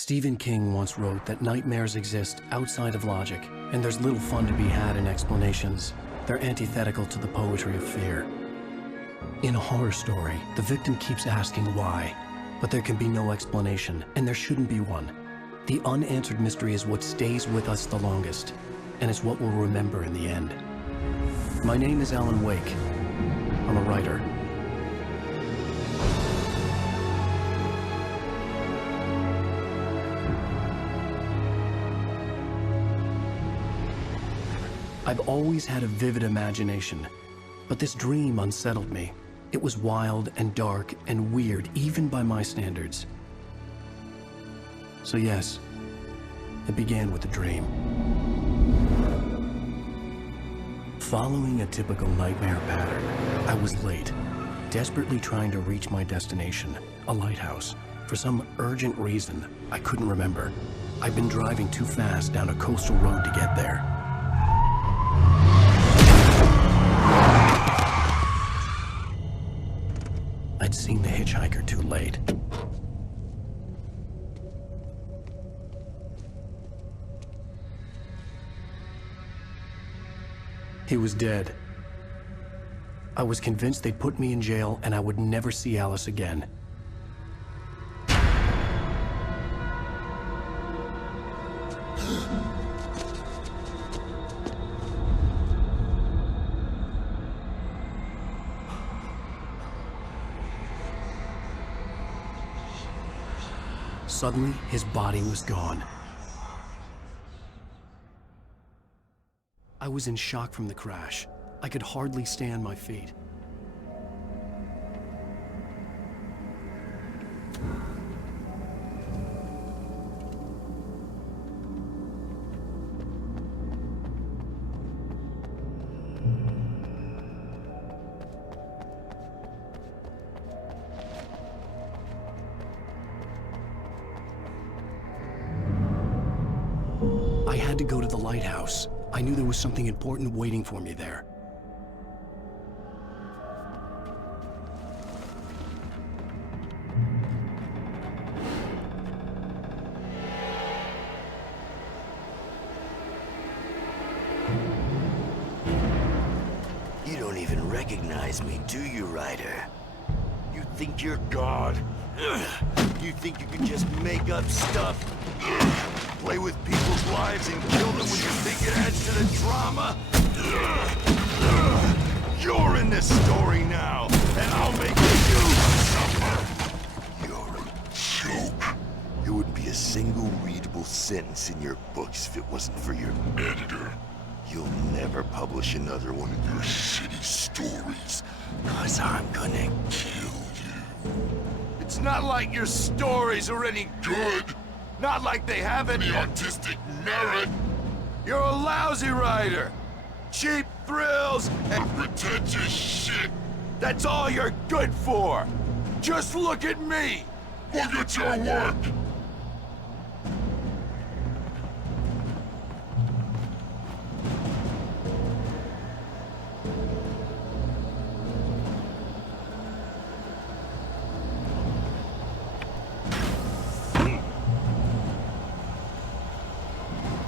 Stephen King once wrote that nightmares exist outside of logic, and there's little fun to be had in explanations. They're antithetical to the poetry of fear. In a horror story, the victim keeps asking why, but there can be no explanation, and there shouldn't be one. The unanswered mystery is what stays with us the longest, and it's what we'll remember in the end. My name is Alan Wake. I'm a writer. I've always had a vivid imagination, but this dream unsettled me. It was wild and dark and weird, even by my standards. So yes, it began with a dream. Following a typical nightmare pattern, I was late, desperately trying to reach my destination, a lighthouse. For some urgent reason, I couldn't remember. I'd been driving too fast down a coastal road to get there. I'd seen the hitchhiker too late. He was dead. I was convinced they'd put me in jail and I would never see Alice again. Suddenly, his body was gone. I was in shock from the crash. I could hardly stand my feet. I had to go to the lighthouse. I knew there was something important waiting for me there. You don't even recognize me, do you, Ryder? You think you're God? You think you can just make up stuff? Play with people's lives and kill them when you think it adds to the drama? You're in this story now, and I'll make you suffer. You're a joke. There wouldn't be a single readable sentence in your books if it wasn't for your editor. You'll never publish another one of your shitty stories, 'cause I'm gonna kill you. It's not like your stories are any good. Not like they have any artistic merit. You're a lousy writer. Cheap thrills and pretentious shit. That's all you're good for. Just look at me. Look at your work.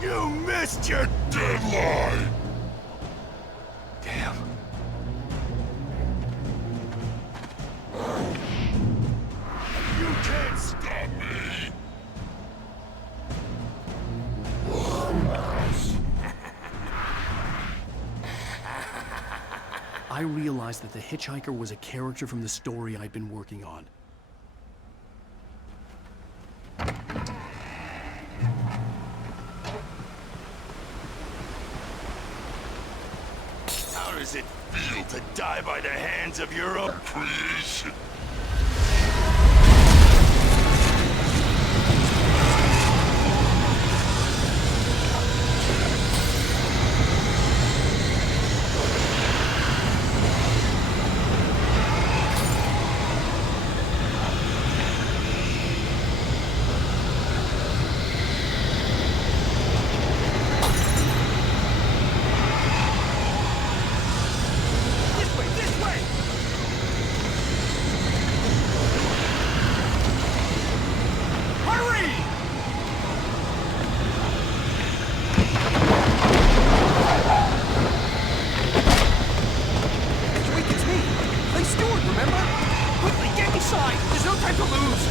You missed your deadline! Damn. You can't stop me! I realized that the hitchhiker was a character from the story I'd been working on. How does it feel to die by the hands of your own creation? time to lose!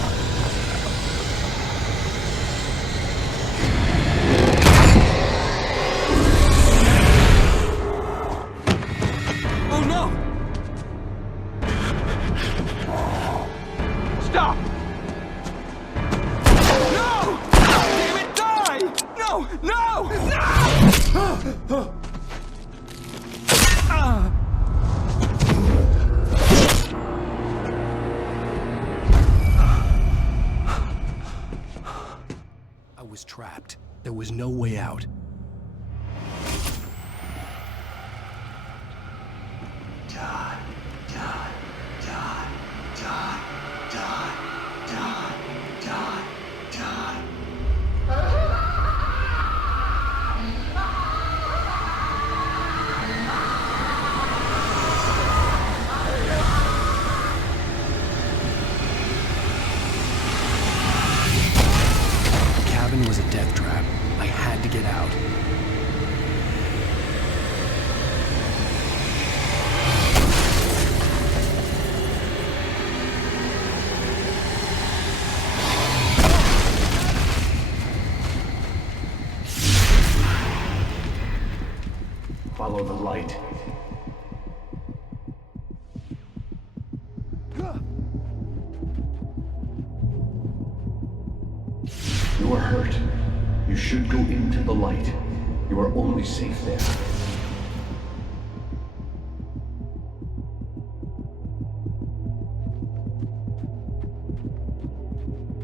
Oh no! Stop! No! Damn it, die! No! No! No! I was trapped. There was no way out. Die, die, die, die, die, die, die, die. The cabin was a death trap. I had to get out. Follow the light. You are hurt. You should go into the light. You are only safe there.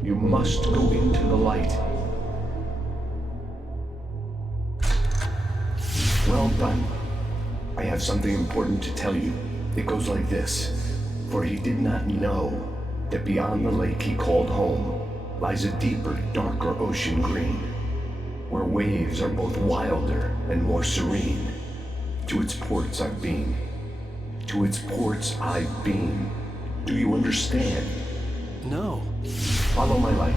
You must go into the light. Well done. I have something important to tell you. It goes like this. For he did not know that beyond the lake he called home lies a deeper, darker ocean green, where waves are both wilder and more serene. To its ports I've been. To its ports I've been. Do you understand? No. Follow my light.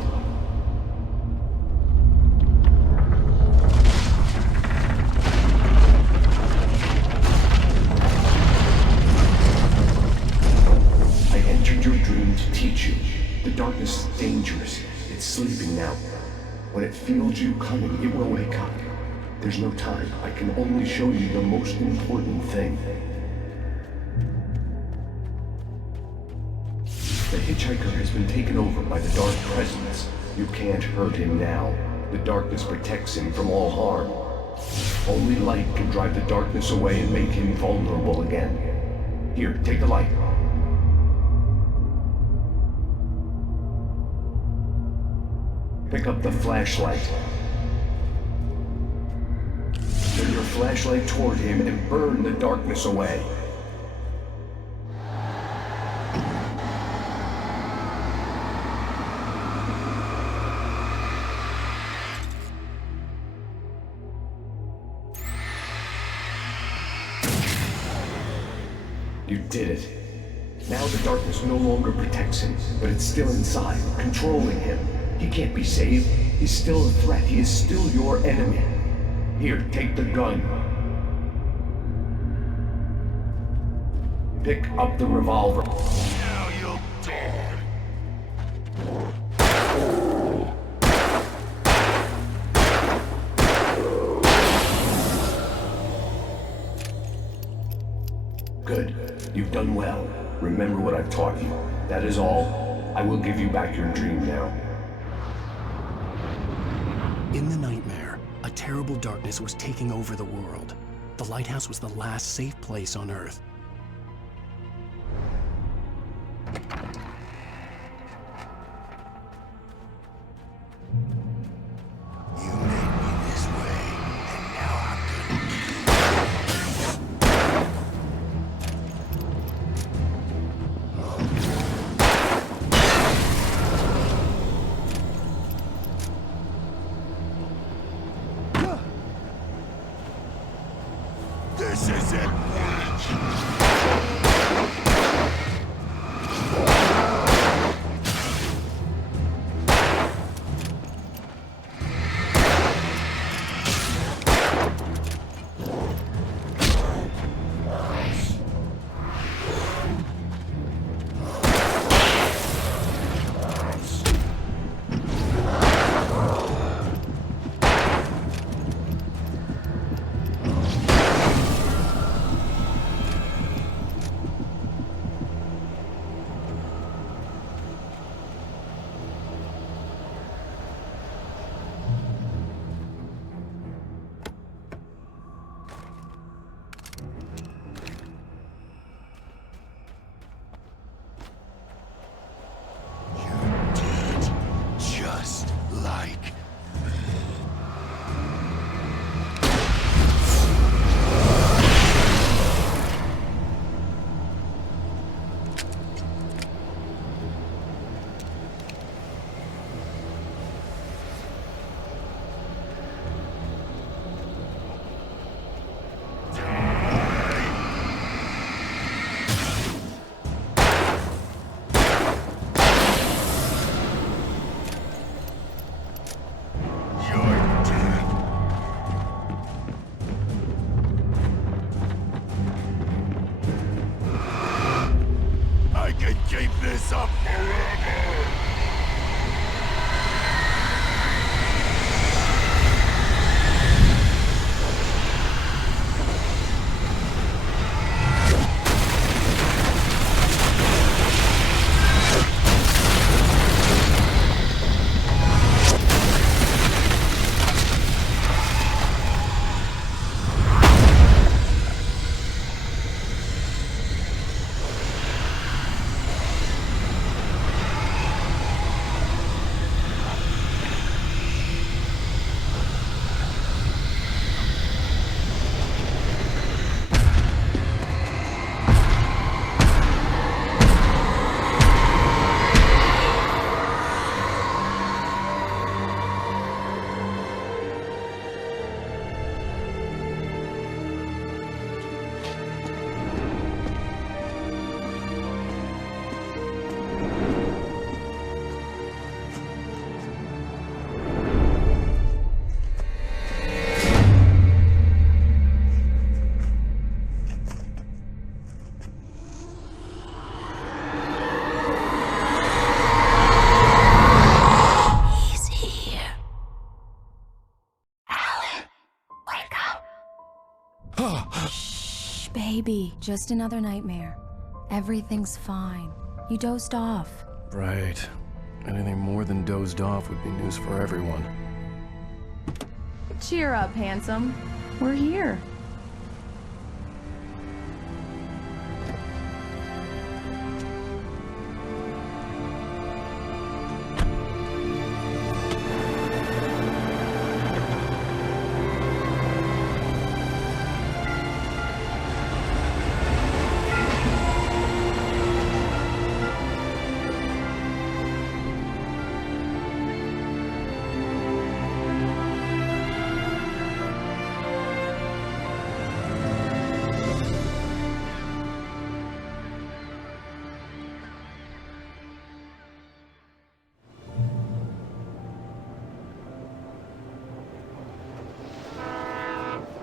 I entered your dream to teach you. The darkness is dangerous. It's sleeping now. When it feels you coming, it will wake up. There's no time. I can only show you the most important thing. The hitchhiker has been taken over by the dark presence. You can't hurt him now. The darkness protects him from all harm. Only light can drive the darkness away and make him vulnerable again. Here, take the light. Pick up the flashlight. Turn your flashlight toward him and burn the darkness away. You did it. Now the darkness no longer protects him, but it's still inside, controlling him. He can't be saved. He's still a threat. He is still your enemy. Here, take the gun. Pick up the revolver. Now you'll die. Good. You've done well. Remember what I've taught you. That is all. I will give you back your dream now. In the nightmare, a terrible darkness was taking over the world. The lighthouse was the last safe place on Earth. You made me this way, and now I'm gonna... This is it! up forever! Shh, baby. Just another nightmare. Everything's fine. You dozed off. Right. Anything more than dozed off would be news for everyone. Cheer up, handsome. We're here.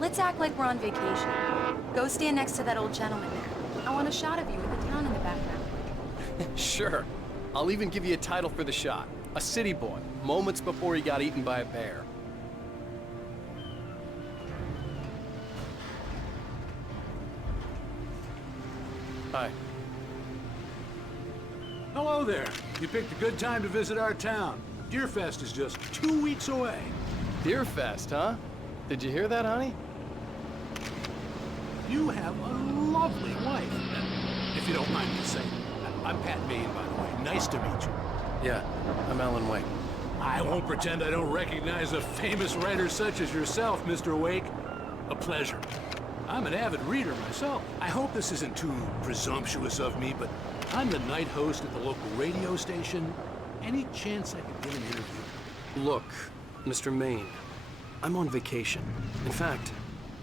Let's act like we're on vacation. Go stand next to that old gentleman there. I want a shot of you with the town in the background. Sure. I'll even give you a title for the shot. A city boy, moments before he got eaten by a bear. Hi. Hello there. You picked a good time to visit our town. Deerfest is just 2 weeks away. Deerfest, huh? Did you hear that, honey? You have a lovely wife. If you don't mind me saying. I'm Pat Maine, by the way. Nice to meet you. Yeah, I'm Alan Wake. I won't pretend I don't recognize a famous writer such as yourself, Mr. Wake. A pleasure. I'm an avid reader myself. I hope this isn't too presumptuous of me, but I'm the night host at the local radio station. Any chance I could get an interview? Look, Mr. Maine, I'm on vacation. In fact,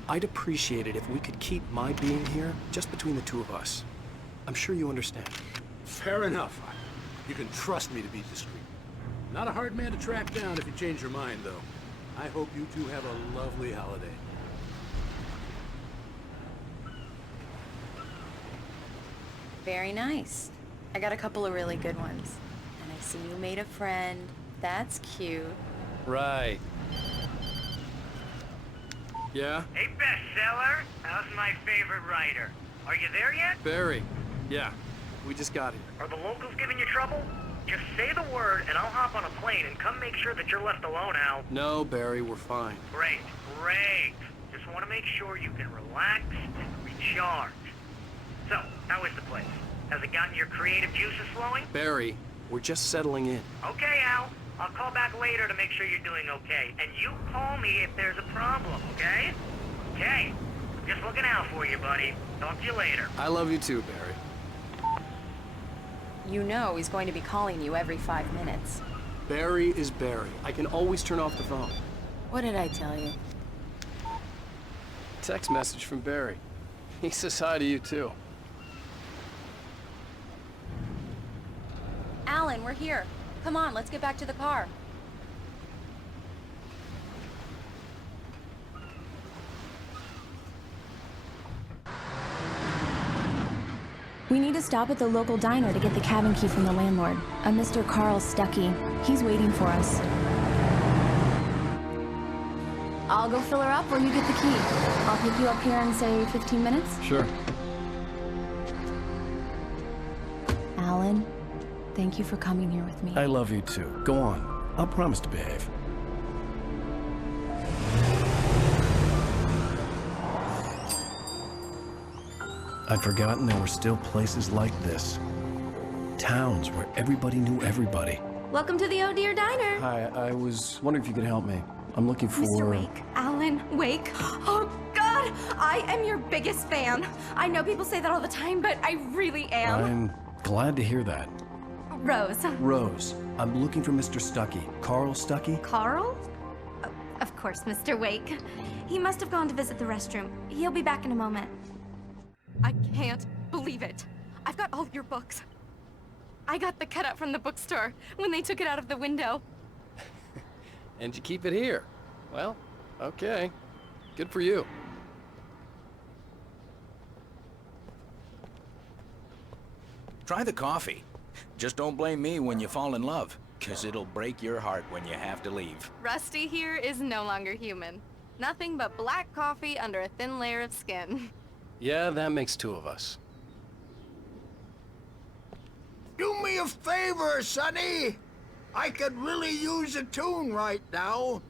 I'd appreciate it if we could keep my being here just between the two of us. I'm sure you understand. Fair enough. You can trust me to be discreet. Not a hard man to track down if you change your mind, though. I hope you two have a lovely holiday. Very nice. I got a couple of really good ones. And I see you made a friend. That's cute. Right. Yeah? Hey, bestseller. How's my favorite writer? Are you there yet? Barry. Yeah. We just got here. Are the locals giving you trouble? Just say the word and I'll hop on a plane and come make sure that you're left alone, Al. No, Barry, we're fine. Great, great. Just want to make sure you can relax and recharge. So, how is the place? Has it gotten your creative juices flowing? Barry, we're just settling in. Okay, Al. I'll call back later to make sure you're doing okay. And you call me if there's a problem, okay? Okay. Just looking out for you, buddy. Talk to you later. I love you too, Barry. You know he's going to be calling you every 5 minutes. Barry is Barry. I can always turn off the phone. What did I tell you? Text message from Barry. He says hi to you too. Alan, we're here. Come on, let's get back to the car. We need to stop at the local diner to get the cabin key from the landlord, a Mr. Carl Stuckey. He's waiting for us. I'll go fill her up while you get the key. I'll pick you up here in, say, 15 minutes? Sure. Alan, thank you for coming here with me. I love you too. Go on. I'll promise to behave. I'd forgotten there were still places like this. Towns where everybody knew everybody. Welcome to the Oh Dear Diner. Hi, I was wondering if you could help me. I'm looking for... Mr. Wake. Alan Wake. Oh, God! I am your biggest fan. I know people say that all the time, but I really am. I'm glad to hear that. Rose. Rose, I'm looking for Mr. Stuckey. Carl Stuckey? Carl? Oh, of course, Mr. Wake. He must have gone to visit the restroom. He'll be back in a moment. I can't believe it. I've got all your books. I got the cutout from the bookstore when they took it out of the window. And you keep it here. Well, okay. Good for you. Try the coffee. Just don't blame me when you fall in love, 'cause it'll break your heart when you have to leave. Rusty here is no longer human. Nothing but black coffee under a thin layer of skin. Yeah, that makes two of us. Do me a favor, Sonny. I could really use a tune right now.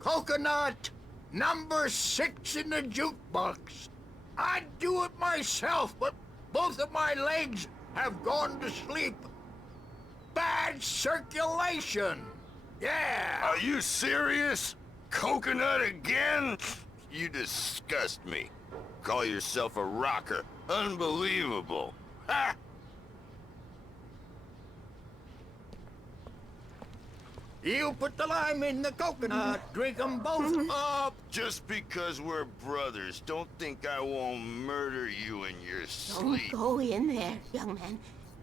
Coconut, number 6 in the jukebox. I'd do it myself, but both of my legs have gone to sleep. Bad circulation. Yeah. Are you serious? Coconut again? You disgust me. Call yourself a rocker. Unbelievable. Ha! You put the lime in the coconut, drink them both up. Just because we're brothers, don't think I won't murder you in your sleep. Don't go in there, young man.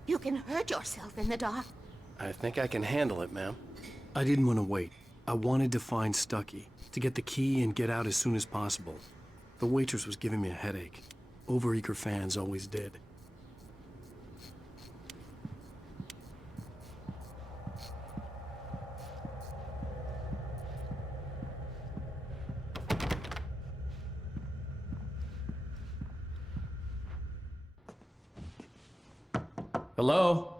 You can hurt yourself in the dark. I think I can handle it, ma'am. I didn't want to wait. I wanted to find Stuckey, to get the key and get out as soon as possible. The waitress was giving me a headache. Overeager fans always did. Hello?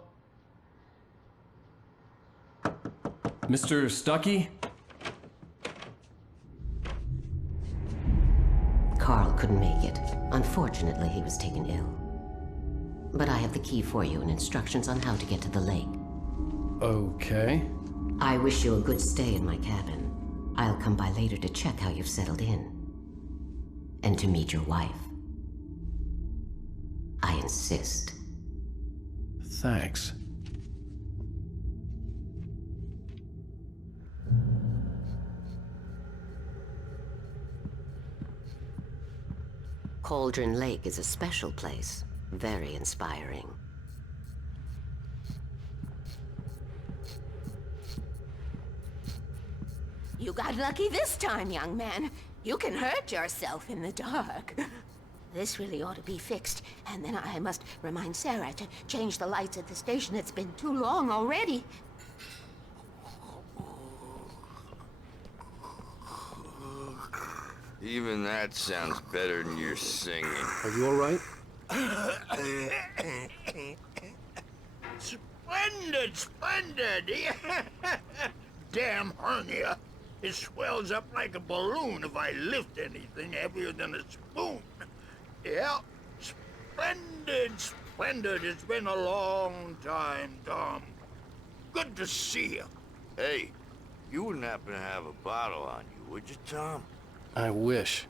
Mr. Stuckey? Carl couldn't make it. Unfortunately, he was taken ill. But I have the key for you and instructions on how to get to the lake. Okay. I wish you a good stay in my cabin. I'll come by later to check how you've settled in. And to meet your wife. I insist. Thanks. Cauldron Lake is a special place. Very inspiring. You got lucky this time, young man. You can hurt yourself in the dark. This really ought to be fixed, and then I must remind Sarah to change the lights at the station. It's been too long already. Even that sounds better than your singing. Are you all right? Splendid, splendid! Damn hernia. It swells up like a balloon if I lift anything heavier than a spoon. Yeah, splendid, splendid. It's been a long time, Tom. Good to see you. Hey, you wouldn't happen to have a bottle on you, would you, Tom? I wish.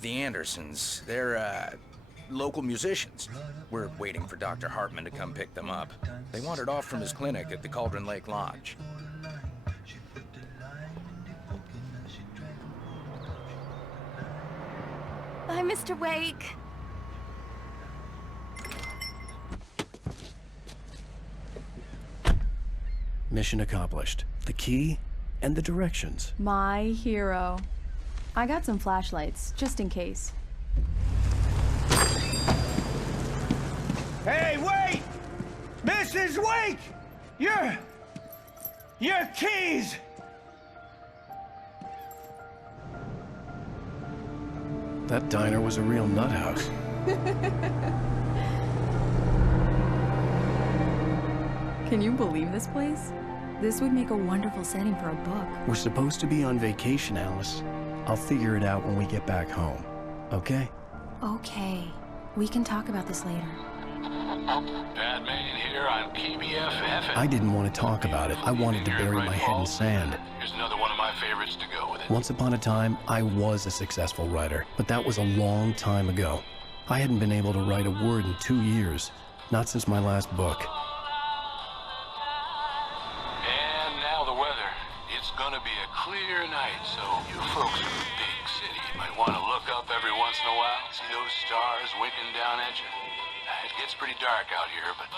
The Andersons, they're, local musicians. We're waiting for Dr. Hartman to come pick them up. They wandered off from his clinic at the Cauldron Lake Lodge. Bye, Mr. Wake. Mission accomplished. The key and the directions. My hero. I got some flashlights, just in case. Hey, wait! Mrs. Wake! Your keys! That diner was a real nut house. Can you believe this place? This would make a wonderful setting for a book. We're supposed to be on vacation, Alice. I'll figure it out when we get back home. Okay? Okay. We can talk about this later. Pat Main here on KBFF. I didn't want to talk about it. I wanted to bury my head in sand. Here's another one of my favorites to go with it. Once upon a time, I was a successful writer, but that was a long time ago. I hadn't been able to write a word in 2 years. Not since my last book. And now the weather. It's gonna be a clear night, so you folks from the big city might want to look up every once in a while, see those stars winking down at you. It gets pretty dark out here, but...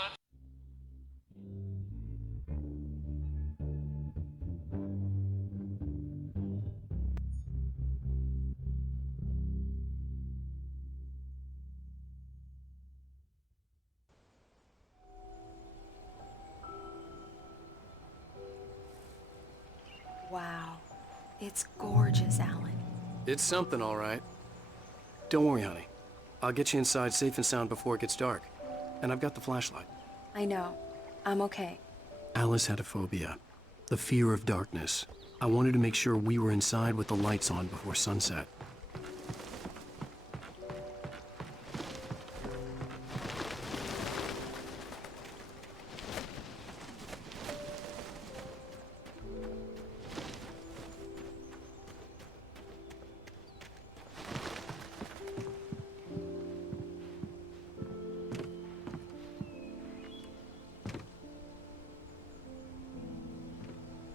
Wow. It's gorgeous, Alan. It's something, all right. Don't worry, honey. I'll get you inside safe and sound before it gets dark. And I've got the flashlight. I know. I'm okay. Alice had a phobia. The fear of darkness. I wanted to make sure we were inside with the lights on before sunset.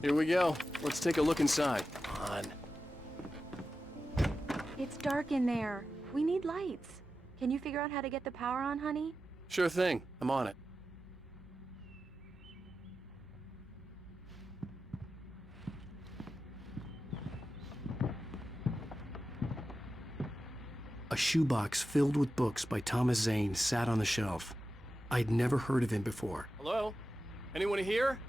Here we go. Let's take a look inside. Come on. It's dark in there. We need lights. Can you figure out how to get the power on, honey? Sure thing. I'm on it. A shoebox filled with books by Thomas Zane sat on the shelf. I'd never heard of him before. Hello? Anyone here?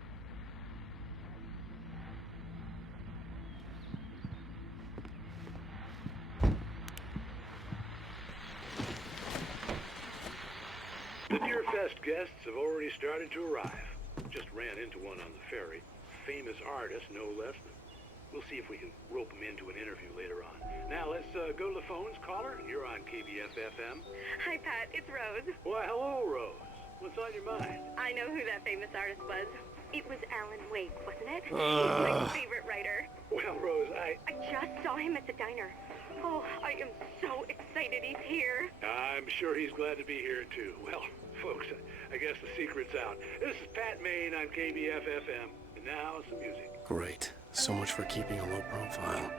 The Deer Fest guests have already started to arrive. Just ran into one on the ferry. Famous artist, no less than. We'll see if we can rope him into an interview later on. Now let's go to the phones. Caller, you're on KBF-FM. Hi, Pat. It's Rose. Why, hello, Rose. What's on your mind? I know who that famous artist was. It was Alan Wake, wasn't it? He's my favorite writer. Well, Rose, I just saw him at the diner. Oh, I am so excited he's here. I'm sure he's glad to be here, too. Well, folks, I guess the secret's out. This is Pat Main on KBF-FM. And now, some music. Great. So much for keeping a low profile.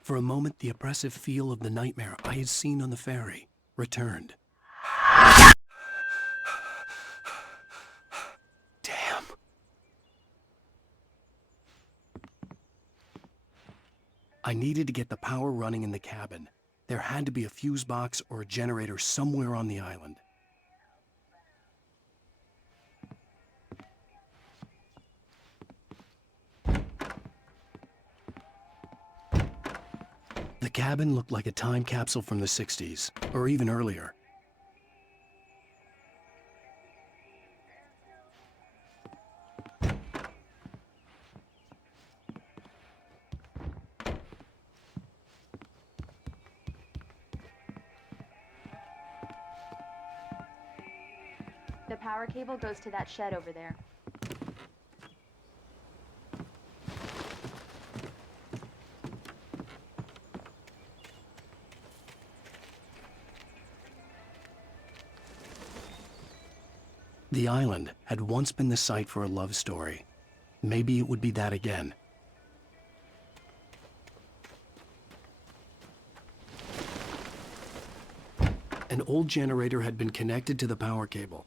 For a moment, the oppressive feel of the nightmare I had seen on the ferry returned. Damn. I needed to get the power running in the cabin. There had to be a fuse box or a generator somewhere on the island. The cabin looked like a time capsule from the 60s, or even earlier. power cable goes to that shed over there. The island had once been the site for a love story. Maybe it would be that again. An old generator had been connected to the power cable.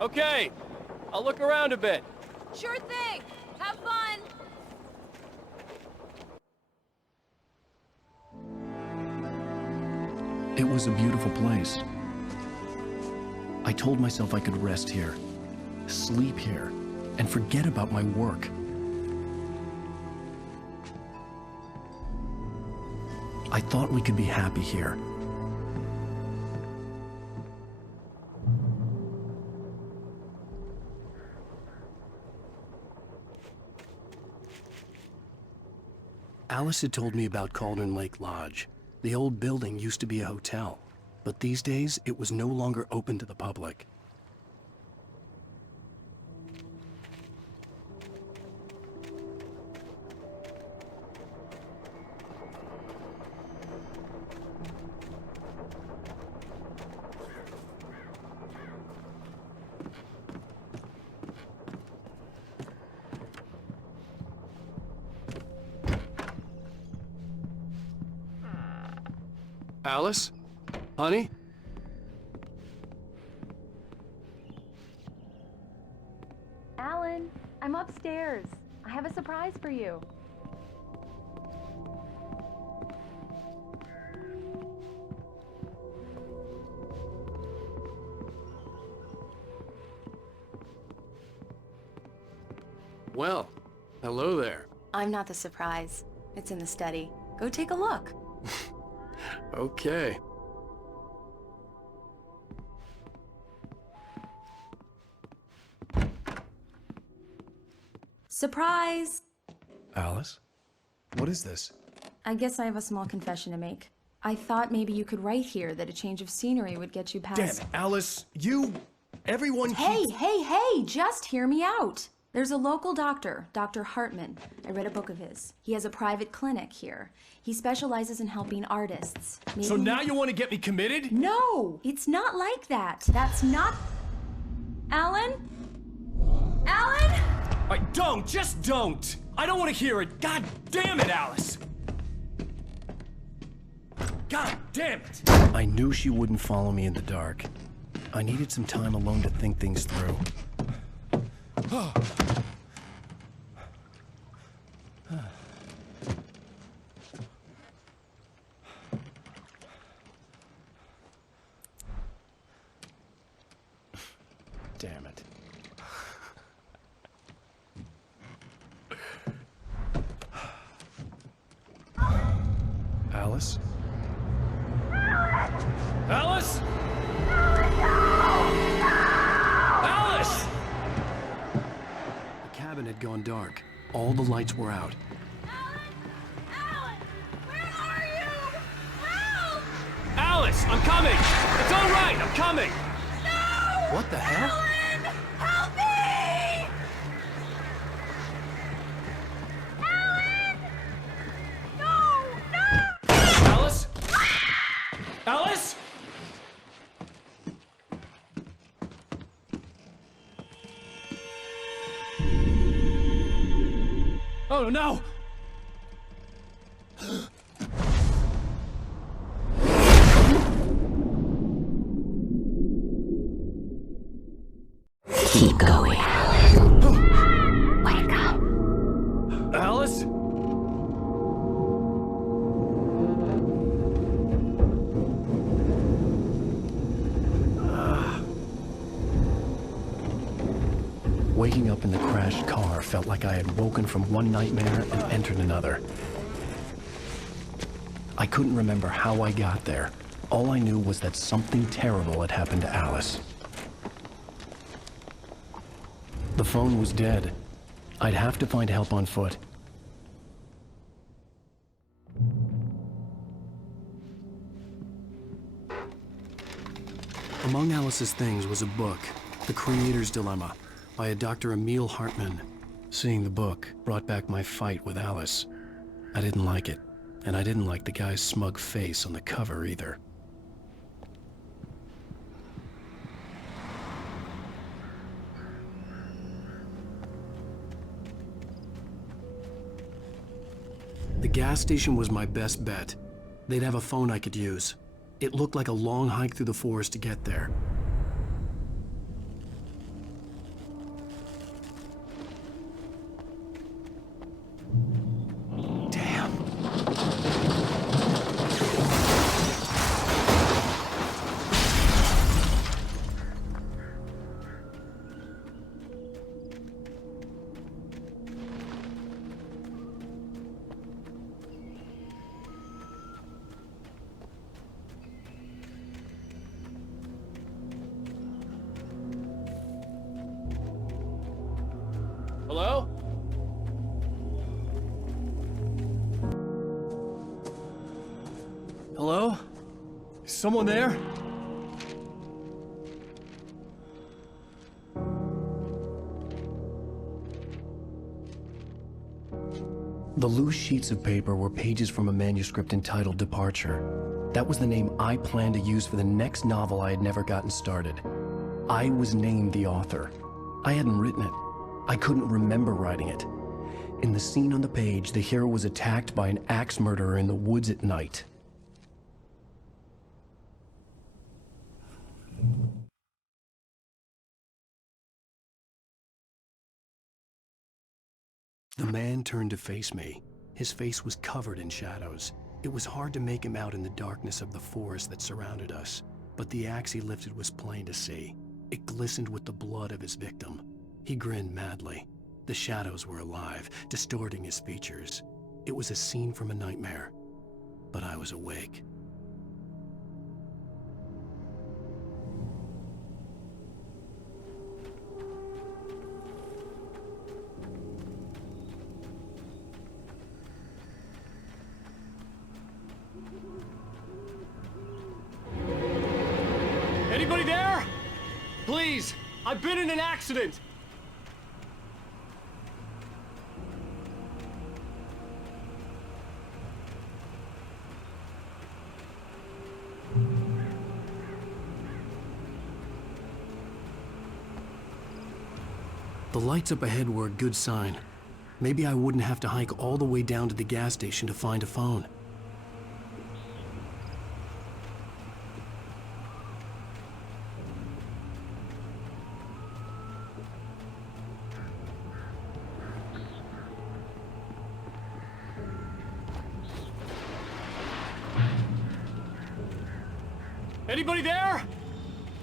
Okay, I'll look around a bit. Sure thing. Have fun. It was a beautiful place. I told myself I could rest here, sleep here, and forget about my work. I thought we could be happy here. Alice had told me about Cauldron Lake Lodge. The old building used to be a hotel, but these days it was no longer open to the public. Alice? Honey? Alan, I'm upstairs. I have a surprise for you. Well, hello there. I'm not the surprise. It's in the study. Go take a look. Okay. Surprise! Alice? What is this? I guess I have a small confession to make. I thought maybe you could write here that a change of scenery would get you past— Damn it, Alice! Everyone keeps— Hey, just hear me out! There's a local doctor, Dr. Hartman. I read a book of his. He has a private clinic here. He specializes in helping artists. So now you want to get me committed? No, it's not like that. That's not... Alan? Alan? Just don't! I don't want to hear it! God damn it, Alice! God damn it! I knew she wouldn't follow me in the dark. I needed some time alone to think things through. Damn it. Alice? Alice? Alice! The cabin had gone dark. All the lights were out. Alice, I'm coming! It's all right, I'm coming! No! What the hell? Alan! Help me! Alan! No! Alice? Alice? Oh no! Keep going. Wake up. Alice? Waking up in the crashed car felt like I had woken from one nightmare and entered another. I couldn't remember how I got there. All I knew was that something terrible had happened to Alice. The phone was dead. I'd have to find help on foot. Among Alice's things was a book, The Creator's Dilemma, by a Dr. Emil Hartman. Seeing the book brought back my fight with Alice. I didn't like it, and I didn't like the guy's smug face on the cover either. The gas station was my best bet. They'd have a phone I could use. It looked like a long hike through the forest to get there. Damn. Hello? Hello? Is someone there? The loose sheets of paper were pages from a manuscript entitled Departure. That was the name I planned to use for the next novel I had never gotten started. I was named the author. I hadn't written it. I couldn't remember writing it. In the scene on the page, the hero was attacked by an axe murderer in the woods at night. The man turned to face me. His face was covered in shadows. It was hard to make him out in the darkness of the forest that surrounded us, but the axe he lifted was plain to see. It glistened with the blood of his victim. He grinned madly. The shadows were alive, distorting his features. It was a scene from a nightmare, but I was awake. Anybody there? Please, I've been in an accident. The lights up ahead were a good sign. Maybe I wouldn't have to hike all the way down to the gas station to find a phone. Anybody there?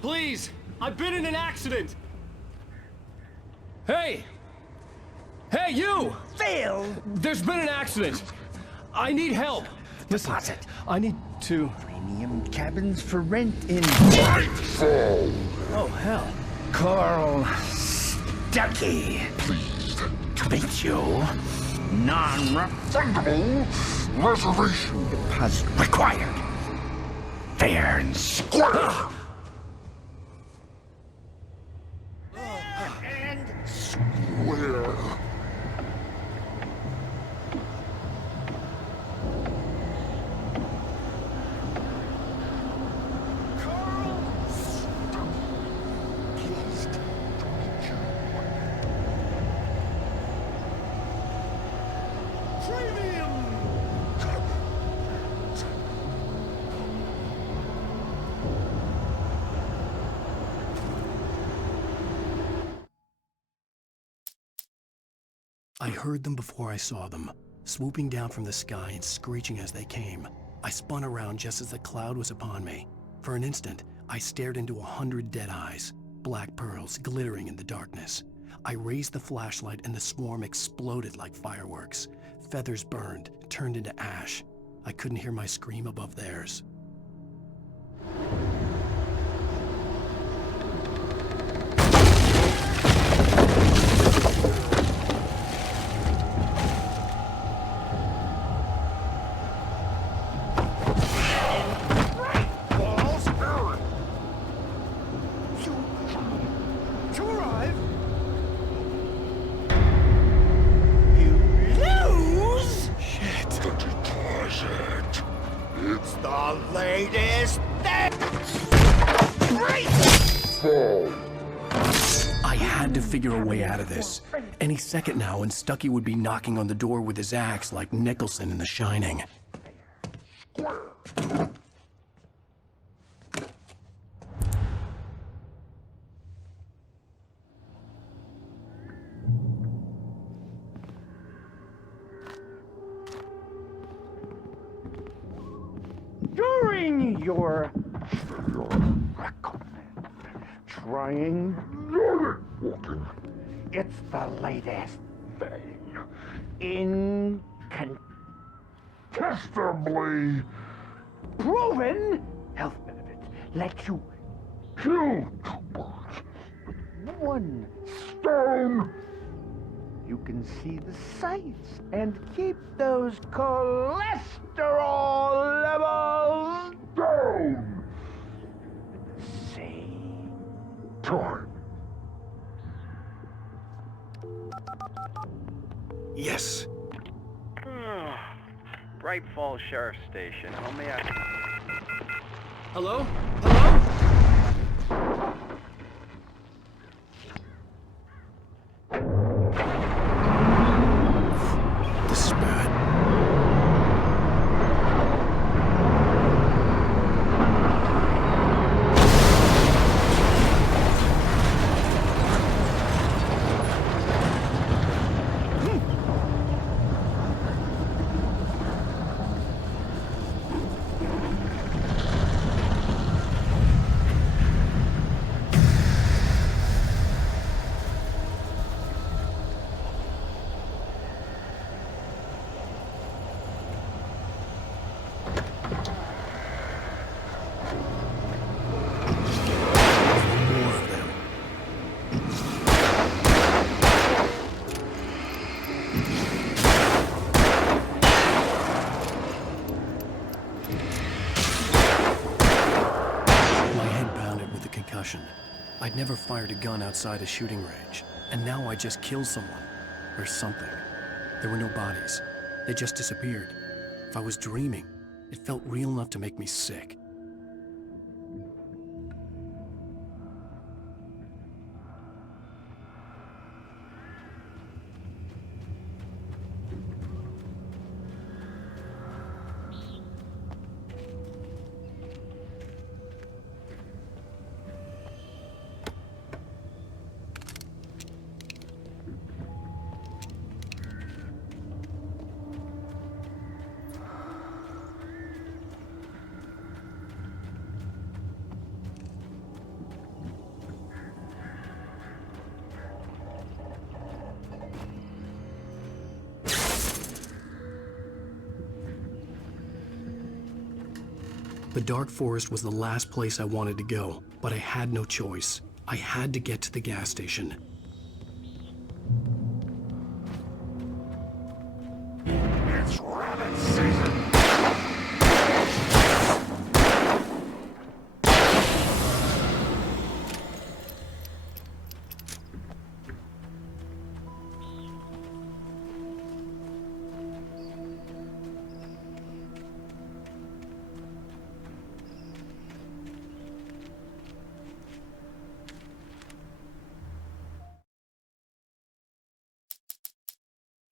Please, I've been in an accident. Hey! Hey, you! Phil! There's been an accident. I need help. Listen, I need to... Premium cabins for rent in... Nightfall! Oh, hell. Carl Stuckey. Pleased To meet you. non-refundable reservation Deposit required. Fair and square! Square. I heard them before I saw them, swooping down from the sky and screeching as they came. I spun around just as the cloud was upon me. For an instant, I stared into 100 dead eyes, black pearls glittering in the darkness. I raised the flashlight and the swarm exploded like fireworks. Feathers burned, turned into ash. I couldn't hear my scream above theirs. Figure a way out of this. Any second now, and Stucky would be knocking on the door with his axe like Nicholson in The Shining. During your trying walking. It's the latest thing. Incontestably proven health benefits. Let you kill 2 birds with 1 stone. You can see the sights and keep those cholesterol levels down at the same time. Yes. Bright Falls Sheriff Station. How may I... Hello? Hello? This is bad. I'd never fired a gun outside a shooting range, and now I just killed someone. Or something. There were no bodies. They just disappeared. If I was dreaming, it felt real enough to make me sick. The dark forest was the last place I wanted to go, but I had no choice. I had to get to the gas station. It's rabbit season.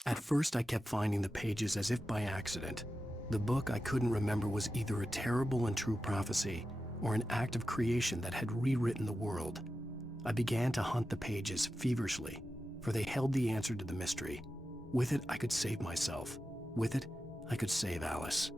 At first, I kept finding the pages as if by accident. The book I couldn't remember was either a terrible and true prophecy or an act of creation that had rewritten the world. I began to hunt the pages feverishly, for they held the answer to the mystery. With it, I could save myself. With it, I could save Alice.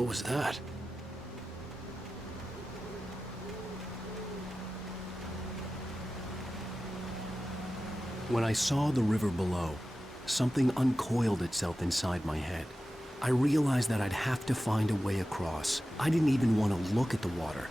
hell was that? When I saw the river below, something uncoiled itself inside my head. I realized that I'd have to find a way across. I didn't even want to look at the water.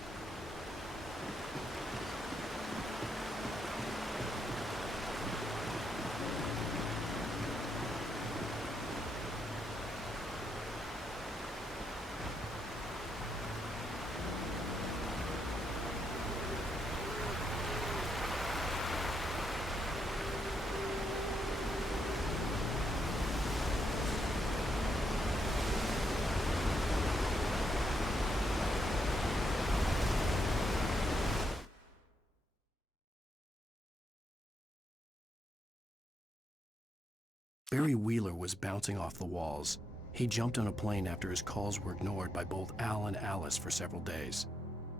Barry Wheeler was bouncing off the walls. He jumped on a plane after his calls were ignored by both Al and Alice for several days.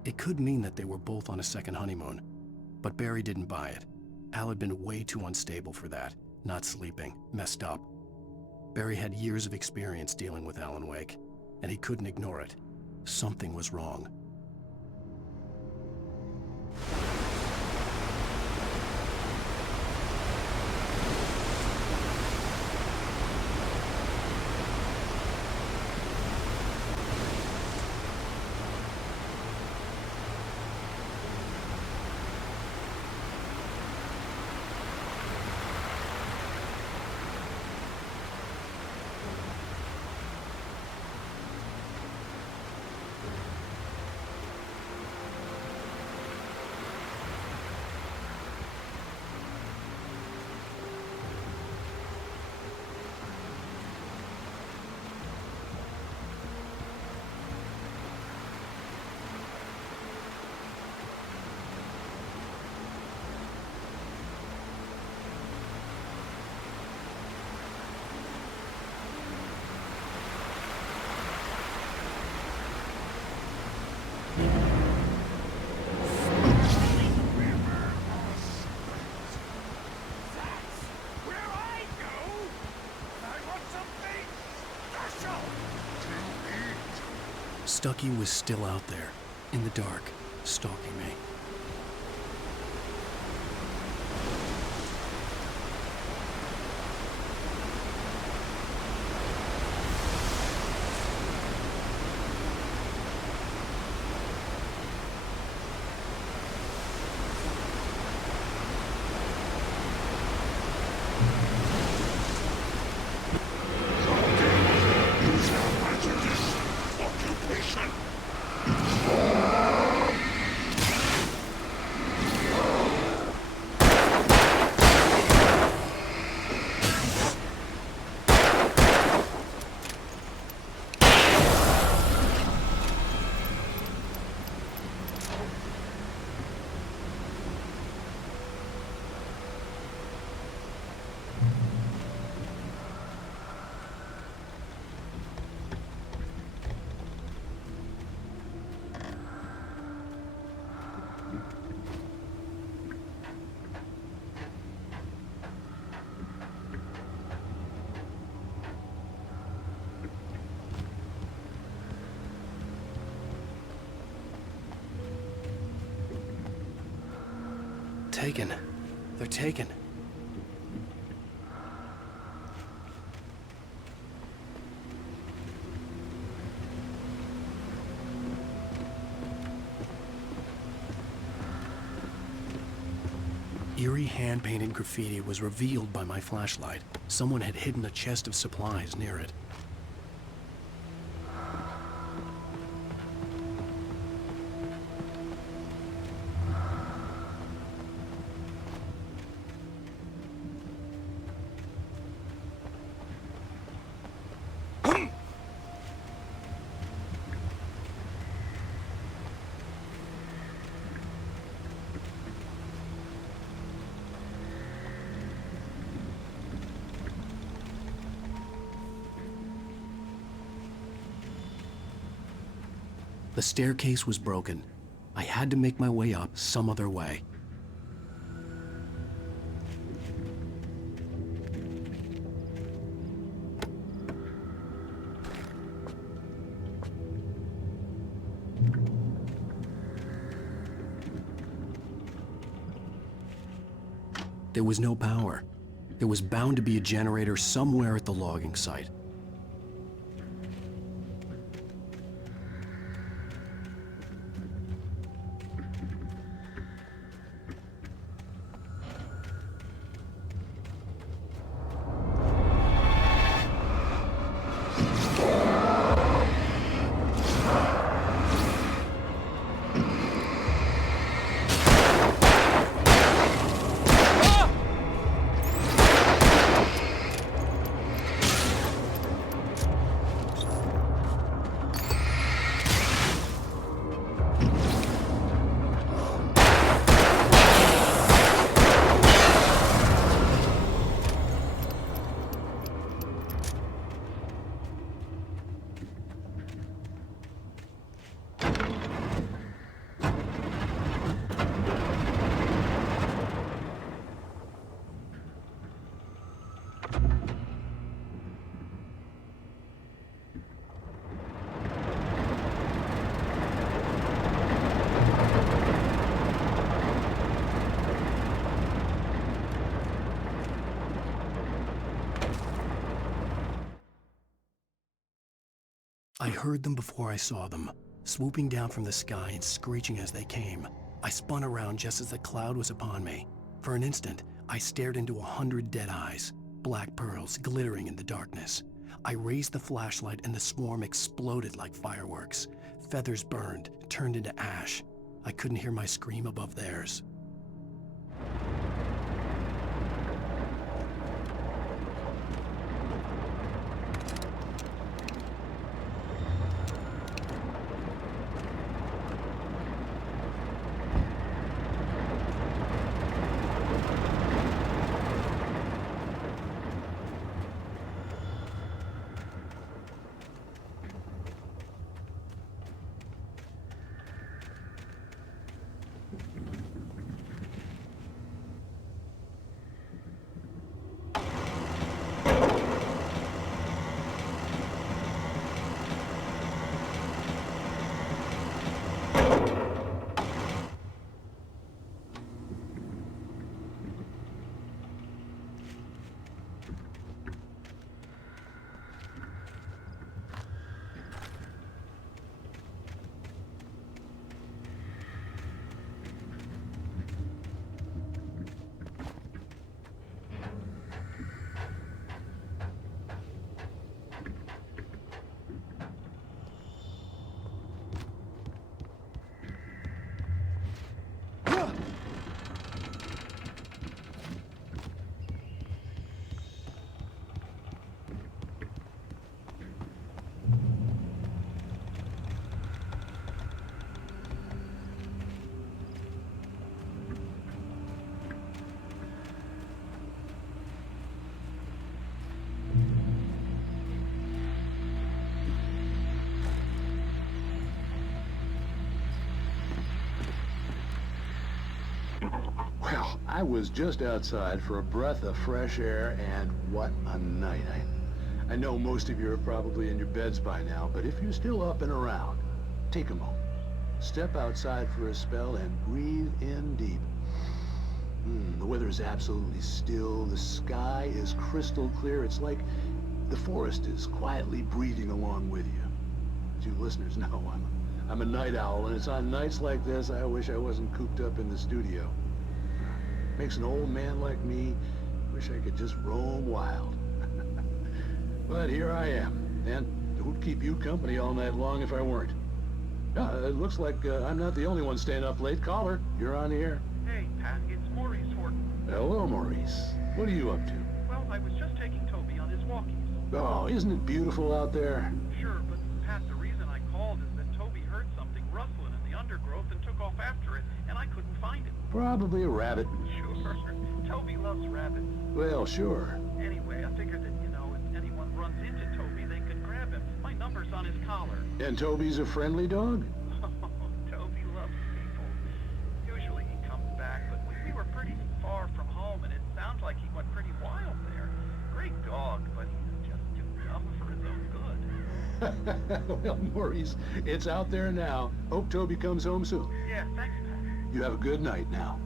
It could mean that they were both on a second honeymoon, but Barry didn't buy it. Al had been way too unstable for that, not sleeping, messed up. Barry had years of experience dealing with Alan Wake, and he couldn't ignore it. Something was wrong. Stucky was still out there, in the dark, stalking me. Taken. They're taken. Eerie hand-painted graffiti was revealed by my flashlight. Someone had hidden a chest of supplies near it. The staircase was broken. I had to make my way up some other way. There was no power. There was bound to be a generator somewhere at the logging site. I heard them before I saw them, swooping down from the sky and screeching as they came. I spun around just as the cloud was upon me. For an instant, I stared into 100 dead eyes, black pearls glittering in the darkness. I raised the flashlight and the swarm exploded like fireworks. Feathers burned, turned into ash. I couldn't hear my scream above theirs. Well, I was just outside for a breath of fresh air, and what a night. I know most of you are probably in your beds by now, but if you're still up and around, take a moment. Step outside for a spell and breathe in deep. The weather is absolutely still. The sky is crystal clear. It's like the forest is quietly breathing along with you. As you listeners know, I'm a night owl, and it's on nights like this I wish I wasn't cooped up in the studio. Makes an old man like me wish I could just roam wild. But here I am, and it would keep you company all night long if I weren't. It looks like I'm not the only one staying up late. Caller, you're on the air. Hey, Pat, it's Maurice Horton. Hello, Maurice. What are you up to? Well, I was just taking Toby on his walkies. Oh, isn't it beautiful out there? Sure, but Pat, the reason I called is that Toby heard something rustling in the undergrowth and took off after it, and I couldn't find it. Probably a rabbit. Sure. Toby loves rabbits. Well, sure. Anyway, I figured that, if anyone runs into Toby, they could grab him. My number's on his collar. And Toby's a friendly dog? Toby loves people. Usually he comes back, but we were pretty far from home, and it sounds like he went pretty wild there. Great dog, but he's just too dumb for his own good. Well, Maurice, it's out there now. Hope Toby comes home soon. Yeah, thanks, Pat. You have a good night now.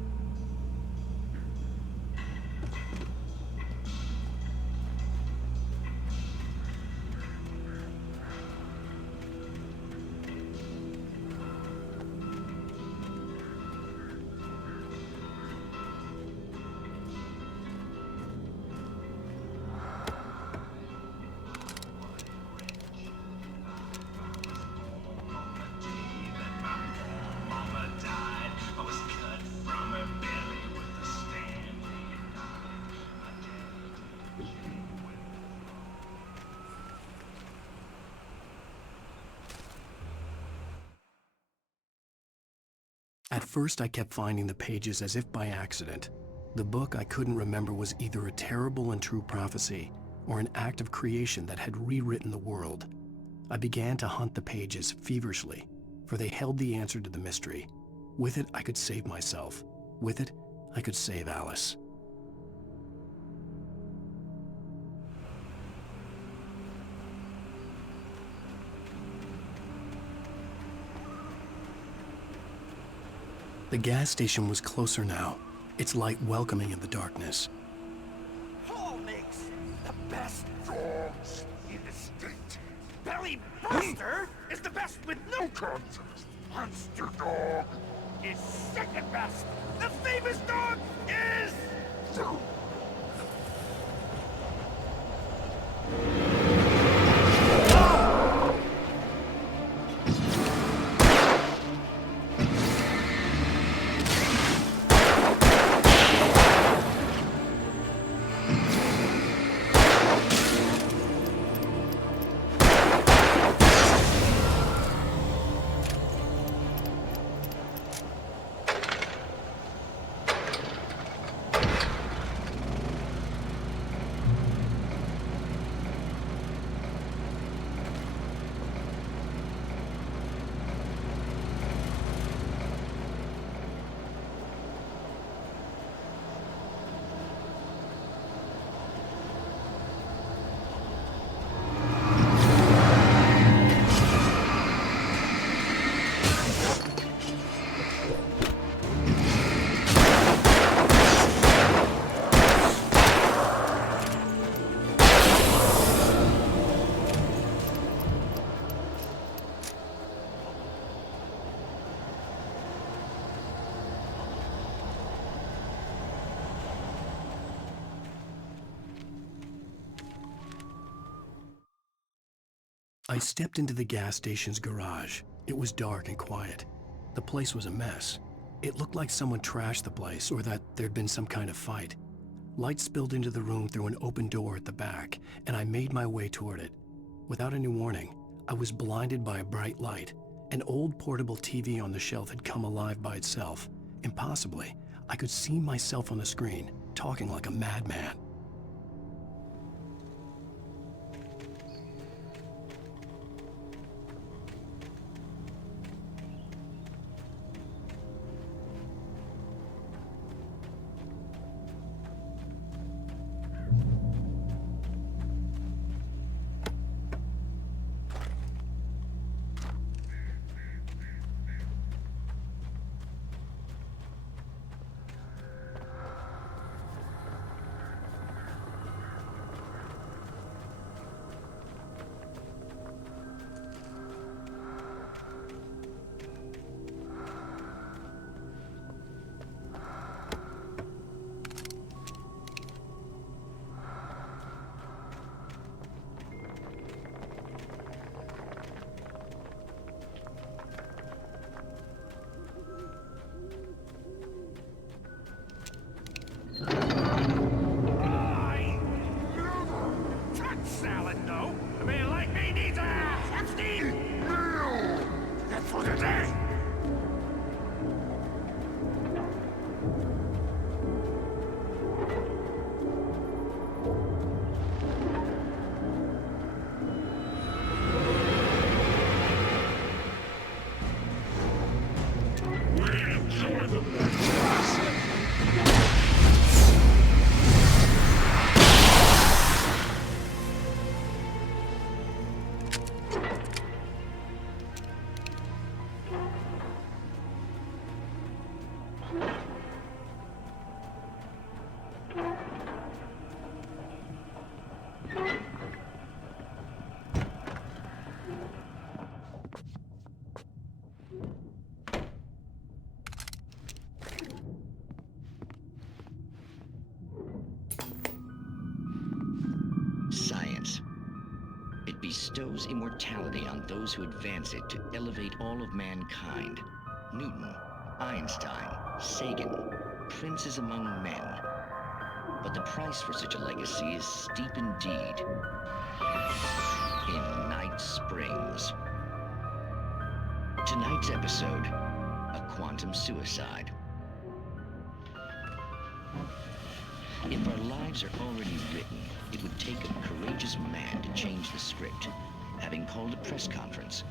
At first, I kept finding the pages as if by accident. The book I couldn't remember was either a terrible and true prophecy or an act of creation that had rewritten the world. I began to hunt the pages feverishly, for they held the answer to the mystery. With it, I could save myself. With it, I could save Alice. The gas station was closer now, its light welcoming in the darkness. Paul makes the best dogs in the state. Belly Buster is the best with no contest. Monster Dog is second best. The famous dog is... I stepped into the gas station's garage. It was dark and quiet. The place was a mess. It looked like someone trashed the place or that there'd been some kind of fight. Light spilled into the room through an open door at the back, and I made my way toward it. Without any warning, I was blinded by a bright light. An old portable TV on the shelf had come alive by itself. Impossibly, I could see myself on the screen, talking like a madman. Science. It bestows immortality on those who advance it to elevate all of mankind. Newton, Einstein, Sagan, princes among men. But the price for such a legacy is steep indeed. In Night Springs. Tonight's episode, a quantum suicide. If our lives are already written, it would take a courageous man to change the script. Having called a press conference,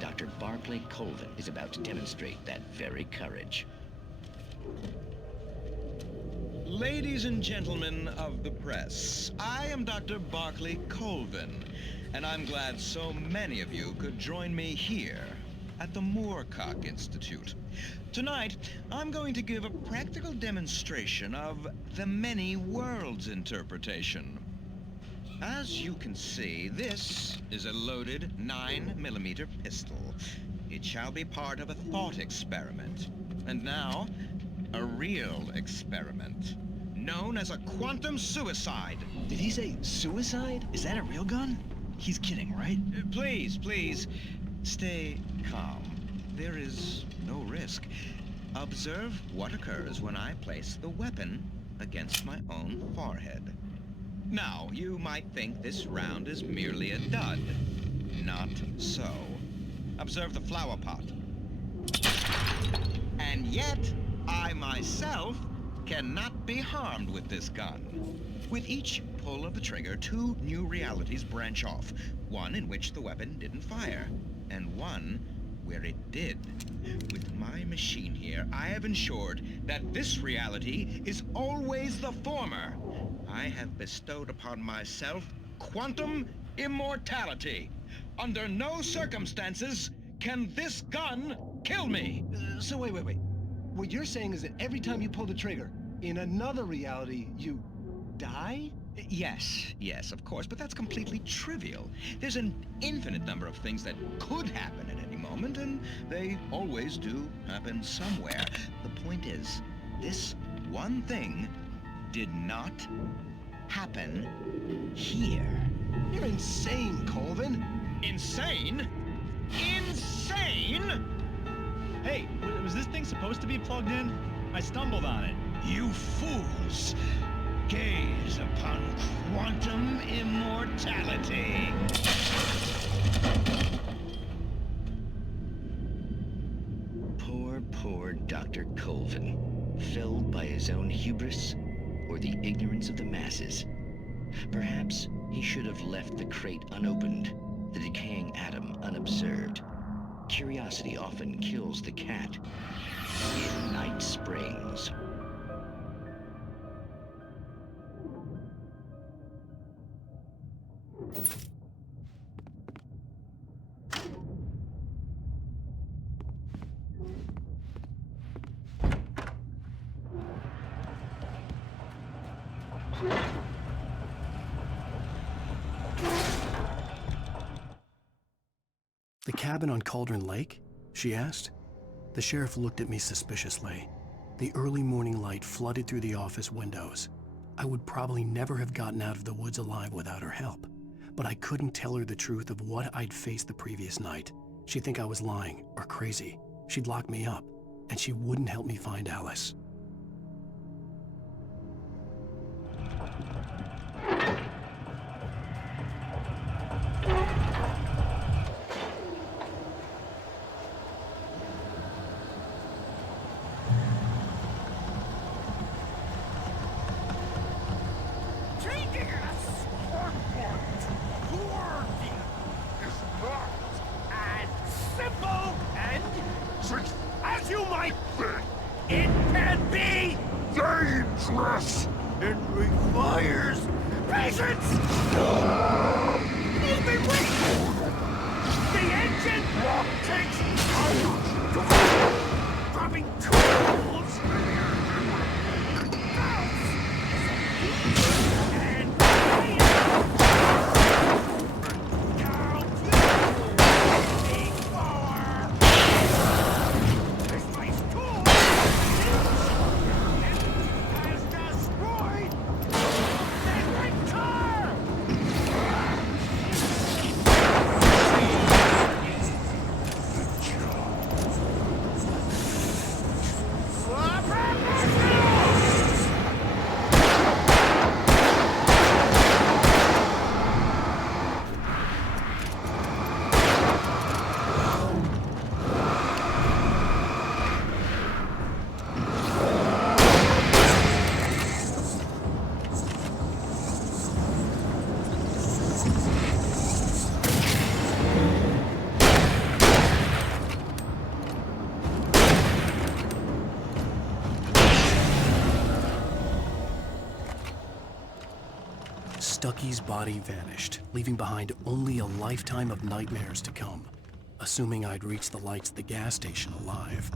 Dr. Barclay Colvin is about to demonstrate that very courage. Ladies and gentlemen of the press, I am Dr. Barclay Colvin, and I'm glad so many of you could join me here at the Moorcock Institute. Tonight, I'm going to give a practical demonstration of the many worlds interpretation. As you can see, this is a loaded 9mm pistol. It shall be part of a thought experiment. And now, a real experiment, known as a quantum suicide. Did he say suicide? Is that a real gun? He's kidding, right? Please, please, stay calm. There is no risk. Observe what occurs when I place the weapon against my own forehead. Now, you might think this round is merely a dud. Not so. Observe the flower pot. And yet, I myself cannot be harmed with this gun. With each pull of the trigger, 2 new realities branch off. One in which the weapon didn't fire, and one where it did. With my machine here, I have ensured that this reality is always the former. I have bestowed upon myself quantum immortality. Under no circumstances can this gun kill me. So wait. What you're saying is that every time you pull the trigger, in another reality, you die? Yes, of course, but that's completely trivial. There's an infinite number of things that could happen at any moment, and they always do happen somewhere. The point is, this one thing did not happen here. You're insane, Colvin. Insane? Insane? Hey, was this thing supposed to be plugged in? I stumbled on it. You fools! Gaze upon quantum immortality. Poor Dr. Colvin, felled by his own hubris or the ignorance of the masses. Perhaps he should have left the crate unopened, the decaying atom unobserved. Curiosity often kills the cat. In Night Springs. The cabin on Cauldron Lake? She asked. The sheriff looked at me suspiciously. The early morning light flooded through the office windows. I would probably never have gotten out of the woods alive without her help, but I couldn't tell her the truth of what I'd faced the previous night. She'd think I was lying or crazy. She'd lock me up, and she wouldn't help me find Alice. It requires patience! You've been waiting! The engine takes hours! Dropping tools! Stucky's body vanished, leaving behind only a lifetime of nightmares to come. Assuming I'd reached the lights at the gas station alive.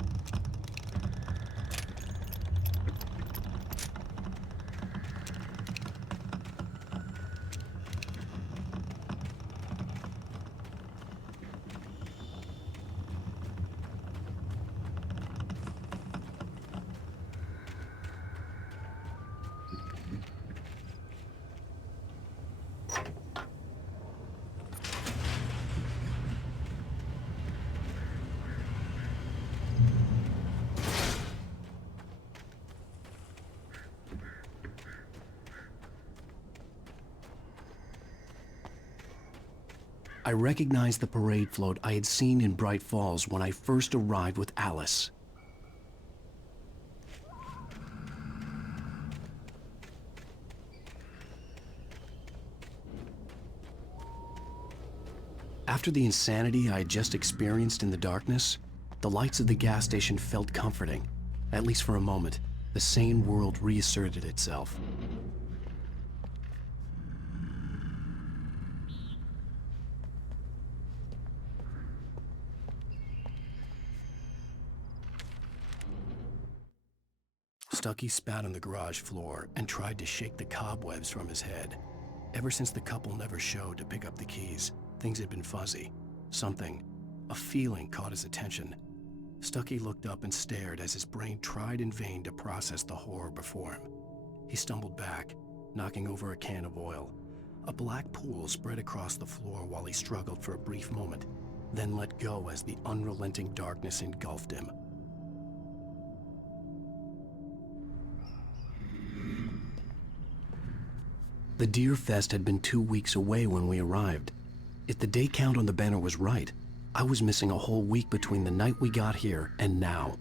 I recognized the parade float I had seen in Bright Falls when I first arrived with Alice. After the insanity I had just experienced in the darkness, the lights of the gas station felt comforting. At least for a moment, the sane world reasserted itself. Stucky spat on the garage floor and tried to shake the cobwebs from his head. Ever since the couple never showed to pick up the keys, things had been fuzzy. Something, a feeling, caught his attention. Stucky looked up and stared as his brain tried in vain to process the horror before him. He stumbled back, knocking over a can of oil. A black pool spread across the floor while he struggled for a brief moment, then let go as the unrelenting darkness engulfed him. The Deer Fest had been 2 weeks away when we arrived. If the day count on the banner was right, I was missing a whole week between the night we got here and now.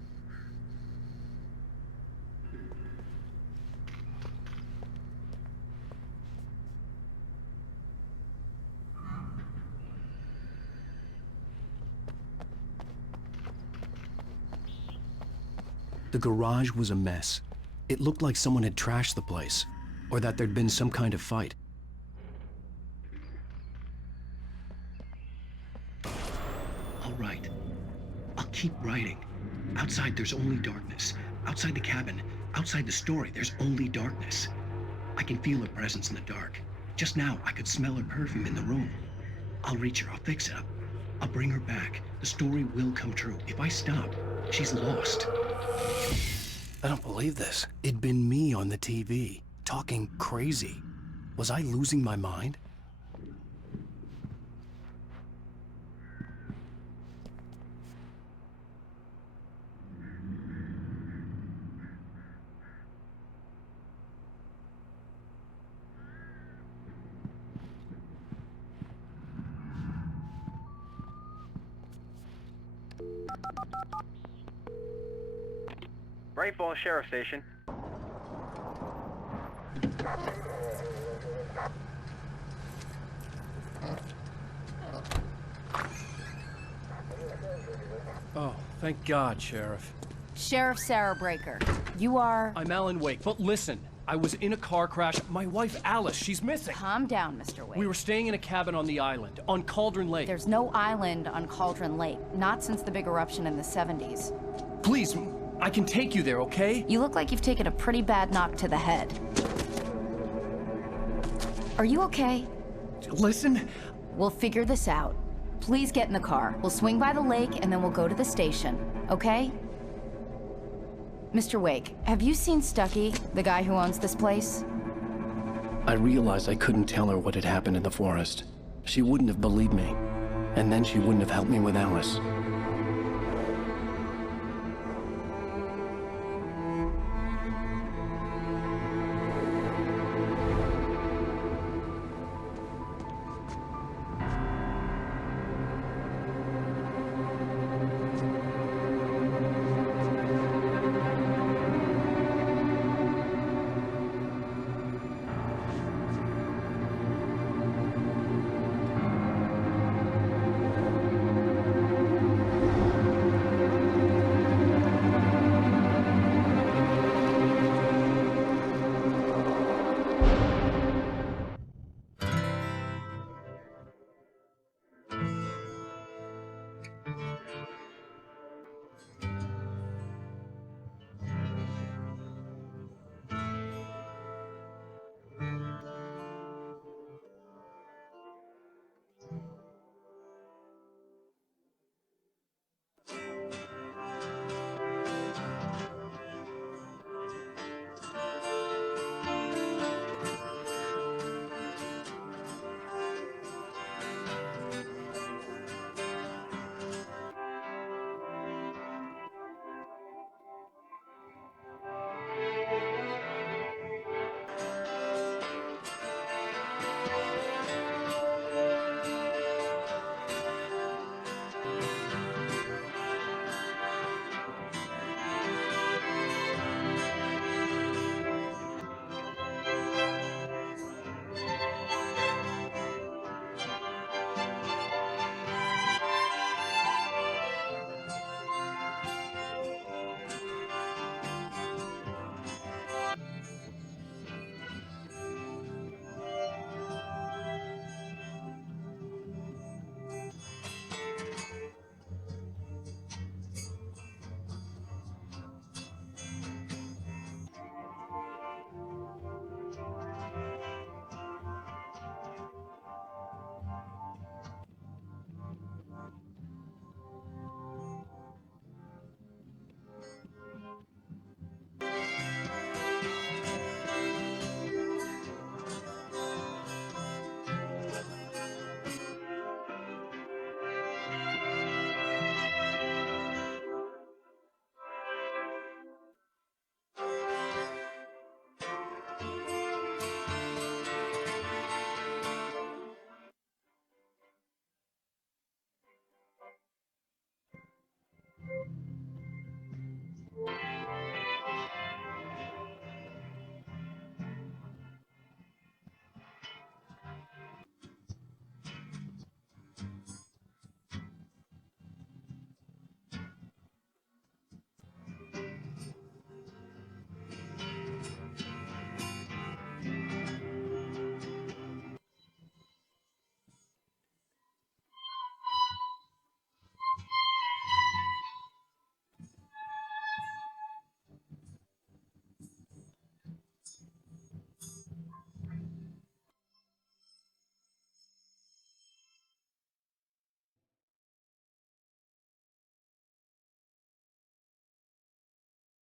The garage was a mess. It looked like someone had trashed the place, or that there'd been some kind of fight. All right. I'll keep writing. Outside, there's only darkness. Outside the cabin, outside the story, there's only darkness. I can feel her presence in the dark. Just now, I could smell her perfume in the room. I'll reach her. I'll fix it up. I'll bring her back. The story will come true. If I stop, she's lost. I don't believe this. It'd been me on the TV, talking crazy. Was I losing my mind? Bright Falls Sheriff Station. Oh, thank God, Sheriff. Sheriff Sarah Breaker. You are... I'm Alan Wake, but listen. I was in a car crash. My wife, Alice, she's missing. Calm down, Mr. Wake. We were staying in a cabin on the island, on Cauldron Lake. There's no island on Cauldron Lake. Not since the big eruption in the 70s. Please, I can take you there, okay? You look like you've taken a pretty bad knock to the head. Are you okay? Listen. We'll figure this out. Please get in the car. We'll swing by the lake and then we'll go to the station, okay? Mr. Wake, have you seen Stucky, the guy who owns this place? I realized I couldn't tell her what had happened in the forest. She wouldn't have believed me. And then she wouldn't have helped me with Alice.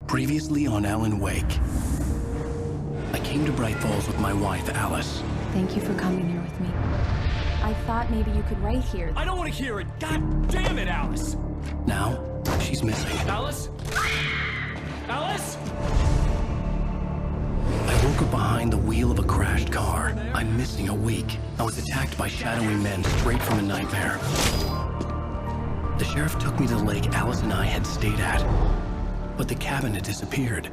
Previously on Alan Wake. I came to Bright Falls with my wife, Alice. Thank you for coming here with me. I thought maybe you could write here. I don't want to hear it! God damn it, Alice! Now, she's missing. Alice? Alice? I woke up behind the wheel of a crashed car. I'm missing a week. I was attacked by shadowy men straight from a nightmare. The sheriff took me to the lake Alice and I had stayed at, but the cabin had disappeared.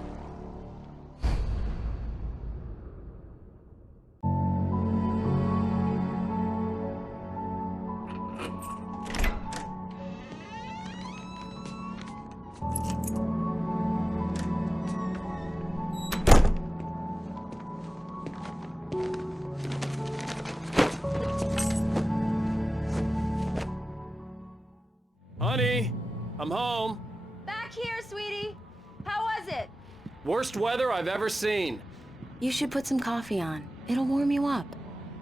Honey, I'm home. Back here, sweetie. How was it? Worst weather I've ever seen. You should put some coffee on. It'll warm you up.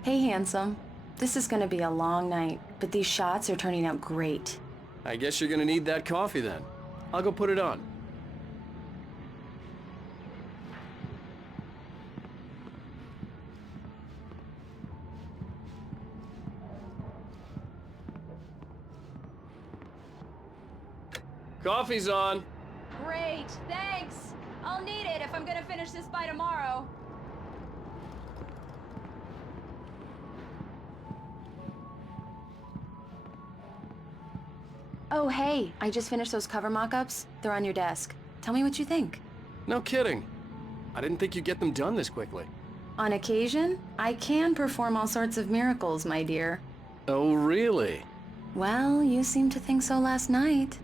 Hey, handsome. This is gonna be a long night, but these shots are turning out great. I guess you're gonna need that coffee then. I'll go put it on. Coffee's on. Great, thanks. I'll need it if I'm gonna finish this by tomorrow. Oh, hey, I just finished those cover mock-ups. They're on your desk. Tell me what you think. No kidding. I didn't think you'd get them done this quickly. On occasion, I can perform all sorts of miracles, my dear. Oh, really? Well, you seemed to think so last night.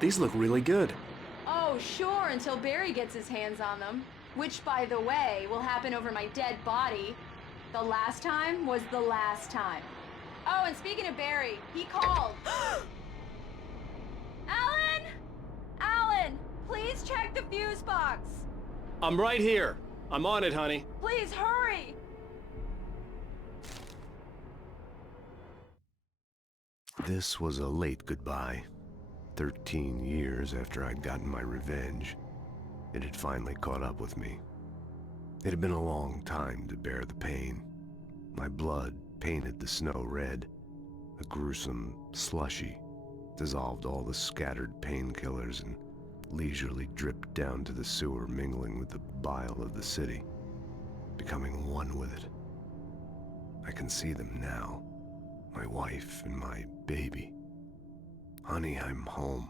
These look really good. Oh, sure, until Barry gets his hands on them. Which, by the way, will happen over my dead body. The last time was the last time. Oh, and speaking of Barry, he called. Alan! Alan, please check the fuse box. I'm right here. I'm on it, honey. Please hurry. This was a late goodbye. 13 years after I'd gotten my revenge, it had finally caught up with me. It had been a long time to bear the pain. My blood painted the snow red. A gruesome slushy dissolved all the scattered painkillers and leisurely dripped down to the sewer, mingling with the bile of the city, becoming one with it. I can see them now, my wife and my baby. Honey, I'm home.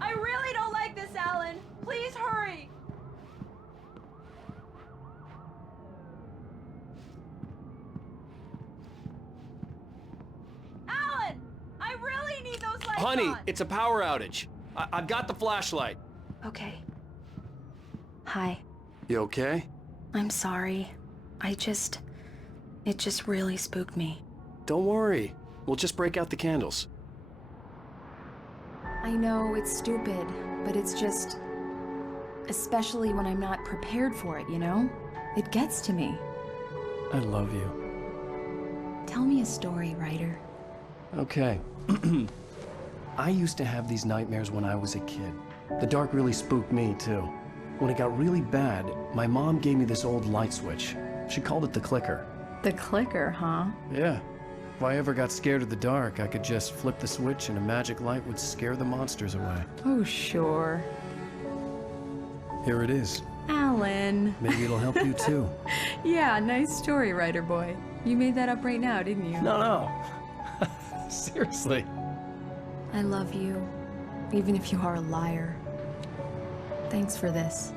I really don't like this, Alan. Please hurry. Alan, I really need those lights Honey, on. it's a power outage. I've got the flashlight. Okay. Hi. You okay? I'm sorry. It just really spooked me. Don't worry. We'll just break out the candles. I know it's stupid, but it's just... especially when I'm not prepared for it, you know? It gets to me. I love you. Tell me a story, writer. Okay. I used to have these nightmares when I was a kid. The dark really spooked me, too. When it got really bad, my mom gave me this old light switch. She called it the clicker. The clicker, huh? Yeah. If I ever got scared of the dark, I could just flip the switch and a magic light would scare the monsters away. Oh, sure. Here it is. Alan. Maybe it'll help you, too. Yeah, nice story, writer boy. You made that up right now, didn't you? No. Seriously. I love you, even if you are a liar. Thanks for this.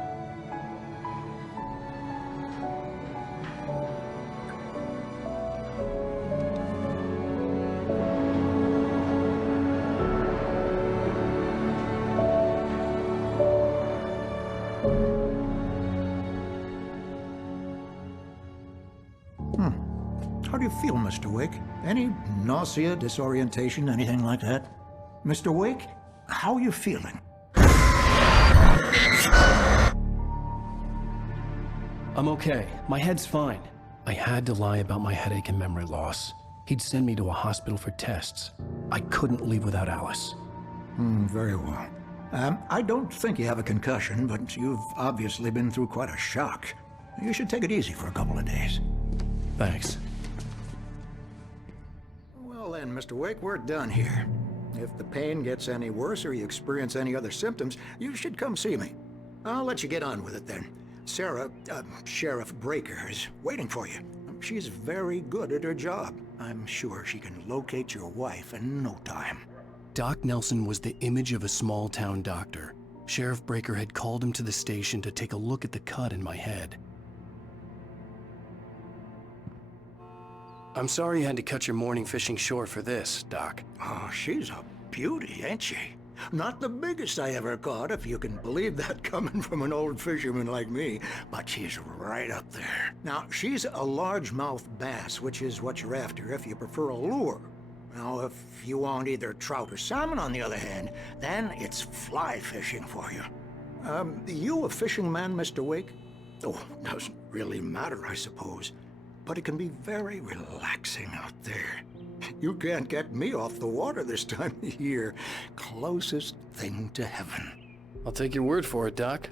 How do you feel, Mr. Wake? Any nausea, disorientation, anything like that? Mr. Wake, how are you feeling? I'm okay. My head's fine. I had to lie about my headache and memory loss. He'd send me to a hospital for tests. I couldn't leave without Alice. Very well. I don't think you have a concussion, but you've obviously been through quite a shock. You should take it easy for a couple of days. Thanks. Well then, Mr. Wake, we're done here. If the pain gets any worse or you experience any other symptoms, you should come see me. I'll let you get on with it then. Sarah, Sheriff Breaker, is waiting for you. She's very good at her job. I'm sure she can locate your wife in no time. Doc Nelson was the image of a small-town doctor. Sheriff Breaker had called him to the station to take a look at the cut in my head. I'm sorry you had to cut your morning fishing short for this, Doc. Oh, she's a beauty, ain't she? Not the biggest I ever caught, if you can believe that coming from an old fisherman like me, but she's right up there. Now, she's a largemouth bass, which is what you're after if you prefer a lure. Now, if you want either trout or salmon, on the other hand, then it's fly fishing for you. You a fishing man, Mr. Wake? Oh, doesn't really matter, I suppose. But it can be very relaxing out there. You can't get me off the water this time of year. Closest thing to heaven. I'll take your word for it, Doc.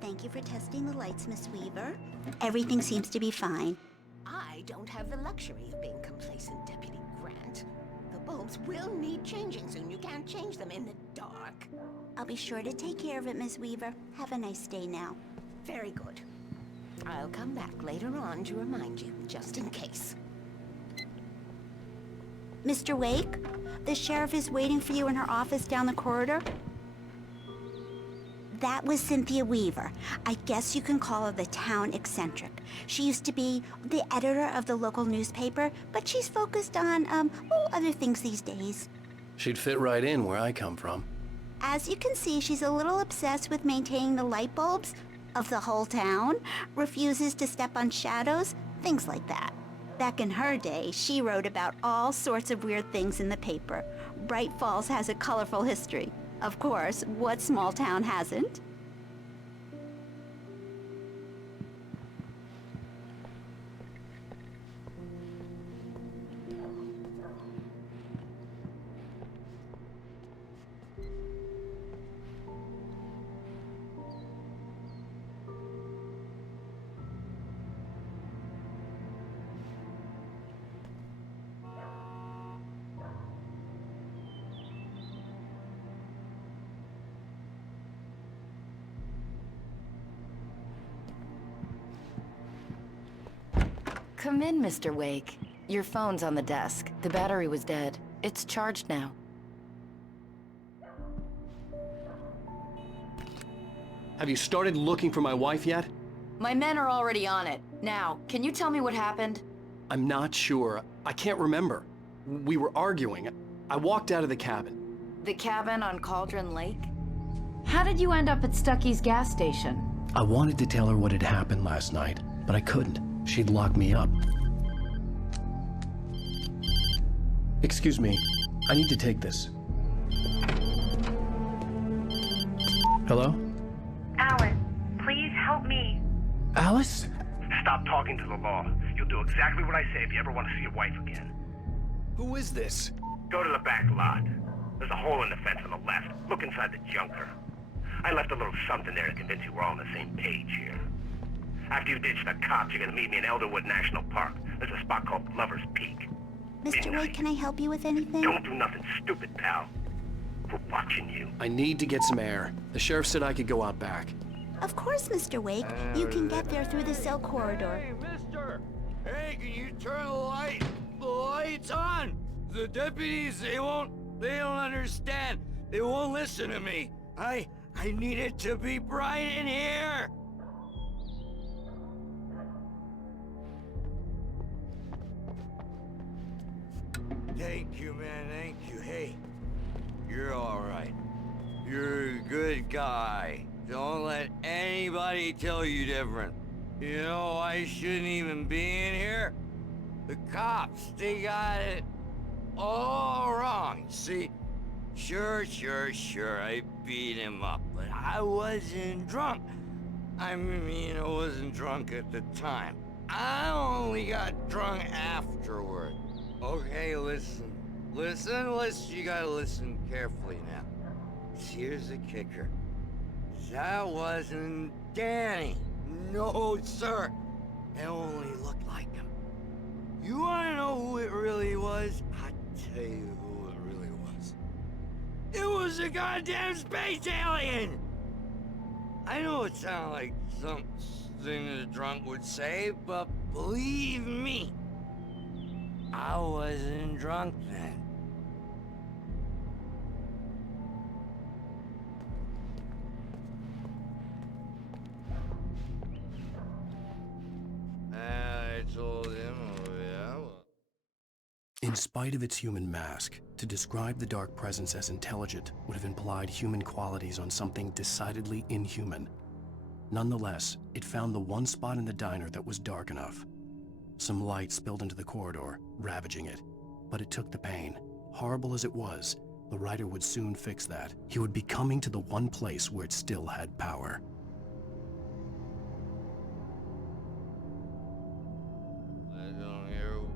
Thank you for testing the lights, Miss Weaver. Everything seems to be fine. I don't have the luxury of being complacent, Deputy Grant. The bulbs will need changing soon. You can't change them in the dark. I'll be sure to take care of it, Miss Weaver. Have a nice day now. Very good. I'll come back later on to remind you, just in case. Mr. Wake, the sheriff is waiting for you in her office down the corridor. That was Cynthia Weaver. I guess you can call her the town eccentric. She used to be the editor of the local newspaper, but she's focused on, other things these days. She'd fit right in where I come from. As you can see, she's a little obsessed with maintaining the light bulbs of the whole town, refuses to step on shadows, things like that. Back in her day, she wrote about all sorts of weird things in the paper. Bright Falls has a colorful history. Of course, what small town hasn't? Come in, Mr. Wake. Your phone's on the desk. The battery was dead. It's charged now. Have you started looking for my wife yet? My men are already on it. Now, can you tell me what happened? I'm not sure. I can't remember. We were arguing. I walked out of the cabin. The cabin on Cauldron Lake? How did you end up at Stucky's gas station? I wanted to tell her what had happened last night, but I couldn't. She'd lock me up. Excuse me. I need to take this. Hello? Alan, please help me. Alice? Stop talking to the law. You'll do exactly what I say if you ever want to see your wife again. Who is this? Go to the back lot. There's a hole in the fence on the left. Look inside the junker. I left a little something there to convince you we're all on the same page here. After you ditch the cops, you're gonna meet me in Elderwood National Park. There's a spot called Lover's Peak. Mr. Wake, can I help you with anything? Don't do nothing stupid, pal. We're watching you. I need to get some air. The sheriff said I could go out back. Of course, Mr. Wake. You can get there through the cell corridor. Hey, mister! Hey, can you turn the lights on? The deputies, they don't understand. They won't listen to me. I I need it to be bright in here! Thank you, man, thank you. Hey, you're alright. You're a good guy. Don't let anybody tell you different. You know, I shouldn't even be in here. The cops, they got it all wrong. See, sure, I beat him up, but I wasn't drunk. I mean, I wasn't drunk at the time. I only got drunk afterward. Okay, listen, you gotta listen carefully now. Here's the kicker. That wasn't Danny. No, sir. It only looked like him. You wanna know who it really was? I'll tell you who it really was. It was a goddamn space alien! I know it sounds like something a drunk would say, but believe me, I wasn't drunk then. I told him, oh yeah, well. In spite of its human mask, to describe the dark presence as intelligent would have implied human qualities on something decidedly inhuman. Nonetheless, it found the one spot in the diner that was dark enough. Some light spilled into the corridor, ravaging it. But it took the pain. Horrible as it was, the writer would soon fix that. He would be coming to the one place where it still had power. I don't hear who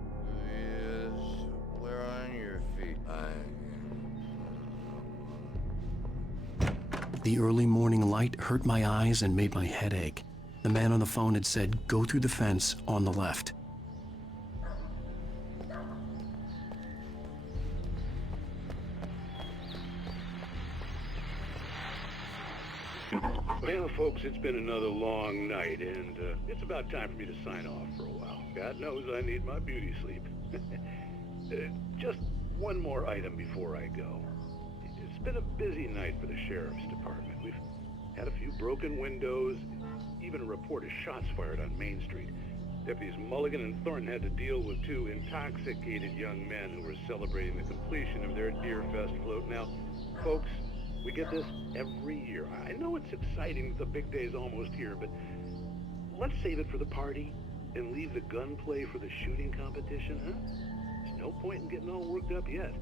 he is. Where on your feet? The early morning light hurt my eyes and made my head ache. The man on the phone had said, "Go through the fence on the left." Well, folks, it's been another long night, and it's about time for me to sign off for a while. God knows I need my beauty sleep. Just one more item before I go. It's been a busy night for the Sheriff's Department. We've had a few broken windows, even a report of shots fired on Main Street. Deputies Mulligan and Thornton had to deal with two intoxicated young men who were celebrating the completion of their Deer Fest float. Now, folks, we get this every year. I know it's exciting, the big day's almost here, but let's save it for the party and leave the gunplay for the shooting competition, huh? There's no point in getting all worked up yet.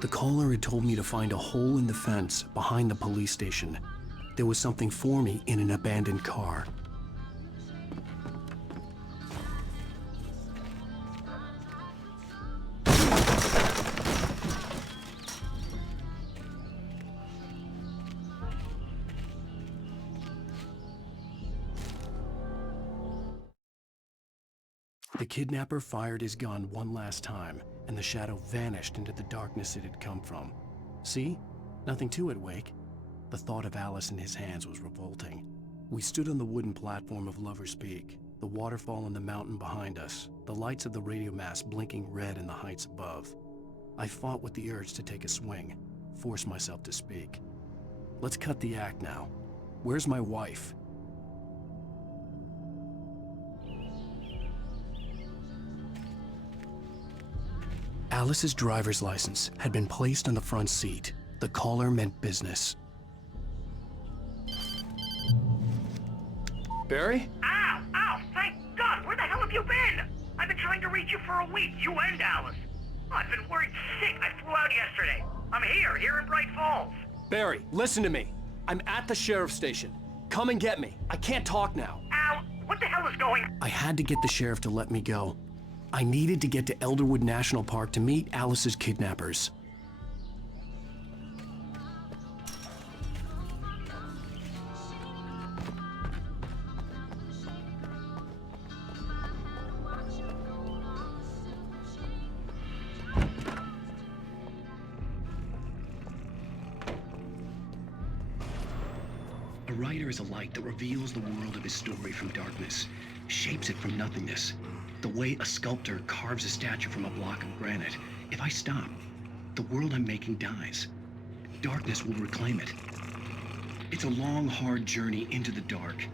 The caller had told me to find a hole in the fence behind the police station. There was something for me in an abandoned car. The kidnapper fired his gun one last time, and the shadow vanished into the darkness it had come from. See? Nothing to it, Wake. The thought of Alice in his hands was revolting. We stood on the wooden platform of Lover's Peak, the waterfall and the mountain behind us, the lights of the radio mast blinking red in the heights above. I fought with the urge to take a swing, force myself to speak. Let's cut the act now. Where's my wife? Alice's driver's license had been placed on the front seat. The caller meant business. Barry? Ow! Ow! Thank God! Where the hell have you been? I've been trying to reach you for a week, you and Alice. Oh, I've been worried sick. I flew out yesterday. I'm here in Bright Falls. Barry, listen to me. I'm at the sheriff's station. Come and get me. I can't talk now. Ow! What the hell is going on? I had to get the sheriff to let me go. I needed to get to Elderwood National Park to meet Alice's kidnappers. A writer is a light that reveals the world of his story from darkness. shapes it from nothingness. The way a sculptor carves a statue from a block of granite. If I stop, the world I'm making dies. Darkness will reclaim it. It's a long, hard journey into the dark.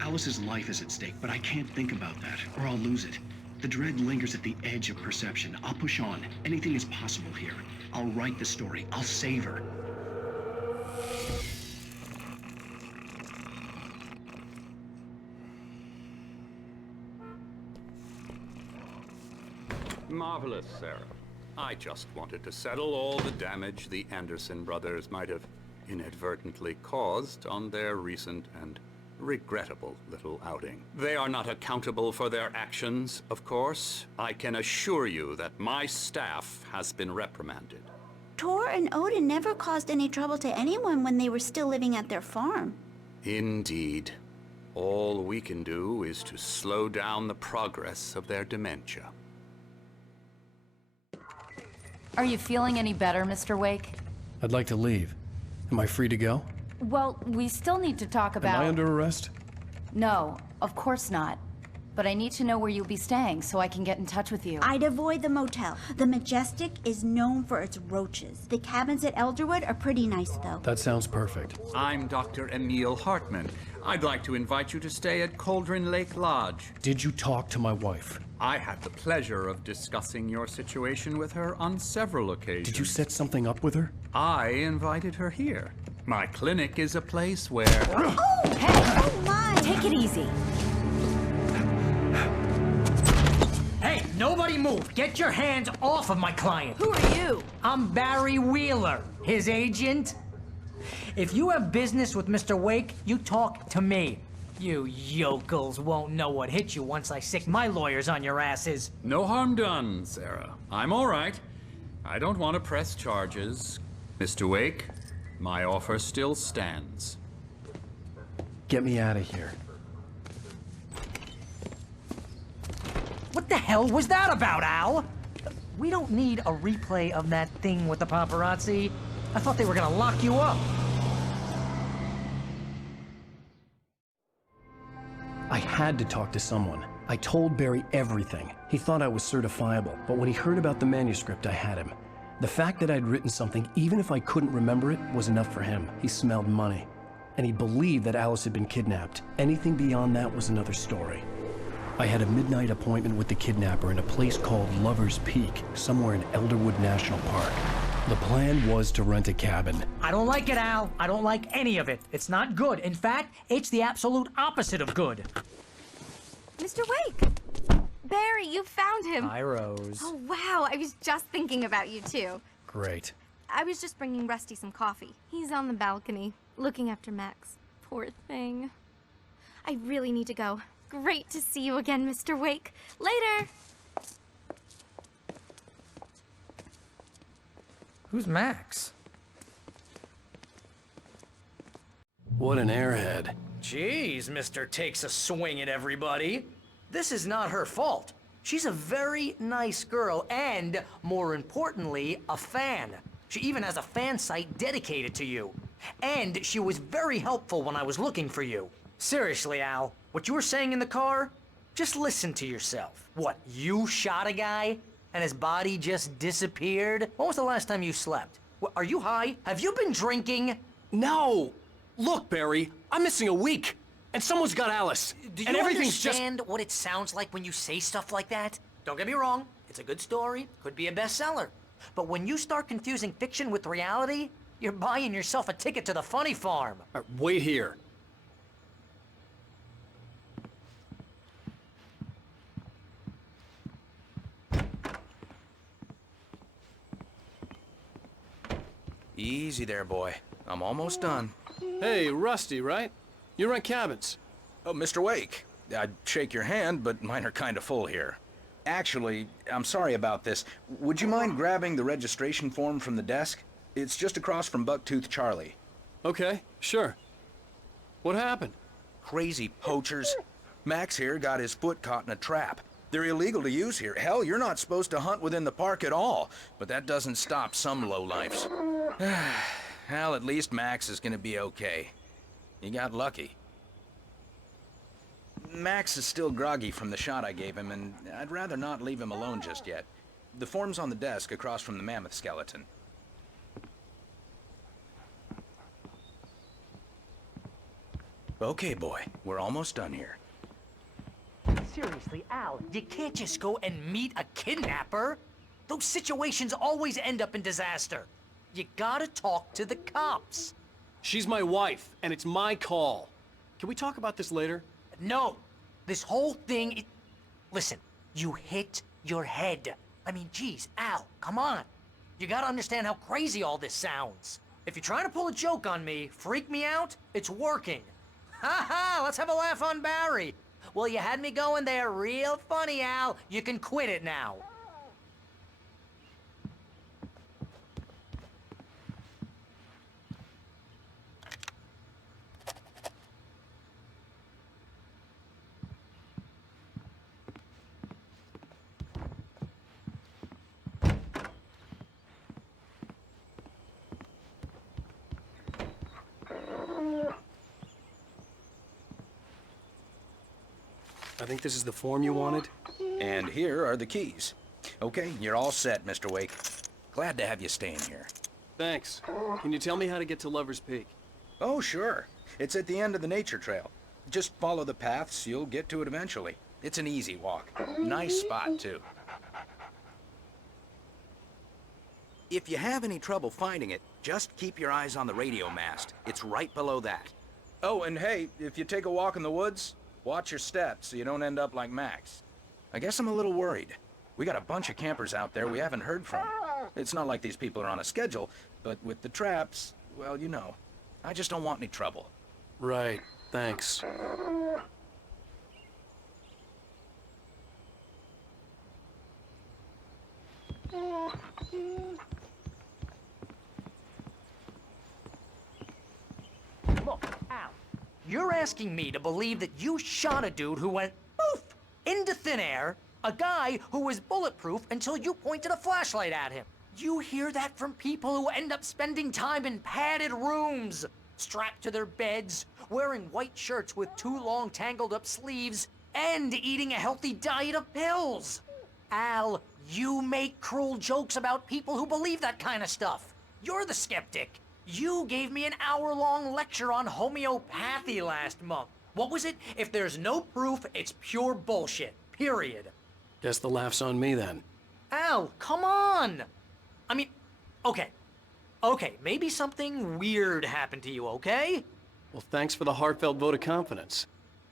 Alice's life is at stake, but I can't think about that, or I'll lose it. The dread lingers at the edge of perception. I'll push on. Anything is possible here. I'll write the story. I'll save her. Marvelous, Sarah. I just wanted to settle all the damage the Anderson brothers might have inadvertently caused on their recent and regrettable little outing. They are not accountable for their actions, of course. I can assure you that my staff has been reprimanded. Tor and Odin never caused any trouble to anyone when they were still living at their farm. Indeed. All we can do is to slow down the progress of their dementia. Are you feeling any better, Mr. Wake? I'd like to leave. Am I free to go? Well, we still need to talk about... Am I under arrest? No, of course not. But I need to know where you'll be staying so I can get in touch with you. I'd avoid the motel. The Majestic is known for its roaches. The cabins at Elderwood are pretty nice, though. That sounds perfect. I'm Dr. Emil Hartman. I'd like to invite you to stay at Cauldron Lake Lodge. Did you talk to my wife? I had the pleasure of discussing your situation with her on several occasions. Did you set something up with her? I invited her here. My clinic is a place where... Oh! Hey! Oh, my! Take it easy. Hey, nobody move! Get your hands off of my client! Who are you? I'm Barry Wheeler, his agent. If you have business with Mr. Wake, you talk to me. You yokels won't know what hit you once I sick my lawyers on your asses. No harm done, Sarah. I'm all right. I don't want to press charges. Mr. Wake, my offer still stands. Get me out of here. What the hell was that about, Al? We don't need a replay of that thing with the paparazzi. I thought they were gonna lock you up. I had to talk to someone. I told Barry everything. He thought I was certifiable, but when he heard about the manuscript, I had him. The fact that I'd written something, even if I couldn't remember it, was enough for him. He smelled money. And he believed that Alice had been kidnapped. Anything beyond that was another story. I had a midnight appointment with the kidnapper in a place called Lover's Peak, somewhere in Elderwood National Park. The plan was to rent a cabin. I don't like it, Al. I don't like any of it. It's not good. In fact, it's the absolute opposite of good. Mr. Wake! Barry, you found him! Hi, Rose. Oh, wow. I was just thinking about you, too. Great. I was just bringing Rusty some coffee. He's on the balcony, looking after Max. Poor thing. I really need to go. Great to see you again, Mr. Wake. Later! Who's Max? What an airhead. Jeez, Mr. Takes a swing at everybody. This is not her fault. She's a very nice girl and, more importantly, a fan. She even has a fan site dedicated to you. And she was very helpful when I was looking for you. Seriously, Al, what you were saying in the car? Just listen to yourself. What, you shot a guy and his body just disappeared? When was the last time you slept? What, are you high? Have you been drinking? No! Look, Barry, I'm missing a week, and someone's got Alice. Do and you everything's understand what it sounds like when you say stuff like that? Don't get me wrong, it's a good story, could be a bestseller. But when you start confusing fiction with reality, you're buying yourself a ticket to the funny farm. Wait here. Easy there, boy. I'm almost done. Hey, Rusty, right? You rent cabins. Oh, Mr. Wake. I'd shake your hand, but mine are kind of full here. Actually, I'm sorry about this. Would you mind grabbing the registration form from the desk? It's just across from Bucktooth Charlie. Okay, sure. What happened? Crazy poachers. Max here got his foot caught in a trap. They're illegal to use here. Hell, you're not supposed to hunt within the park at all. But that doesn't stop some lowlifes. Well, at least Max is gonna be okay. You got lucky. Max is still groggy from the shot I gave him, and I'd rather not leave him alone just yet. The form's on the desk across from the mammoth skeleton. Okay, boy, we're almost done here. Seriously, Al, you can't just go and meet a kidnapper. Those situations always end up in disaster. You gotta talk to the cops. She's my wife, and it's my call. Can we talk about this later? No. This whole thing, listen, you hit your head. I mean, geez, Al, come on. You gotta understand how crazy all this sounds. If you're trying to pull a joke on me, freak me out, it's working. Ha ha, let's have a laugh on Barry. Well, you had me going there real funny, Al. You can quit it now. I think this is the form you wanted. And here are the keys. Okay, you're all set, Mr. Wake. Glad to have you staying here. Thanks. Can you tell me how to get to Lover's Peak? Oh, sure. It's at the end of the nature trail. Just follow the paths, you'll get to it eventually. It's an easy walk. Nice spot, too. If you have any trouble finding it, just keep your eyes on the radio mast. It's right below that. Oh, and hey, if you take a walk in the woods, watch your steps so you don't end up like Max. I guess I'm a little worried. We got a bunch of campers out there we haven't heard from. It's not like these people are on a schedule, but with the traps, well, you know. I just don't want any trouble. Right, thanks. Look, Al, you're asking me to believe that you shot a dude who went poof into thin air, a guy who was bulletproof until you pointed a flashlight at him. You hear that from people who end up spending time in padded rooms, strapped to their beds, wearing white shirts with too long tangled up sleeves, and eating a healthy diet of pills. Al, you make cruel jokes about people who believe that kind of stuff. You're the skeptic. You gave me an hour-long lecture on homeopathy last month. What was it? If there's no proof, it's pure bullshit. Period. Guess the laugh's on me then. Al, come on! I mean, okay. Okay, maybe something weird happened to you, okay? Well, thanks for the heartfelt vote of confidence.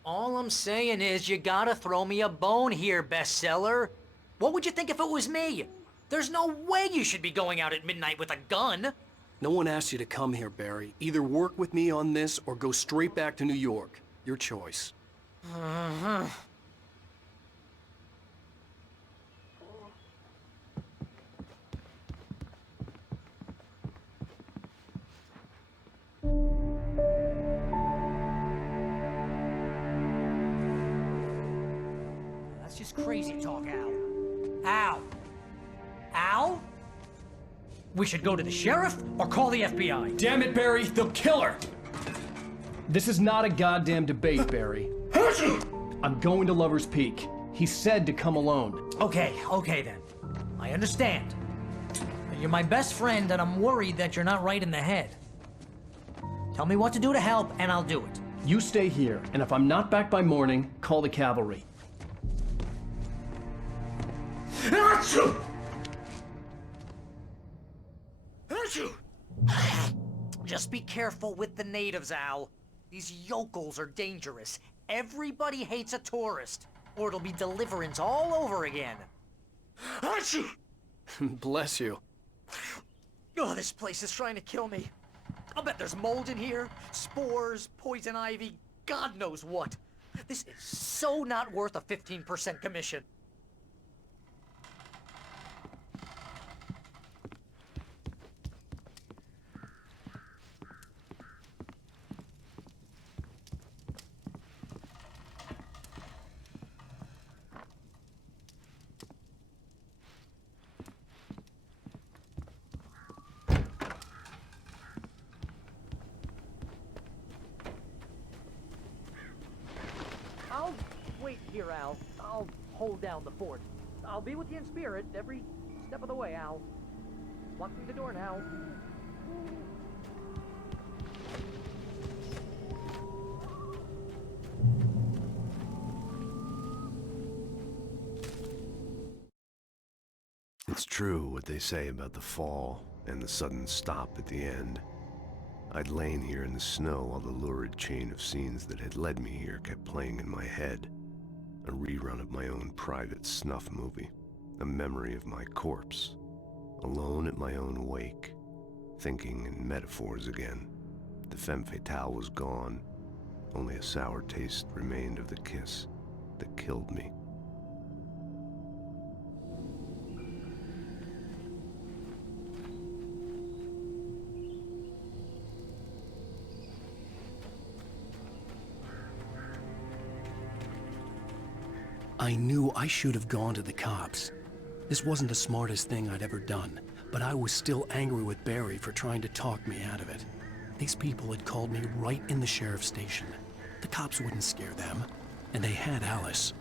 All I'm saying is you gotta throw me a bone here, bestseller. What would you think if it was me? There's no way you should be going out at midnight with a gun. No one asked you to come here, Barry. Either work with me on this or go straight back to New York. Your choice. That's just crazy talk, Al. Al? Al? We should go to the sheriff or call the FBI. Damn it, Barry, they'll kill her! This is not a goddamn debate, Barry. I'm going to Lover's Peak. He said to come alone. Okay then. I understand. You're my best friend and I'm worried that you're not right in the head. Tell me what to do to help and I'll do it. You stay here, and if I'm not back by morning, call the cavalry. Just be careful with the natives, Al. These yokels are dangerous. Everybody hates a tourist, or it'll be Deliverance all over again. Bless you. Oh, this place is trying to kill me. I'll bet there's mold in here, spores, poison ivy, God knows what. This is so not worth a 15% commission. wait here, Al. I'll hold down the fort. I'll be with you in spirit every step of the way, Al. Lock me the door now. It's true what they say about the fall and the sudden stop at the end. I'd lain here in the snow while the lurid chain of scenes that had led me here kept playing in my head. A rerun of my own private snuff movie. A memory of my corpse. Alone at my own wake. Thinking in metaphors again. The femme fatale was gone. Only a sour taste remained of the kiss that killed me. I knew I should have gone to the cops. This wasn't the smartest thing I'd ever done, but I was still angry with Barry for trying to talk me out of it. These people had called me right in the sheriff's station. The cops wouldn't scare them, and they had Alice.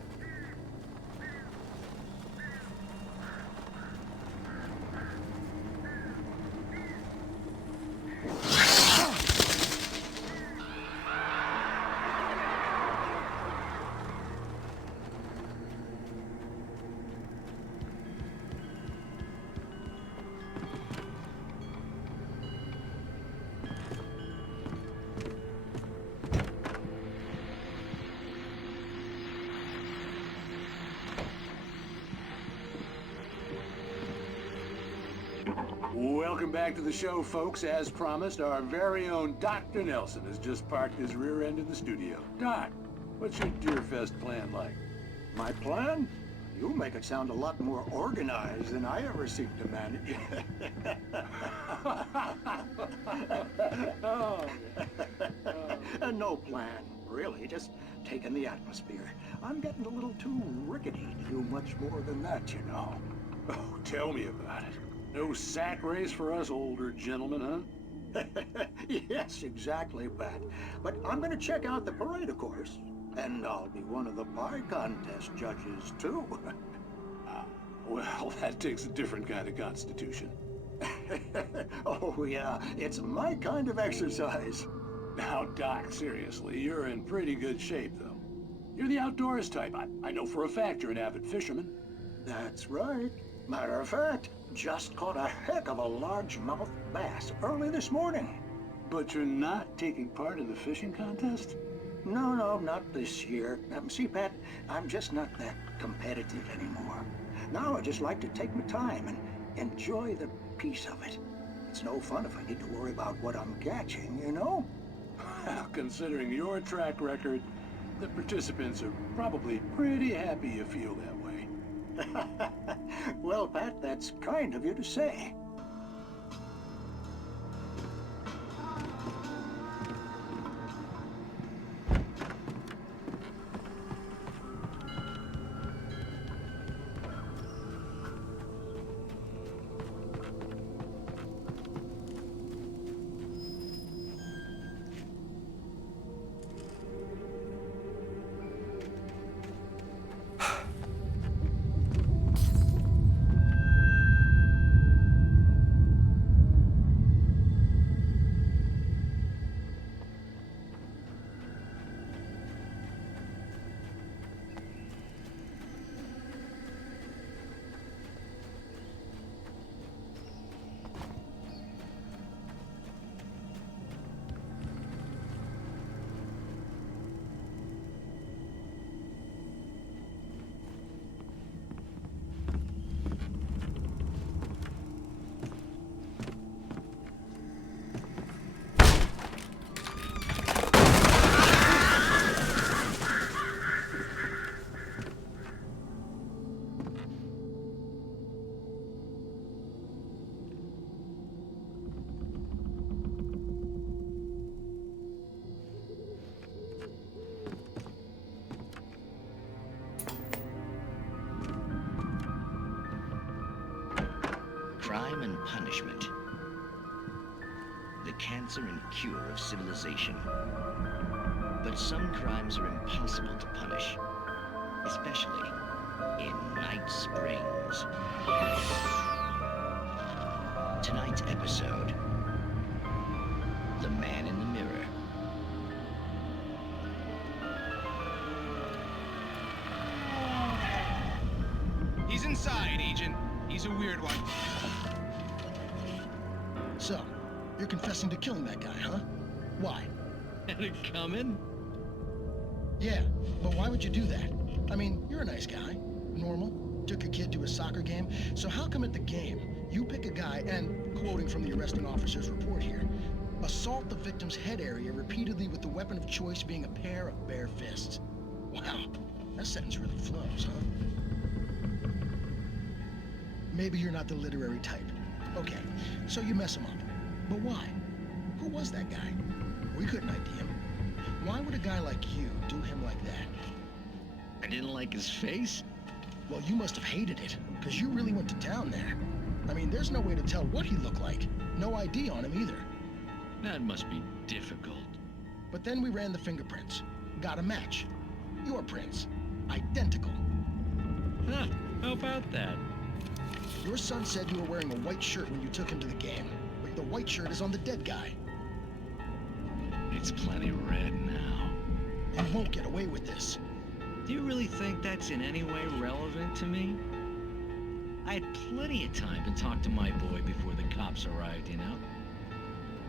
Welcome back to the show, folks. As promised, our very own Dr. Nelson has just parked his rear end in the studio. Doc, what's your Deerfest plan like? My plan? You make it sound a lot more organized than I ever seem to manage. No plan, really. Just taking the atmosphere. I'm getting a little too rickety to do much more than that, you know. Oh, tell me about it. No sack race for us older gentlemen, huh? Yes, exactly, Pat. But I'm going to check out the parade, of course. And I'll be one of the pie contest judges, too. Well, that takes a different kind of constitution. Oh, yeah. It's my kind of exercise. Now, Doc, seriously, you're in pretty good shape, though. You're the outdoors type. I know for a fact you're an avid fisherman. That's right. Matter of fact, just caught a heck of a largemouth bass early this morning. But you're not taking part in the fishing contest? No, not this year. See, Pat, I'm just not that competitive anymore. Now I just like to take my time and enjoy the peace of it. It's no fun if I need to worry about what I'm catching, you know? Well, considering your track record, the participants are probably pretty happy you feel that way. Well, Pat, that's kind of you to say. Crime and punishment. The cancer and cure of civilization. But some crimes are impossible to punish. especially in Night Springs. Tonight's episode, The Man in the Mirror. He's inside, Agent. He's a weird one. So, you're confessing to killing that guy, huh? Why? Had it coming? Yeah, but why would you do that? I mean, you're a nice guy. Normal. Took your kid to a soccer game. So how come at the game, you pick a guy and, quoting from the arresting officer's report here, assault the victim's head area repeatedly with the weapon of choice being a pair of bare fists? Wow, that sentence really flows, huh? Maybe you're not the literary type. Okay, so you mess him up. But why? Who was that guy? We couldn't ID him. Why would a guy like you do him like that? I didn't like his face? Well, you must have hated it, because you really went to town there. I mean, there's no way to tell what he looked like. No ID on him either. That must be difficult. But then we ran the fingerprints. Got a match. Your prints. Identical. Huh, how about that? Your son said you were wearing a white shirt when you took him to the game. But the white shirt is on the dead guy. It's plenty red now. You won't get away with this. Do you really think that's in any way relevant to me? I had plenty of time to talk to my boy before the cops arrived, you know?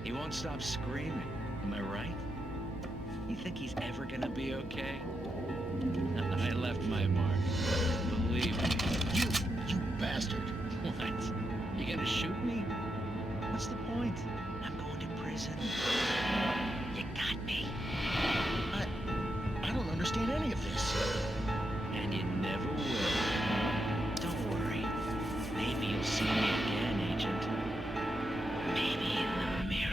He won't stop screaming, am I right? You think he's ever gonna be okay? I left my mark. Believe me. You bastard. What? You gonna shoot me? What's the point? I'm going to prison. You got me. I don't understand any of this. And you never will. Don't worry. Maybe you'll see me again, Agent. Maybe in the mirror.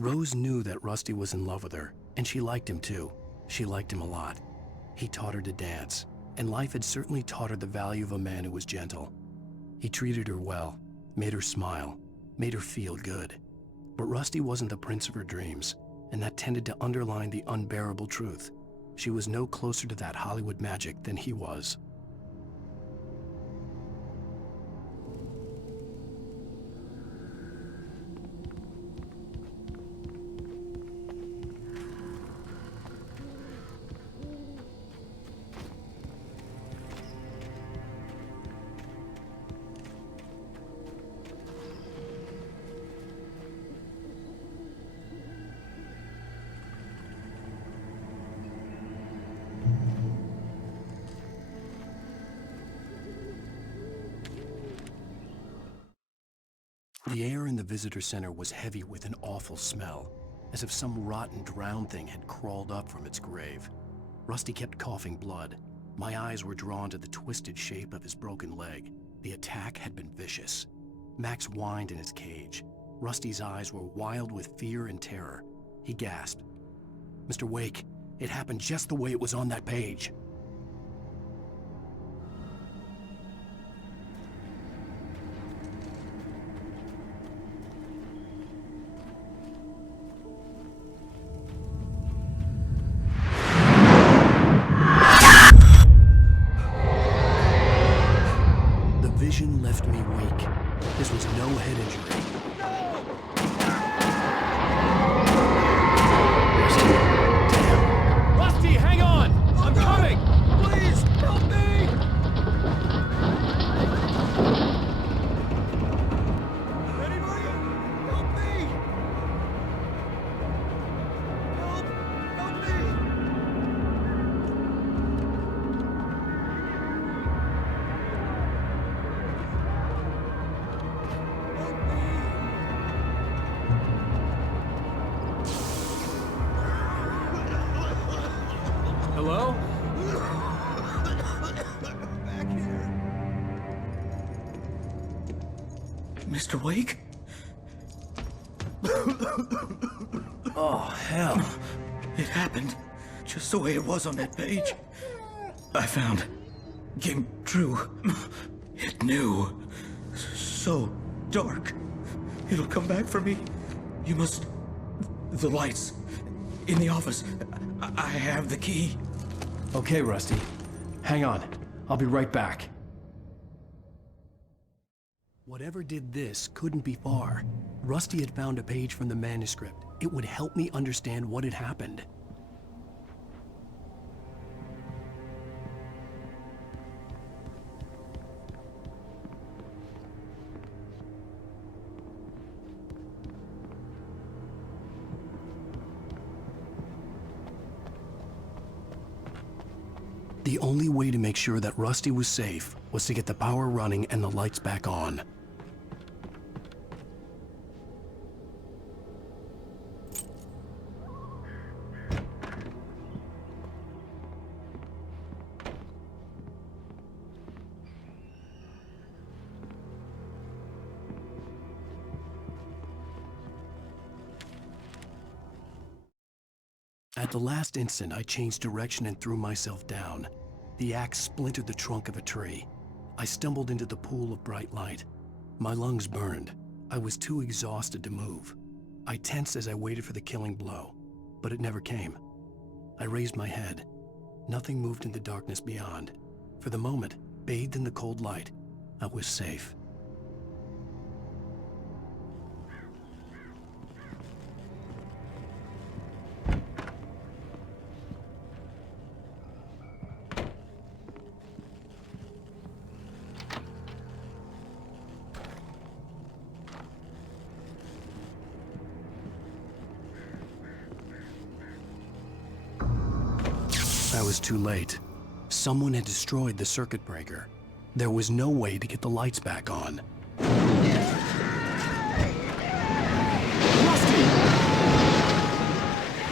Rose knew that Rusty was in love with her, and she liked him too. She liked him a lot. He taught her to dance, and life had certainly taught her the value of a man who was gentle. He treated her well, made her smile, made her feel good. But Rusty wasn't the prince of her dreams, and that tended to underline the unbearable truth. She was no closer to that Hollywood magic than he was. The air in the visitor center was heavy with an awful smell, as if some rotten drowned thing had crawled up from its grave. Rusty kept coughing blood. My eyes were drawn to the twisted shape of his broken leg. The attack had been vicious. Max whined in his cage. Rusty's eyes were wild with fear and terror. He gasped. "Mr. Wake, it happened just the way it was on that page." Hello? Back here. Mr. Wake? Oh, hell. It happened just the way it was on that page. I found. Came true. It knew. So dark. It'll come back for me. You must... The lights. In the office. I have the key. Okay, Rusty. Hang on. I'll be right back. Whatever did this couldn't be far. Rusty had found a page from the manuscript. It would help me understand what had happened. The only way to make sure that Rusty was safe was to get the power running and the lights back on. At the last instant, I changed direction and threw myself down. The axe splintered the trunk of a tree. I stumbled into the pool of bright light. My lungs burned. I was too exhausted to move. I tensed as I waited for the killing blow, but it never came. I raised my head. Nothing moved in the darkness beyond. For the moment, bathed in the cold light, I was safe. I was too late. Someone had destroyed the circuit breaker. There was no way to get the lights back on. Rusty!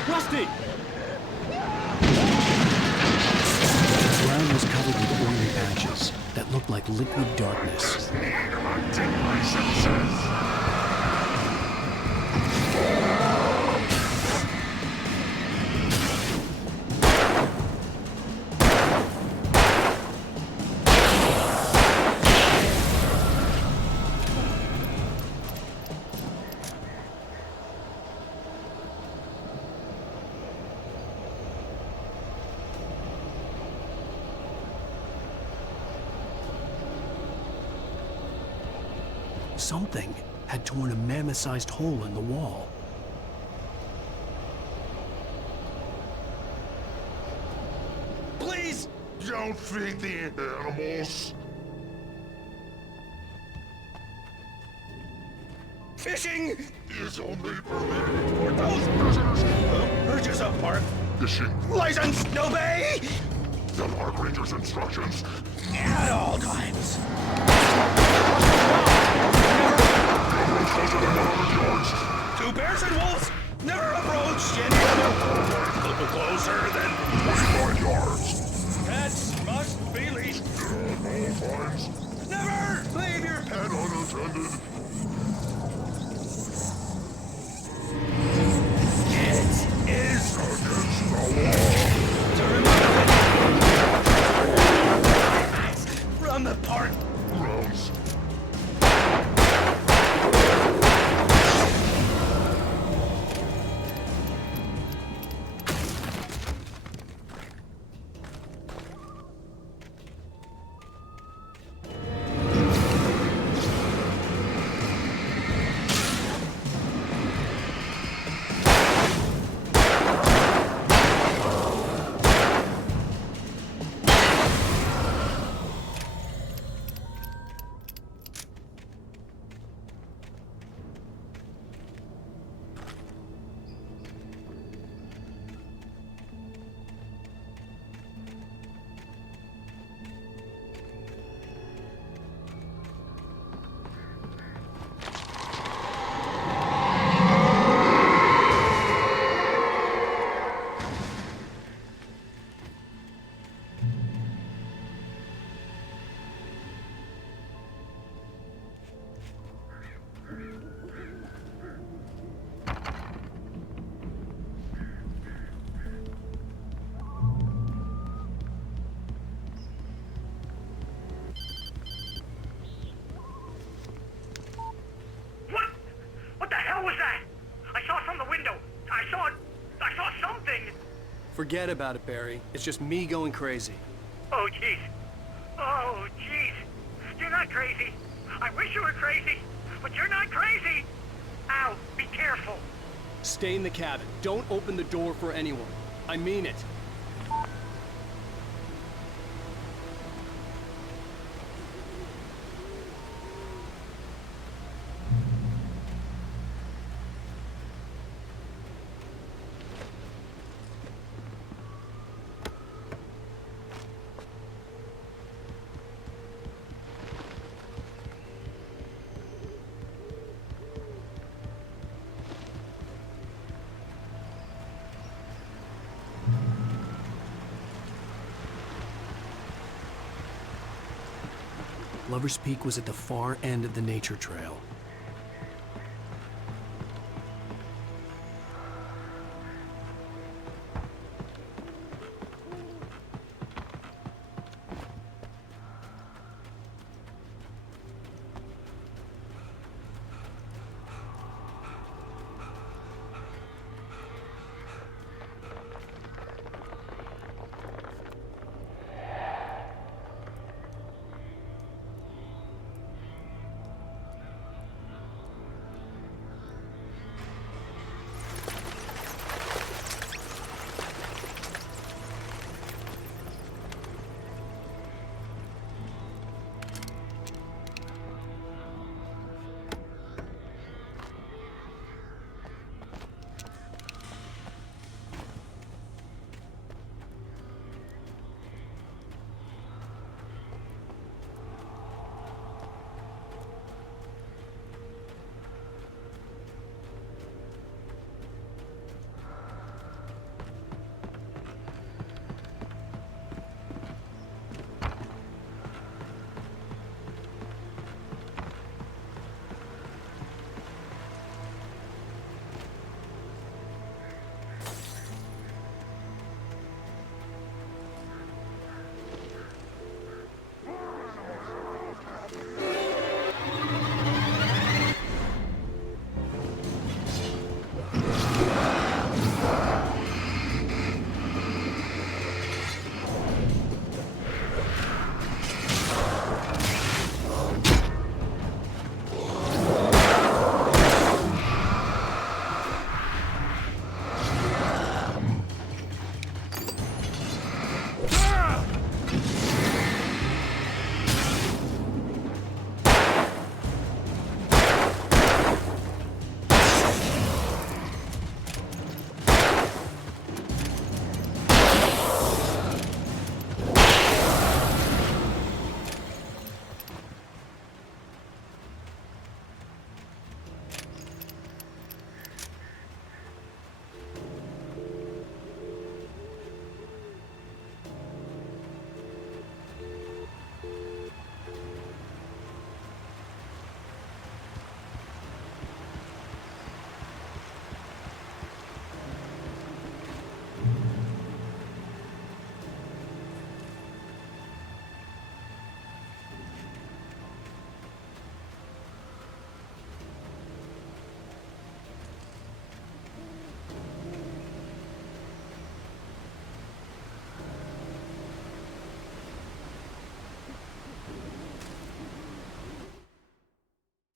Rusty! The ground was covered with oily patches that looked like liquid darkness. Something had torn a mammoth-sized hole in the wall. Please don't feed the animals. Fishing is only permitted for those prisoners who purchase a park fishing license. No bay. The park ranger's instructions At all times. closer than 100 yards. 2 bears and wolves never approached any other. Closer than 25 yards. Pets must be leashed. No fines. Never leave your pet unattended. It is against the law. From the park grounds. Forget about it, Barry. It's just me going crazy. Oh, jeez. Oh, jeez. You're not crazy. I wish you were crazy, but you're not crazy. Al, be careful. Stay in the cabin. Don't open the door for anyone. I mean it. Lover's Peak was at the far end of the nature trail.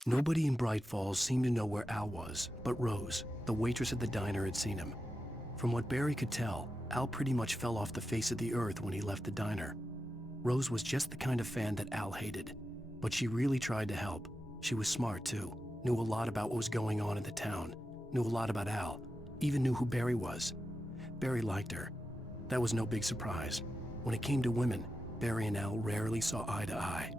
Nobody in Bright Falls seemed to know where Al was, but Rose, the waitress at the diner, had seen him. From what Barry could tell, Al pretty much fell off the face of the earth when he left the diner. Rose was just the kind of fan that Al hated, but she really tried to help. She was smart too, knew a lot about what was going on in the town, knew a lot about Al, even knew who Barry was. Barry liked her. That was no big surprise. When it came to women, Barry and Al rarely saw eye to eye.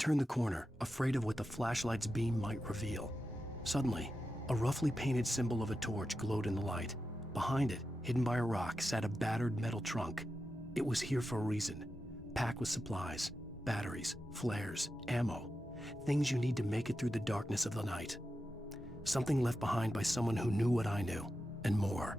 turned the corner, afraid of what the flashlight's beam might reveal. Suddenly, a roughly painted symbol of a torch glowed in the light. Behind it, hidden by a rock, sat a battered metal trunk. It was here for a reason, packed with supplies, batteries, flares, ammo, things you need to make it through the darkness of the night. Something left behind by someone who knew what I knew, and more.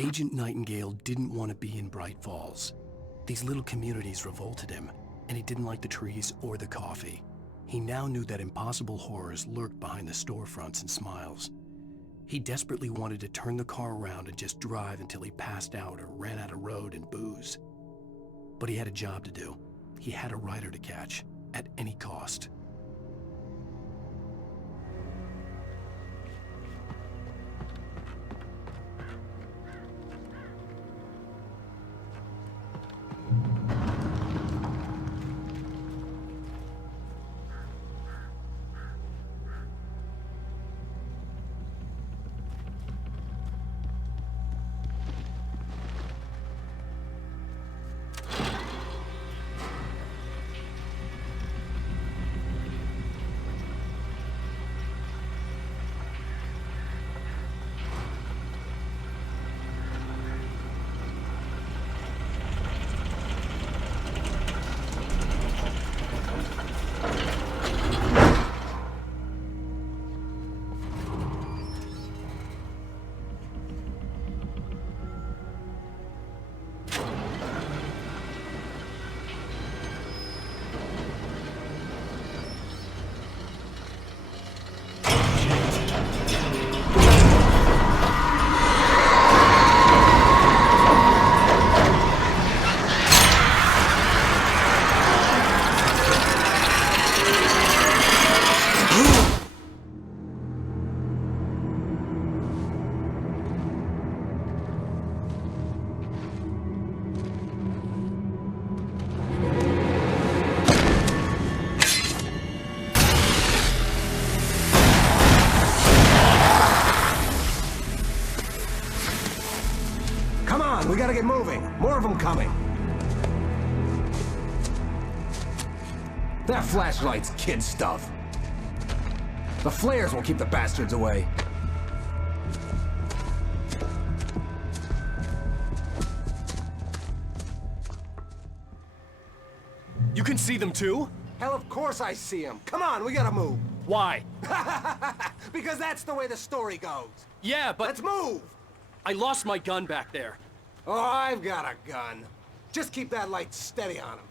Agent Nightingale didn't want to be in Bright Falls. These little communities revolted him, and he didn't like the trees or the coffee. He now knew that impossible horrors lurked behind the storefronts and smiles. He desperately wanted to turn the car around and just drive until he passed out or ran out of road and booze. But he had a job to do. He had a rider to catch, at any cost. gotta get moving. More of them coming. That flashlight's kid stuff. The flares will keep the bastards away. You can see them too? Hell, of course I see them. Come on, we gotta move. Why? Because that's the way the story goes. Yeah, but... Let's move! I lost my gun back there. Oh, I've got a gun. Just keep that light steady on him.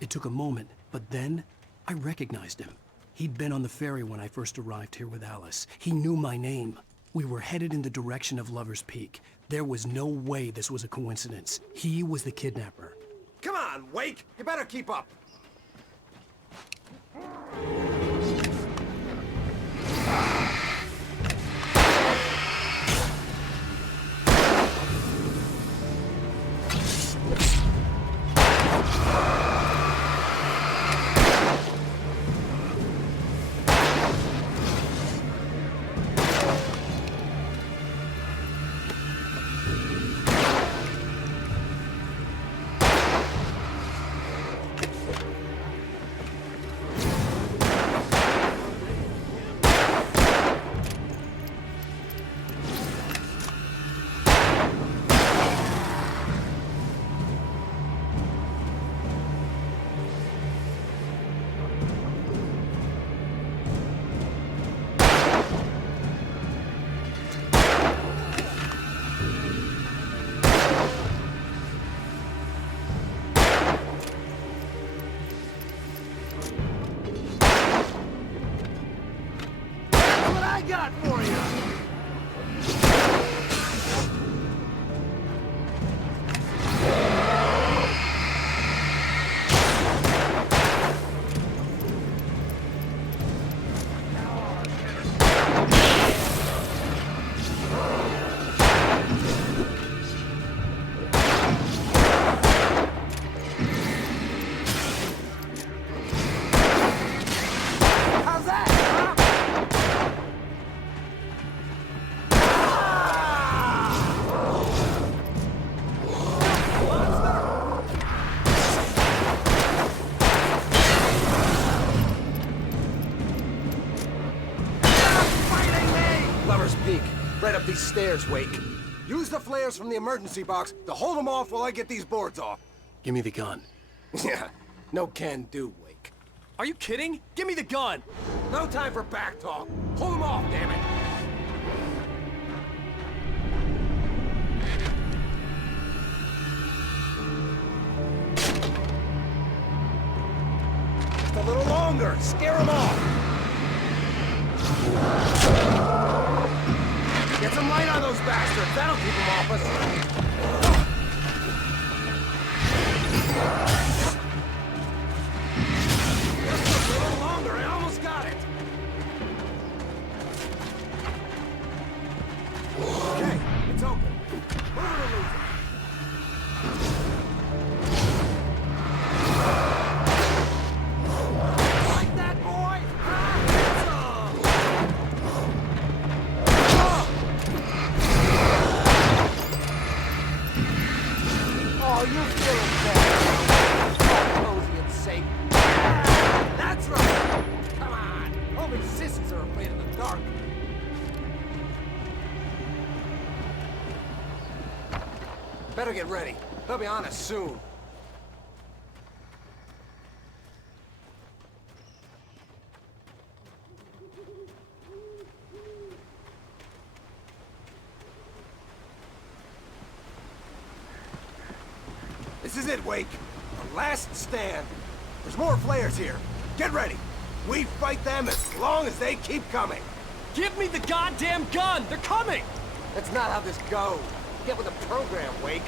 It took a moment, but then I recognized him. He'd been on the ferry when I first arrived here with Alice. He knew my name. We were headed in the direction of Lover's Peak. There was no way this was a coincidence. He was the kidnapper. Come on, Wake! You better keep up. Got for you. Right up these stairs, Wake. Use the flares from the emergency box to hold them off while I get these boards off. Give me the gun. Yeah, no can do, Wake. Are you kidding? Give me the gun! No time for back talk. Hold them off, damn it. Just a little longer. Scare them off. Get some light on those bastards. That'll keep them off us. Just a little longer. I almost got it. Okay, it's open. Move it or lose it. Like that, boy? Oh, you're feeling bad. All cozy and safe. Yeah, that's right. Come on. Only sissies are afraid of the dark. Better get ready. They'll be on us soon. This is it, Wake. Our last stand. There's more flares here. Get ready. We fight them as long as they keep coming. Give me the goddamn gun! They're coming! That's not how this goes. Get with the program, Wake.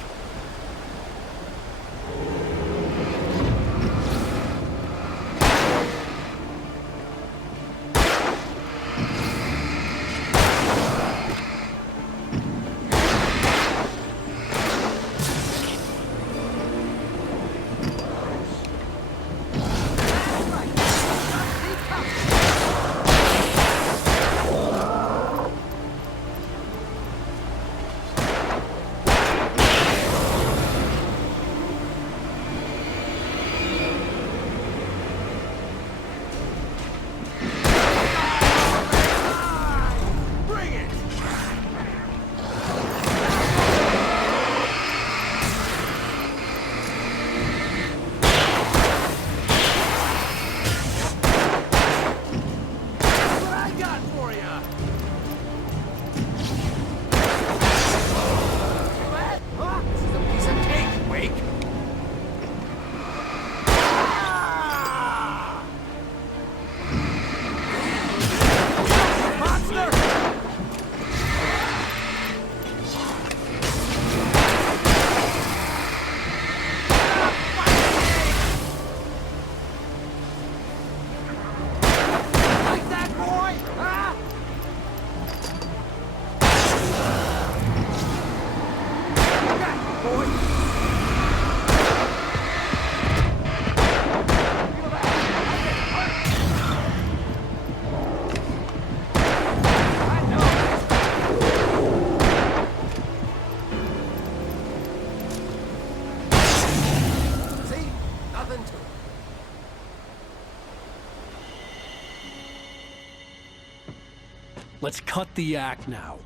Let's cut the act now.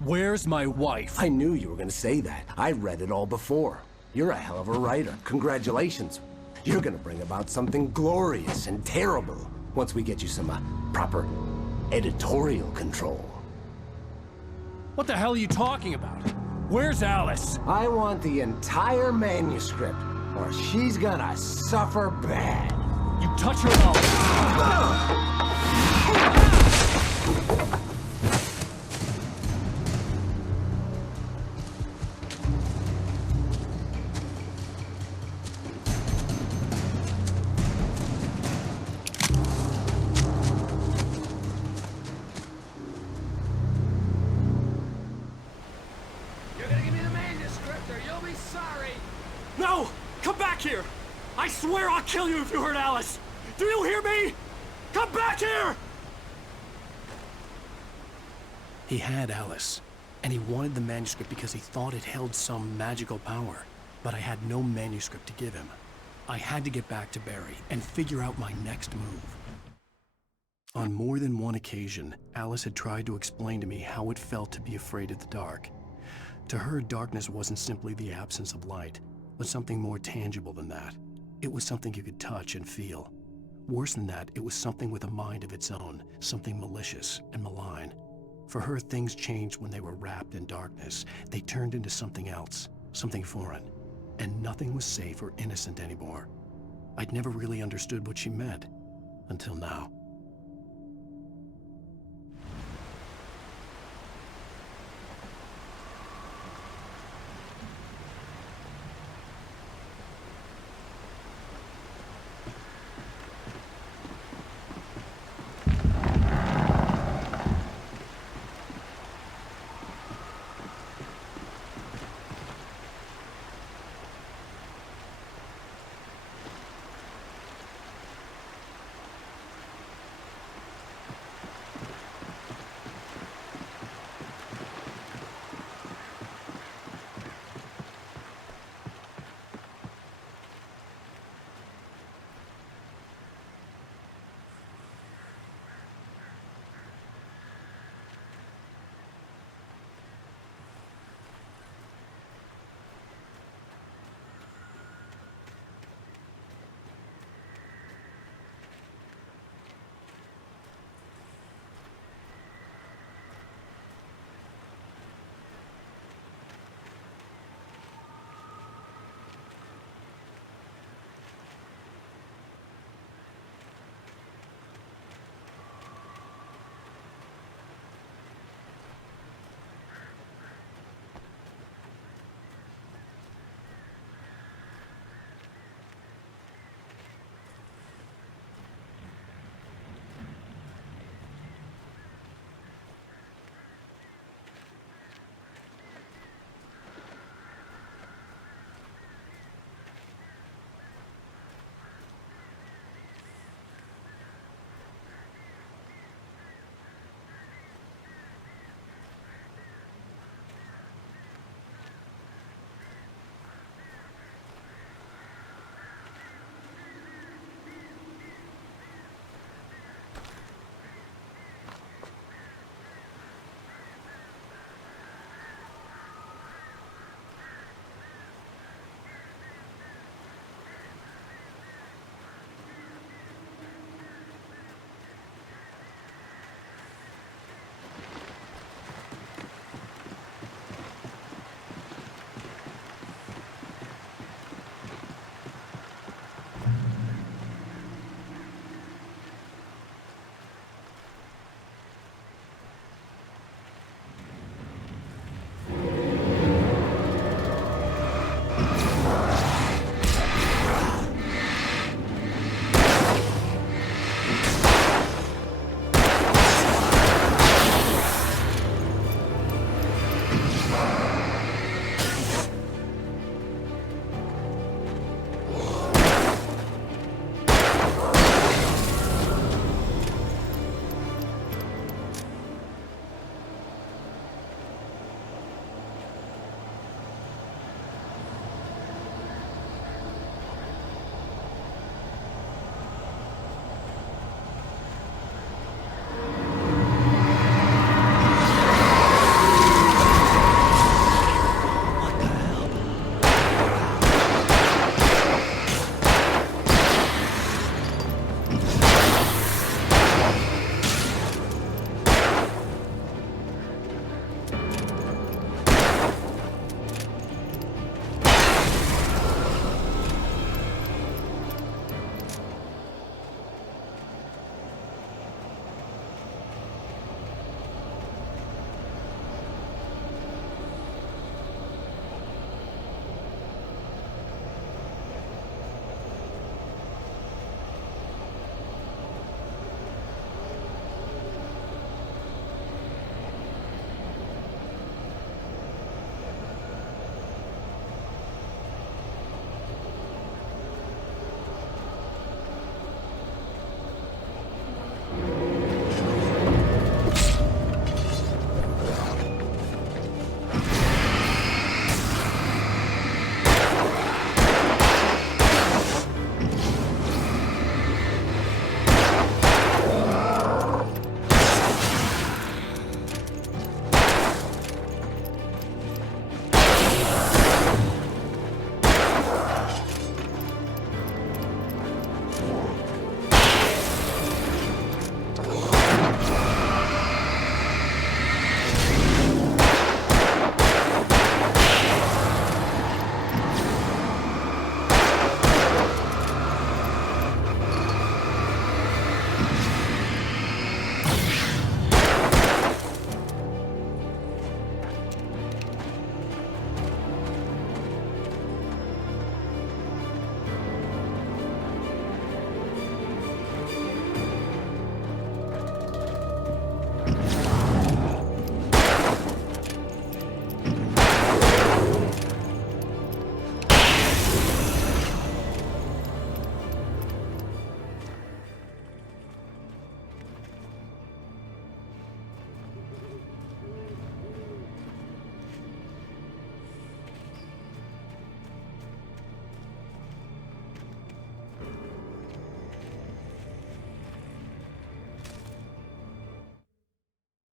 Where's my wife? I knew you were gonna say that. I read it all before. You're a hell of a writer. Congratulations. You're gonna bring about something glorious and terrible once we get you some proper editorial control. What the hell are you talking about? Where's Alice? I want the entire manuscript, or she's gonna suffer bad. You touch her now. No! Come back here! I swear I'll kill you if you hurt Alice! Do you hear me? Come back here! He had Alice, and he wanted the manuscript because he thought it held some magical power. But I had no manuscript to give him. I had to get back to Barry and figure out my next move. On more than one occasion, Alice had tried to explain to me how it felt to be afraid of the dark. To her, darkness wasn't simply the absence of light, but something more tangible than that. It was something you could touch and feel. Worse than that, it was something with a mind of its own, something malicious and malign. For her, things changed when they were wrapped in darkness. They turned into something else, something foreign, and nothing was safe or innocent anymore. I'd never really understood what she meant, until now.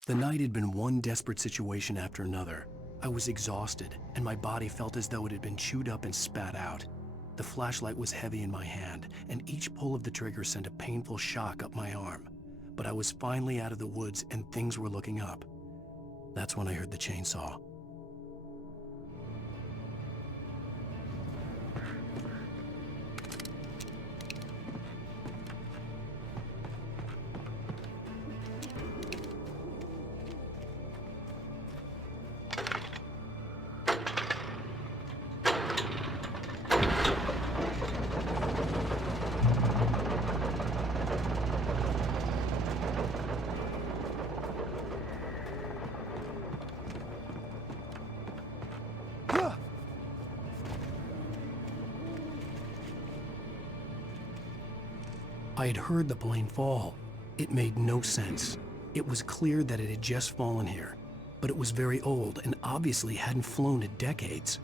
The night had been one desperate situation after another. I was exhausted, and my body felt as though it had been chewed up and spat out. The flashlight was heavy in my hand, and each pull of the trigger sent a painful shock up my arm. But I was finally out of the woods, and things were looking up. That's when I heard the chainsaw. I had heard the plane fall. It made no sense. It was clear that it had just fallen here, but it was very old and obviously hadn't flown in decades.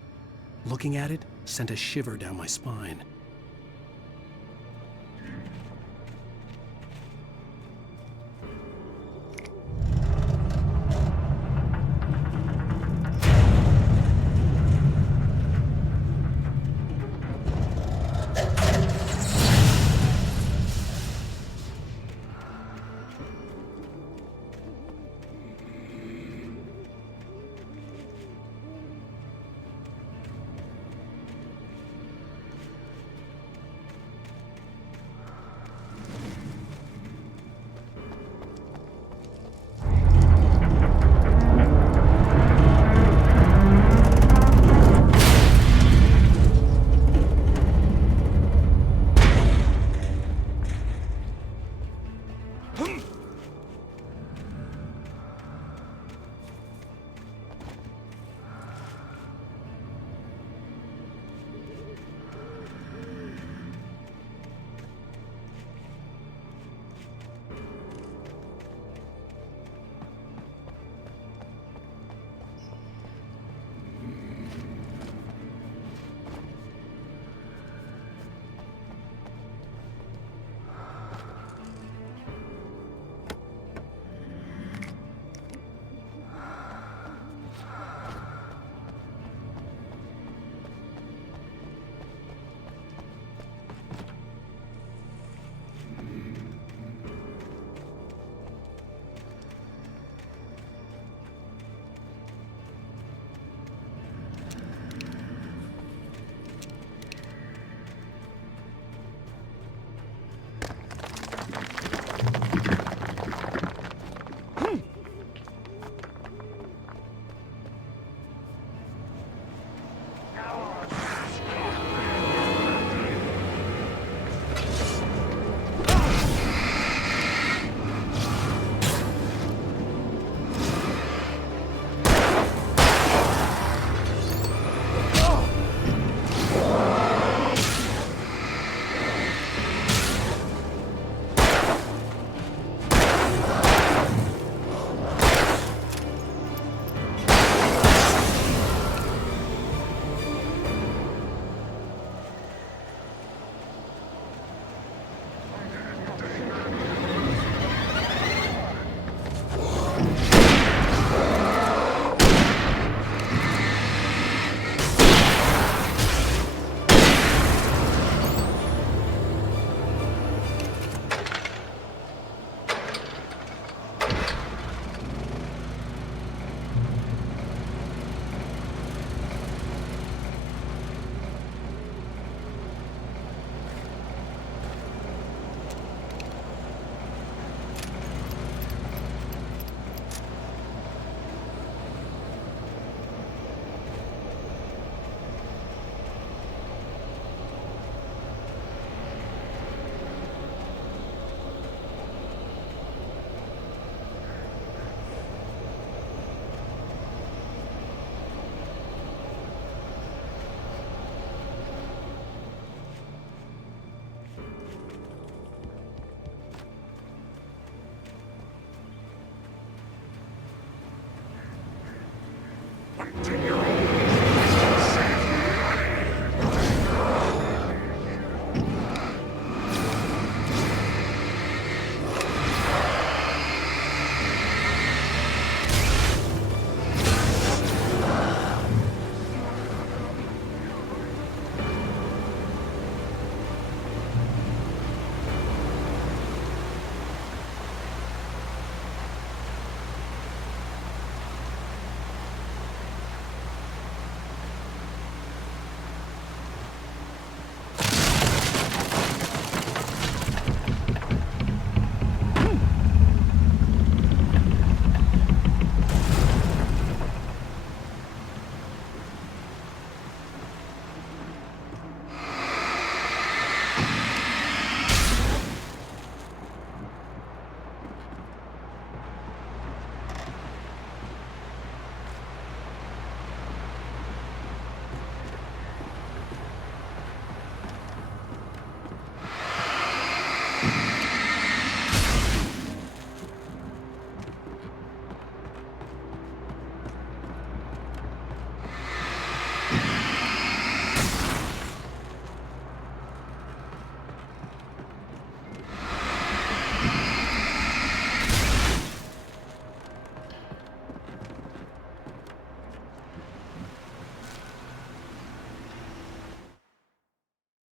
Looking at it sent a shiver down my spine.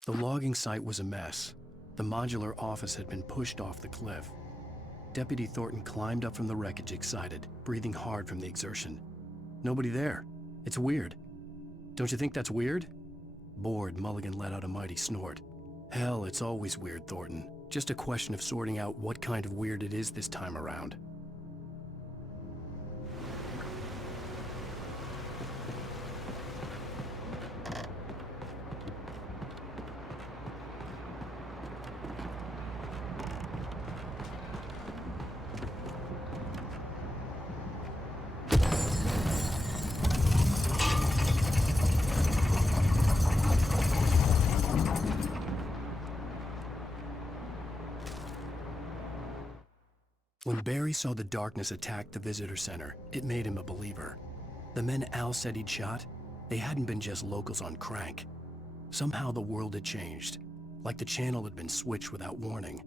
The logging site was a mess. The modular office had been pushed off the cliff. Deputy Thornton climbed up from the wreckage excited, breathing hard from the exertion. Nobody there. It's weird. Don't you think that's weird? Bored, Mulligan let out a mighty snort. Hell, it's always weird, Thornton. Just a question of sorting out what kind of weird it is this time around. When Barry saw the darkness attack the visitor center, it made him a believer. The men Al said he'd shot, they hadn't been just locals on crank. Somehow the world had changed, like the channel had been switched without warning.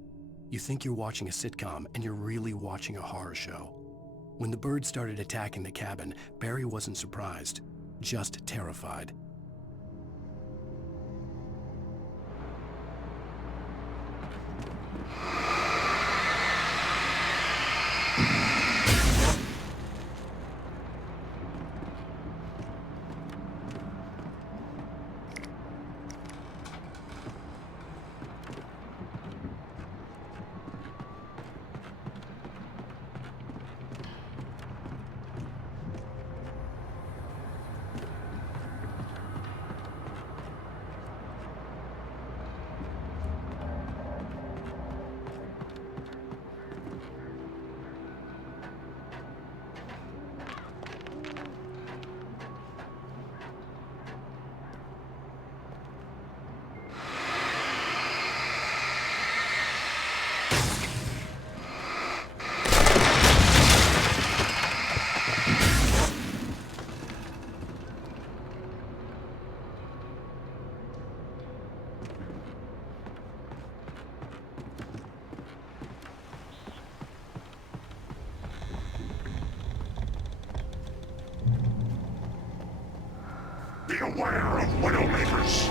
You think you're watching a sitcom, and you're really watching a horror show. When the birds started attacking the cabin, Barry wasn't surprised, just terrified. Beware of Widowmakers!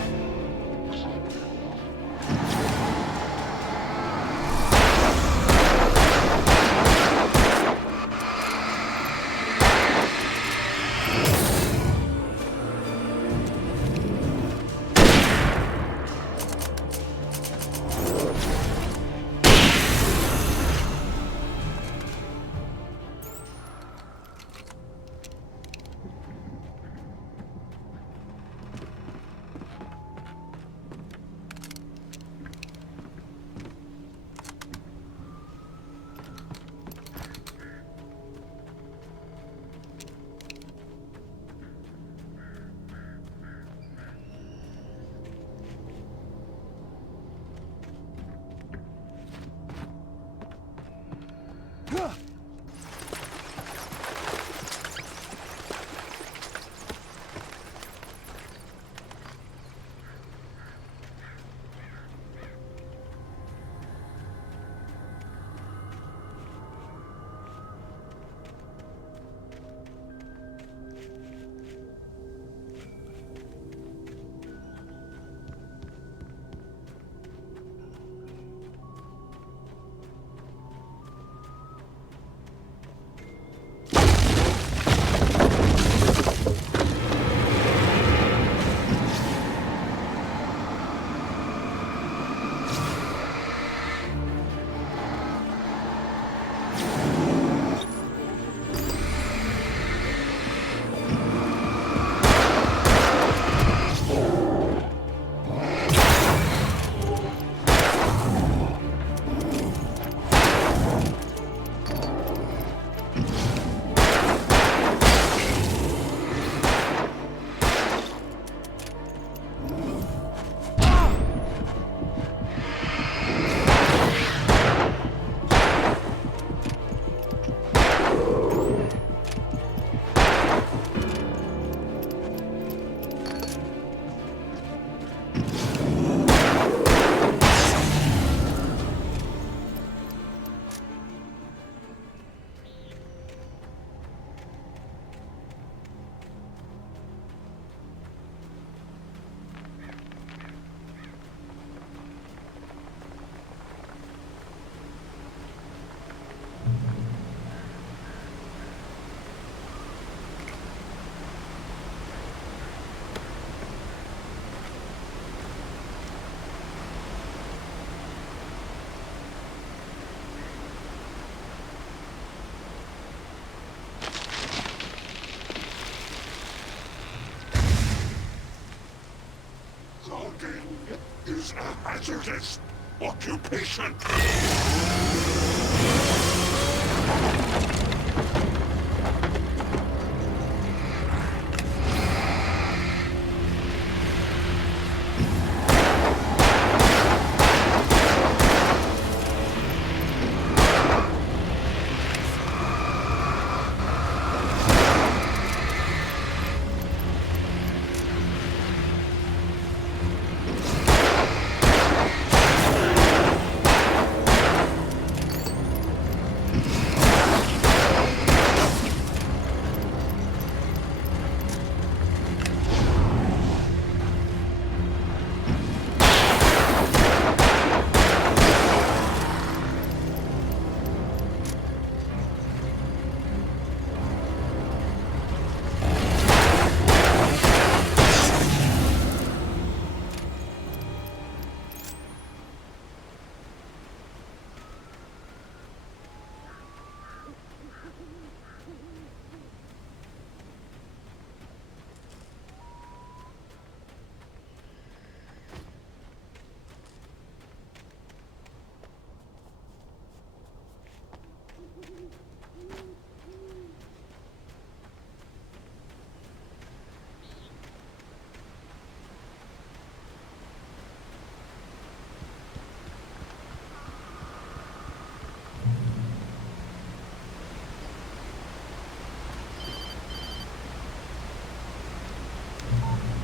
is a hazardous occupation.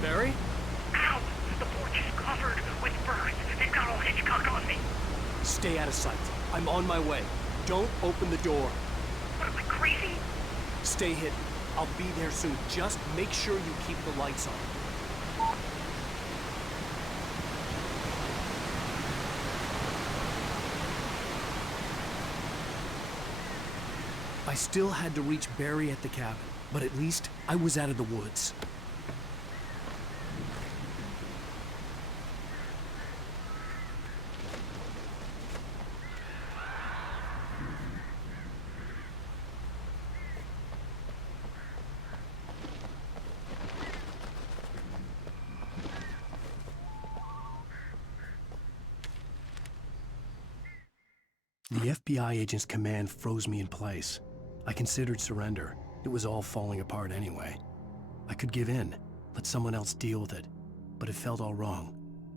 Barry? Ow! The porch is covered with birds. They've got all Hitchcock on me. Stay out of sight. I'm on my way. Don't open the door. What, am I crazy? Stay hidden. I'll be there soon. Just make sure you keep the lights on. I still had to reach Barry at the cabin, but at least I was out of the woods. The FBI agent's command froze me in place. I considered surrender. It was all falling apart anyway. I could give in, let someone else deal with it, but it felt all wrong.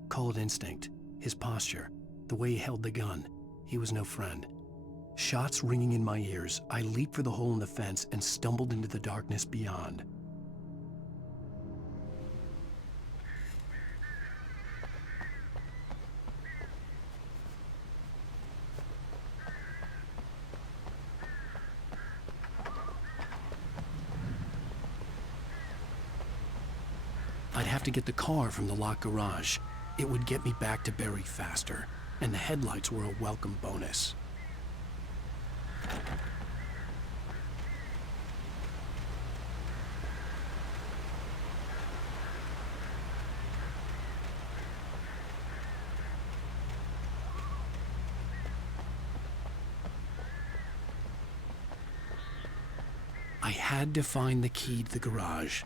Call it instinct, his posture, the way he held the gun. He was no friend. Shots ringing in my ears, I leaped for the hole in the fence and stumbled into the darkness beyond. I'd have to get the car from the locked garage. It would get me back to Barry faster, and the headlights were a welcome bonus. I had to find the key to the garage.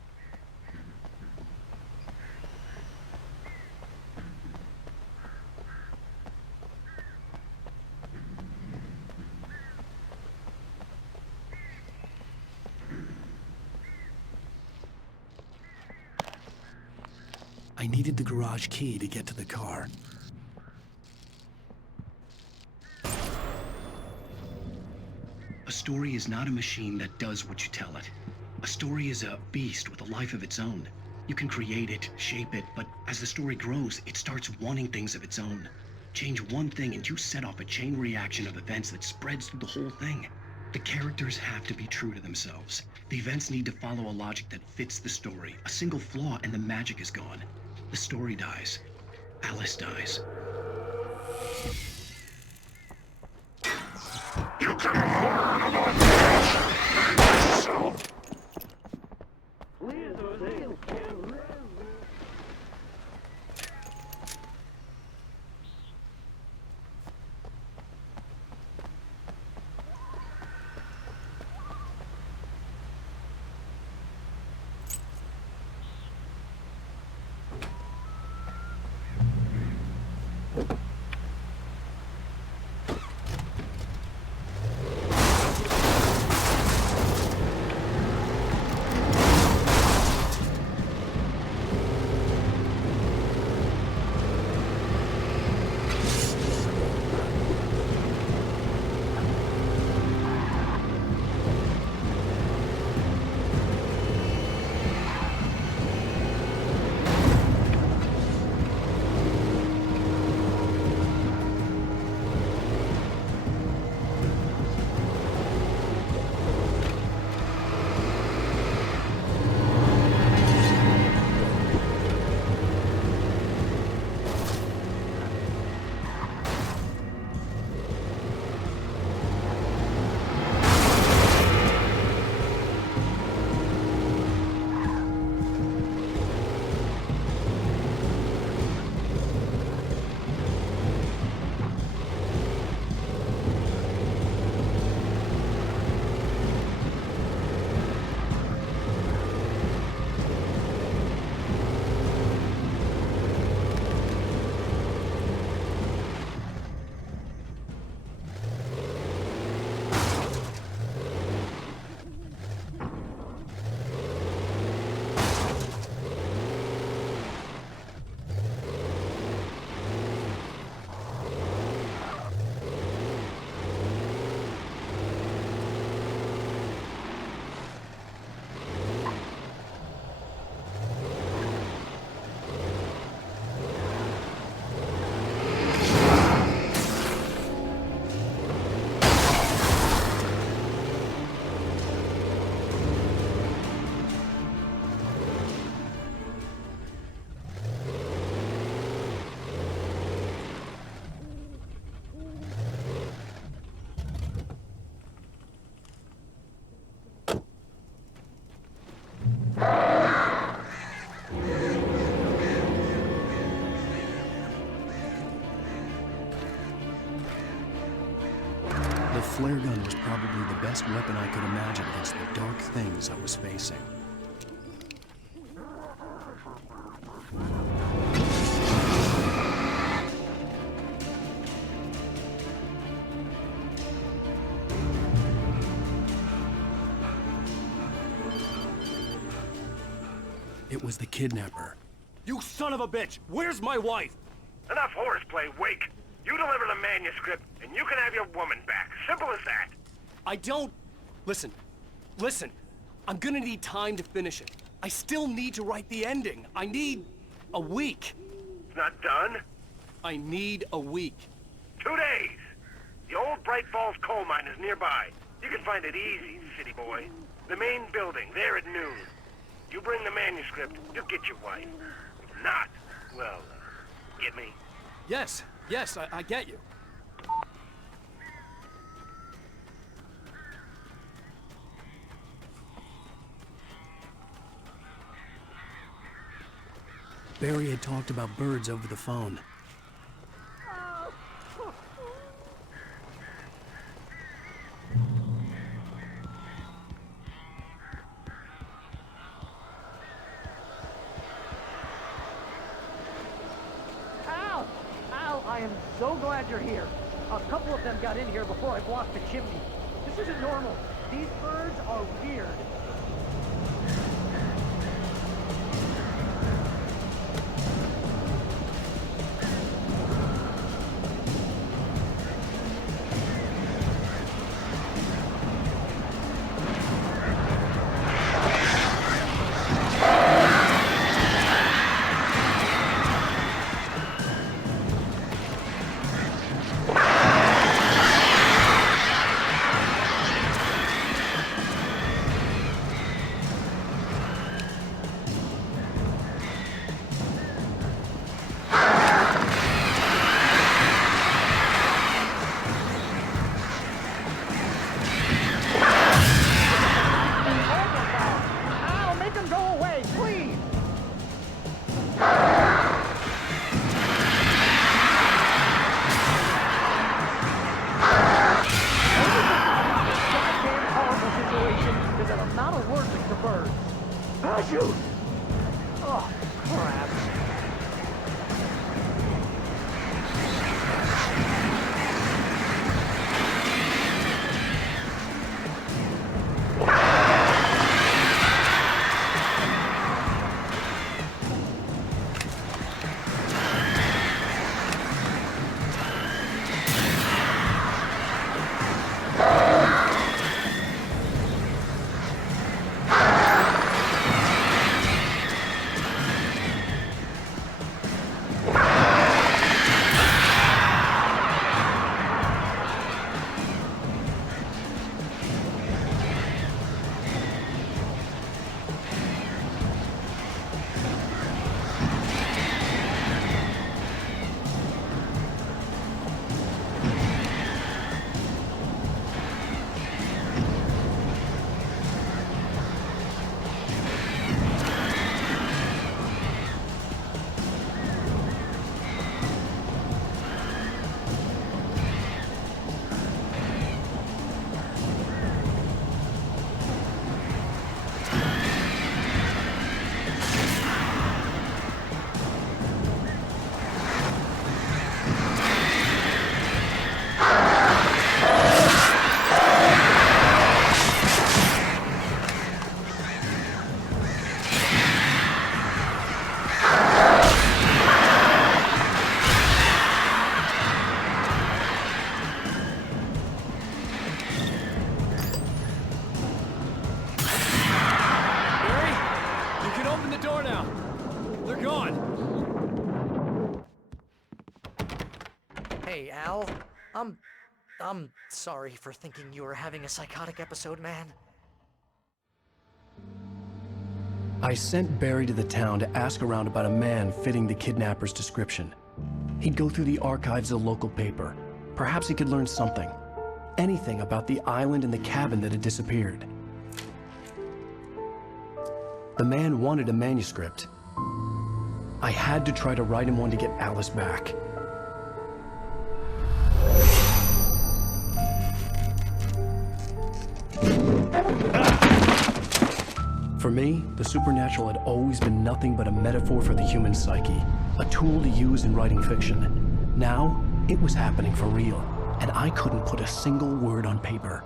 I needed the garage key to get to the car. A story is not a machine that does what you tell it. A story is a beast with a life of its own. You can create it, shape it, but as the story grows, it starts wanting things of its own. Change one thing and you set off a chain reaction of events that spreads through the whole thing. The characters have to be true to themselves. The events need to follow a logic that fits the story. A single flaw and the magic is gone. The story dies. Alice dies. You can afford myself. flare gun was probably the best weapon I could imagine against the dark things I was facing. It was the kidnapper. You son of a bitch! Where's my wife? Enough horseplay, Wake. You deliver the manuscript, and you can have your woman back. Simple as that. I don't... Listen. I'm gonna need time to finish it. I still need to write the ending. I need a week. It's not done? I need a week. 2 days. The old Bright Falls coal mine is nearby. You can find it easy, city boy. The main building, there at noon. You bring the manuscript, you'll get your wife. If not, well, get me? Yes, I get you. Barry had talked about birds over the phone. I am so glad you're here. A couple of them got in here before I blocked the chimney. This isn't normal. These birds are weird. Hey, Al. I'm sorry for thinking you were having a psychotic episode, man. I sent Barry to the town to ask around about a man fitting the kidnapper's description. He'd go through the archives of the local paper. Perhaps he could learn something. Anything about the island and the cabin that had disappeared. The man wanted a manuscript. I had to try to write him one to get Alice back. For me, the supernatural had always been nothing but a metaphor for the human psyche, a tool to use in writing fiction. Now, it was happening for real, and I couldn't put a single word on paper.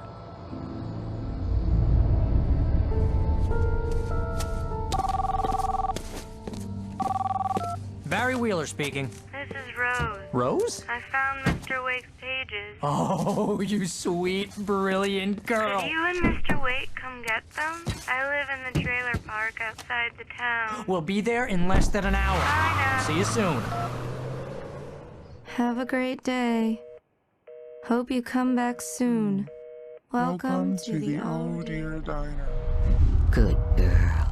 Barry Wheeler speaking. This is Rose. Rose? I found Mr. Wake's pages. Oh, you sweet, brilliant girl. Could you and Mr. Wake come get them? I live in the trailer park outside the town. We'll be there in less than an hour. Bye now. See you soon. Have a great day. Hope you come back soon. Welcome to the Oh Dear Diner. Good girl.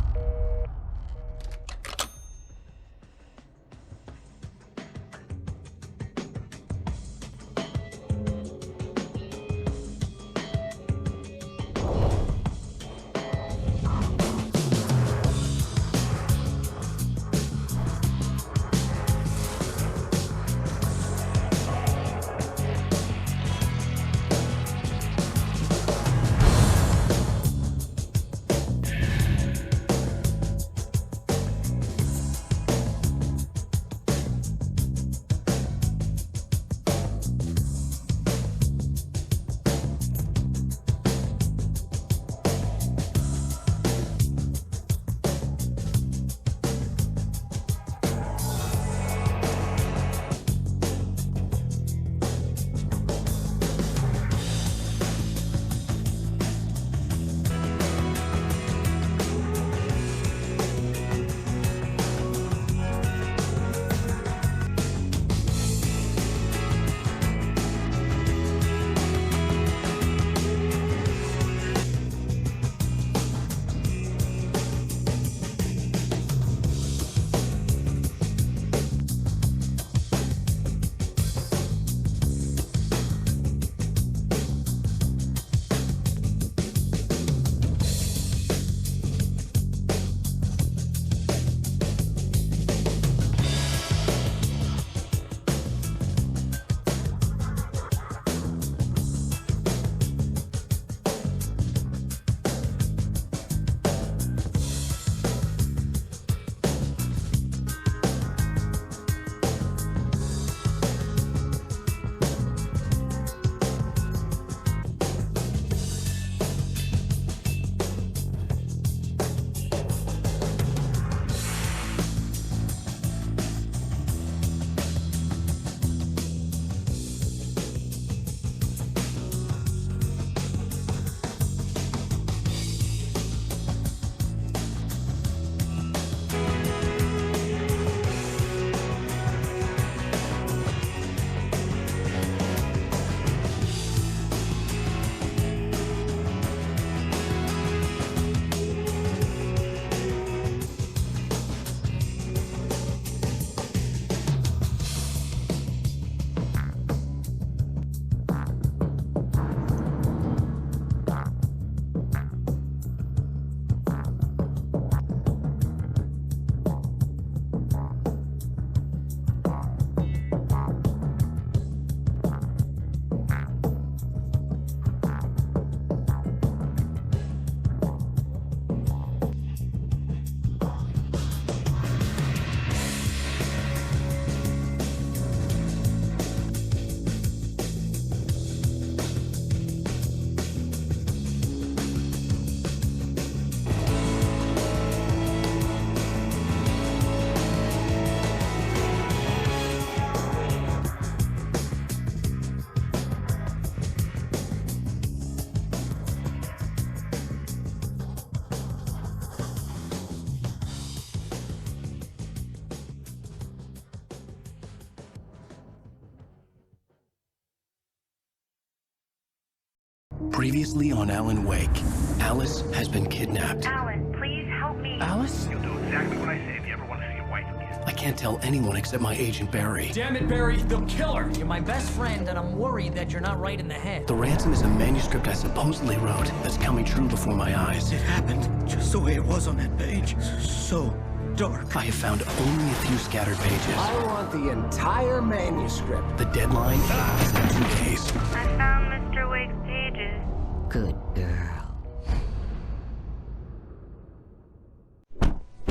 Previously on Alan Wake, Alice has been kidnapped. Alan, please help me. Alice? You'll do exactly what I say if you ever want to see your wife again. I can't tell anyone except my agent Barry. Damn it, Barry, they'll kill her! You're my best friend, and I'm worried that you're not right in the head. The Ransom is a manuscript I supposedly wrote that's coming true before my eyes. It happened just the way it was on that page. So dark. I have found only a few scattered pages. I want the entire manuscript. The deadline is in 2 days. I found Mr. Wake's pages. Good girl.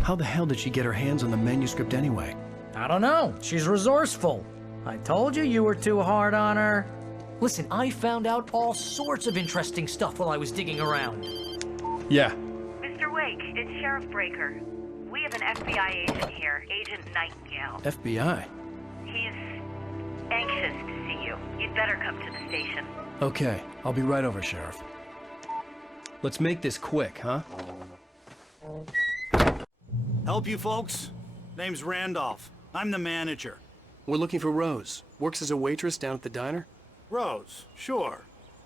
How the hell did she get her hands on the manuscript anyway? I don't know. She's resourceful. I told you were too hard on her. Listen, I found out all sorts of interesting stuff while I was digging around. Yeah. Mr. Wake, it's Sheriff Breaker. We have an FBI agent here, Agent Nightingale. FBI? He's anxious to see you. You'd better come to the station. Okay, I'll be right over, Sheriff. Let's make this quick, huh? Help you folks? Name's Randolph. I'm the manager. We're looking for Rose. Works as a waitress down at the diner? Rose, sure.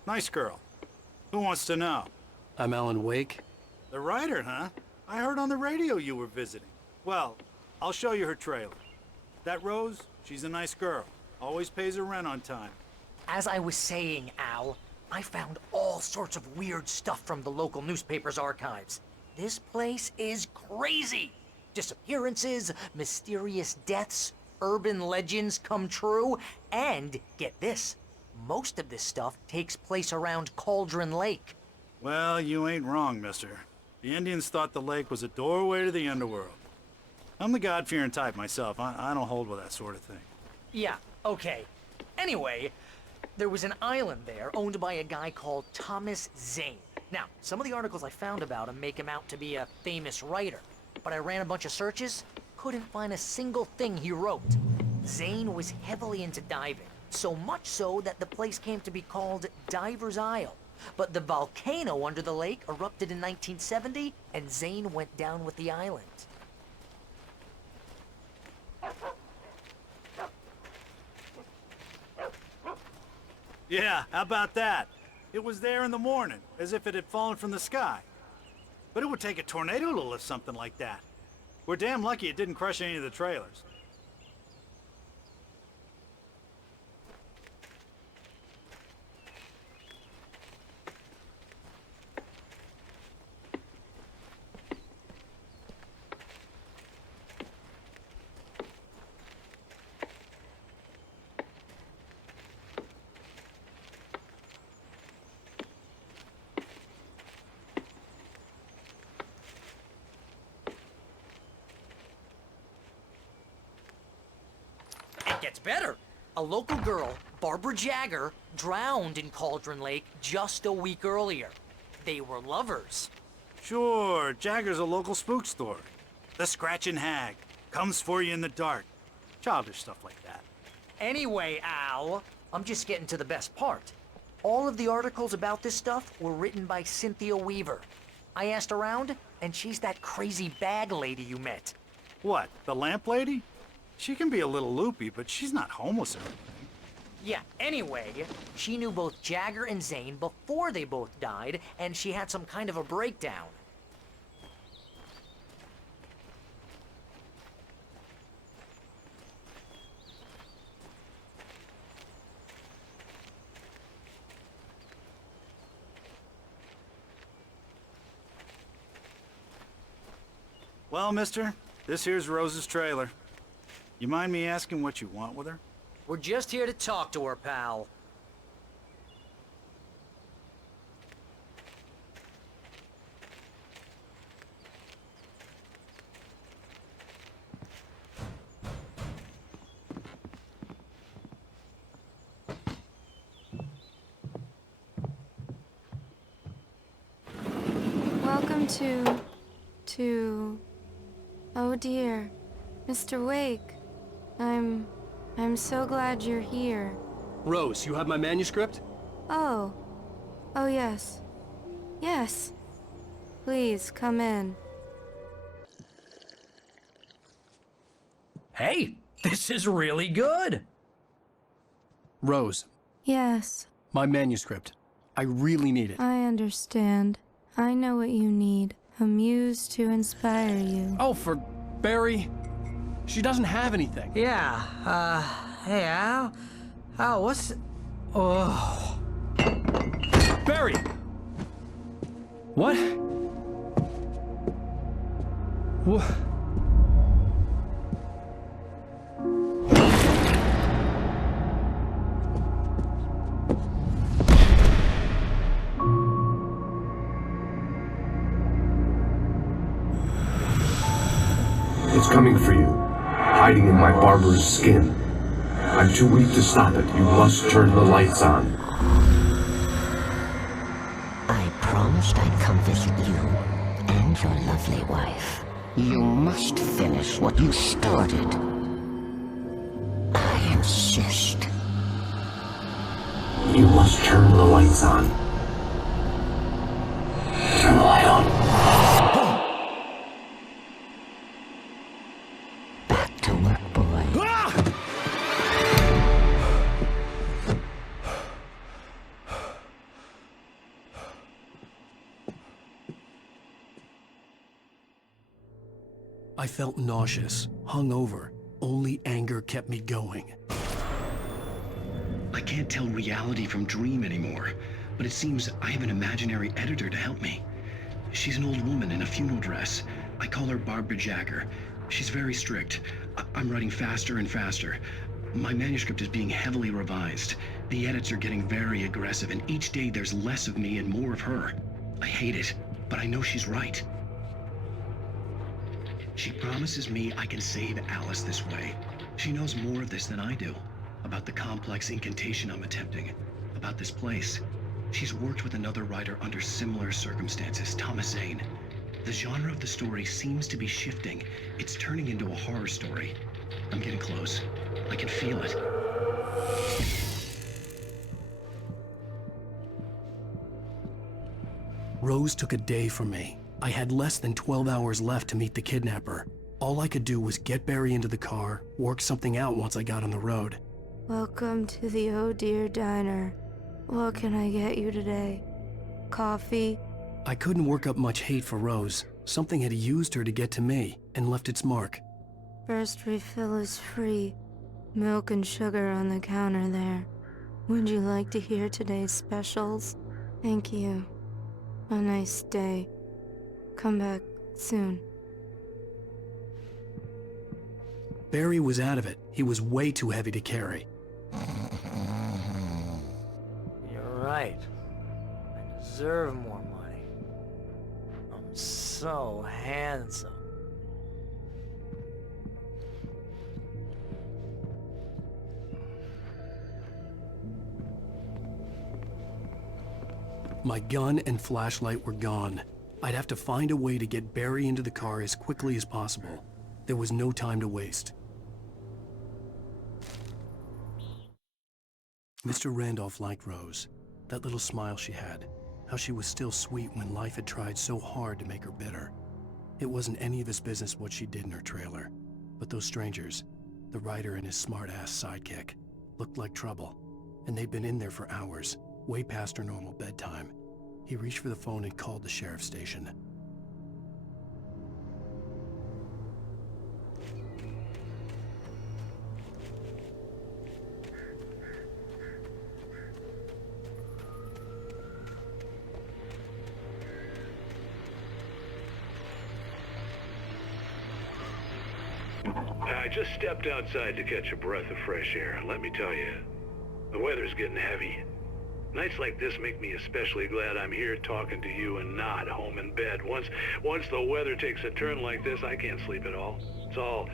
Nice girl. Who wants to know? I'm Alan Wake. The writer, huh? I heard on the radio you were visiting. Well, I'll show you her trailer. That Rose, she's a nice girl. Always pays her rent on time. As I was saying, Al, I found all sorts of weird stuff from the local newspaper's archives. This place is crazy. Disappearances, mysterious deaths, urban legends come true, and get this, most of this stuff takes place around Cauldron Lake. Well, you ain't wrong, mister. The Indians thought the lake was a doorway to the underworld. I'm the God-fearing type myself. I don't hold with that sort of thing. Yeah, okay. Anyway, there was an island there owned by a guy called Thomas Zane. Now, some of the articles I found about him make him out to be a famous writer, but I ran a bunch of searches, couldn't find a single thing he wrote. Zane was heavily into diving, so much so that the place came to be called Diver's Isle. But the volcano under the lake erupted in 1970, and Zane went down with the island. Yeah, how about that? It was there in the morning, as if it had fallen from the sky. But it would take a tornado to lift something like that. We're damn lucky it didn't crush any of the trailers. Gets better. A local girl, Barbara Jagger, drowned in Cauldron Lake just a week earlier. They were lovers. Sure, Jagger's a local spook story. The Scratching Hag. Comes for you in the dark. Childish stuff like that. Anyway, Al, I'm just getting to the best part. All of the articles about this stuff were written by Cynthia Weaver. I asked around, and she's that crazy bag lady you met. What, the lamp lady? She can be a little loopy, but she's not homeless or anything. Yeah, anyway, she knew both Jagger and Zane before they both died, and she had some kind of a breakdown. Well, mister, this here's Rose's trailer. You mind me asking what you want with her? We're just here to talk to her, pal. Welcome to... Oh dear, Mr. Wake. I'm so glad you're here. Rose, you have my manuscript? Oh. Oh, yes. Yes. Please, come in. Hey, this is really good. Rose. Yes. My manuscript. I really need it. I understand. I know what you need. A muse to inspire you. Oh, for Barry. She doesn't have anything. Yeah, hey, Al? Al, what's... Oh... Barry! What? What? It's coming for you, hiding in my barber's skin. I'm too weak to stop it. You must turn the lights on. I promised I'd come visit you and your lovely wife. You must finish what you started. I insist. You must turn the lights on. Turn the light on. Back to work, boy. I felt nauseous, hungover. Only anger kept me going. I can't tell reality from dream anymore, but it seems I have an imaginary editor to help me. She's an old woman in a funeral dress. I call her Barbara Jagger. She's very strict. I'm writing faster and faster. My manuscript is being heavily revised. The edits are getting very aggressive, and each day there's less of me and more of her. I hate it, but I know she's right. She promises me I can save Alice this way. She knows more of this than I do. About the complex incantation I'm attempting. About this place. She's worked with another writer under similar circumstances, Thomas Zane. The genre of the story seems to be shifting. It's turning into a horror story. I'm getting close. I can feel it. Rose took a day from me. I had less than 12 hours left to meet the kidnapper. All I could do was get Barry into the car, work something out once I got on the road. Welcome to the Oh Dear Diner. What can I get you today? Coffee? I couldn't work up much hate for Rose. Something had used her to get to me and left its mark. First refill is free. Milk and sugar on the counter there. Would you like to hear today's specials? Thank you. A nice day. Come back soon. Barry was out of it. He was way too heavy to carry. You're right. I deserve more money. I'm so handsome. My gun and flashlight were gone. I'd have to find a way to get Barry into the car as quickly as possible. There was no time to waste. Mr. Randolph liked Rose. That little smile she had. How she was still sweet when life had tried so hard to make her bitter. It wasn't any of his business what she did in her trailer. But those strangers, the writer and his smart-ass sidekick, looked like trouble. And they'd been in there for hours, way past her normal bedtime. He reached for the phone and called the sheriff's station. I just stepped outside to catch a breath of fresh air, and let me tell you, the weather's getting heavy. Nights like this make me especially glad I'm here talking to you and not home in bed. Once the weather takes a turn like this, I can't sleep at all. It's all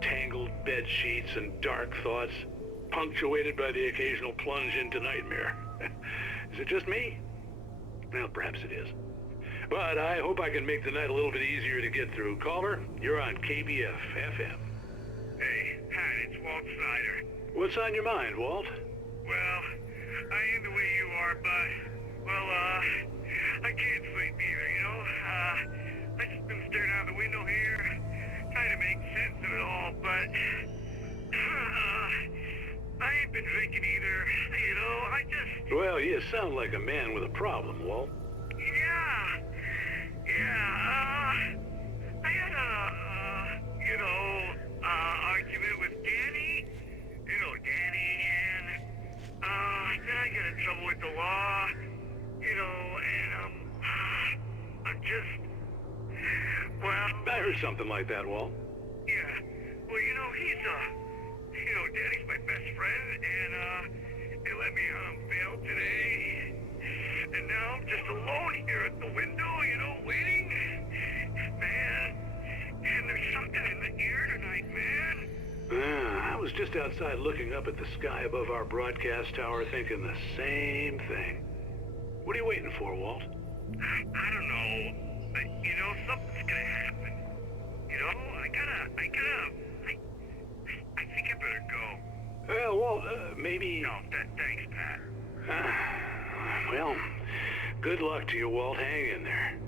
tangled bed sheets and dark thoughts, punctuated by the occasional plunge into nightmare. Is it just me? Well, perhaps it is. But I hope I can make the night a little bit easier to get through. Caller, you're on KBF FM. Hey, hi, it's Walt Snyder. What's on your mind, Walt? Well, I ain't the way you are, but, well, I can't sleep either, you know? I just been staring out the window here, trying to make sense of it all, but, I ain't been drinking either, you know? I just... Well, you sound like a man with a problem, Walt. I had argument with Danny. You know Danny, and, then I got in trouble with the law, you know, and, I'm just, well... I heard something like that, Walt. Yeah, well, you know, Danny's my best friend, and, they let me bail today. And now I'm just alone here at the window, you know, waiting. Man, and there's something in the just outside looking up at the sky above our broadcast tower thinking the same thing. What are you waiting for, Walt? I don't know. But, you know, something's gonna happen. You know, I think I better go. Well, Walt, maybe... No, thanks, Pat. Well, good luck to you, Walt. Hang in there.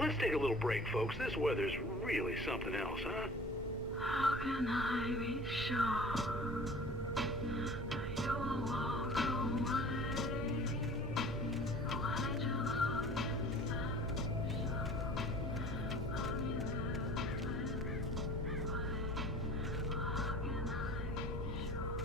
Let's take a little break, folks. This weather's really something else, huh? How can I be sure that you will walk away? Why'd you love deception? Love me this way. How can I be sure?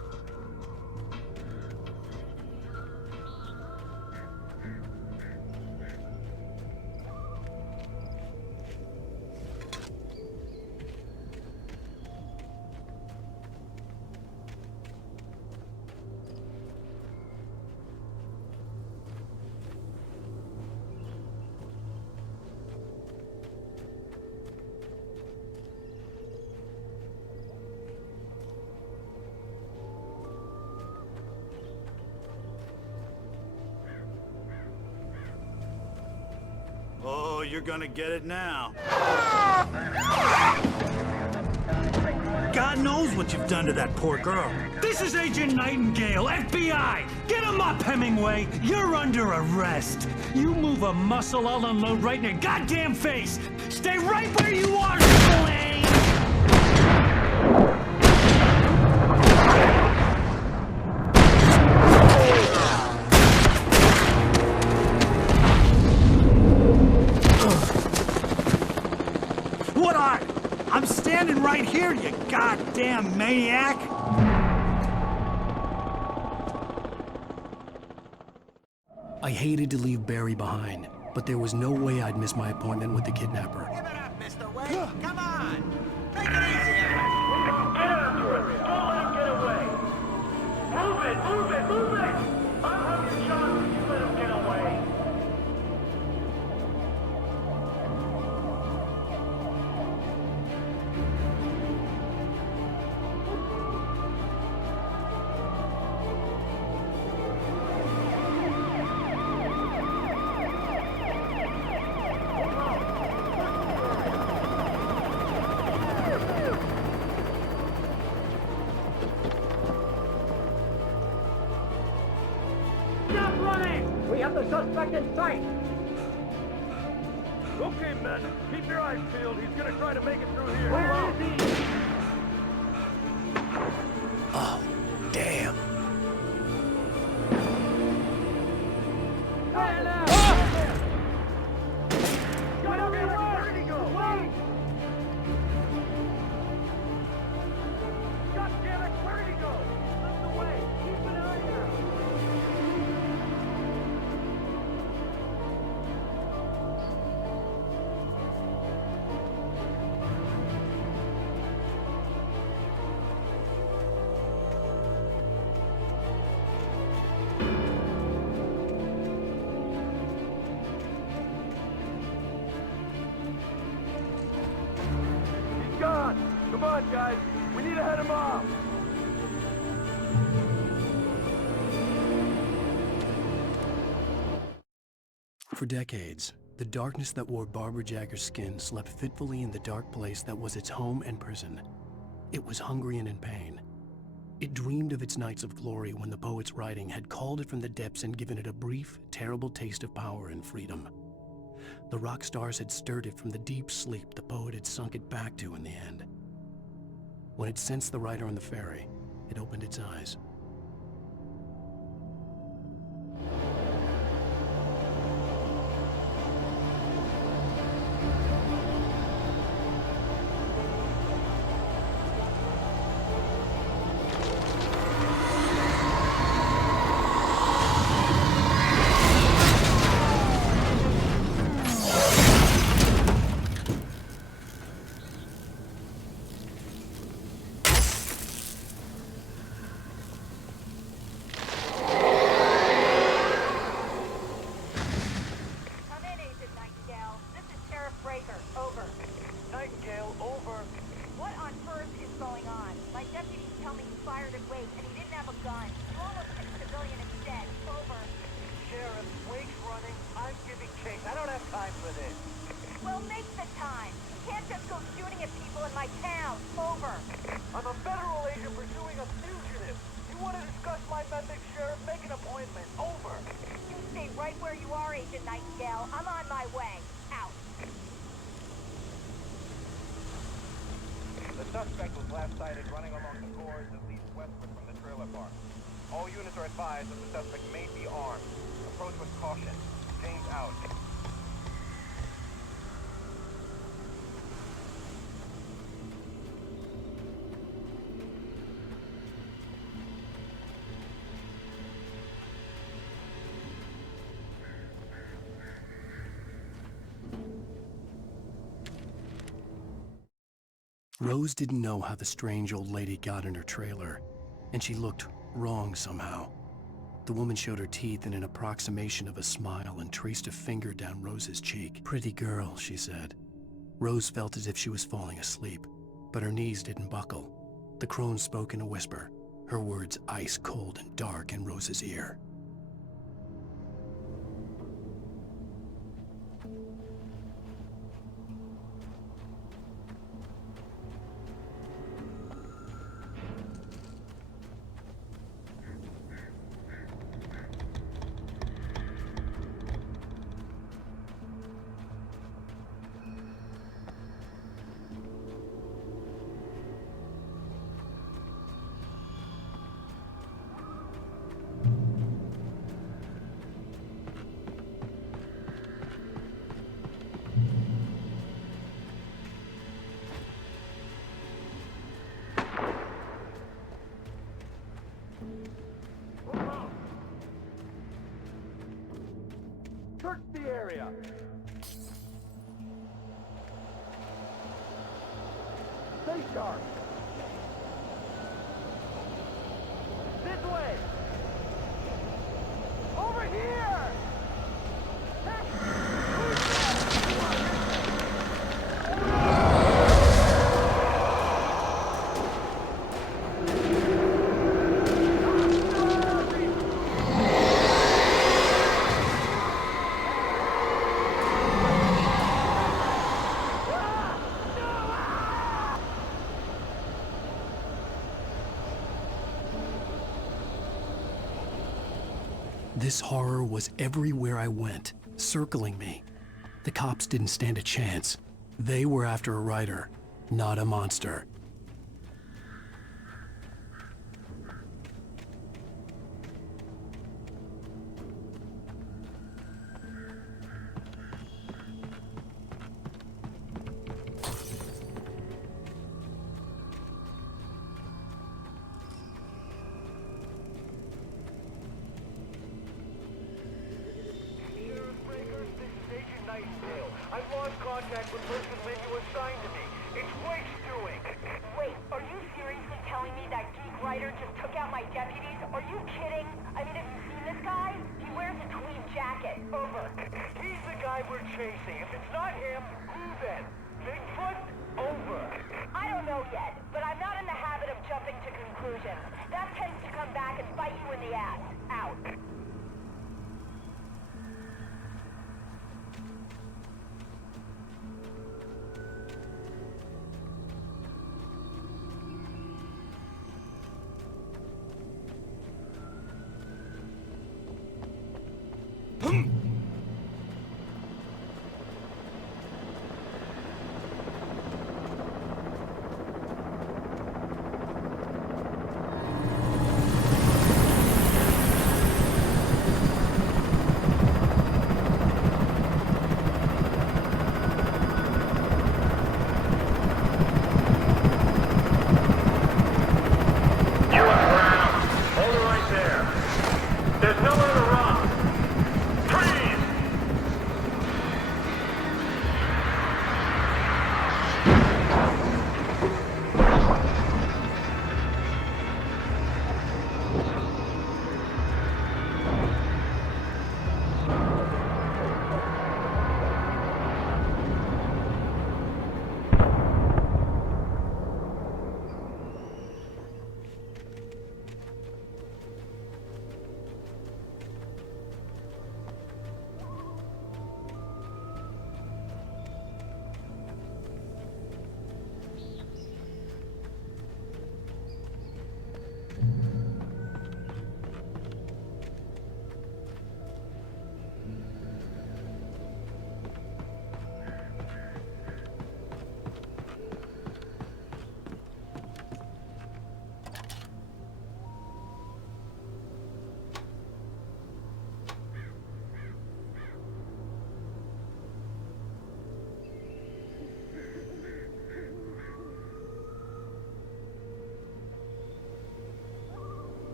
Oh, you're gonna get it now. God knows what you've done to that poor girl. This is Agent Nightingale, FBI! Get him up, Hemingway! You're under arrest! You move a muscle, I'll unload right in your goddamn face! Stay right where you are, Spillane! I'm standing right here, you goddamn maniac! I hated to leave Barry behind, but there was no way I'd miss my appointment with the kidnapper. Give it up, Mr. Wade. Come on. Take it easy, Alex. Get after him. Don't let him get away. Move it, move it, move it. I'll have your shot if you let him get away. We have the suspect in sight. Okay, men. Keep your eyes peeled. He's gonna try to make it through here. Where is he? Oh, damn. Hey, now! Where did he go? Wait! God damn it! Where did he go? He slipped away. Keep an eye out. He's gone. Come on, guys. We need to head him off. For decades, the darkness that wore Barbara Jagger's skin slept fitfully in the dark place that was its home and prison. It was hungry and in pain. It dreamed of its nights of glory when the poet's writing had called it from the depths and given it a brief, terrible taste of power and freedom. The rock stars had stirred it from the deep sleep the poet had sunk it back to in the end. When it sensed the writer on the ferry, it opened its eyes. town. Over. I'm a federal agent pursuing a fugitive. You want to discuss my methods, Sheriff? Make an appointment. Over. You stay right where you are, Agent Nightingale. I'm on my way. Out. The suspect was last sighted running along the gorge that leads westward from the trailer park. All units are advised that the suspect may be armed. Approach with caution. James out. Rose didn't know how the strange old lady got in her trailer, and she looked wrong somehow. The woman showed her teeth in an approximation of a smile and traced a finger down Rose's cheek. "Pretty girl," she said. Rose felt as if she was falling asleep, but her knees didn't buckle. The crone spoke in a whisper, her words ice cold and dark in Rose's ear. Search the area. Stay sharp. This way. Over here. This horror was everywhere I went, circling me. The cops didn't stand a chance. They were after a writer, not a monster. I've lost contact with person when you assigned to me. It's Wake's doing. Wait, are you seriously telling me that geek writer just took out my deputies? Are you kidding? I mean, have you seen this guy? He wears a tweed jacket. Over. He's the guy we're chasing. If it's not him, who then? Bigfoot? Over. I don't know yet, but I'm not in the habit of jumping to conclusions. That tends to come back and bite you in the ass. Out.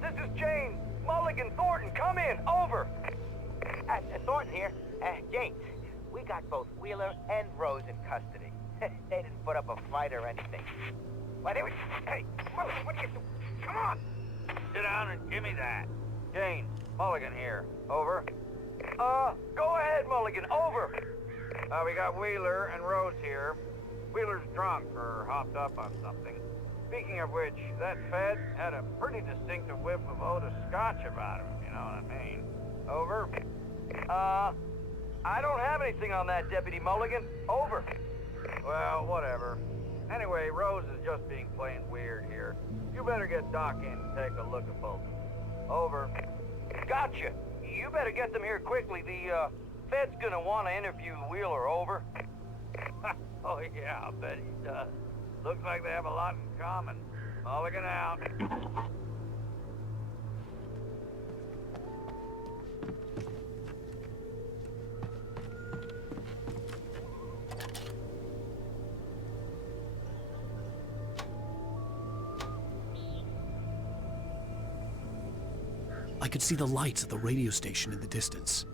This is James. Mulligan, Thornton, come in. Over. Thornton here. James, we got both Wheeler and Rose in custody. They didn't put up a fight or anything. Why, they were... Hey, Mulligan, what are you doing? Come on! Sit down and give me that. James, Mulligan here. Over. Go ahead, Mulligan. Over. We got Wheeler and Rose here. Wheeler's drunk or hopped up on something. Speaking of which, that Fed had a pretty distinctive whiff of Otis Scotch about him, you know what I mean. Over. I don't have anything on that, Deputy Mulligan. Over. Well, whatever. Anyway, Rose is just being plain weird here. You better get Doc in and take a look at both. Over. Gotcha. You better get them here quickly. The, Fed's gonna want to interview Wheeler. Over. Oh, yeah, I'll bet he does. Looks like they have a lot in common. Mulligan out. I could see the lights of the radio station in the distance.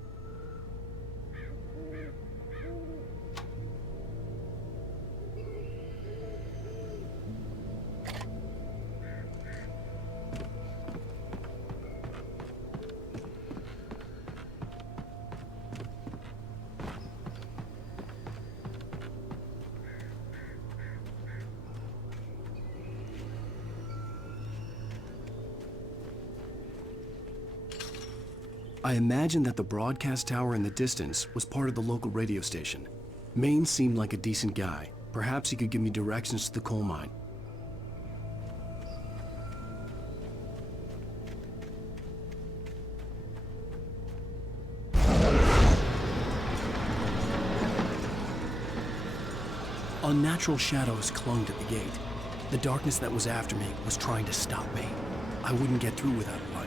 I imagined that the broadcast tower in the distance was part of the local radio station. Maine seemed like a decent guy. Perhaps he could give me directions to the coal mine. Unnatural shadows clung to the gate. The darkness that was after me was trying to stop me. I wouldn't get through without a light.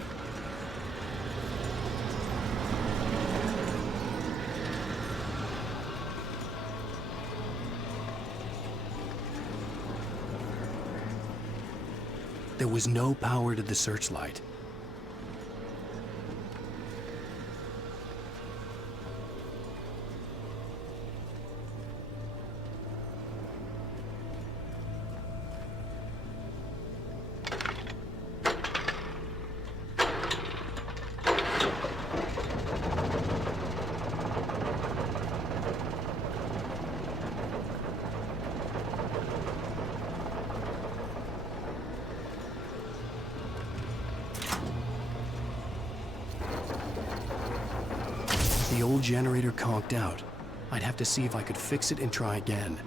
There was no power to the searchlight. The old generator conked out. I'd have to see if I could fix it and try again.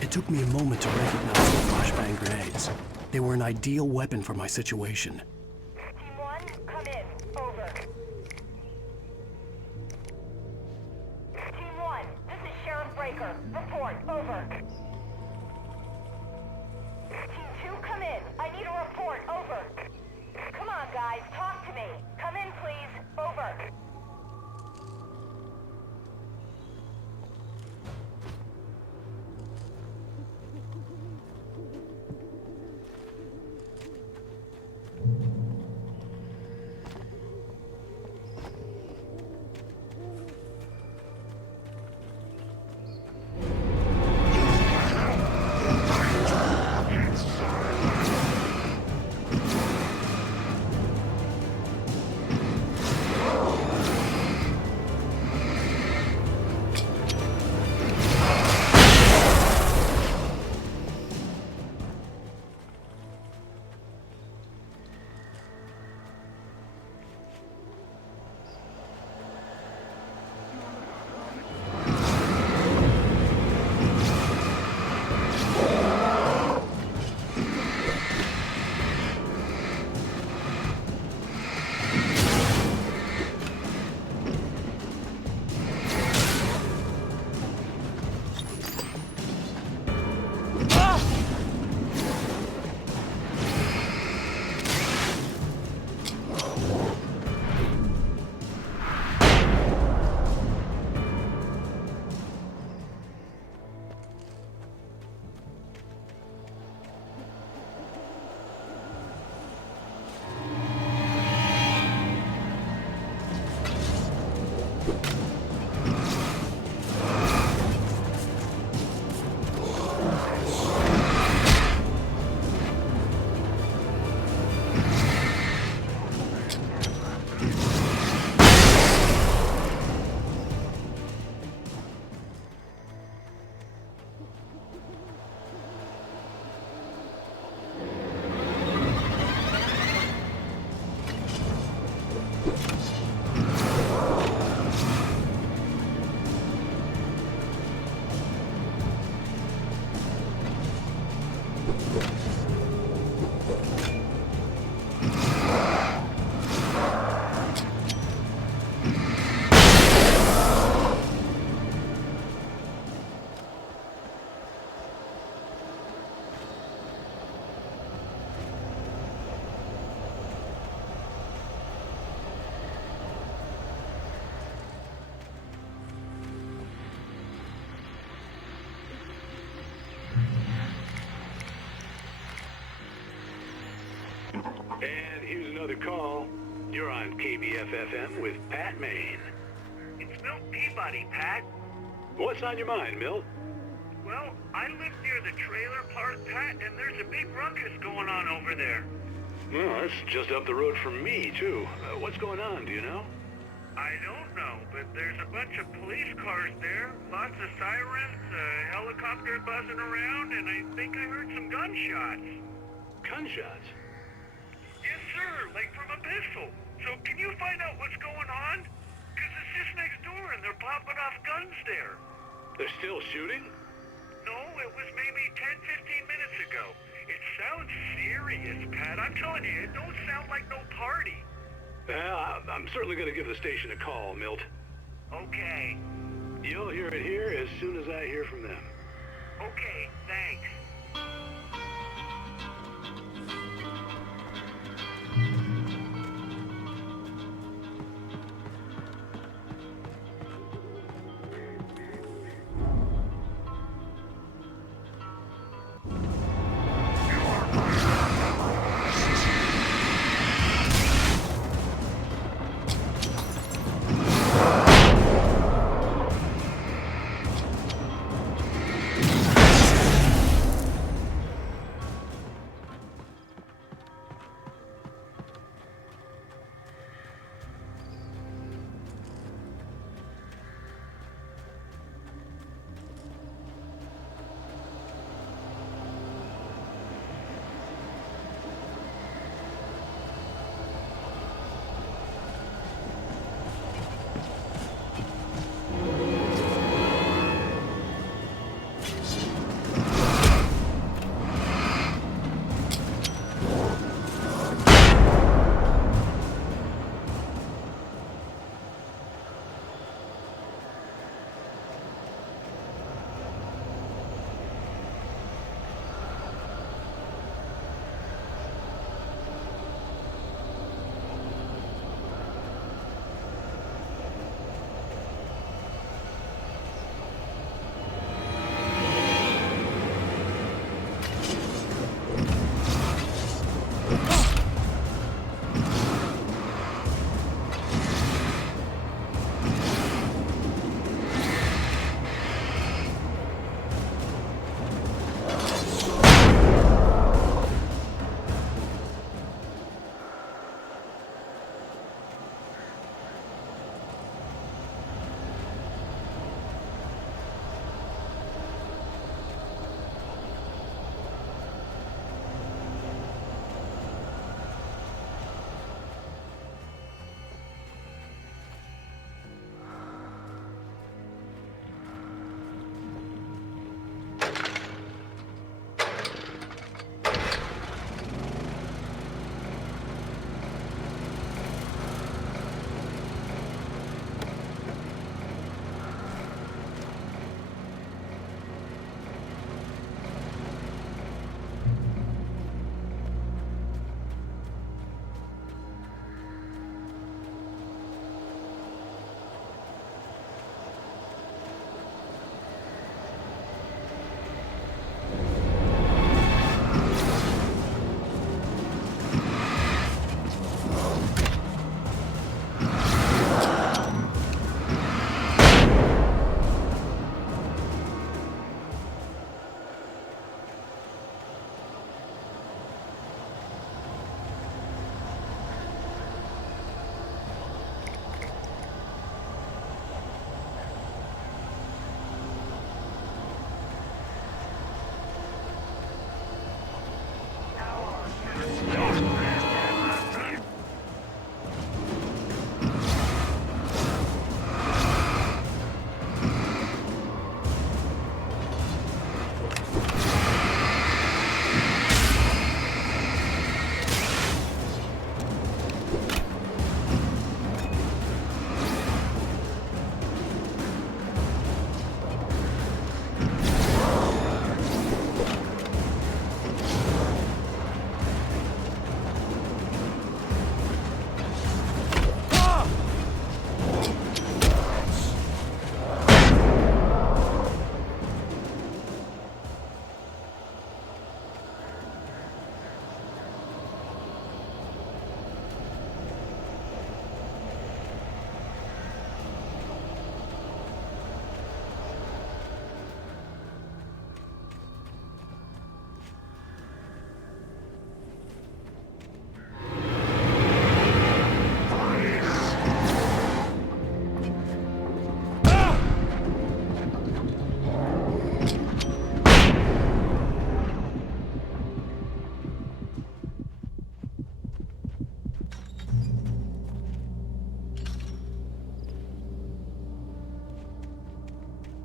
It took me a moment to recognize the flashbang grenades. They were an ideal weapon for my situation. Team 1, come in. Over. And here's another call. You're on KBFFM with Pat Maine. It's Milt Peabody, Pat. What's on your mind, Milt? Well, I live near the trailer park, Pat, and there's a big ruckus going on over there. Well, that's just up the road from me, too. What's going on, do you know? I don't know, but there's a bunch of police cars there, lots of sirens, a helicopter buzzing around, and I think I heard some gunshots. Gunshots? Yes, sir, like from a pistol. So can you find out what's going on? Because it's just next door and they're popping off guns there. They're still shooting? No, it was maybe 10, 15 minutes ago. It sounds serious, Pat. I'm telling you, it don't sound like no party. Well, I'm certainly going to give the station a call, Milt. Okay. You'll hear it here as soon as I hear from them. Okay, thanks.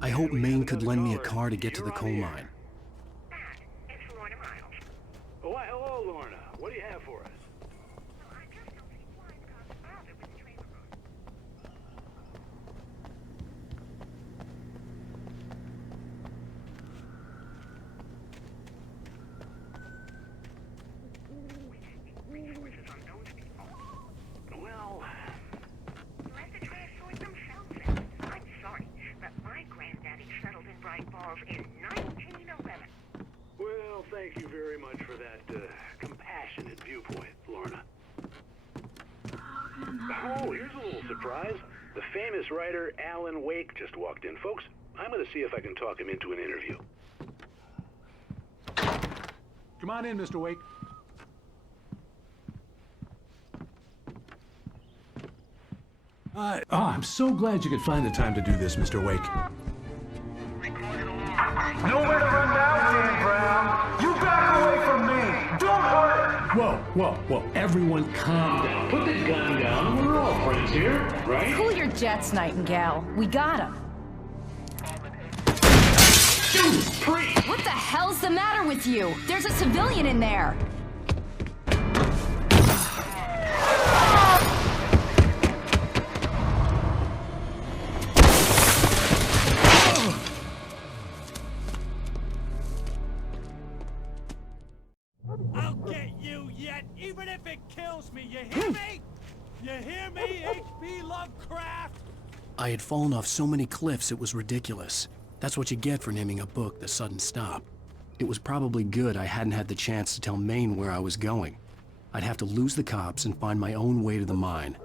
I hoped Maine could lend me a car to get to the coal mine. Oh, why, hello, Lorna. What do you have for us? Well, let the trash sort themselves out. I'm sorry, but my granddaddy settled in Bright Falls in 1911. well, thank you very much for that compassionate viewpoint, Lorna. Oh, here's a little surprise. The famous writer Alan Wake just walked in. Folks, I'm going to see if I can talk him into an interview. Come on in, Mr. Wake. I'm so glad you could find the time to do this, Mr. Wake. Nowhere to run now, Dan Brown. You back away from me. Don't hurt. Whoa. Everyone calm down. Put the gun down. We're all friends here, right? Cool your jets, Nightingale. We got him. Judas Priest! What the hell's the matter with you? There's a civilian in there. I'll get you yet, even if it kills me. You hear me? You hear me, H.P. Lovecraft? I had fallen off so many cliffs it was ridiculous. That's what you get for naming a book The Sudden Stop. It was probably good I hadn't had the chance to tell Maine where I was going. I'd have to lose the cops and find my own way to the mine.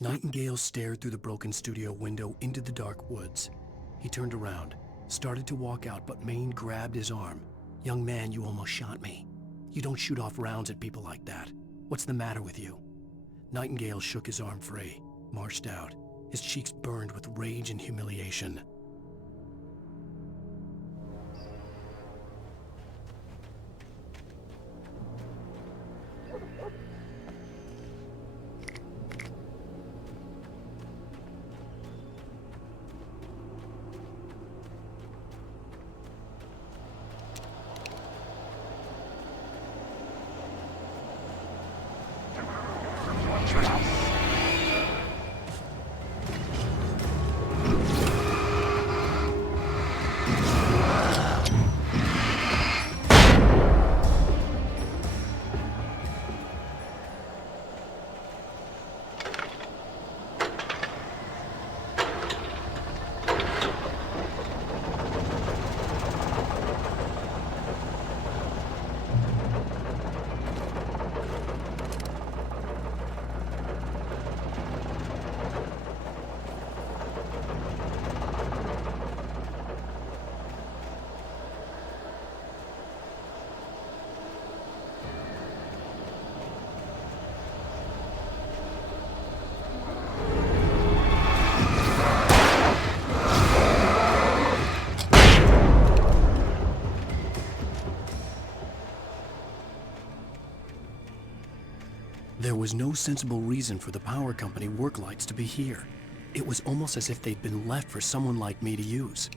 Nightingale stared through the broken studio window into the dark woods. He turned around, started to walk out, but Maine grabbed his arm. "Young man, you almost shot me. You don't shoot off rounds at people like that. What's the matter with you?" Nightingale shook his arm free, marched out. His cheeks burned with rage and humiliation. There was no sensible reason for the power company work lights to be here. It was almost as if they'd been left for someone like me to use.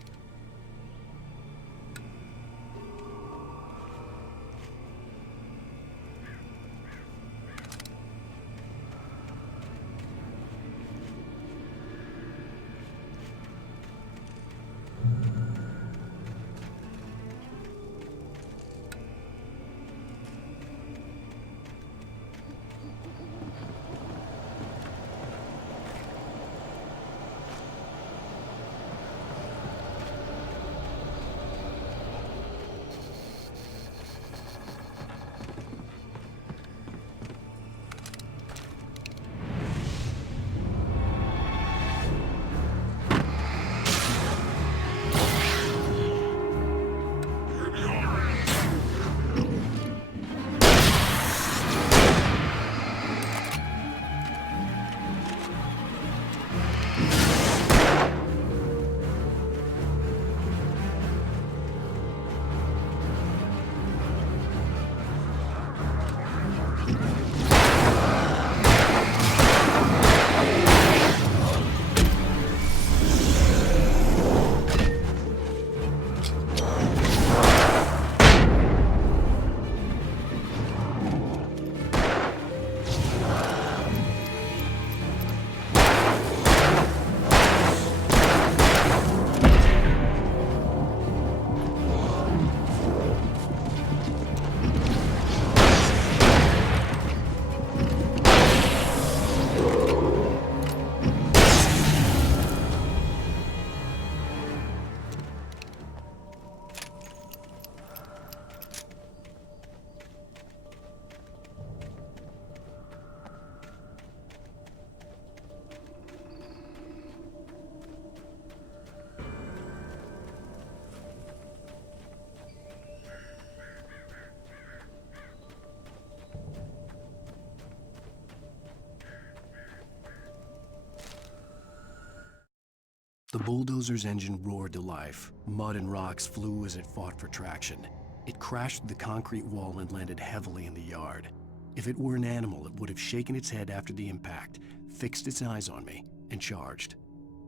The bulldozer's engine roared to life. Mud and rocks flew as it fought for traction. It crashed through the concrete wall and landed heavily in the yard. If it were an animal, it would have shaken its head after the impact, fixed its eyes on me, and charged.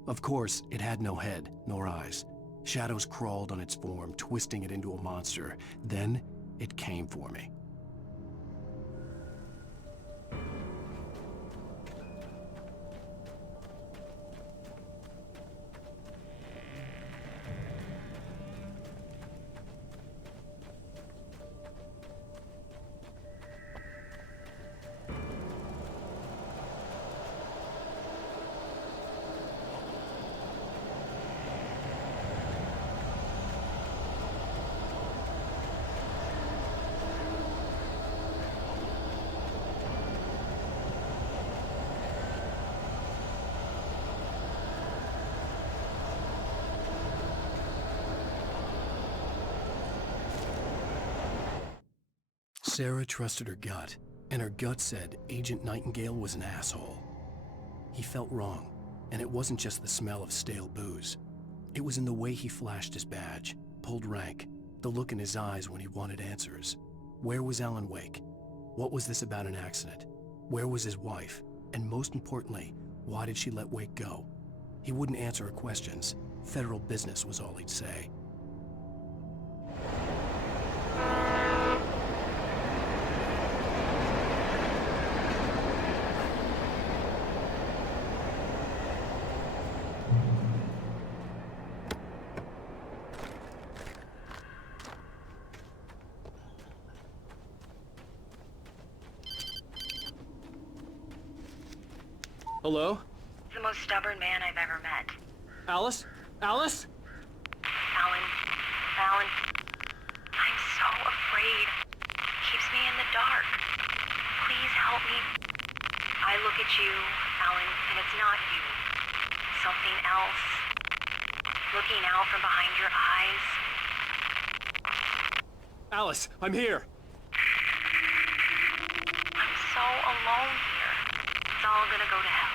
Of course, it had no head, nor eyes. Shadows crawled on its form, twisting it into a monster. Then, it came for me. Sarah trusted her gut, and her gut said Agent Nightingale was an asshole. He felt wrong, and it wasn't just the smell of stale booze. It was in the way he flashed his badge, pulled rank, the look in his eyes when he wanted answers. Where was Alan Wake? What was this about an accident? Where was his wife? And most importantly, why did she let Wake go? He wouldn't answer her questions. Federal business was all he'd say. Hello? He's the most stubborn man I've ever met. Alice? Alice? Alan. Alan. I'm so afraid. He keeps me in the dark. Please help me. I look at you, Alan, and it's not you. Something else. Looking out from behind your eyes. Alice, I'm here. I'm so alone here. It's all gonna go to hell.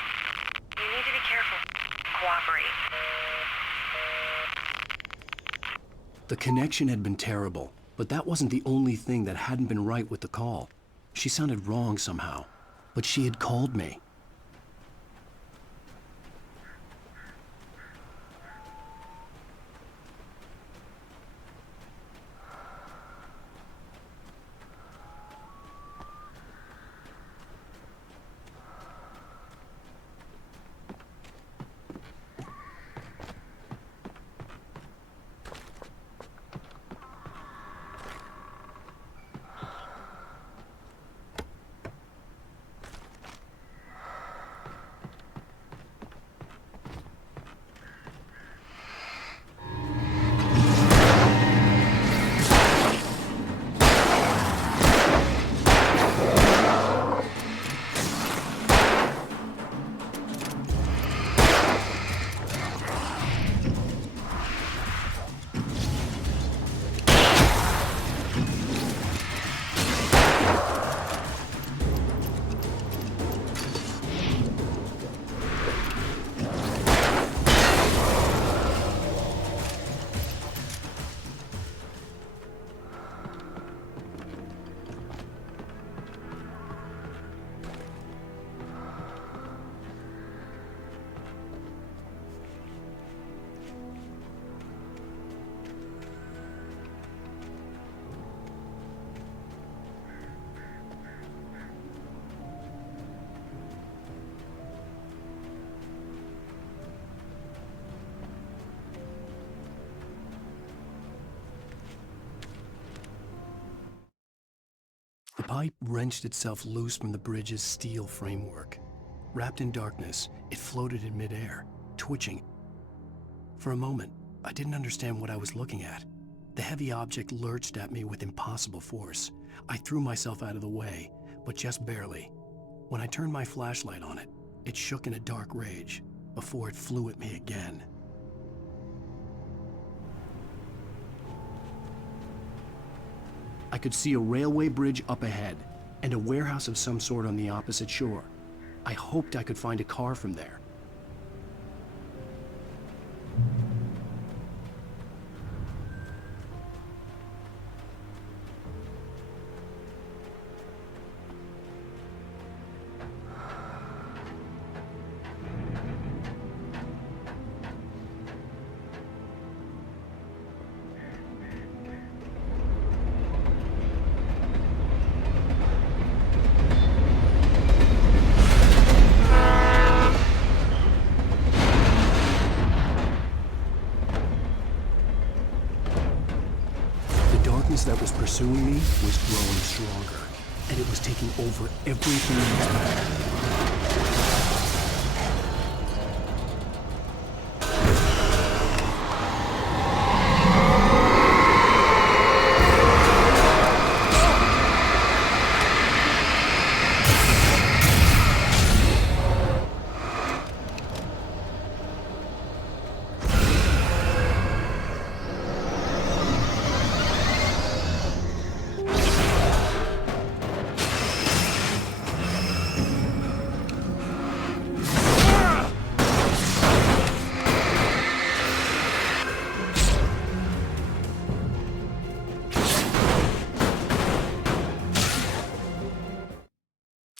You need to be careful. Cooperate. The connection had been terrible, but that wasn't the only thing that hadn't been right with the call. She sounded wrong somehow, but she had called me. The pipe wrenched itself loose from the bridge's steel framework. Wrapped in darkness, it floated in midair, twitching. For a moment, I didn't understand what I was looking at. The heavy object lurched at me with impossible force. I threw myself out of the way, but just barely. When I turned my flashlight on it, it shook in a dark rage before it flew at me again. I could see a railway bridge up ahead and a warehouse of some sort on the opposite shore. I hoped I could find a car from there. pursuing me was growing stronger, and it was taking over everything in its path.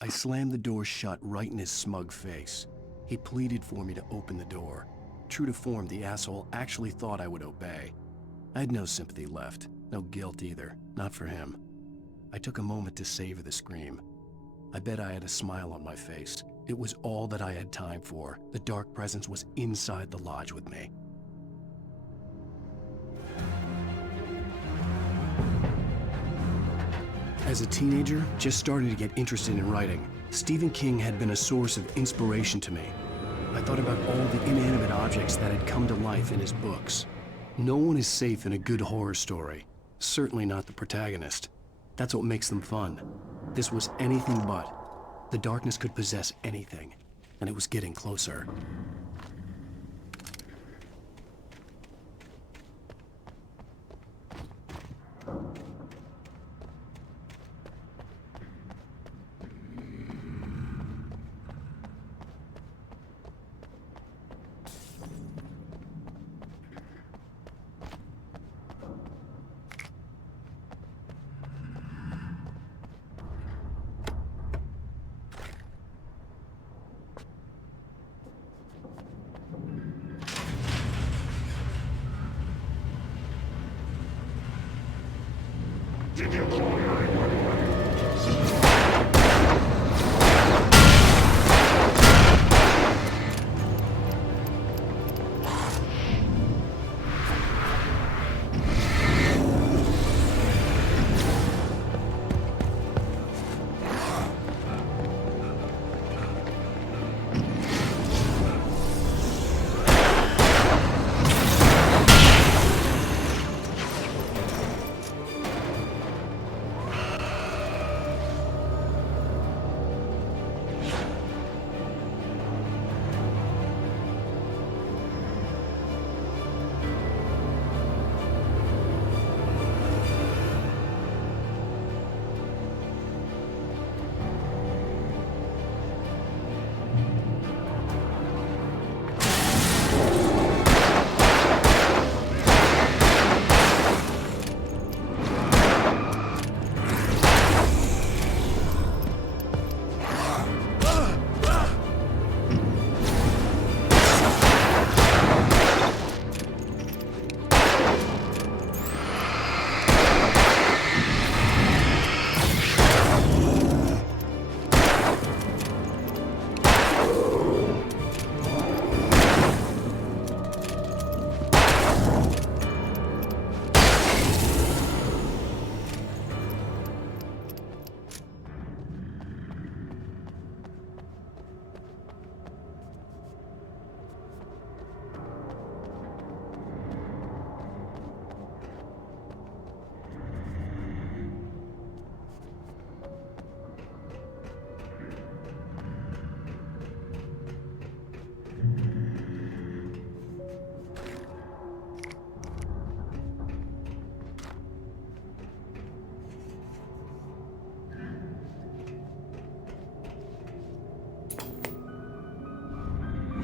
I slammed the door shut right in his smug face. He pleaded for me to open the door. True to form, the asshole actually thought I would obey. I had no sympathy left, no guilt either, not for him. I took a moment to savor the scream. I bet I had a smile on my face. It was all that I had time for. The dark presence was inside the lodge with me. As a teenager, just starting to get interested in writing, Stephen King had been a source of inspiration to me. I thought about all the inanimate objects that had come to life in his books. No one is safe in a good horror story, certainly not the protagonist. That's what makes them fun. This was anything but. The darkness could possess anything, and it was getting closer.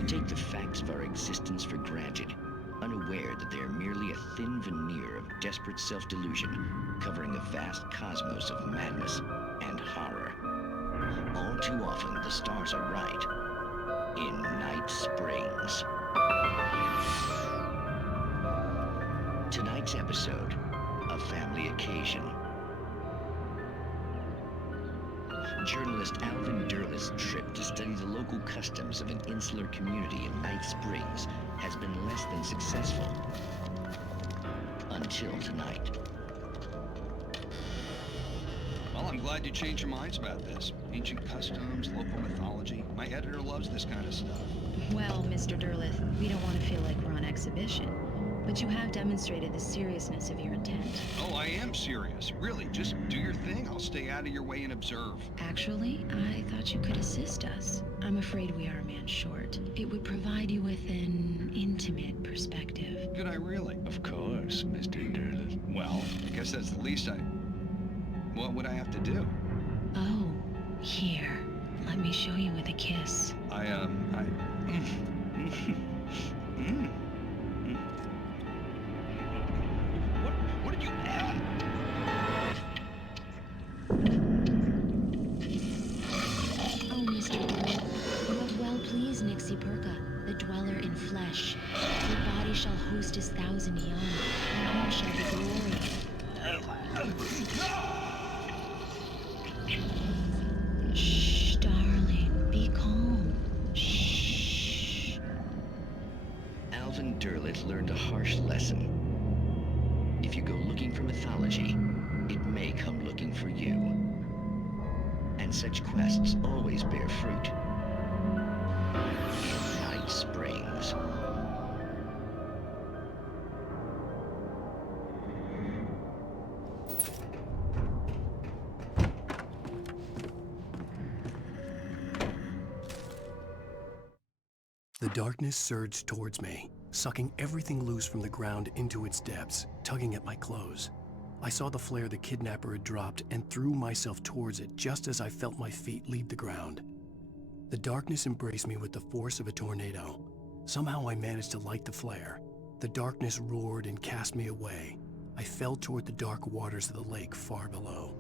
Take the facts of our existence for granted, unaware that they are merely a thin veneer of desperate self-delusion, covering a vast cosmos of madness and horror. All too often, the stars are right. In Night Springs. Tonight's episode, A Family Occasion. Journalist Alvin Derleth's trip to study the local customs of an insular community in Night Springs has been less than successful. Until tonight. I'm glad you changed your minds about this. Ancient customs, local mythology. My editor loves this kind of stuff. Well, Mr. Derleth, we don't want to feel like we're on exhibition, but you have demonstrated the seriousness of your intent. Oh, I am serious. Really, just do your thing. I'll stay out of your way and observe. Actually, I thought you could assist us. I'm afraid we are a man short. It would provide you with an intimate perspective. Could I really? Of course, Mr. Derleth. Well, I guess that's the least What would I have to do? Oh, here. Let me show you with a kiss. What did you add? Oh, Mr. Derleth, you have well pleased Nixie Perka, the dweller in flesh. Your body shall host his 1,000 young, and all shall be glory. Shh, darling, be calm. Shh. Alvin Derleth learned a harsh lesson. If you go looking for mythology, it may come looking for you. And such quests always bear fruit. Night Springs. The darkness surged towards me, sucking everything loose from the ground into its depths, tugging at my clothes. I saw the flare the kidnapper had dropped and threw myself towards it just as I felt my feet leave the ground. The darkness embraced me with the force of a tornado. Somehow I managed to light the flare. The darkness roared and cast me away. I fell toward the dark waters of the lake far below.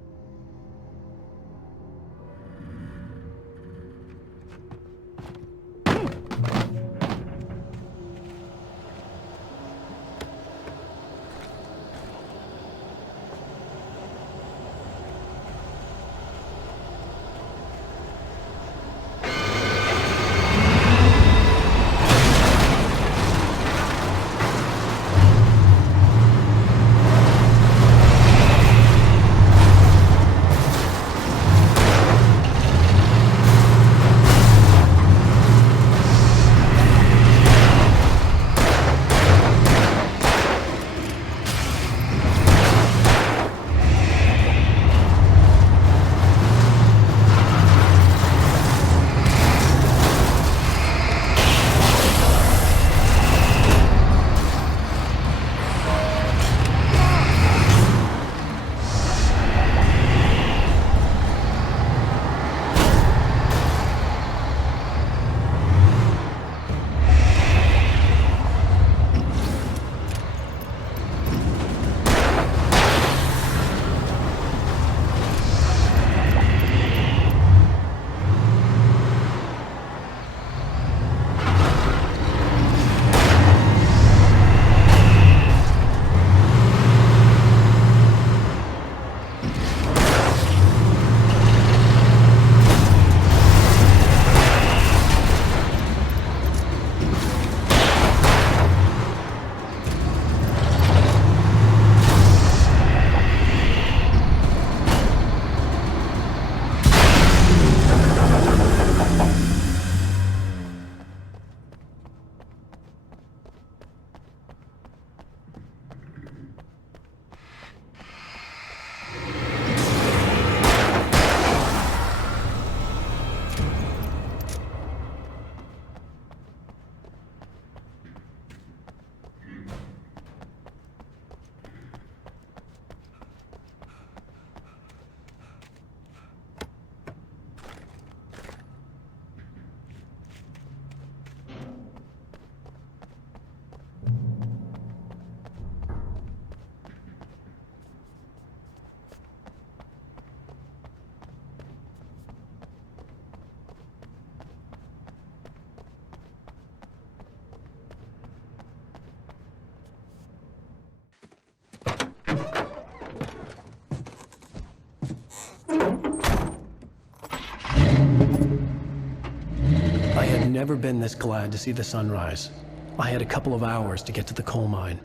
I had never been this glad to see the sunrise. I had a couple of hours to get to the coal mine.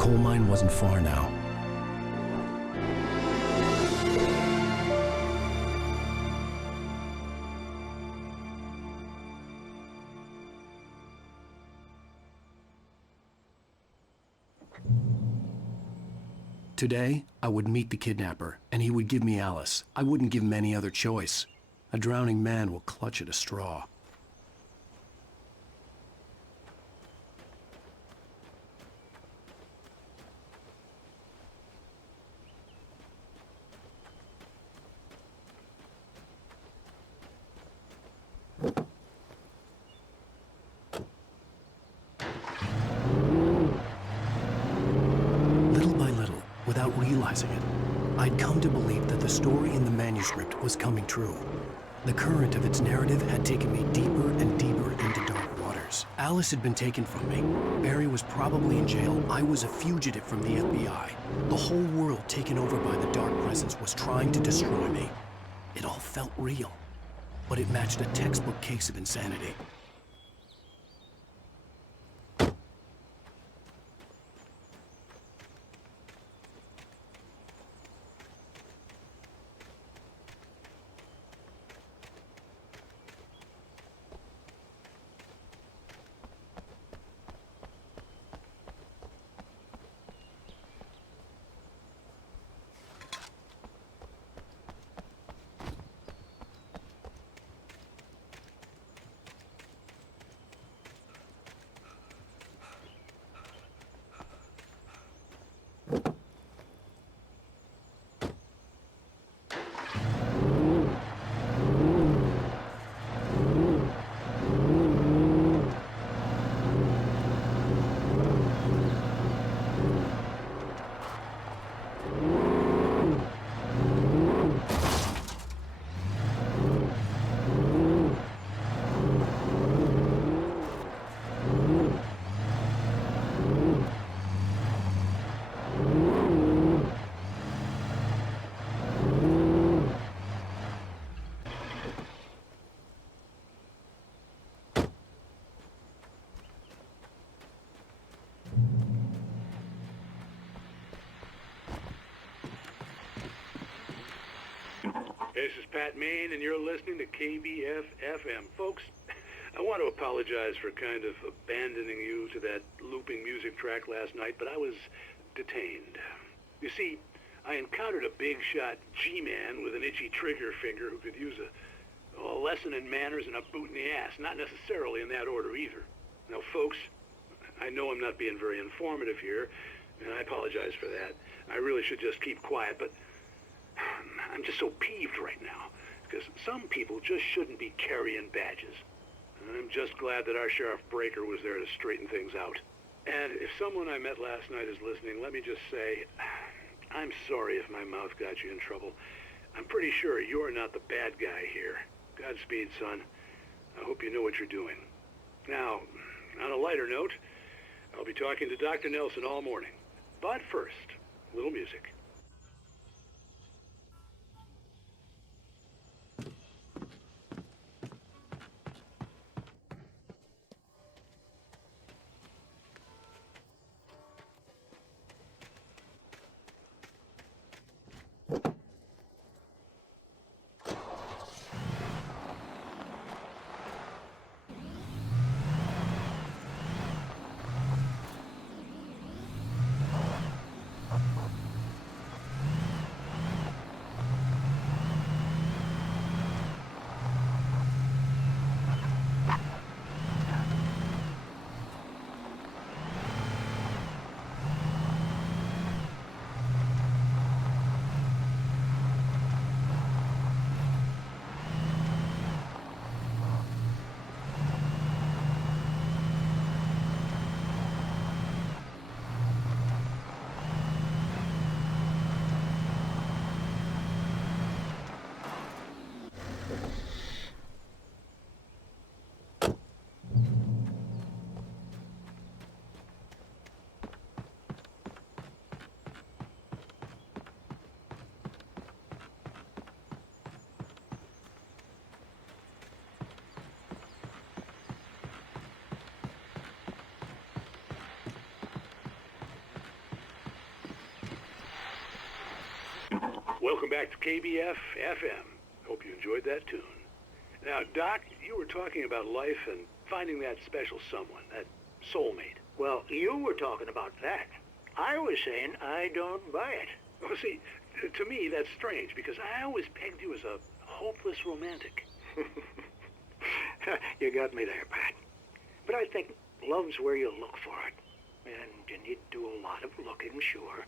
coal mine wasn't far now. Today, I would meet the kidnapper, and he would give me Alice. I wouldn't give him any other choice. A drowning man will clutch at a straw. Without realizing it, I'd come to believe that the story in the manuscript was coming true. The current of its narrative had taken me deeper and deeper into dark waters. Alice had been taken from me. Barry was probably in jail. I was a fugitive from the FBI. The whole world taken over by the Dark Presence was trying to destroy me. It all felt real, but it matched a textbook case of insanity. This is Pat Main, and you're listening to KBF-FM. Folks, I want to apologize for kind of abandoning you to that looping music track last night, but I was detained. You see, I encountered a big-shot G-man with an itchy trigger finger who could use a lesson in manners and a boot in the ass, not necessarily in that order either. Now, folks, I know I'm not being very informative here, and I apologize for that. I really should just keep quiet, but I'm just so peeved right now, because some people just shouldn't be carrying badges. And I'm just glad that our Sheriff Breaker was there to straighten things out. And if someone I met last night is listening, let me just say, I'm sorry if my mouth got you in trouble. I'm pretty sure you're not the bad guy here. Godspeed, son. I hope you know what you're doing. Now, on a lighter note, I'll be talking to Dr. Nelson all morning. But first, a little music. welcome back to KBF FM. Hope you enjoyed that tune. Now, Doc, you were talking about life and finding that special someone, that soulmate. Well, you were talking about that. I was saying I don't buy it. Well, see, to me, that's strange, because I always pegged you as a hopeless romantic. You got me there, Pat. But I think love's where you look for it. And you need to do a lot of looking, sure.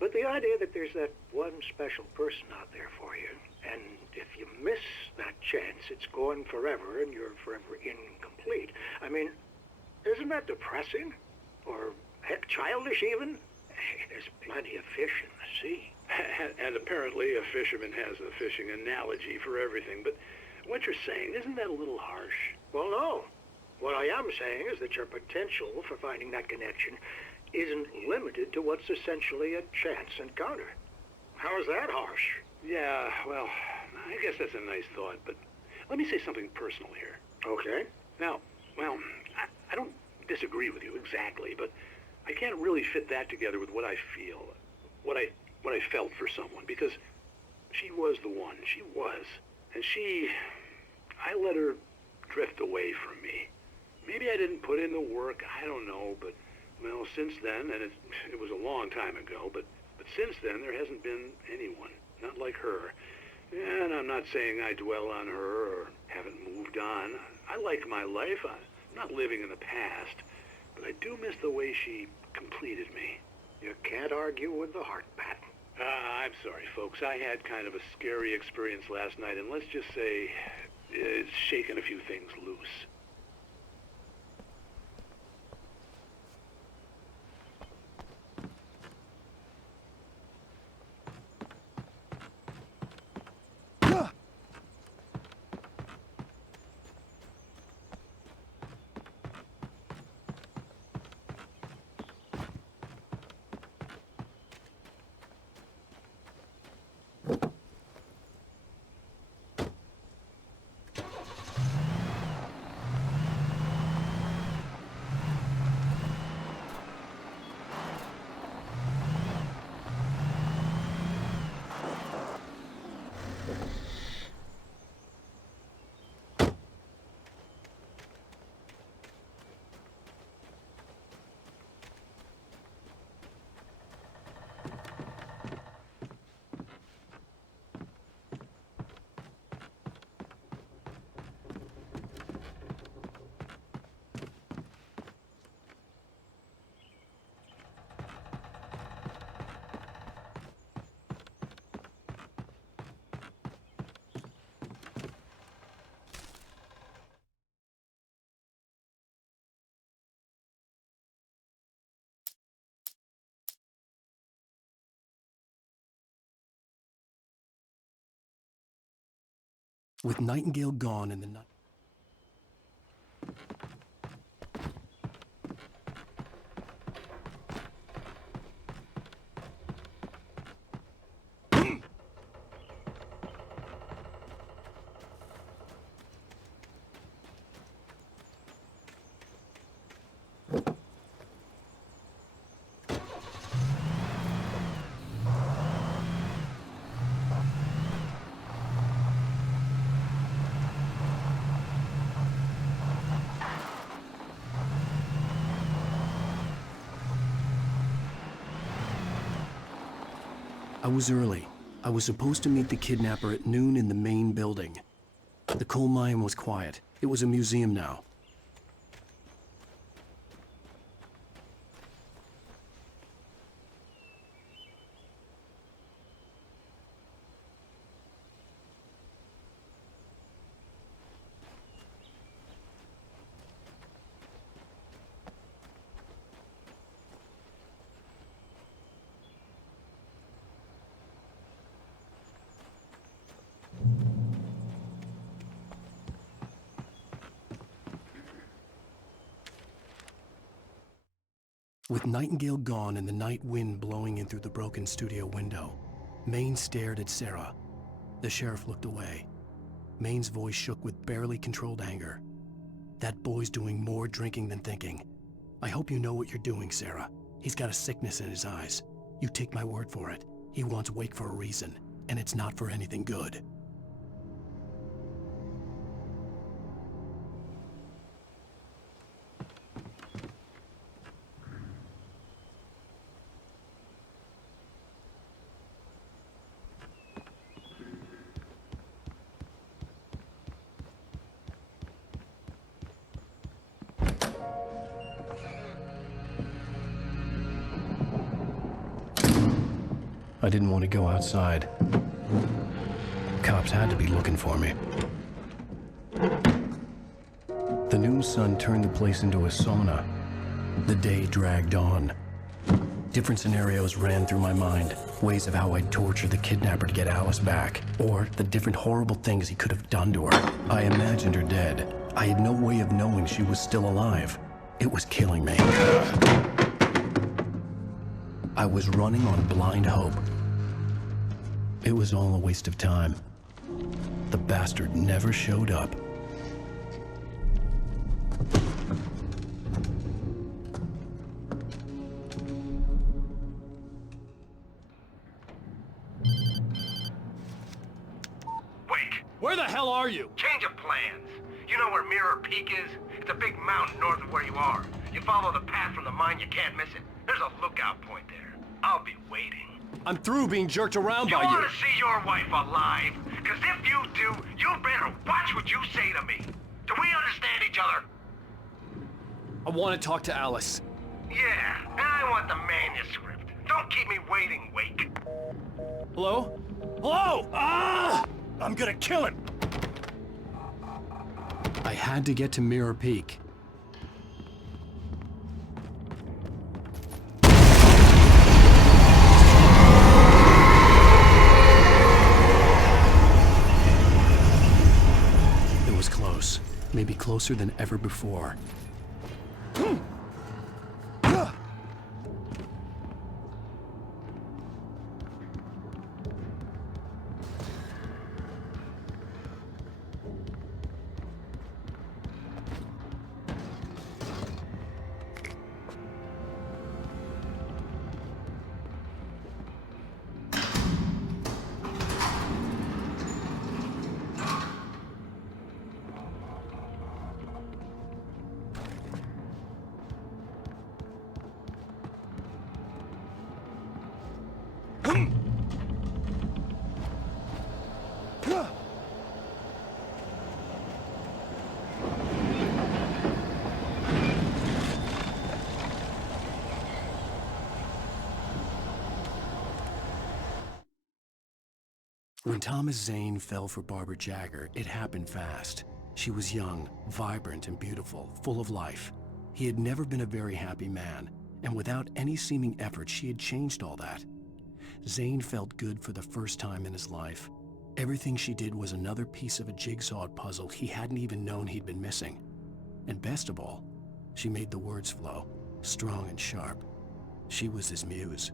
But the idea that there's that one special person out there for you, and if you miss that chance, it's gone forever and you're forever incomplete. I mean, isn't that depressing? Or, heck, childish even? There's plenty of fish in the sea. And apparently a fisherman has a fishing analogy for everything, but what you're saying, isn't that a little harsh? Well, no. What I am saying is that your potential for finding that connection isn't limited to what's essentially a chance encounter. How is that harsh? Yeah, well, I guess that's a nice thought, but let me say something personal here. Okay. Now, well, I don't disagree with you exactly, but I can't really fit that together with what I feel, what I felt for someone, because she was the one. She was. And I let her drift away from me. Maybe I didn't put in the work, I don't know, but, well, since then, and it was a long time ago, but since then there hasn't been anyone, not like her. And I'm not saying I dwell on her or haven't moved on. I like my life. I'm not living in the past, but I do miss the way she completed me. You can't argue with the heart, Pat. I'm sorry, folks. I had kind of a scary experience last night, and let's just say it's shaken a few things loose. With Nightingale gone and the night... I was early. I was supposed to meet the kidnapper at noon in the main building. The coal mine was quiet. It was a museum now. With Nightingale gone and the night wind blowing in through the broken studio window, Maine stared at Sarah. The sheriff looked away. Maine's voice shook with barely controlled anger. That boy's doing more drinking than thinking. I hope you know what you're doing, Sarah. He's got a sickness in his eyes. You take my word for it. He wants Wake for a reason. and it's not for anything good. I didn't want to go outside. Cops had to be looking for me. The noon sun turned the place into a sauna. The day dragged on. Different scenarios ran through my mind. Ways of how I'd torture the kidnapper to get Alice back. Or the different horrible things he could have done to her. I imagined her dead. I had no way of knowing she was still alive. It was killing me. I was running on blind hope. It was all a waste of time. The bastard never showed up. Wait! Where the hell are you? Change of plans. You know where Mirror Peak is? It's a big mountain north of where you are. You follow the path from the mine, you can't miss it. There's a lookout point there. I'll be waiting. I'm through being jerked around by you. You want to see your wife alive? Because if you do, you better watch what you say to me. Do we understand each other? I want to talk to Alice. Yeah, and I want the manuscript. Don't keep me waiting, Wake. Hello? Hello! Ah! I'm gonna kill him! I had to get to Mirror Peak. It was close. Maybe closer than ever before. When Thomas Zane fell for Barbara Jagger, it happened fast. She was young, vibrant, and beautiful, full of life. He had never been a very happy man, and without any seeming effort, she had changed all that. Zane felt good for the first time in his life. Everything she did was another piece of a jigsaw puzzle he hadn't even known he'd been missing. And best of all, she made the words flow, strong and sharp. She was his muse.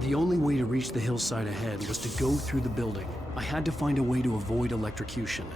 The only way to reach the hillside ahead was to go through the building. I had to find a way to avoid electrocution.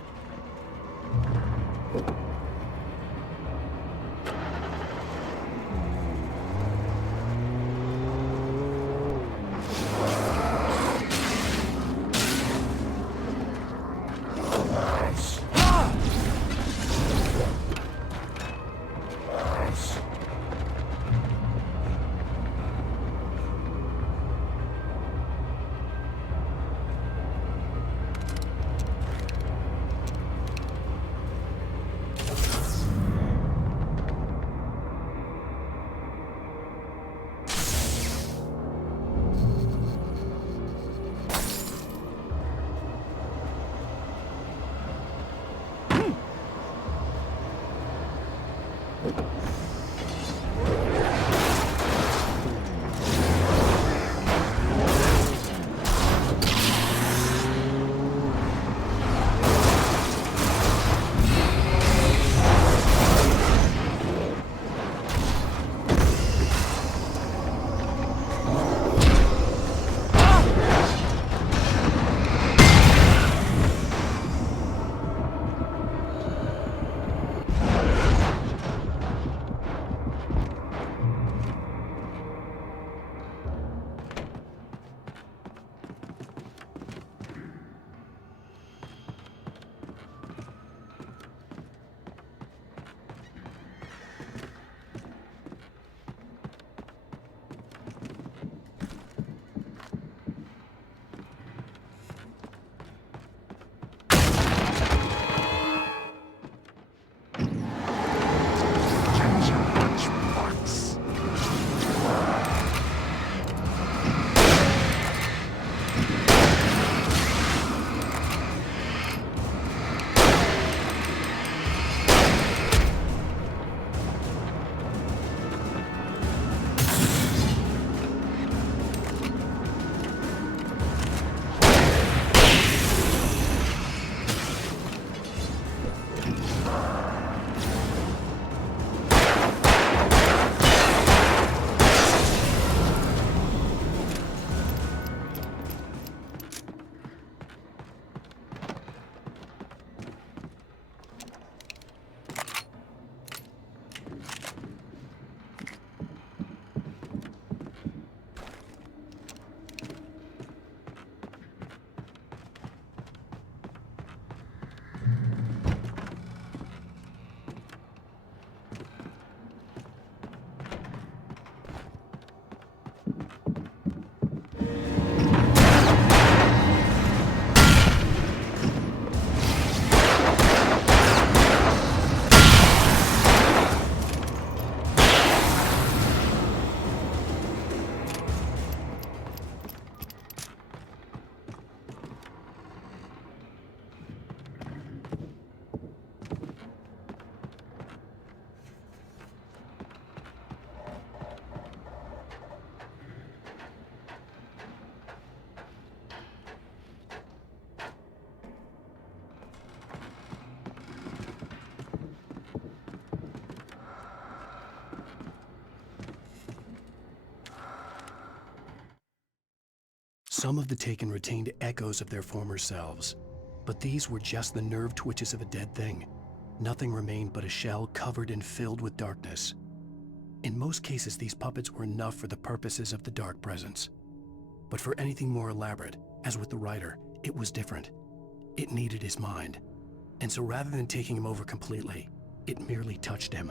Some of the Taken retained echoes of their former selves, but these were just the nerve twitches of a dead thing. Nothing remained but a shell covered and filled with darkness. In most cases, these puppets were enough for the purposes of the Dark Presence. But for anything more elaborate, as with the writer, it was different. It needed his mind. And so rather than taking him over completely, it merely touched him.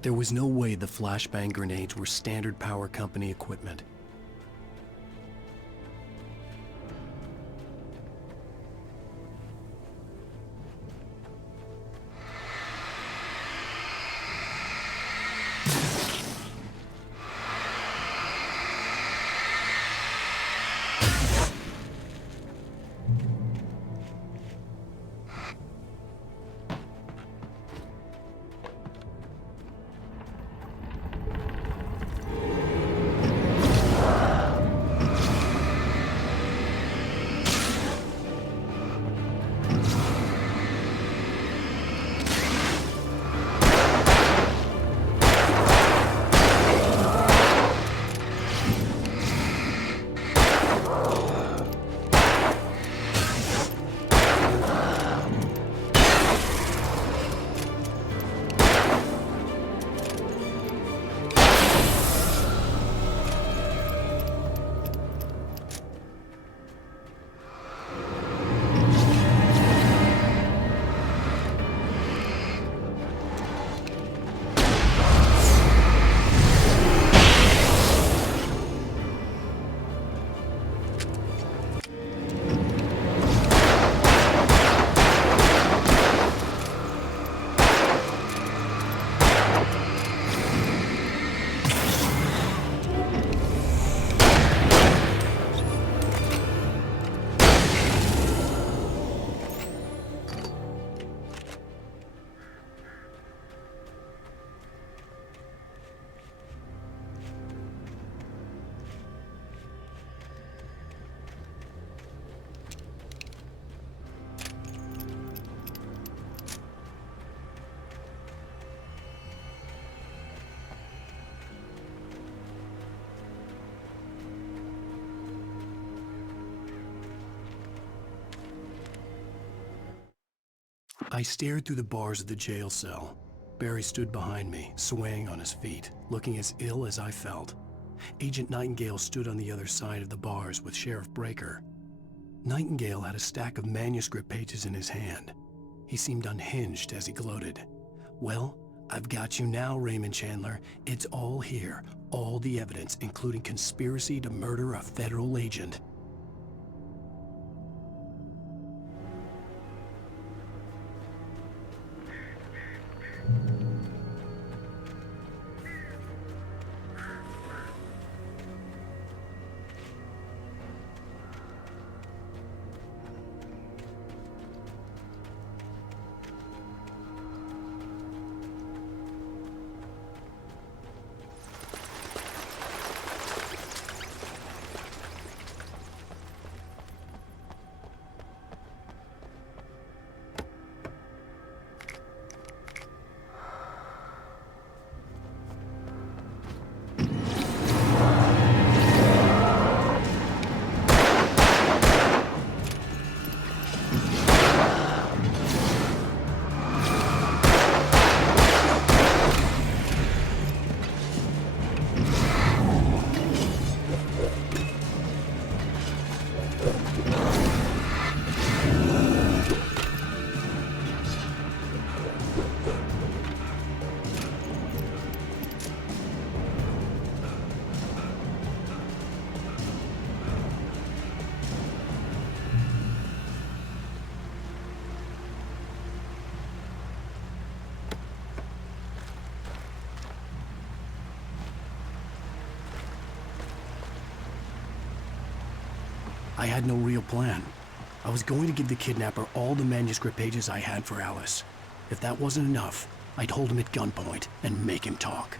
There was no way the flashbang grenades were standard power company equipment. I stared through the bars of the jail cell. Barry stood behind me, swaying on his feet, looking as ill as I felt. Agent Nightingale stood on the other side of the bars with Sheriff Breaker. Nightingale had a stack of manuscript pages in his hand. He seemed unhinged as he gloated. "Well, I've got you now, Raymond Chandler. It's all here. All the evidence, including conspiracy to murder a federal agent." I had no real plan. I was going to give the kidnapper all the manuscript pages I had for Alice. If that wasn't enough, I'd hold him at gunpoint and make him talk.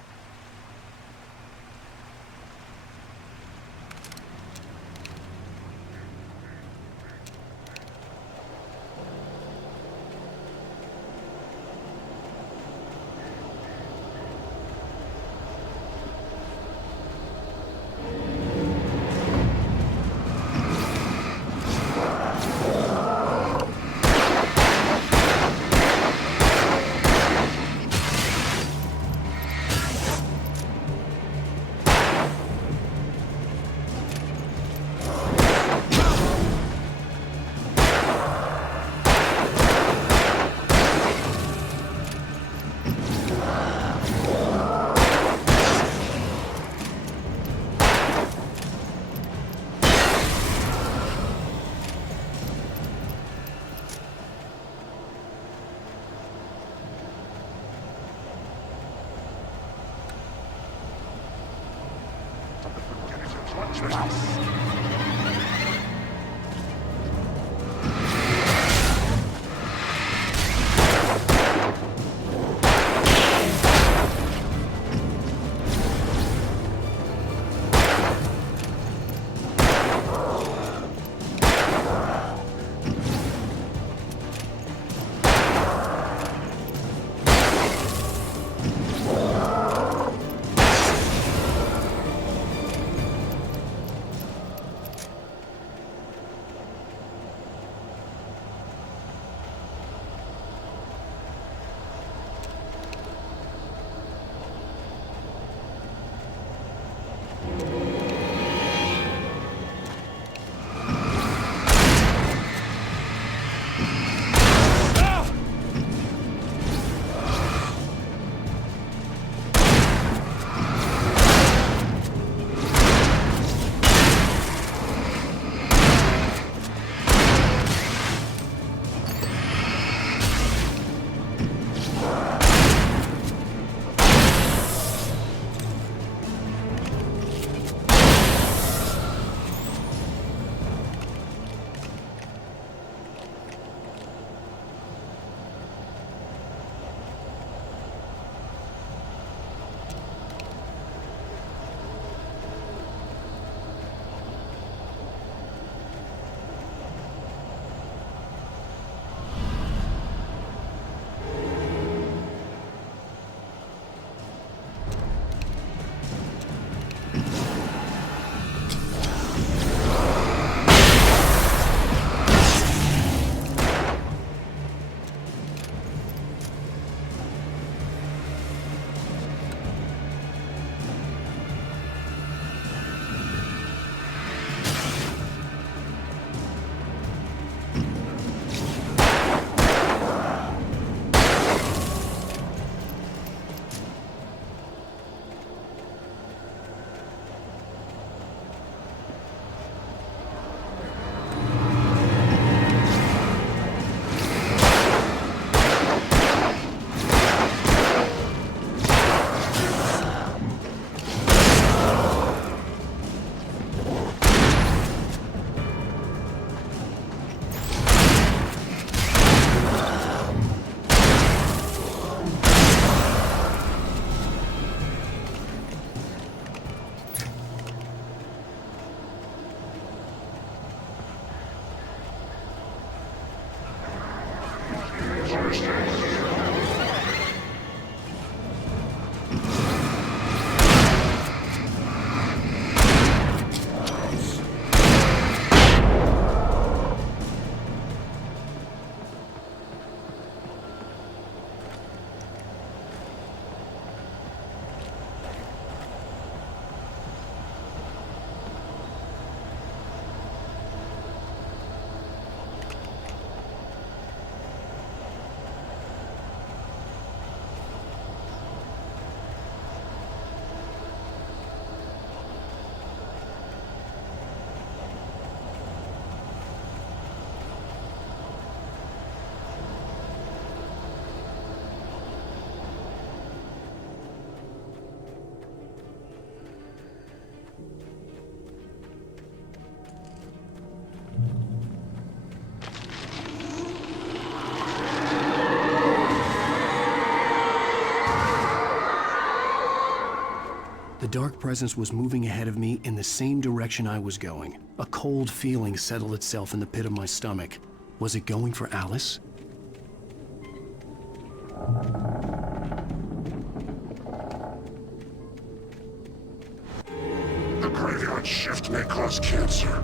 The dark presence was moving ahead of me in the same direction I was going. A cold feeling settled itself in the pit of my stomach. Was it going for Alice? The graveyard shift may cause cancer.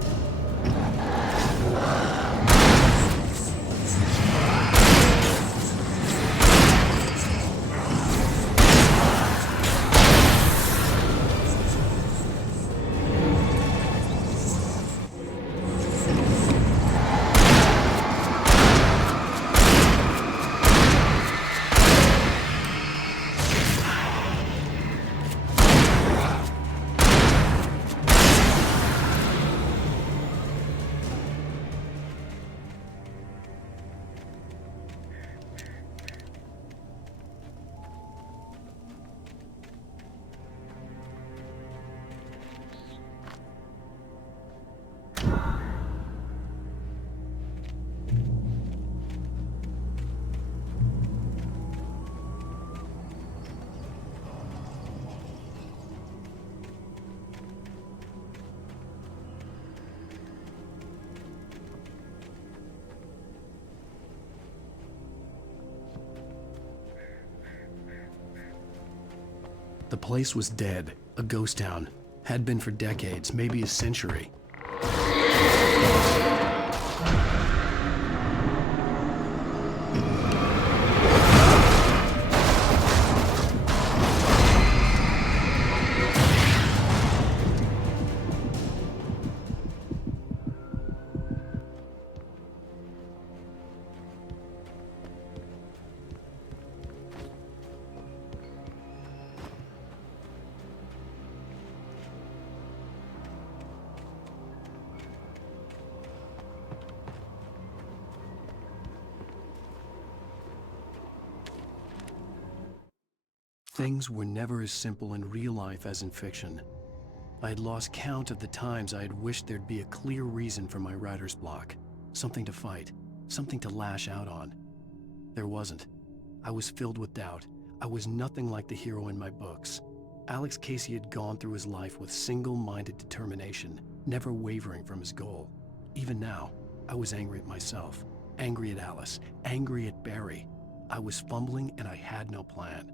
The place was dead, a ghost town. Had been for decades, maybe a century. Things were never as simple in real life as in fiction. I had lost count of the times I had wished there'd be a clear reason for my writer's block. Something to fight, something to lash out on. There wasn't. I was filled with doubt. I was nothing like the hero in my books. Alex Casey had gone through his life with single-minded determination, never wavering from his goal. Even now, I was angry at myself, angry at Alice, angry at Barry. I was fumbling and I had no plan.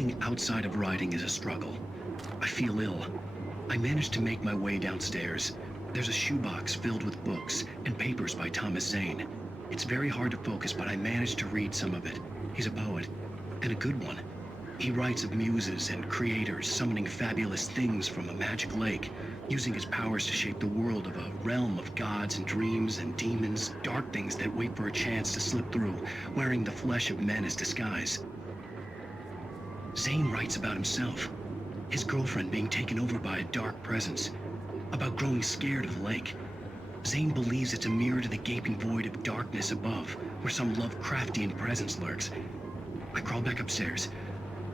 Anything outside of writing is a struggle. I feel ill. I managed to make my way downstairs. There's a shoebox filled with books and papers by Thomas Zane. It's very hard to focus, but I managed to read some of it. He's a poet, and a good one. He writes of muses and creators summoning fabulous things from a magic lake, using his powers to shape the world of a realm of gods and dreams and demons, dark things that wait for a chance to slip through, wearing the flesh of men as disguise. Zane writes about himself, his girlfriend being taken over by a dark presence, about growing scared of the lake. Zane believes it's a mirror to the gaping void of darkness above, where some Lovecraftian presence lurks. I crawl back upstairs.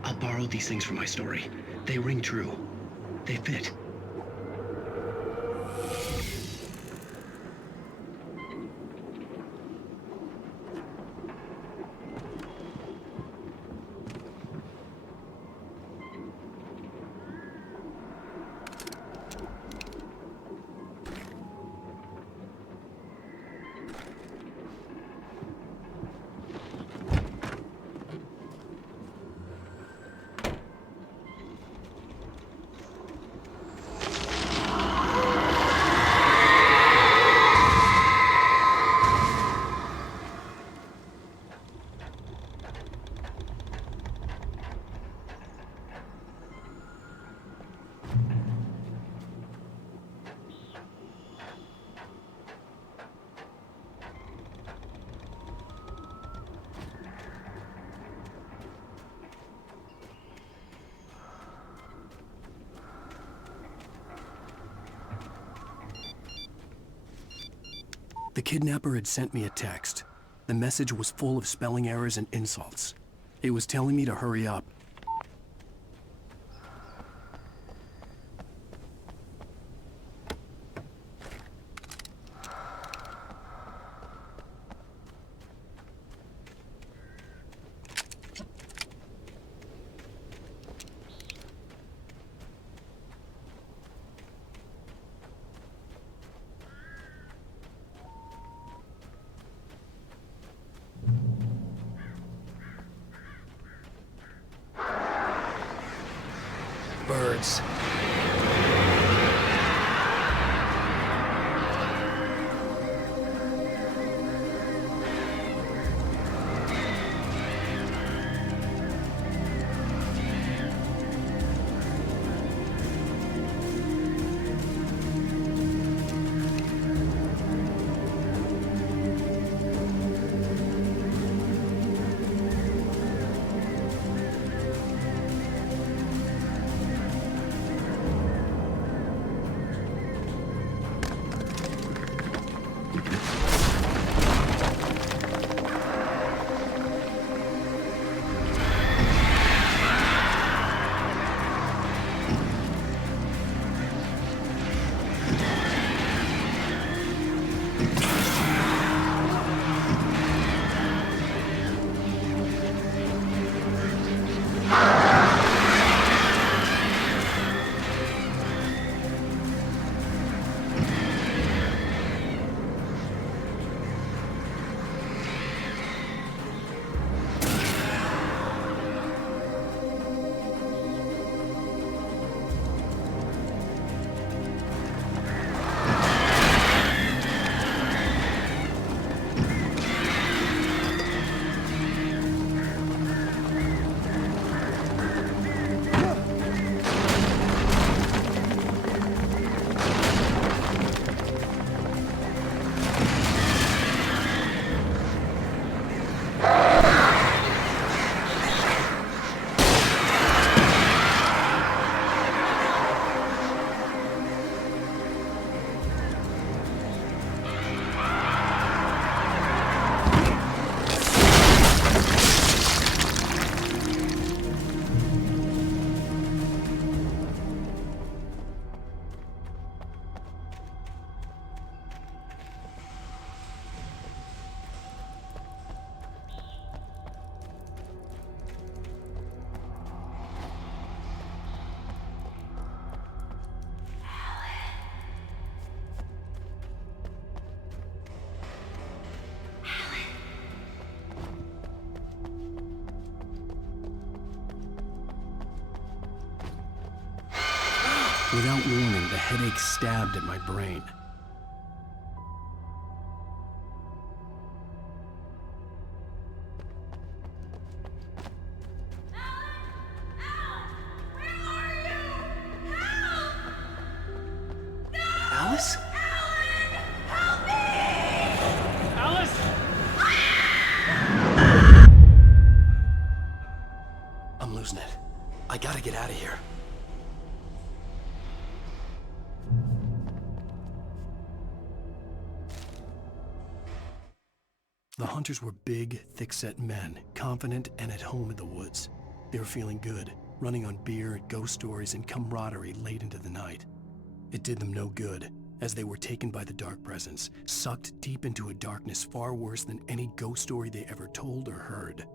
I'll borrow these things for my story. They ring true. They fit. The kidnapper had sent me a text. The message was full of spelling errors and insults. It was telling me to hurry up. Birds. Without warning, the headache stabbed at my brain. Alice? Alice! I'm losing it. I gotta get out of here. The hunters were big, thick-set men, confident and at home in the woods. They were feeling good, running on beer, ghost stories, and camaraderie late into the night. It did them no good, as they were taken by the dark presence, sucked deep into a darkness far worse than any ghost story they ever told or heard.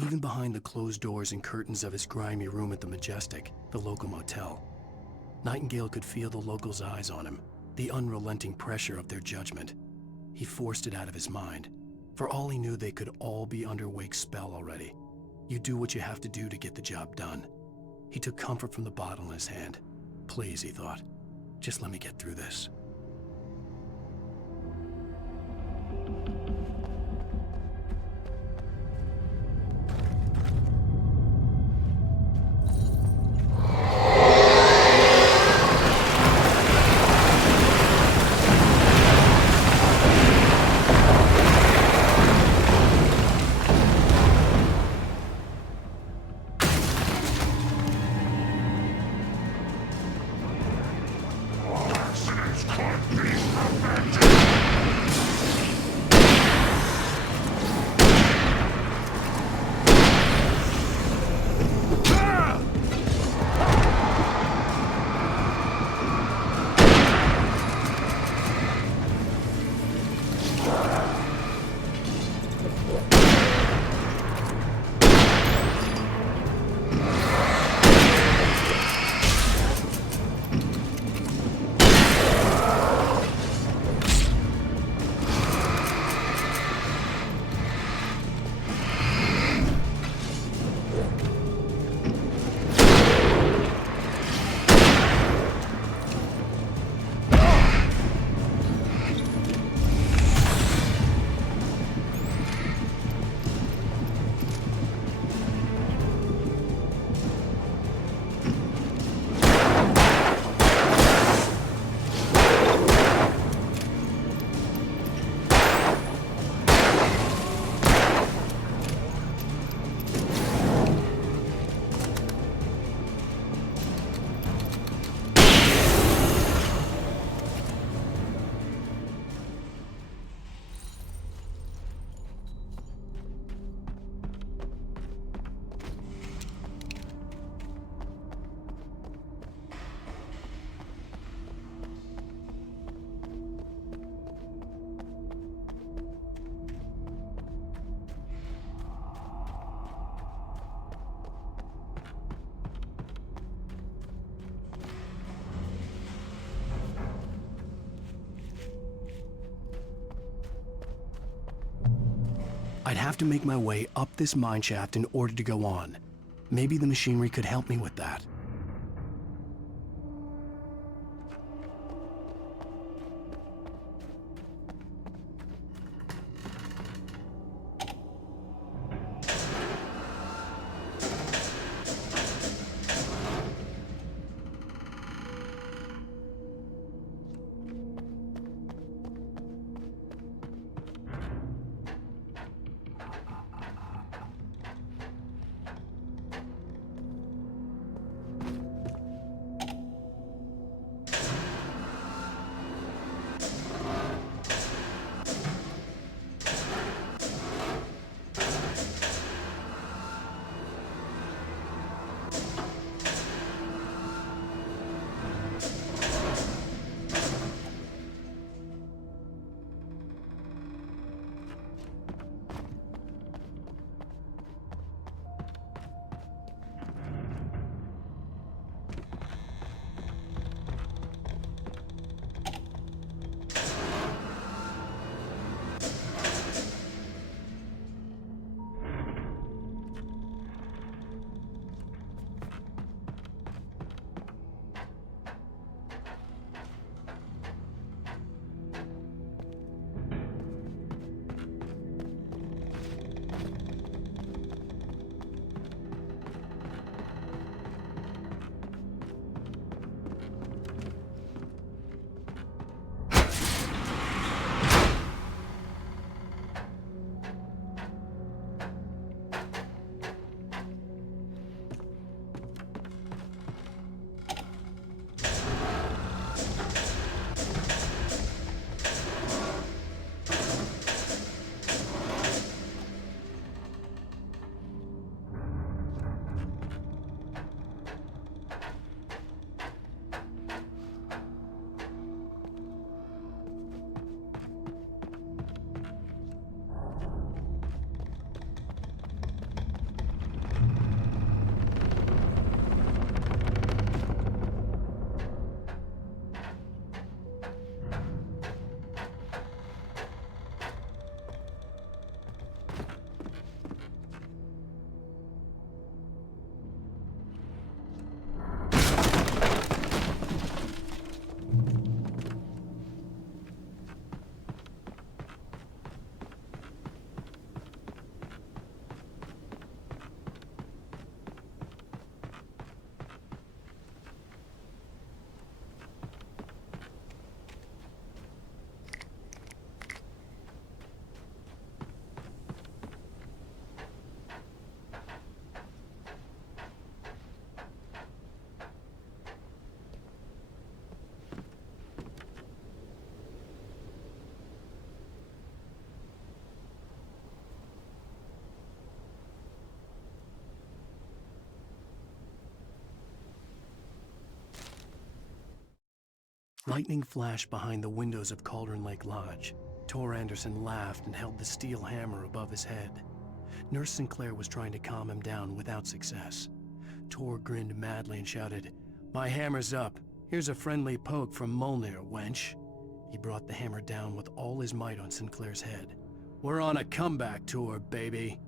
Even behind the closed doors and curtains of his grimy room at the Majestic, the local motel, Nightingale could feel the locals' eyes on him, the unrelenting pressure of their judgment. He forced it out of his mind. For all he knew, they could all be under Wake's spell already. You do what you have to do to get the job done. He took comfort from the bottle in his hand. Please, he thought, just let me get through this. I'd have to make my way up this mineshaft in order to go on. Maybe the machinery could help me with that. Lightning flashed behind the windows of Cauldron Lake Lodge. Tor Anderson laughed and held the steel hammer above his head. Nurse Sinclair was trying to calm him down without success. Tor grinned madly and shouted, "My hammer's up. Here's a friendly poke from Molnir, wench." He brought the hammer down with all his might on Sinclair's head. "We're on a comeback tour, baby."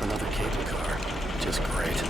Another cable car. Just great.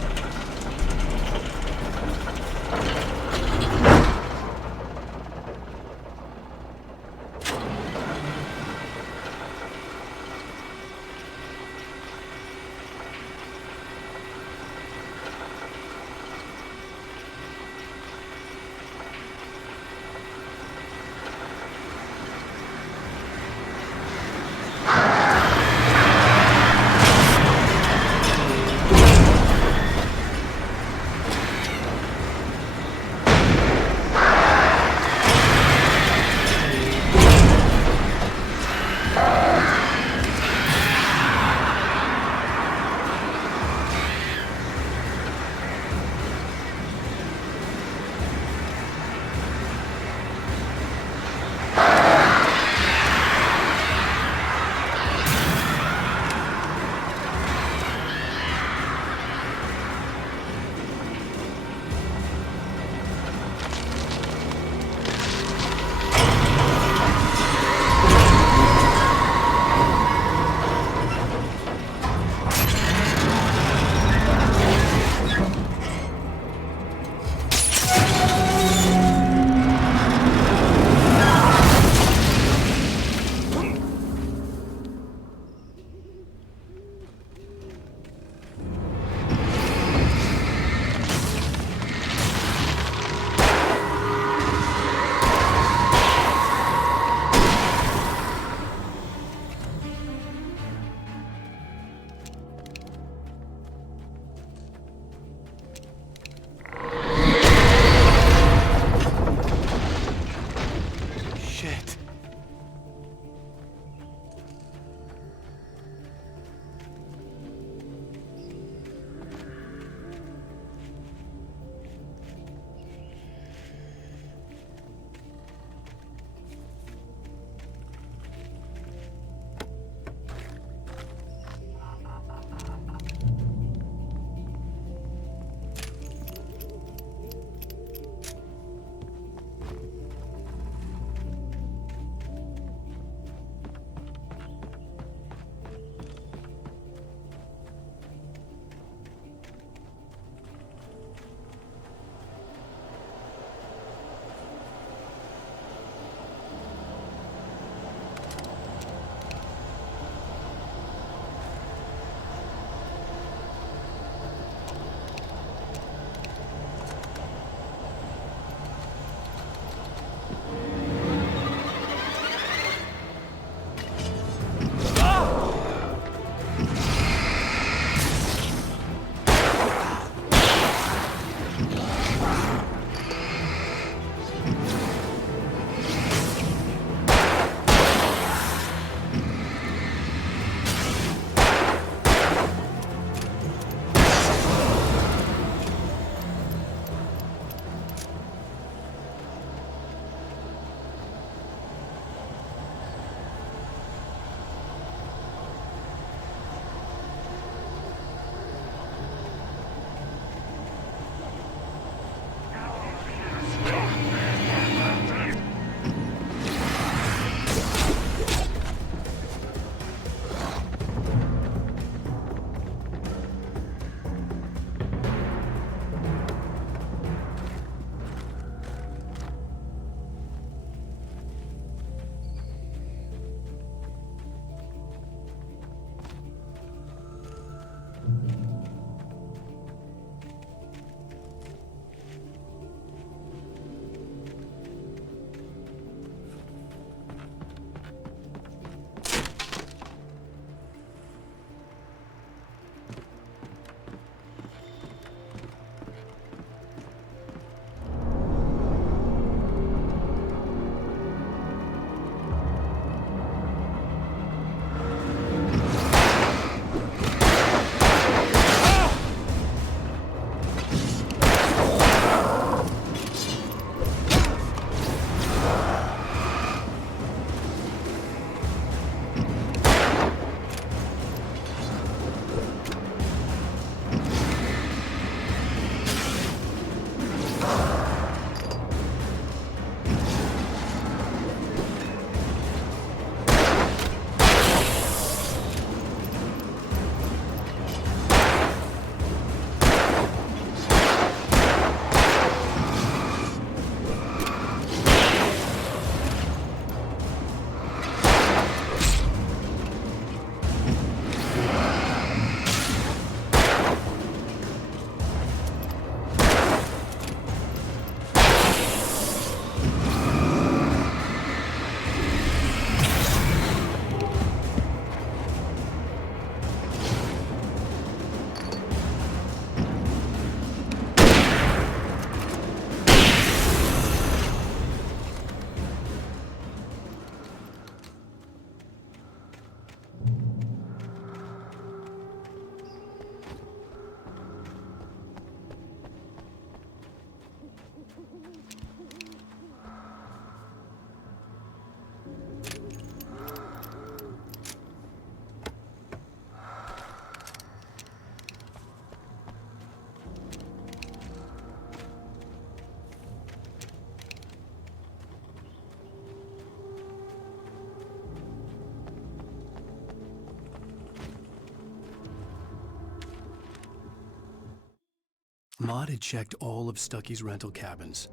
Maud had checked all of Stucky's rental cabins.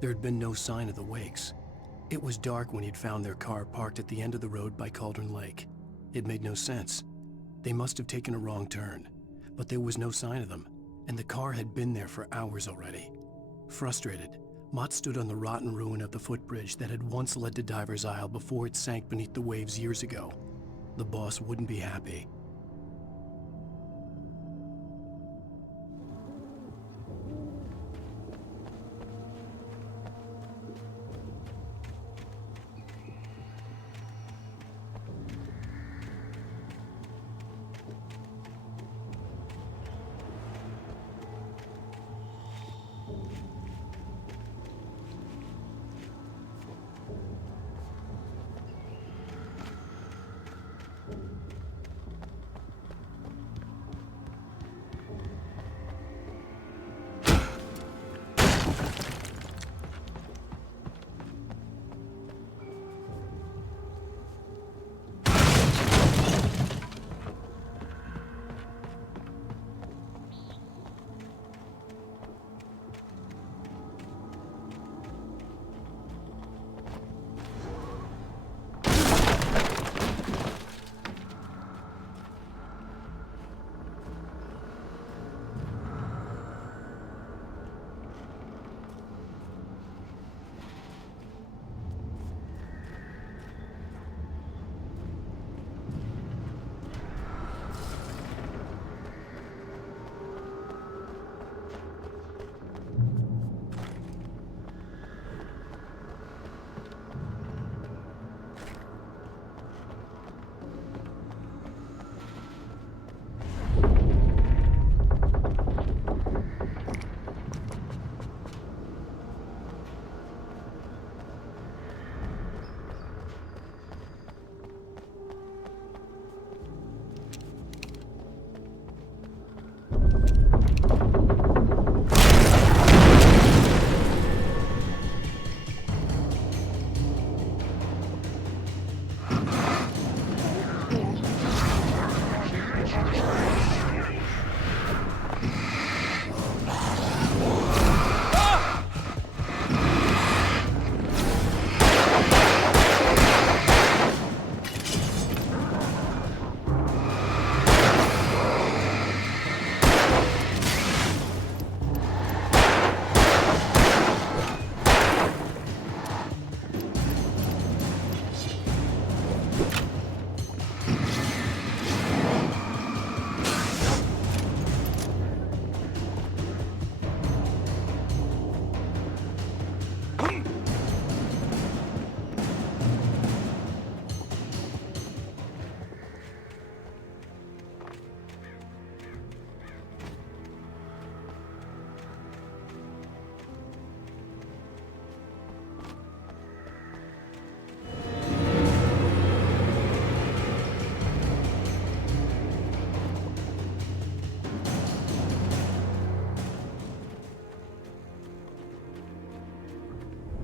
There had been no sign of the Wakes. It was dark when he'd found their car parked at the end of the road by Cauldron Lake. It made no sense. They must have taken a wrong turn, but there was no sign of them, and the car had been there for hours already. Frustrated, Mott stood on the rotten ruin of the footbridge that had once led to Diver's Isle before it sank beneath the waves years ago. The boss wouldn't be happy.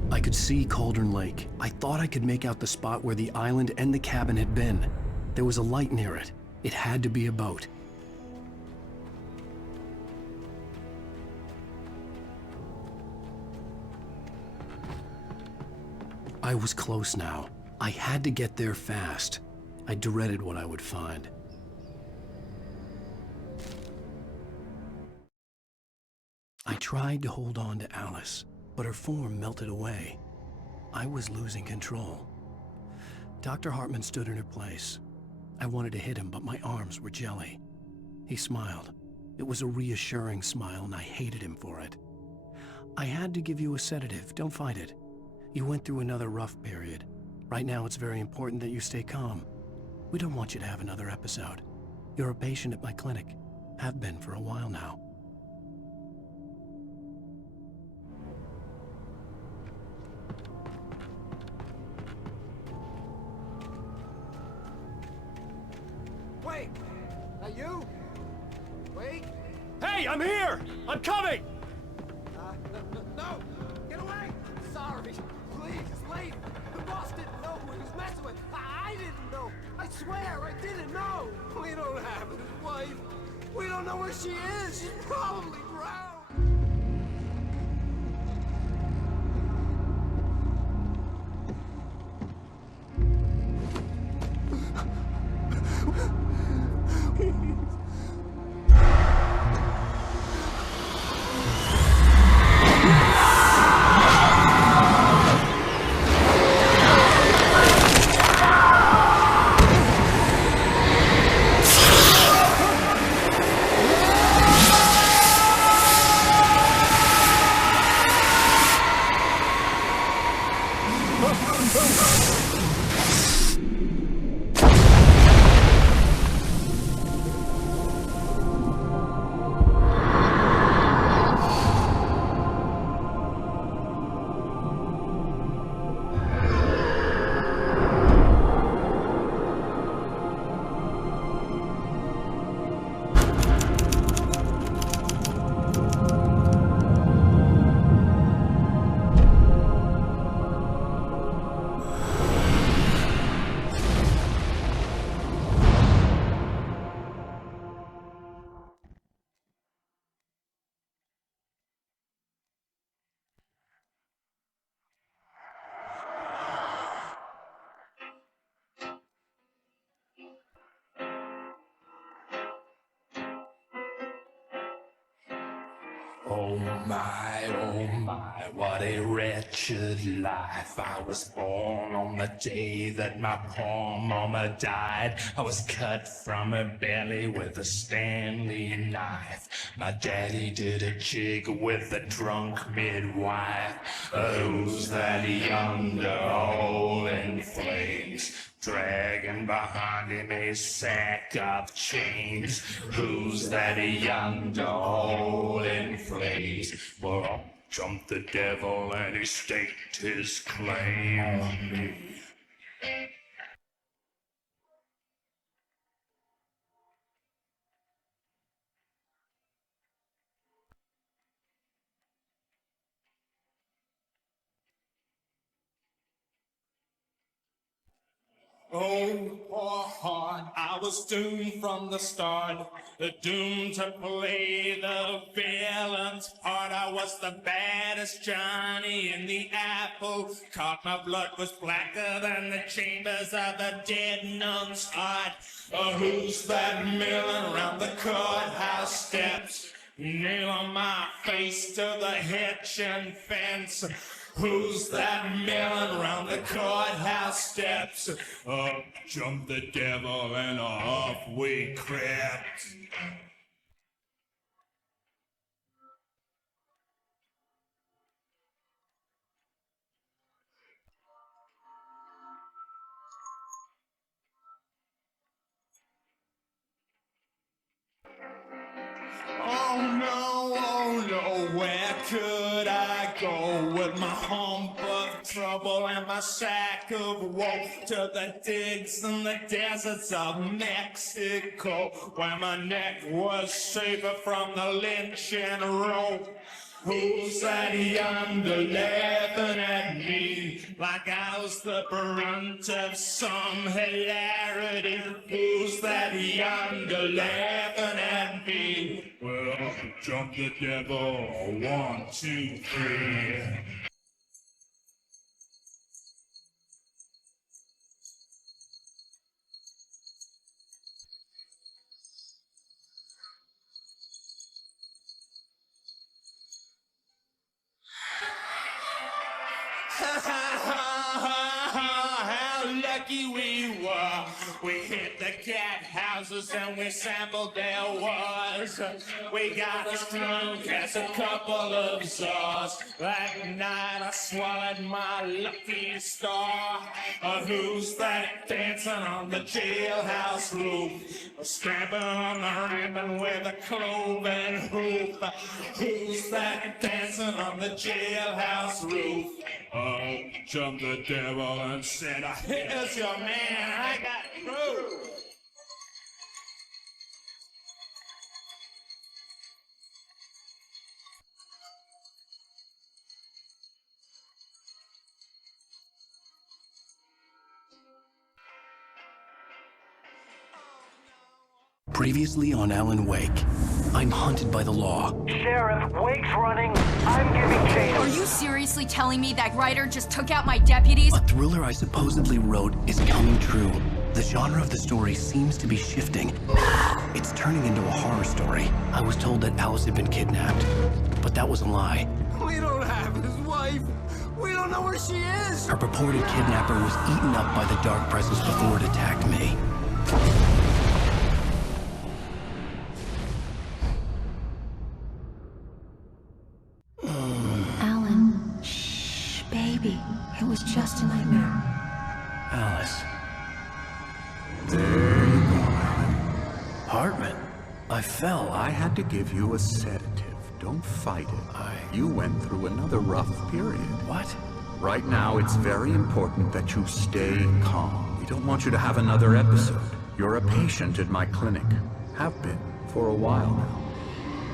I could see Cauldron Lake. I thought I could make out the spot where the island and the cabin had been. There was a light near it. It had to be a boat. I was close now. I had to get there fast. I dreaded what I would find. I tried to hold on to Alice, but her form melted away. I was losing control. Dr. Hartman stood in her place. I wanted to hit him, but my arms were jelly. He smiled. It was a reassuring smile, and I hated him for it. I had to give you a sedative. Don't fight it. You went through another rough period. Right now, it's very important that you stay calm. We don't want you to have another episode. You're a patient at my clinic. Have been for a while now. Wait! That you? Wait! Hey, I'm here! I'm coming! No! Get away! Sorry! Please, it's late! The boss didn't know who he was messing with! I didn't know! I swear, I didn't know! We don't have his wife! We don't know where she is! She's probably drowned! Oh my, what a wretched life. I was born on the day that my poor mama died. I was cut from her belly with a Stanley knife. My daddy did a jig with a drunk midwife. Who's that yonder all in flames? Dragging behind him a sack of chains. Who's that yonder all in flames? Well, up jumped the devil and he staked his claim on me. Oh, poor heart, I was doomed from the start, doomed to play the villain's part. I was the baddest Johnny in the apple cart. My blood was blacker than the chambers of the dead nun's heart. Who's that milling around the courthouse steps? Nail on my face to the hedge and fence. Who's that milling around the courthouse steps? Up jumped the devil and off we crept. Oh no, where could I go with my hump of trouble and my sack of woe? To the digs and the deserts of Mexico, where my neck was safer from the lynching rope. Who's that yonder laughing at me like I was the brunt of some hilarity? Who's that yonder laughing at me? Well, jump the devil, 1, 2, 3. How lucky we were. We hit the cat houses and we sampled their wars. We got as drunk as a couple of Zars. That night I swallowed my lucky star. Who's that dancing on the jailhouse roof? Stamping on the ribbon with a cloven hoof. Who's that dancing on the jailhouse roof? Jumped the devil and said, here's your man, I got proof. Previously on Alan Wake, I'm hunted by the law. Sheriff, Wake's running. I'm giving chase. Are you seriously telling me that writer just took out my deputies? A thriller I supposedly wrote is coming true. The genre of the story seems to be shifting. It's turning into a horror story. I was told that Alice had been kidnapped, but that was a lie. We don't have his wife. We don't know where she is. Her purported kidnapper was eaten up by the dark presence before it attacked me. Alan, shh, baby. It was just a nightmare. Alice. There you go, Alan. Hartman, I fell. I had to give you a sedative. Don't fight it. You went through another rough period. What? Right now, it's very important that you stay calm. We don't want you to have another episode. You're a patient at my clinic. Have been for a while now.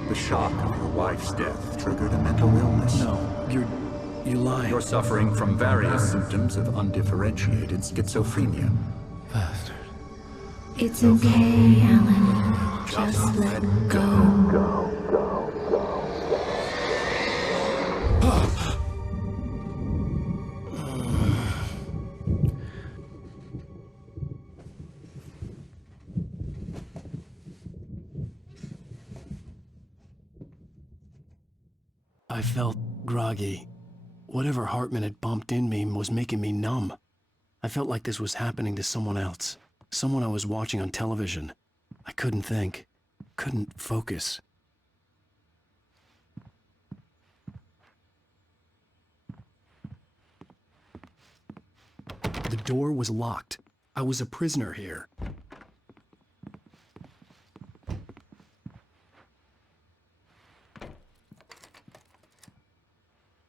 The shock of your wife's death triggered a mental illness. No, you lie. You're suffering from various symptoms of undifferentiated schizophrenia. Bastard. It's okay, Alan. Just let go. I felt groggy. Whatever Hartman had bumped in me was making me numb. I felt like this was happening to someone else. Someone I was watching on television. I couldn't think. Couldn't focus. The door was locked. I was a prisoner here.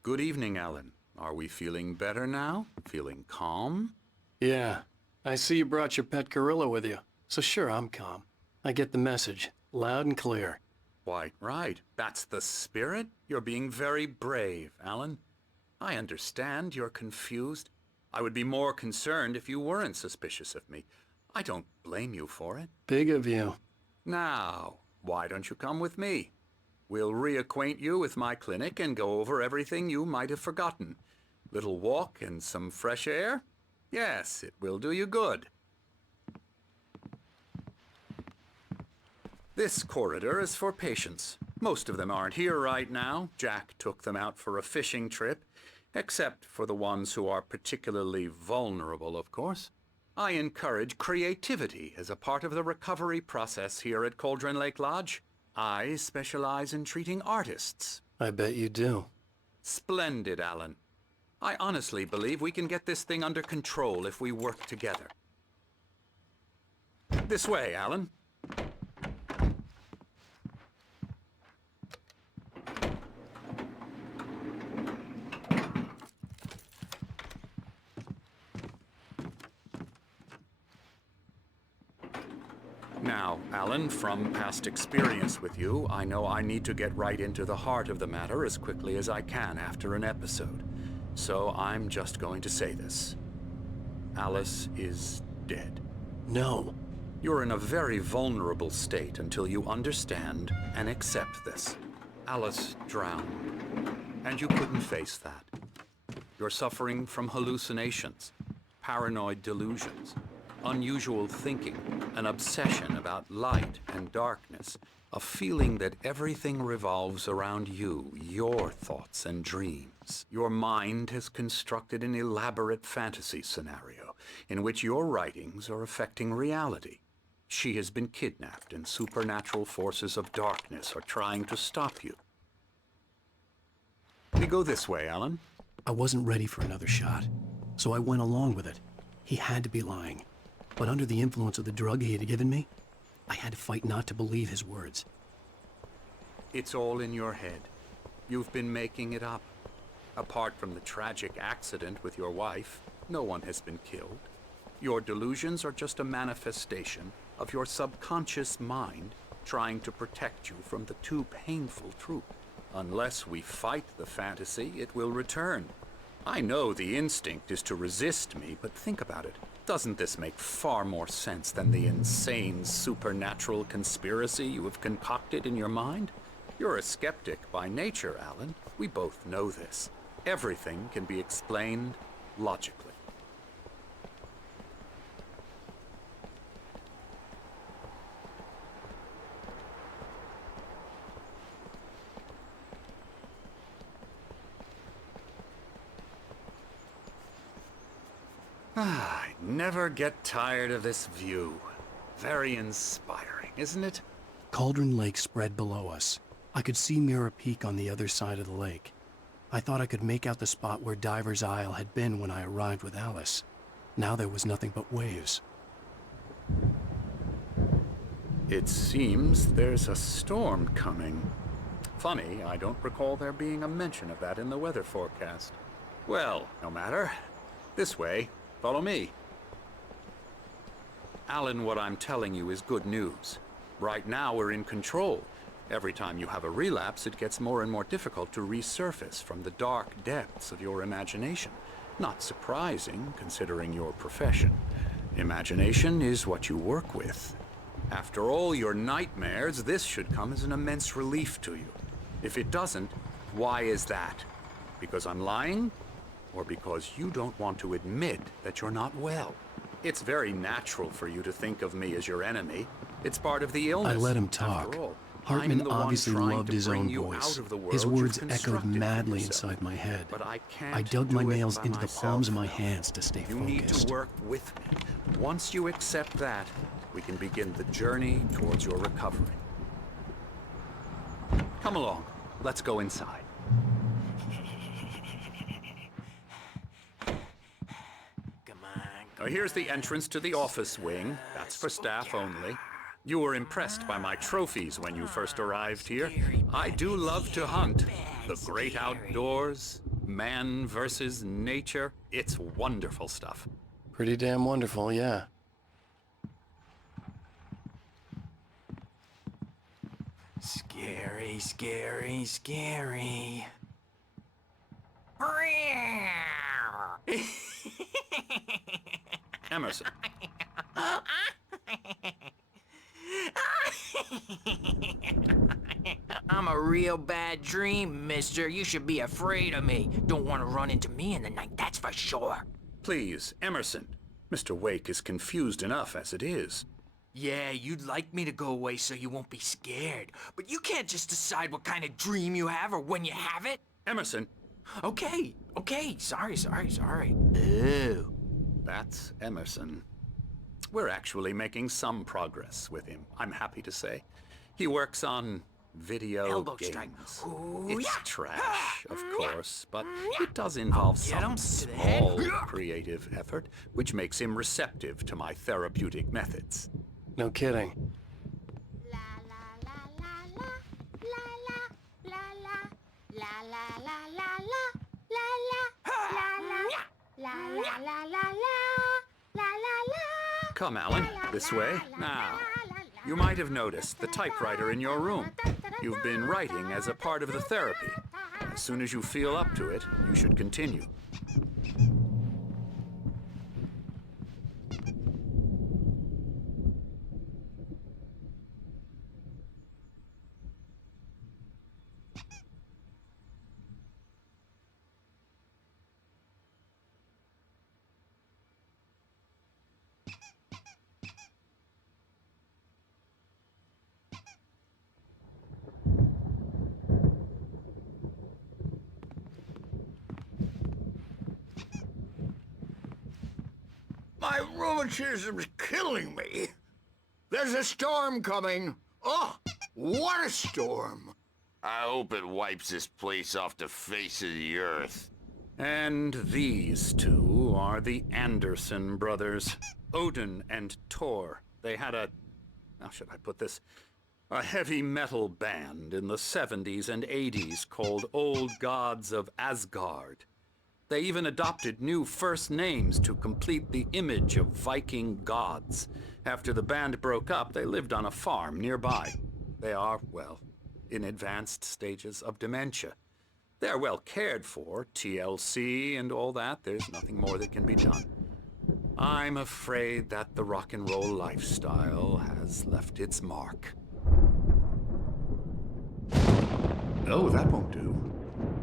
Good evening, Alan. Are we feeling better now? Feeling calm? Yeah. I see you brought your pet gorilla with you. So sure, I'm calm. I get the message. Loud and clear. Quite right. That's the spirit. You're being very brave, Alan. I understand you're confused. I would be more concerned if you weren't suspicious of me. I don't blame you for it. Big of you. Now, why don't you come with me? We'll reacquaint you with my clinic and go over everything you might have forgotten. Little walk and some fresh air? Yes, it will do you good. This corridor is for patients. Most of them aren't here right now. Jack took them out for a fishing trip, except for the ones who are particularly vulnerable, of course. I encourage creativity as a part of the recovery process here at Cauldron Lake Lodge. I specialize in treating artists. I bet you do. Splendid, Alan. I honestly believe we can get this thing under control if we work together. This way, Alan. Now, Alan, from past experience with you, I know I need to get right into the heart of the matter as quickly as I can after an episode. So I'm just going to say this. Alice is dead. No. You're in a very vulnerable state until you understand and accept this. Alice drowned, and you couldn't face that. You're suffering from hallucinations, paranoid delusions, unusual thinking, an obsession about light and darkness, a feeling that everything revolves around you, your thoughts and dreams. Your mind has constructed an elaborate fantasy scenario in which your writings are affecting reality. She has been kidnapped and supernatural forces of darkness are trying to stop you. We go this way, Alan. I wasn't ready for another shot, so I went along with it. He had to be lying. But under the influence of the drug he had given me, I had to fight not to believe his words. It's all in your head. You've been making it up. Apart from the tragic accident with your wife, no one has been killed. Your delusions are just a manifestation of your subconscious mind trying to protect you from the too painful truth. Unless we fight the fantasy, it will return. I know the instinct is to resist me, but think about it. Doesn't this make far more sense than the insane supernatural conspiracy you have concocted in your mind? You're a skeptic by nature, Alan. We both know this. Everything can be explained logically. I never get tired of this view. Very inspiring, isn't it? Cauldron Lake spread below us. I could see Mirror Peak on the other side of the lake. I thought I could make out the spot where Diver's Isle had been when I arrived with Alice. Now there was nothing but waves. It seems there's a storm coming. Funny, I don't recall there being a mention of that in the weather forecast. Well, no matter. This way. Follow me. Alan, what I'm telling you is good news. Right now, we're in control. Every time you have a relapse, it gets more and more difficult to resurface from the dark depths of your imagination. Not surprising, considering your profession. Imagination is what you work with. After all your nightmares, this should come as an immense relief to you. If it doesn't, why is that? Because I'm lying? Or because you don't want to admit that you're not well? It's very natural for you to think of me as your enemy. It's part of the illness. I let him talk. After all, Hartman the one obviously trying loved to his bring own you voice. out of the world His you've words echoed constructed for madly yourself. inside my head. But I can't I dug my do it nails by into the myself. palms of my hands to stay You focused. need to work with me. Once you accept that, we can begin the journey towards your recovery. Come along. Let's go inside. Now, here's the entrance to the office wing. That's for staff only. You were impressed by my trophies when you first arrived here. I do love to hunt. The great outdoors, man versus nature. It's wonderful stuff. Pretty damn wonderful, yeah. Scary, scary, scary. Emerson. I'm a real bad dream, mister. You should be afraid of me. Don't want to run into me in the night, that's for sure. Please, Emerson. Mr. Wake is confused enough as it is. Yeah, you'd like me to go away so you won't be scared. But you can't just decide what kind of dream you have or when you have it. Emerson. Okay, sorry. Ew. That's Emerson. We're actually making some progress with him, I'm happy to say. He works on video Elbow games. strike. Ooh, It's yeah. trash, of course, but it does involve some small creative effort, which makes him receptive to my therapeutic methods. No kidding. Come, Alan, this way. Now, you might have noticed the typewriter in your room. You've been writing as a part of the therapy. As soon as you feel up to it, you should continue. My rheumatism's killing me. There's a storm coming. Oh, what a storm. I hope it wipes this place off the face of the earth. And these two are the Anderson brothers, Odin and Thor. They had how should I put this? A heavy metal band in the 70s and 80s called Old Gods of Asgard. They even adopted new first names to complete the image of Viking gods. After the band broke up, they lived on a farm nearby. They are, well, in advanced stages of dementia. They're well cared for, TLC and all that. There's nothing more that can be done. I'm afraid that the rock and roll lifestyle has left its mark. Oh, that won't do.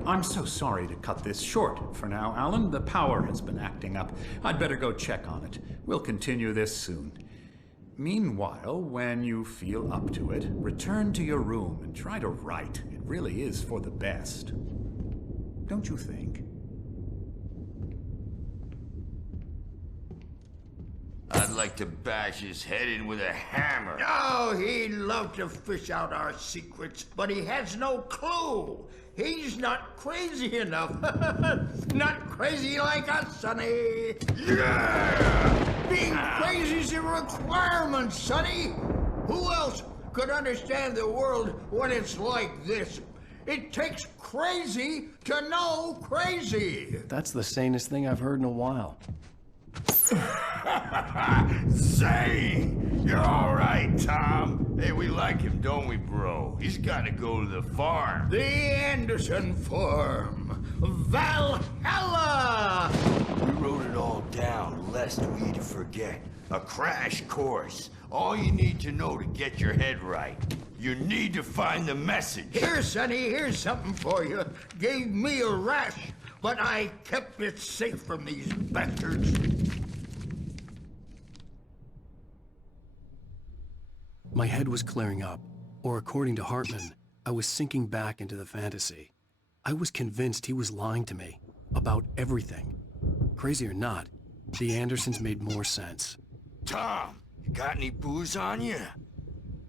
I'm so sorry to cut this short for now, Alan. The power has been acting up. I'd better go check on it. We'll continue this soon. Meanwhile, when you feel up to it, return to your room and try to write. It really is for the best. Don't you think? I'd like to bash his head in with a hammer. Oh, he'd love to fish out our secrets, but he has no clue. He's not crazy enough. Not crazy like us, Sonny. Yeah! Being crazy's a requirement, Sonny. Who else could understand the world when it's like this? It takes crazy to know crazy. That's the sanest thing I've heard in a while. Zane! You're all right, Tom. Hey, we like him, don't we, bro? He's got to go to the farm. The Anderson farm. Valhalla! We wrote it all down, lest we forget. A crash course. All you need to know to get your head right. You need to find the message. Here, Sonny, here's something for you. Gave me a rash, but I kept it safe from these bastards. My head was clearing up. Or according to Hartman, I was sinking back into the fantasy. I was convinced he was lying to me about everything. Crazy or not, the Andersons made more sense. Tom, you got any booze on you?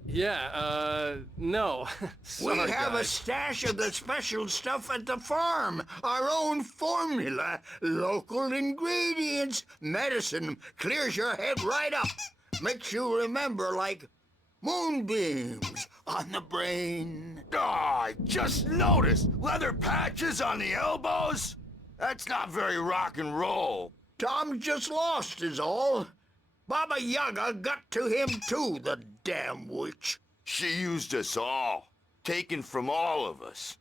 Yeah, no. We Sorry, have a guys. stash of the special stuff at the farm. Our own formula. Local ingredients. Medicine clears your head right up. Makes you remember like moonbeams on the brain. Oh, I just noticed! Leather patches on the elbows? That's not very rock and roll. Tom just lost is all. Baba Yaga got to him too, the damn witch. She used us all. Taken from all of us.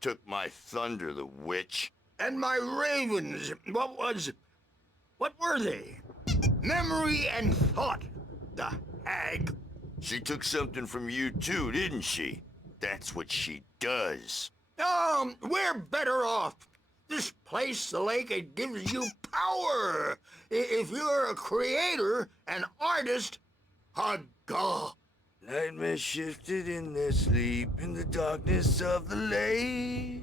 Took my thunder, the witch. And my ravens, what were they? Memory and thought, the hag. She took something from you too, didn't she? That's what she does. We're better off. This place, the lake, it gives you power. If you're a creator, an artist, God. Nightmare shifted in their sleep in the darkness of the lake.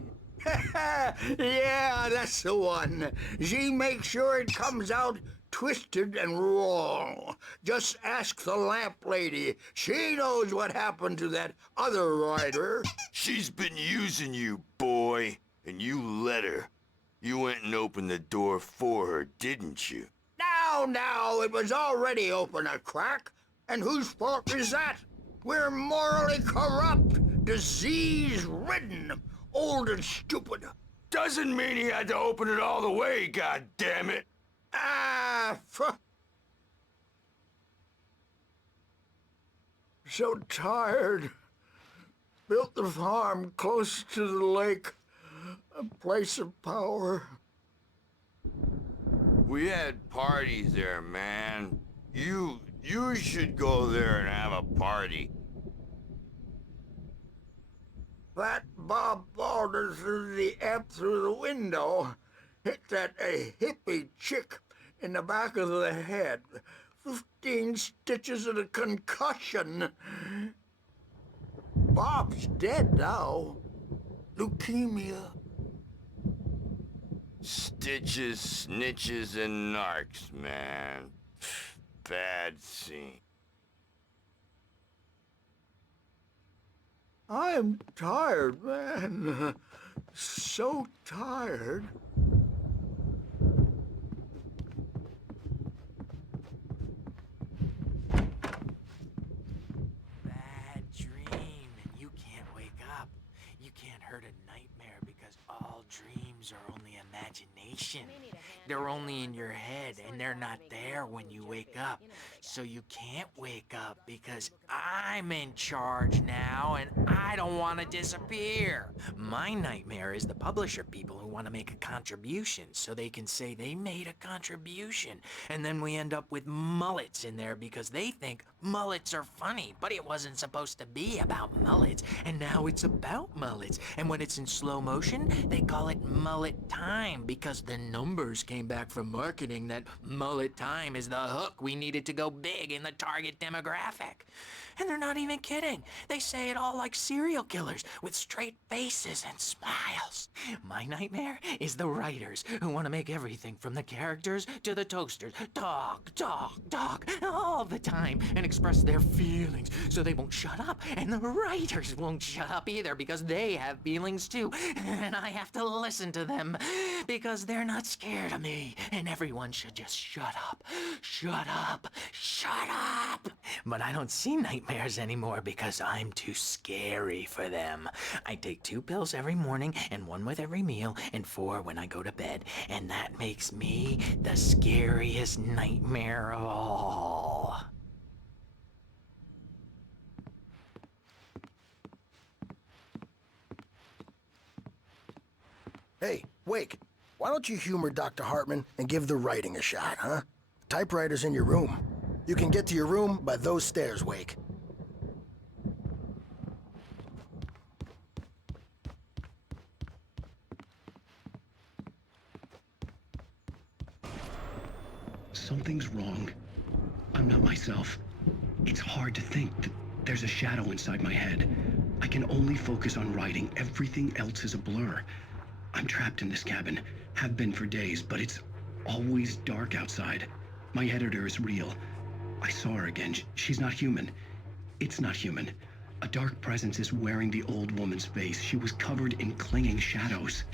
Yeah, that's the one. She makes sure it comes out twisted and wrong. Just ask the lamp lady. She knows what happened to that other writer. She's been using you, boy, and you let her. You went and opened the door for her, didn't you? Now, it was already open a crack. And whose fault is that? We're morally corrupt, disease-ridden, old and stupid. Doesn't mean he had to open it all the way, goddammit. So tired. Built the farm close to the lake. A place of power. We had parties there, man. You should go there and have a party. That Bob Balder threw the amp through the window. Hit that hippie chick in the back of the head. 15 stitches and a concussion. Bob's dead now. Leukemia. Stitches, snitches, and narcs, man. Bad scene. I'm tired, man. So tired. Bad dream, and you can't wake up. You can't hurt a nightmare because all dreams are only imagination. They're only in your head, and they're not there when you wake up. So you can't wake up because I'm in charge now, and I don't want to disappear. My nightmare is the publisher people who want to make a contribution so they can say they made a contribution. And then we end up with mullets in there because they think mullets are funny, but it wasn't supposed to be about mullets, and now it's about mullets. And when it's in slow motion, they call it mullet time because the numbers came back from marketing that mullet time is the hook we needed to go big in the target demographic. And they're not even kidding. They say it all like serial killers with straight faces and smiles. My nightmare is the writers who want to make everything from the characters to the toasters talk all the time and express their feelings so they won't shut up. And the writers won't shut up either because they have feelings too. And I have to listen to them because they're not scared of me. And everyone should just shut up. Shut up. Shut up. But I don't see nightmares anymore because I'm too scary for them. I take 2 pills every morning and 1 with every meal and 4 when I go to bed. And that makes me the scariest nightmare of all. Hey, Wake, why don't you humor Dr. Hartman and give the writing a shot, huh? Typewriter's in your room. You can get to your room by those stairs, Wake. Something's wrong. I'm not myself. It's hard to think. There's a shadow inside my head. I can only focus on writing. Everything else is a blur. I'm trapped in this cabin. Have been for days, but it's always dark outside. My editor is real. I saw her again. She's not human. It's not human. A dark presence is wearing the old woman's face. She was covered in clinging shadows.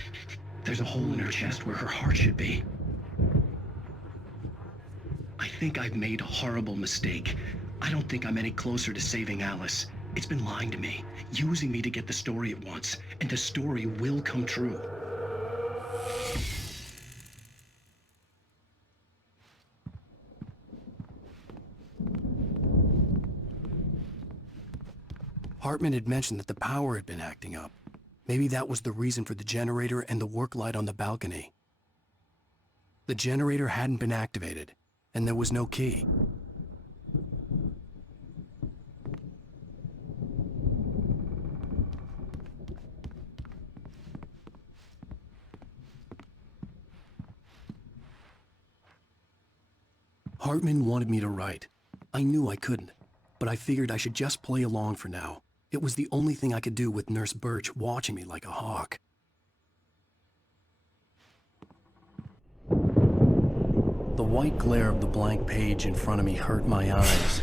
There's a hole in her chest where her heart should be. I think I've made a horrible mistake. I don't think I'm any closer to saving Alice. It's been lying to me, using me to get the story it wants, and the story will come true. Hartman had mentioned that the power had been acting up. Maybe that was the reason for the generator and the work light on the balcony. The generator hadn't been activated, and there was no key. Hartman wanted me to write. I knew I couldn't, but I figured I should just play along for now. It was the only thing I could do with Nurse Birch watching me like a hawk. The white glare of the blank page in front of me hurt my eyes.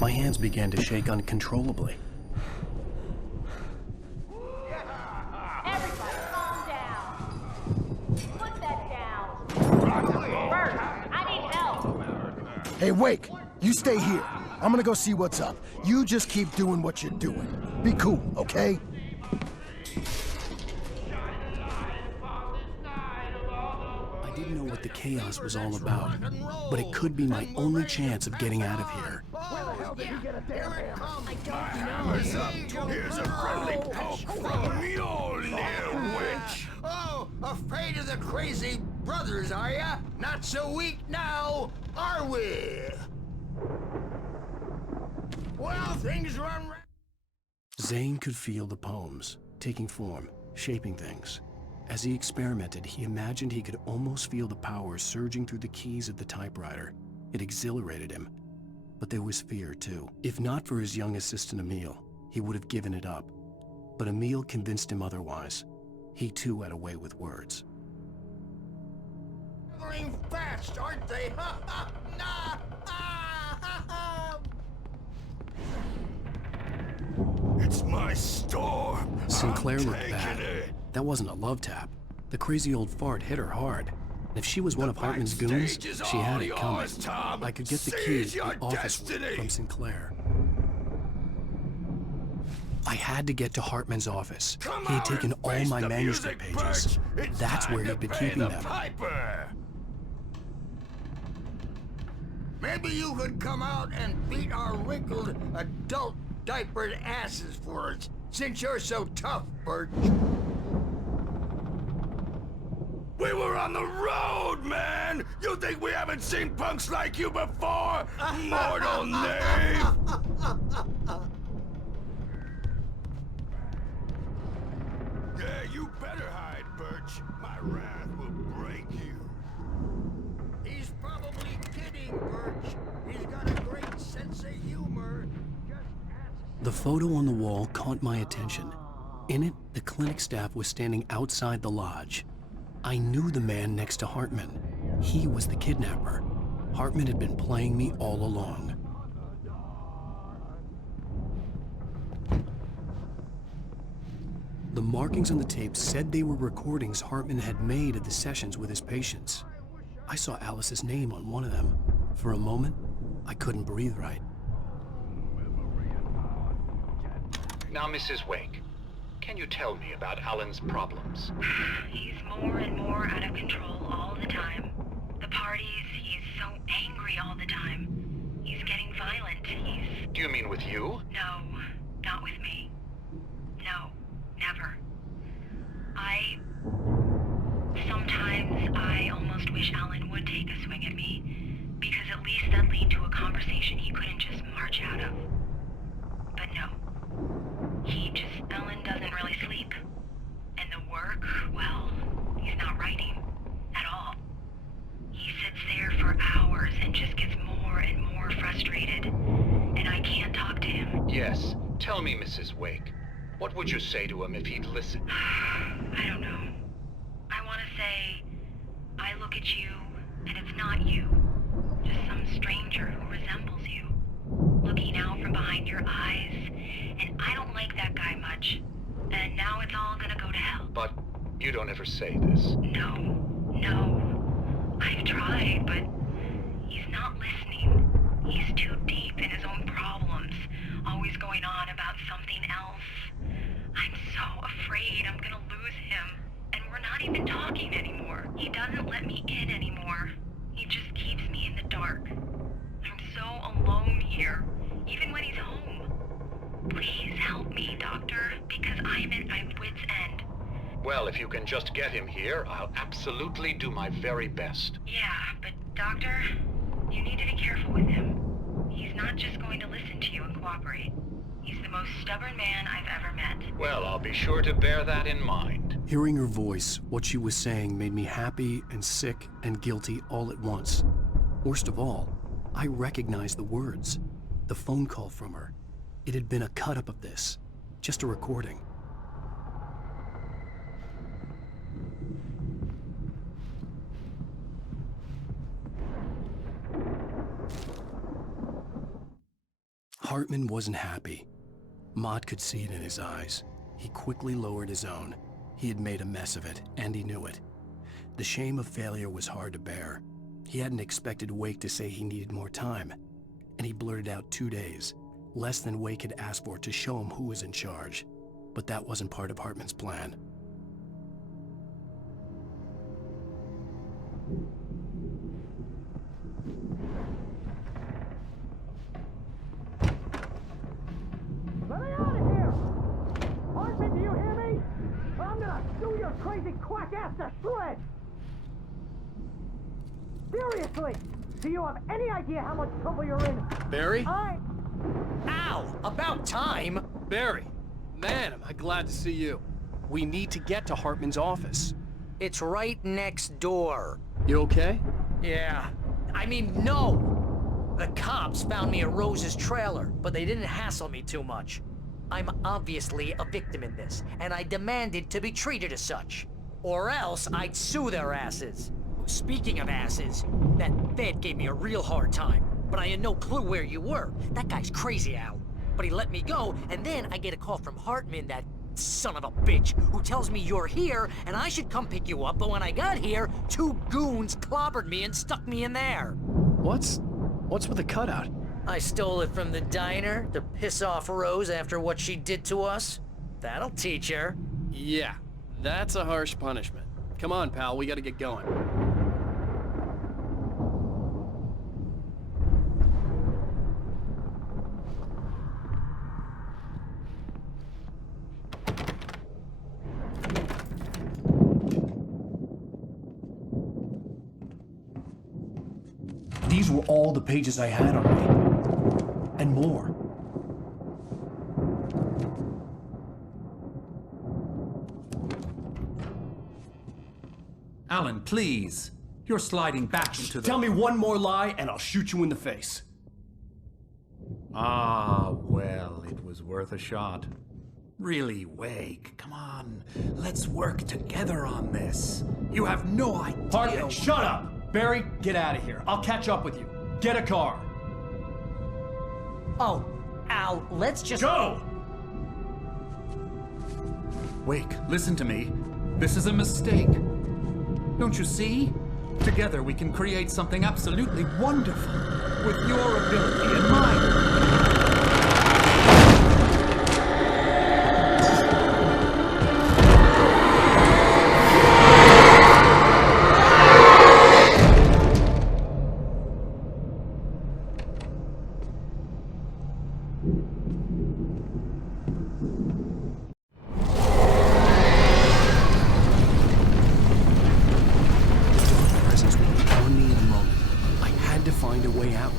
My hands began to shake uncontrollably. Everybody calm down. Put that down. Birch, I need help. Hey, Wake, you stay here. I'm gonna go see what's up. You just keep doing what you're doing. Be cool, okay? I didn't know what the chaos was all about, but it could be my only chance of getting out of here. Where the hell did he get a damn hammer? I don't My hammer's up. Here's a friendly poke from Mjolnir, witch. Oh, afraid of the crazy brothers, are ya? Not so weak now, are we? Well, things run. Zane could feel the poems, taking form, shaping things. As he experimented, he imagined he could almost feel the power surging through the keys of the typewriter. It exhilarated him. But there was fear, too. If not for his young assistant Emil, he would have given it up. But Emil convinced him otherwise. He, too, had a way with words. Gathering fast, aren't they? Nah. It's my storm. Sinclair I'm looked taking bad. it. That wasn't a love tap. The crazy old fart hit her hard. And if she was one of Hartman's goons, backstage is she had all it coming. yours, Tom. I could get the Seize keys to your the office destiny. from Sinclair. I had to get to Hartman's office. Come He had out taken and all face my the manuscript music, pages. Birch. It's That's time where to he'd been pay keeping the them. piper. Maybe you could come out and beat our wrinkled adult diapered asses for us, since you're so tough, Birch. We were on the road, man! You think we haven't seen punks like you before? Mortal knave! Yeah, you better hide, Birch. My wrath will break you. He's probably kidding, Birch. He's got a great sense of humor. The photo on the wall caught my attention. In it, the clinic staff was standing outside the lodge. I knew the man next to Hartman. He was the kidnapper. Hartman had been playing me all along. The markings on the tape said they were recordings Hartman had made of the sessions with his patients. I saw Alice's name on one of them. For a moment, I couldn't breathe right. Now, Mrs. Wake, can you tell me about Alan's problems? He's more and more out of control all the time. The parties, he's so angry all the time. He's getting violent. Do you mean with you? No, not with me. No, never. Sometimes I almost wish Alan would take a swing at me, because at least that lead to a conversation he couldn't just march out of. But no. Alan doesn't really sleep. And the work, well, he's not writing at all. He sits there for hours and just gets more and more frustrated. Tell me, Mrs. Wake, what would you say to him if he'd listen? I don't know. I want to say, I look at you, and it's not you. Just some stranger who resembles you. Looking out from behind your eyes, and I don't like that guy much. And now it's all gonna go to hell. But you don't ever say this. No. I've tried, but he's not listening. He's too deep in his own problems, always going on about something else. I'm so afraid I'm gonna lose him, and we're not even talking anymore. He doesn't let me in anymore. He just keeps me in the dark. I'm so alone here, even when he's home. Please help me, Doctor, because I'm at my wit's end. Well, if you can just get him here, I'll absolutely do my very best. Yeah, but Doctor, you need to be careful with him. He's not just going to listen to you and cooperate. He's the most stubborn man I've ever met. Well, I'll be sure to bear that in mind. Hearing her voice, what she was saying made me happy and sick and guilty all at once. Worst of all, I recognized the words. The phone call from her. It had been a cut-up of this. Just a recording. Hartman wasn't happy. Mott could see it in his eyes. He quickly lowered his own. He had made a mess of it, and he knew it. The shame of failure was hard to bear. He hadn't expected Wake to say he needed more time, and he blurted out 2 days, less than Wake had asked for to show him who was in charge. But that wasn't part of Hartman's plan. Let me out of here! Hartman, do you hear me? Or I'm gonna chew your crazy quack ass to shreds! Seriously! Do you have any idea how much trouble you're in? Barry? Ow! About time! Barry! Man, am I glad to see you. We need to get to Hartman's office. It's right next door. You okay? Yeah. I mean, no! The cops found me at Rose's trailer, but they didn't hassle me too much. I'm obviously a victim in this, and I demanded to be treated as such. Or else I'd sue their asses. Speaking of asses, that Fed gave me a real hard time, but I had no clue where you were. That guy's crazy, Al. But he let me go, and then I get a call from Hartman, that son of a bitch, who tells me you're here, and I should come pick you up, but when I got here, 2 goons clobbered me and stuck me in there. What's with the cutout? I stole it from the diner to piss off Rose after what she did to us. That'll teach her. Yeah, that's a harsh punishment. Come on, pal, we gotta get going. These were all the pages I had on me. And more. Alan, please. You're sliding back into the... Tell me one more lie and I'll shoot you in the face. Ah, well, it was worth a shot. Really, Wake, come on. Let's work together on this. You have no idea... Hartman, shut up! Barry, get out of here. I'll catch up with you. Get a car. Oh, Al, let's just... Go! Wake, listen to me. This is a mistake. Don't you see? Together we can create something absolutely wonderful. With your ability and mine. Find a way out.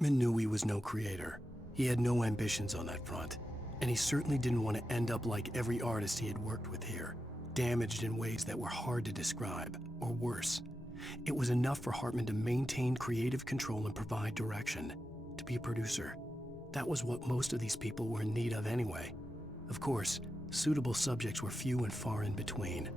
Hartman knew he was no creator. He had no ambitions on that front, and he certainly didn't want to end up like every artist he had worked with here, damaged in ways that were hard to describe, or worse. It was enough for Hartman to maintain creative control and provide direction, to be a producer. That was what most of these people were in need of anyway. Of course, suitable subjects were few and far in between.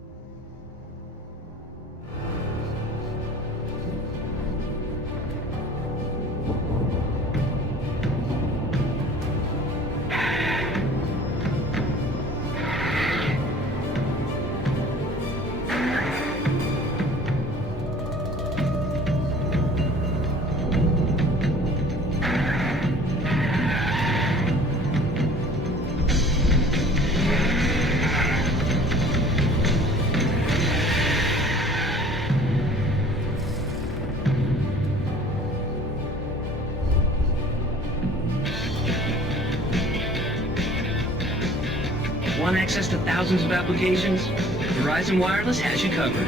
Want access to thousands of applications? Verizon Wireless has you covered.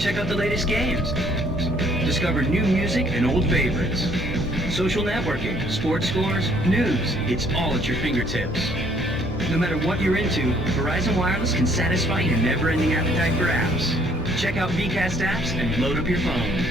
Check out the latest games. Discover new music and old favorites. Social networking, sports scores, news. It's all at your fingertips. No matter what you're into, Verizon Wireless can satisfy your never-ending appetite for apps. Check out VCast apps and load up your phone.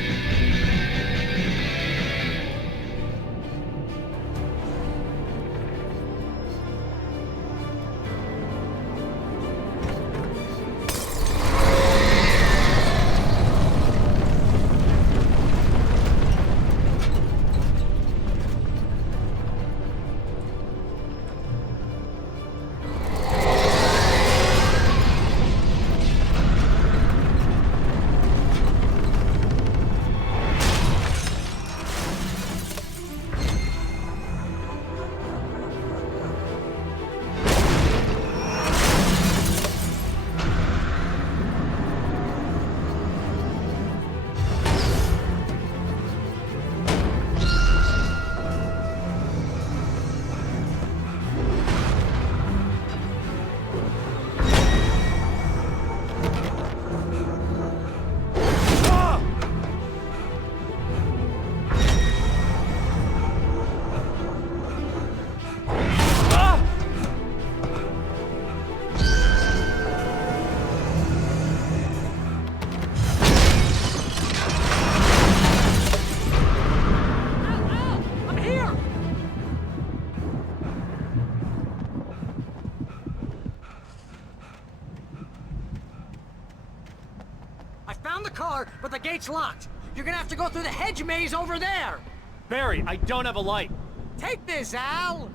But the gate's locked. You're gonna have to go through the hedge maze over there. Barry, I don't have a light. Take this, Al.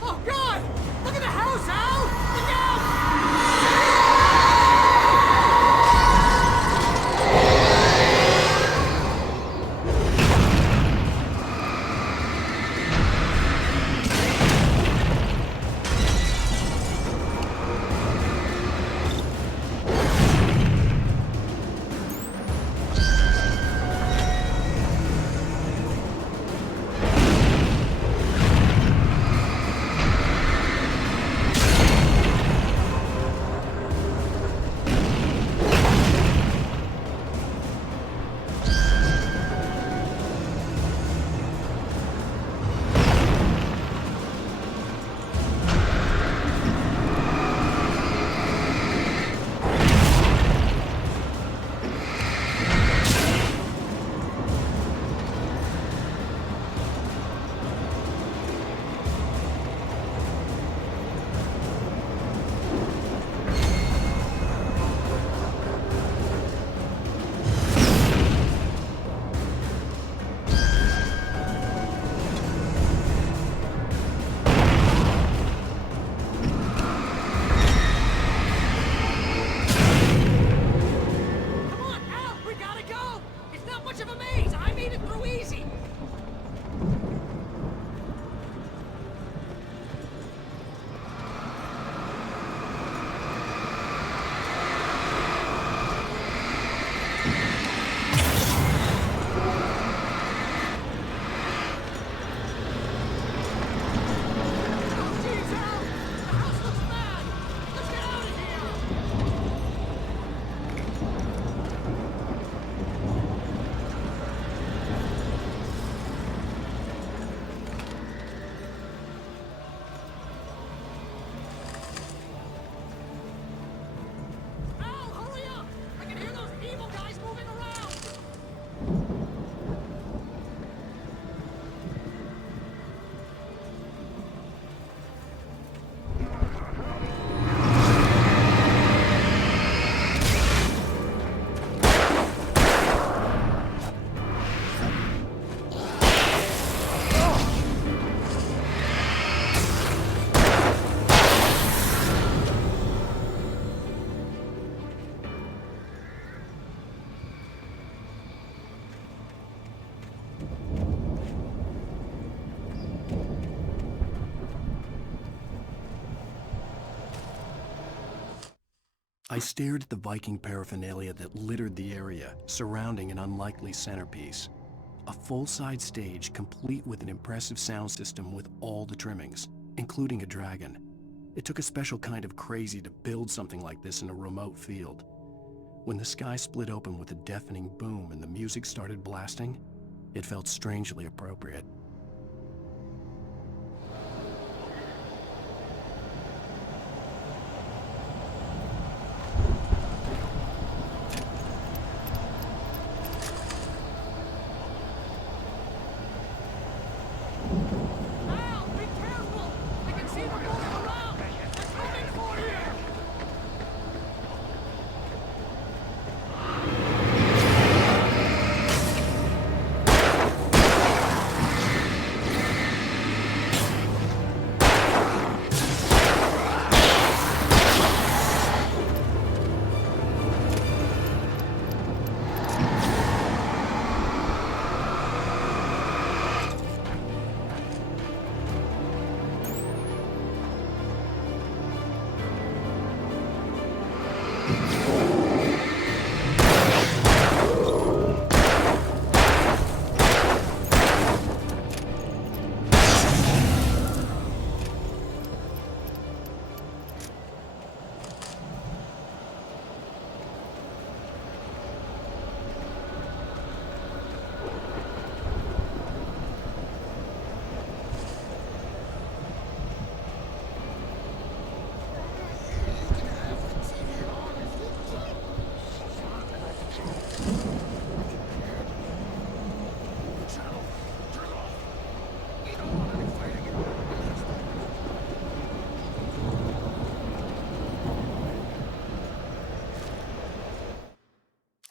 Oh, God! Look at the house, Al! Look out! I stared at the Viking paraphernalia that littered the area, surrounding an unlikely centerpiece. A full-size stage complete with an impressive sound system with all the trimmings, including a dragon. It took a special kind of crazy to build something like this in a remote field. When the sky split open with a deafening boom and the music started blasting, it felt strangely appropriate.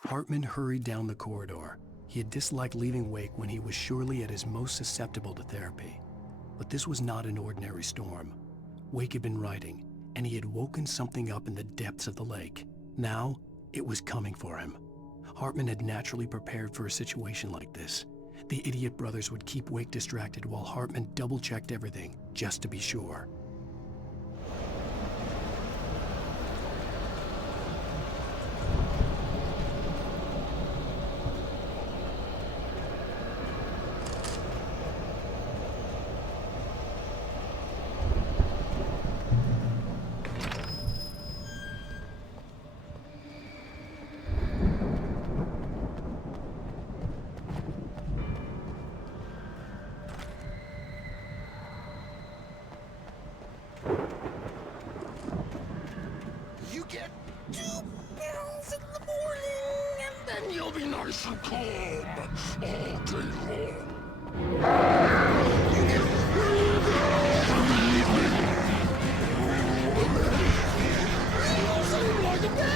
Hartman hurried down the corridor. He had disliked leaving Wake when he was surely at his most susceptible to therapy. But this was not an ordinary storm. Wake had been writing, and he had woken something up in the depths of the lake. Now, it was coming for him. Hartman had naturally prepared for a situation like this. The idiot brothers would keep Wake distracted while Hartman double-checked everything, just to be sure. You get 2 pills in the morning, and then you'll be nice and calm all day long. You get 3 pills in the evening. You seem like a baby!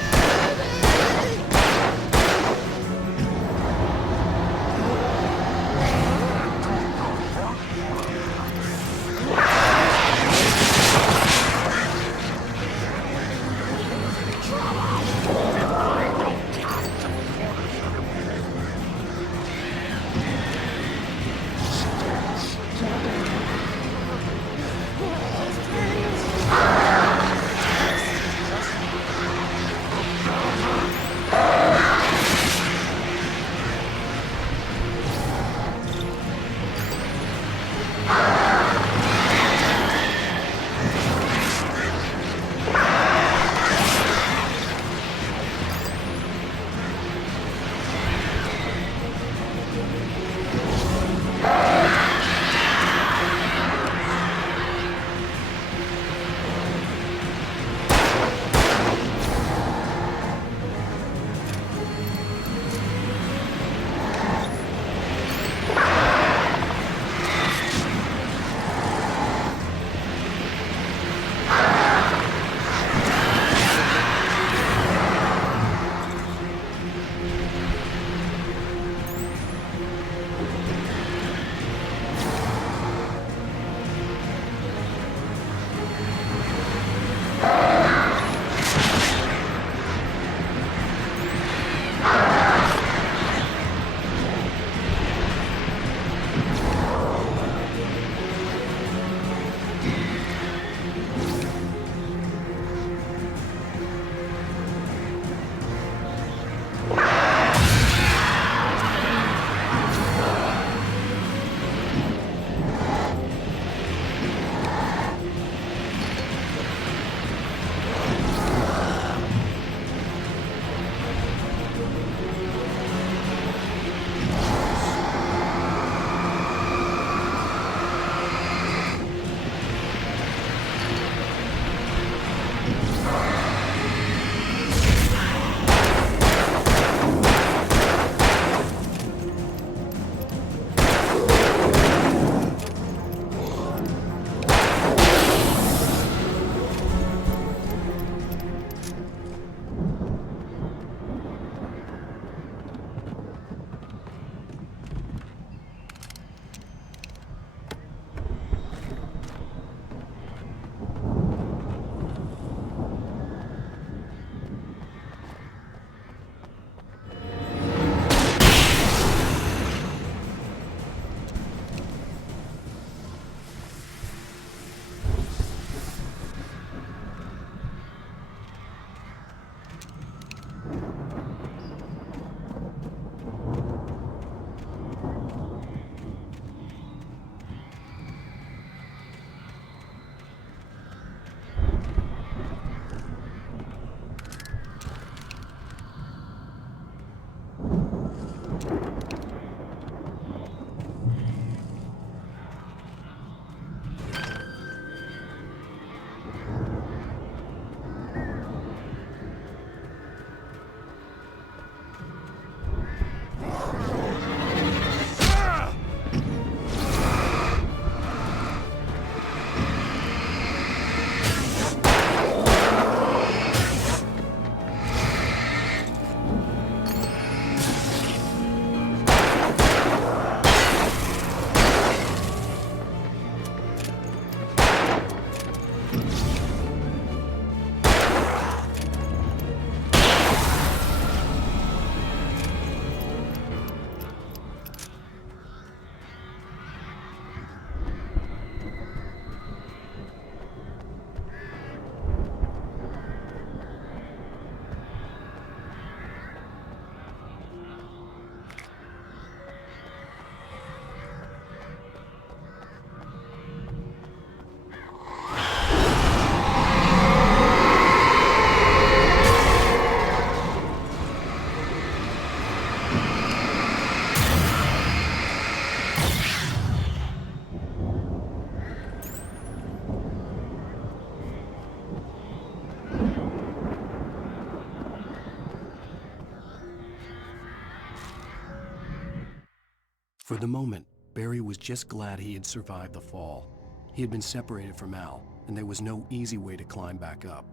For the moment, Barry was just glad he had survived the fall. He had been separated from Al, and there was no easy way to climb back up.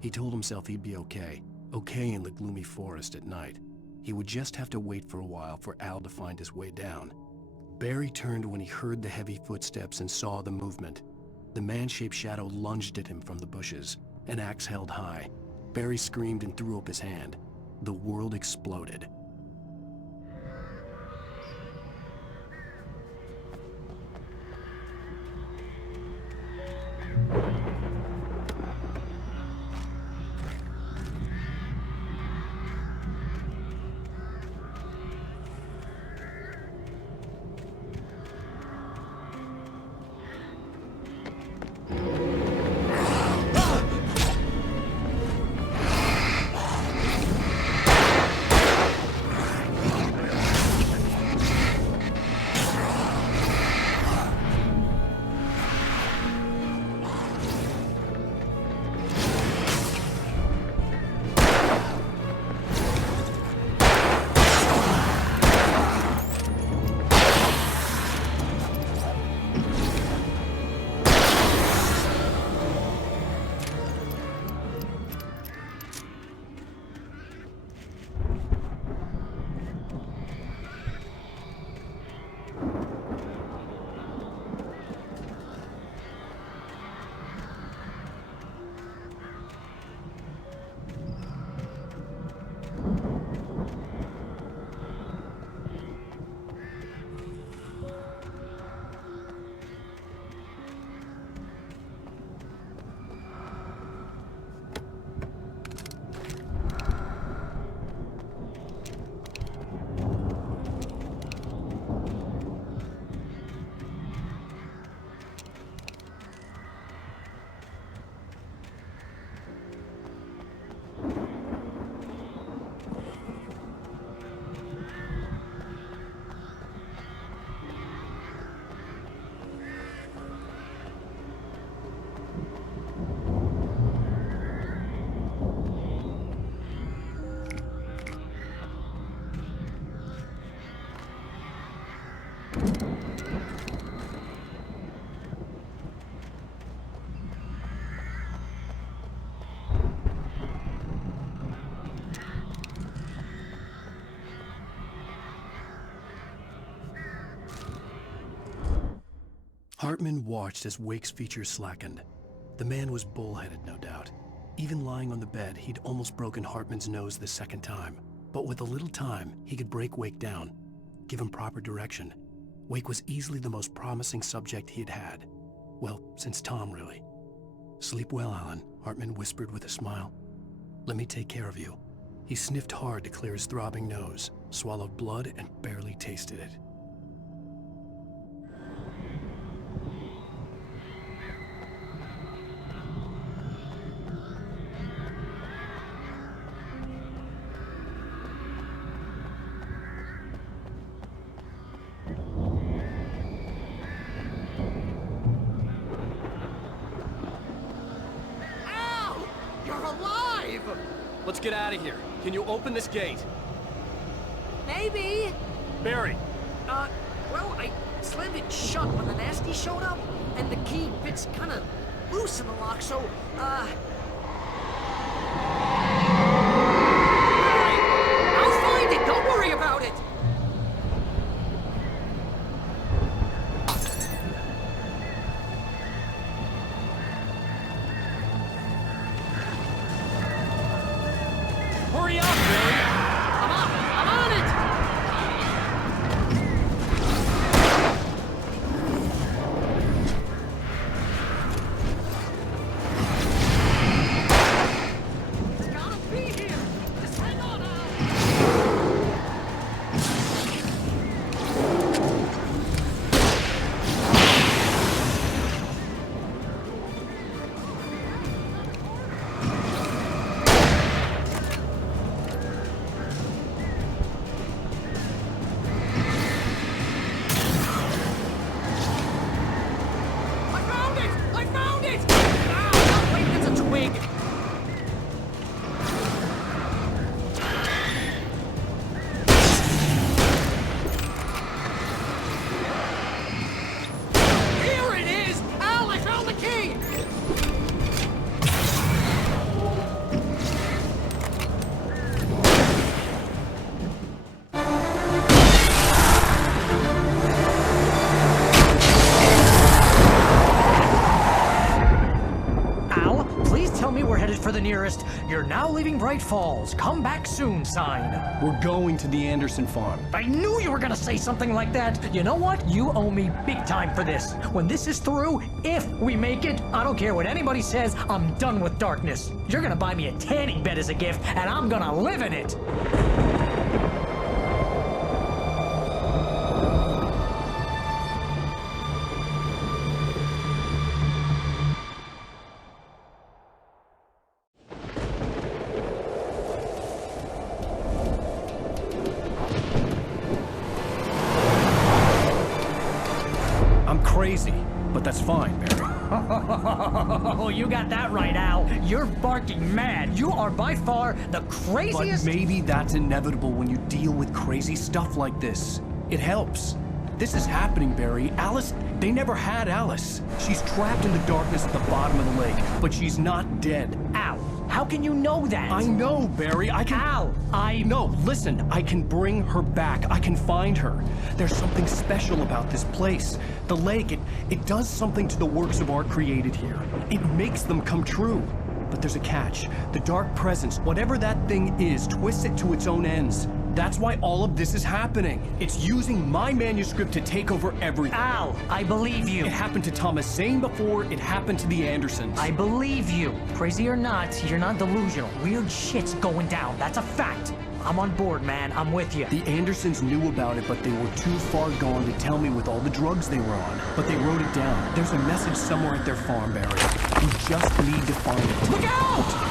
He told himself he'd be okay in the gloomy forest at night. He would just have to wait for a while for Al to find his way down. Barry turned when he heard the heavy footsteps and saw the movement. The man-shaped shadow lunged at him from the bushes, an axe held high. Barry screamed and threw up his hand. The world exploded. Hartman watched as Wake's features slackened. The man was bullheaded, no doubt. Even lying on the bed, he'd almost broken Hartman's nose the second time. But with a little time, he could break Wake down, give him proper direction. Wake was easily the most promising subject he'd had. Well, since Tom, really. "Sleep well, Alan," Hartman whispered with a smile. "Let me take care of you." He sniffed hard to clear his throbbing nose, swallowed blood, and barely tasted it. Let's get out of here. Can you open this gate? Maybe. Barry. Well, I slammed it shut when the nasty showed up, and the key fits kind of loose in the lock, so, Barry, I'll find it. Don't worry about it. Hurry up, Barry! I'm on it! Al, please tell me we're headed for the nearest "You're now leaving Bright Falls. Come back soon" sign. We're going to the Anderson farm. I knew you were gonna say something like that. You know what? You owe me big time for this. When this is through, if we make it, I don't care what anybody says, I'm done with darkness. You're gonna buy me a tanning bed as a gift, and I'm gonna live in it. Crazy, but that's fine, Barry. Oh, you got that right, Al. You're barking mad. You are by far the craziest... But maybe that's inevitable when you deal with crazy stuff like this. It helps. This is happening, Barry. Alice, they never had Alice. She's trapped in the darkness at the bottom of the lake, but she's not dead. Al, how can you know that? I know, Barry. I can... Al, No, listen. I can bring her back. I can find her. There's something special about this place. The lake, it does something to the works of art created here. It makes them come true. But there's a catch. The dark presence, whatever that thing is, twists it to its own ends. That's why all of this is happening. It's using my manuscript to take over everything. Al, I believe you. It happened to Thomas Zane before, it happened to the Andersons. I believe you. Crazy or not, you're not delusional. Weird shit's going down. That's a fact. I'm on board, man. I'm with you. The Andersons knew about it, but they were too far gone to tell me with all the drugs they were on. But they wrote it down. There's a message somewhere at their farm, Barry. We just need to find it. Look out!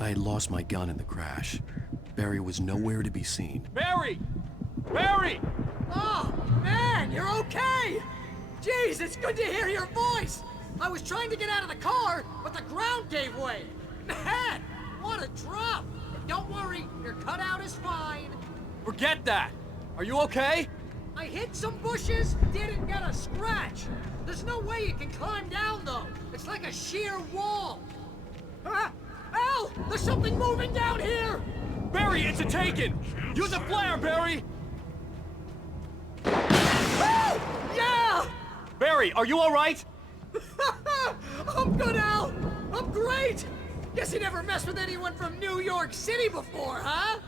I had lost my gun in the crash. Barry was nowhere to be seen. Barry! Barry! Oh, man, you're okay! Jeez, it's good to hear your voice! I was trying to get out of the car, but the ground gave way! Man, what a drop! Don't worry, your cutout is fine. Forget that! Are you okay? I hit some bushes, didn't get a scratch. There's no way you can climb down, though. It's like a sheer wall. Al! There's something moving down here! Barry, it's a taken! Use a flare, Barry! Oh! Yeah! Barry, are you alright? I'm good, Al! I'm great! Guess you never messed with anyone from New York City before, huh?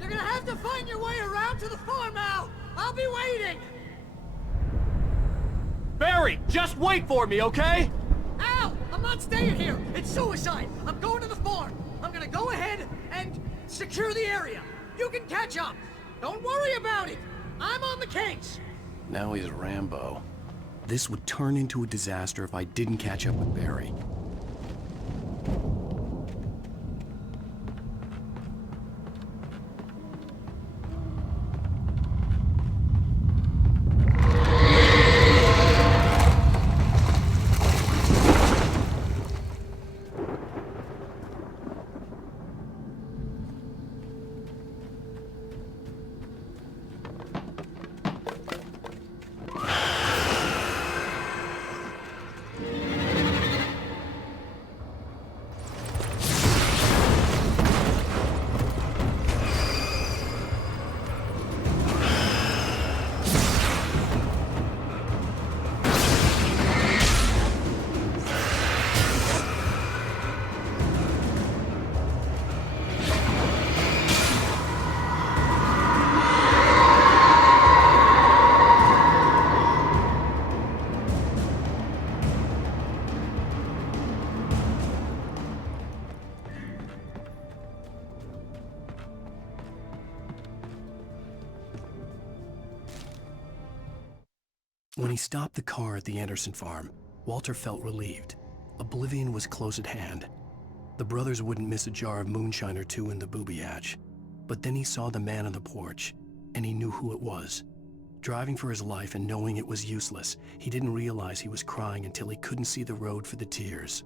You're gonna have to find your way around to the farm, Al! I'll be waiting! Barry, just wait for me, okay? Al! I'm not staying here! It's suicide! I'm going to the farm! I'm gonna go ahead and secure the area! You can catch up! Don't worry about it! I'm on the case! Now he's Rambo. This would turn into a disaster if I didn't catch up with Barry. When he stopped the car at the Anderson farm, Walter felt relieved. Oblivion was close at hand. The brothers wouldn't miss a jar of moonshine or two in the booby hatch. But then he saw the man on the porch, and he knew who it was. Driving for his life and knowing it was useless, he didn't realize he was crying until he couldn't see the road for the tears.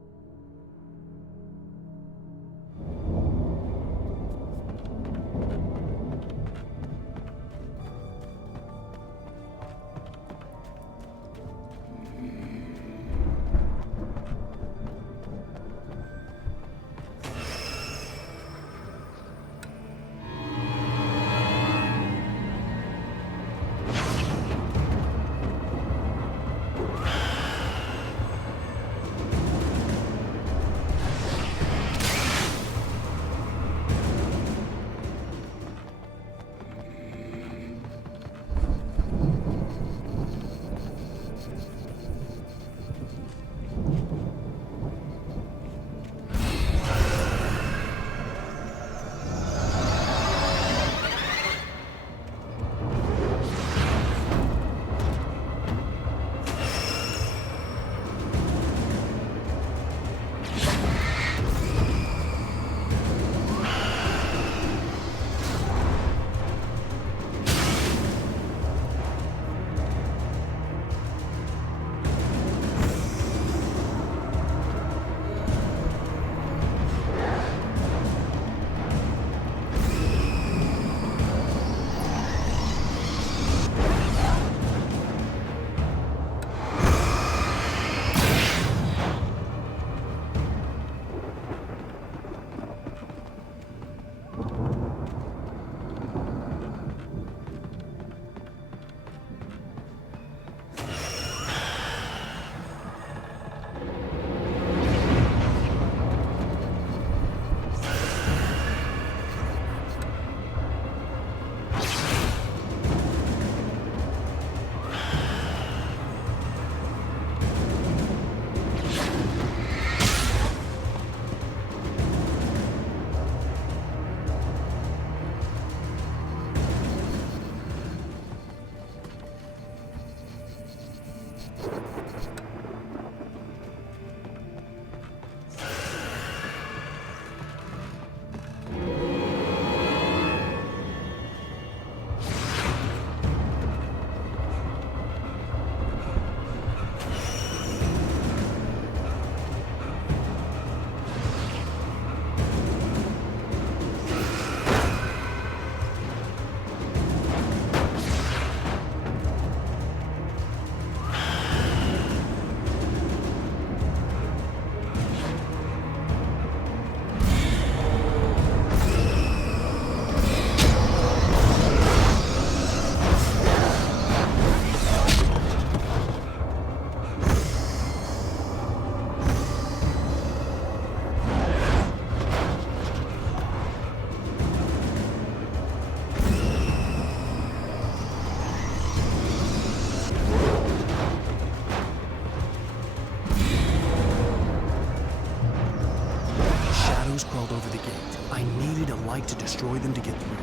Crawled over the gate. I needed a light to destroy them to get through.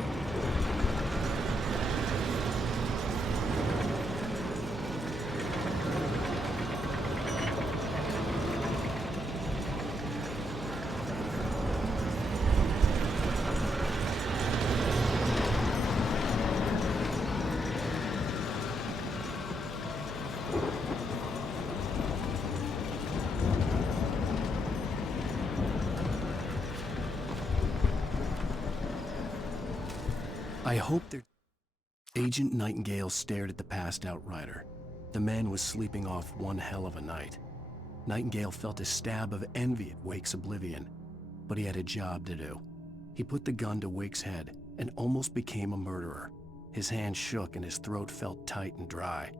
I hope they're... Agent Nightingale stared at the passed-out rider. The man was sleeping off one hell of a night. Nightingale felt a stab of envy at Wake's oblivion, but he had a job to do. He put the gun to Wake's head and almost became a murderer. His hand shook and his throat felt tight and dry.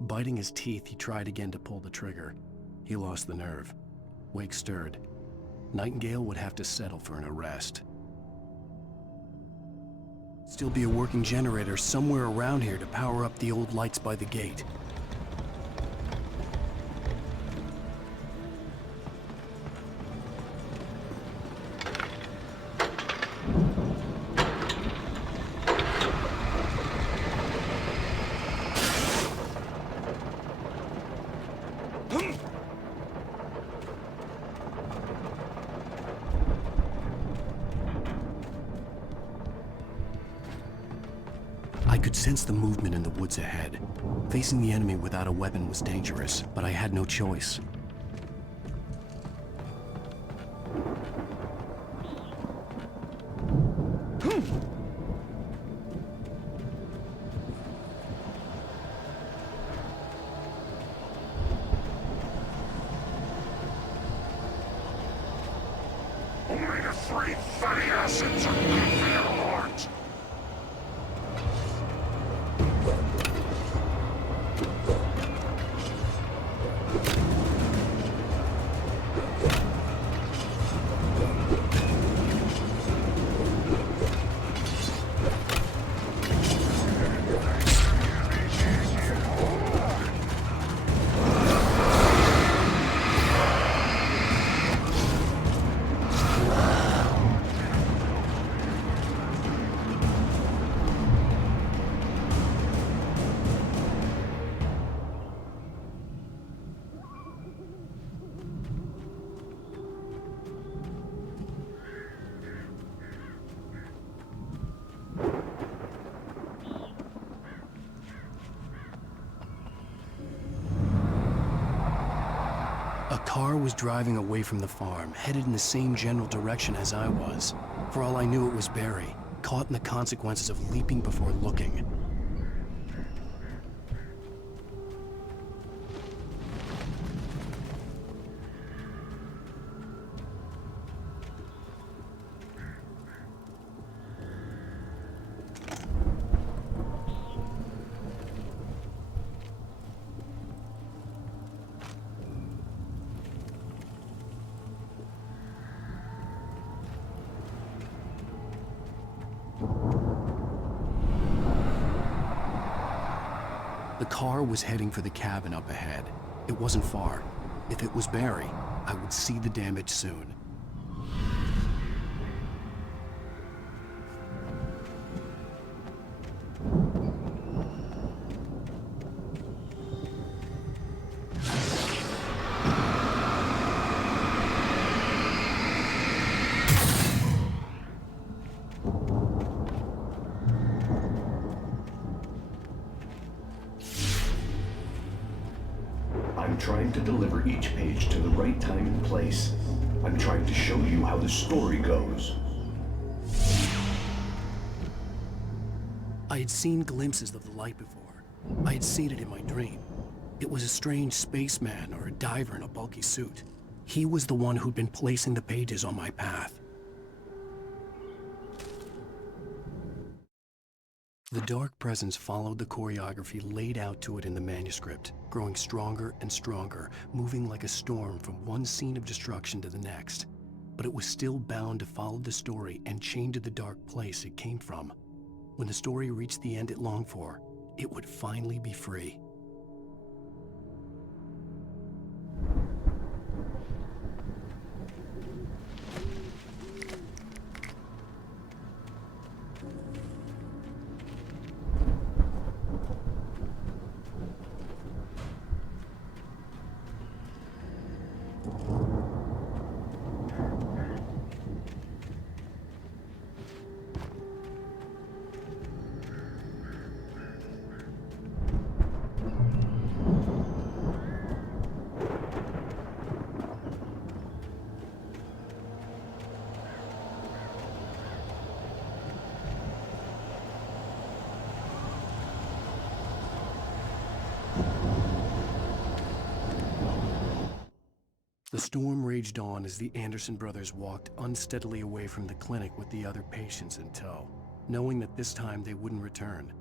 Biting his teeth, he tried again to pull the trigger. He lost the nerve. Wake stirred. Nightingale would have to settle for an arrest. Still be a working generator somewhere around here to power up the old lights by the gate. could sense the movement in the woods ahead. Facing the enemy without a weapon was dangerous, but I had no choice. Omega-3 fatty acids are good for your heart. A car was driving away from the farm, headed in the same general direction as I was. For all I knew, it was Barry, caught in the consequences of leaping before looking. The car was heading for the cabin up ahead. It wasn't far. If it was Barry, I would see the damage soon. I'm trying to deliver each page to the right time and place. I'm trying to show you how the story goes. I had seen glimpses of the light before. I had seen it in my dream. It was a strange spaceman or a diver in a bulky suit. He was the one who'd been placing the pages on my path. The dark presence followed the choreography laid out to it in the manuscript, growing stronger and stronger, moving like a storm from one scene of destruction to the next. But it was still bound to follow the story and chained to the dark place it came from. When the story reached the end it longed for, it would finally be free. The storm raged on as the Anderson brothers walked unsteadily away from the clinic with the other patients in tow, knowing that this time they wouldn't return.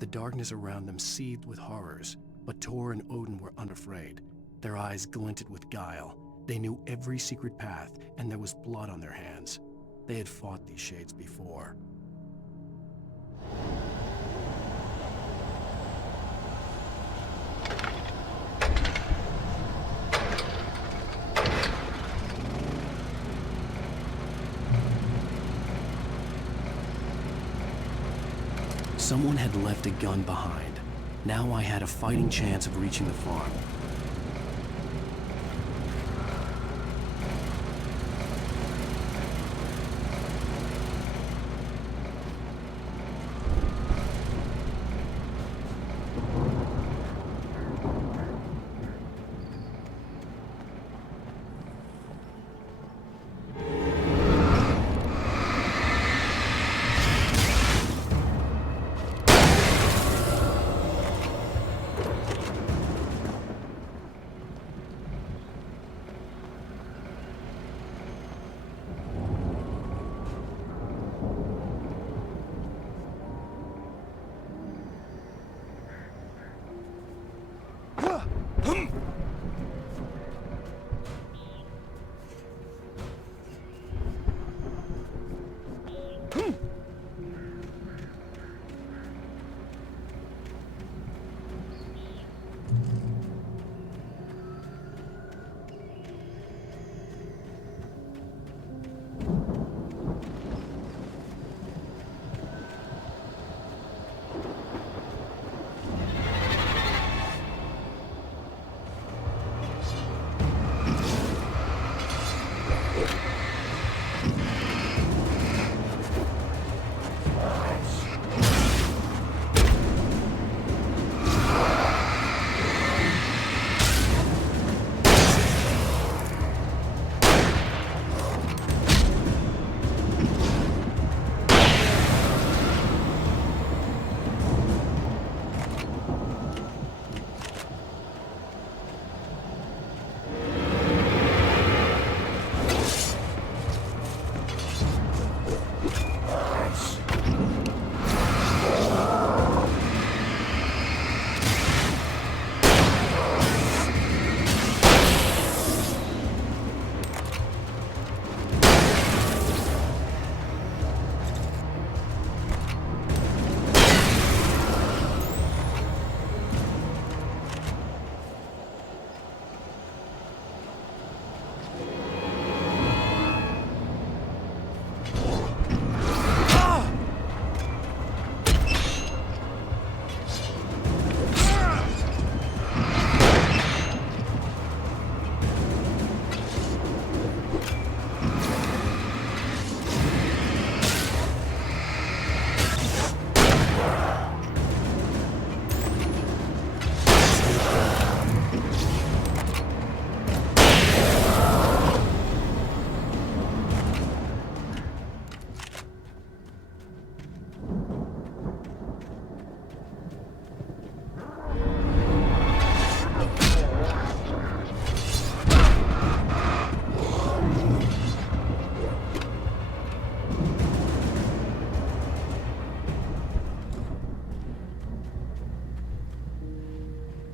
The darkness around them seethed with horrors, but Tor and Odin were unafraid. Their eyes glinted with guile. They knew every secret path, and there was blood on their hands. They had fought these shades before. Someone had left a gun behind. Now I had a fighting chance of reaching the farm.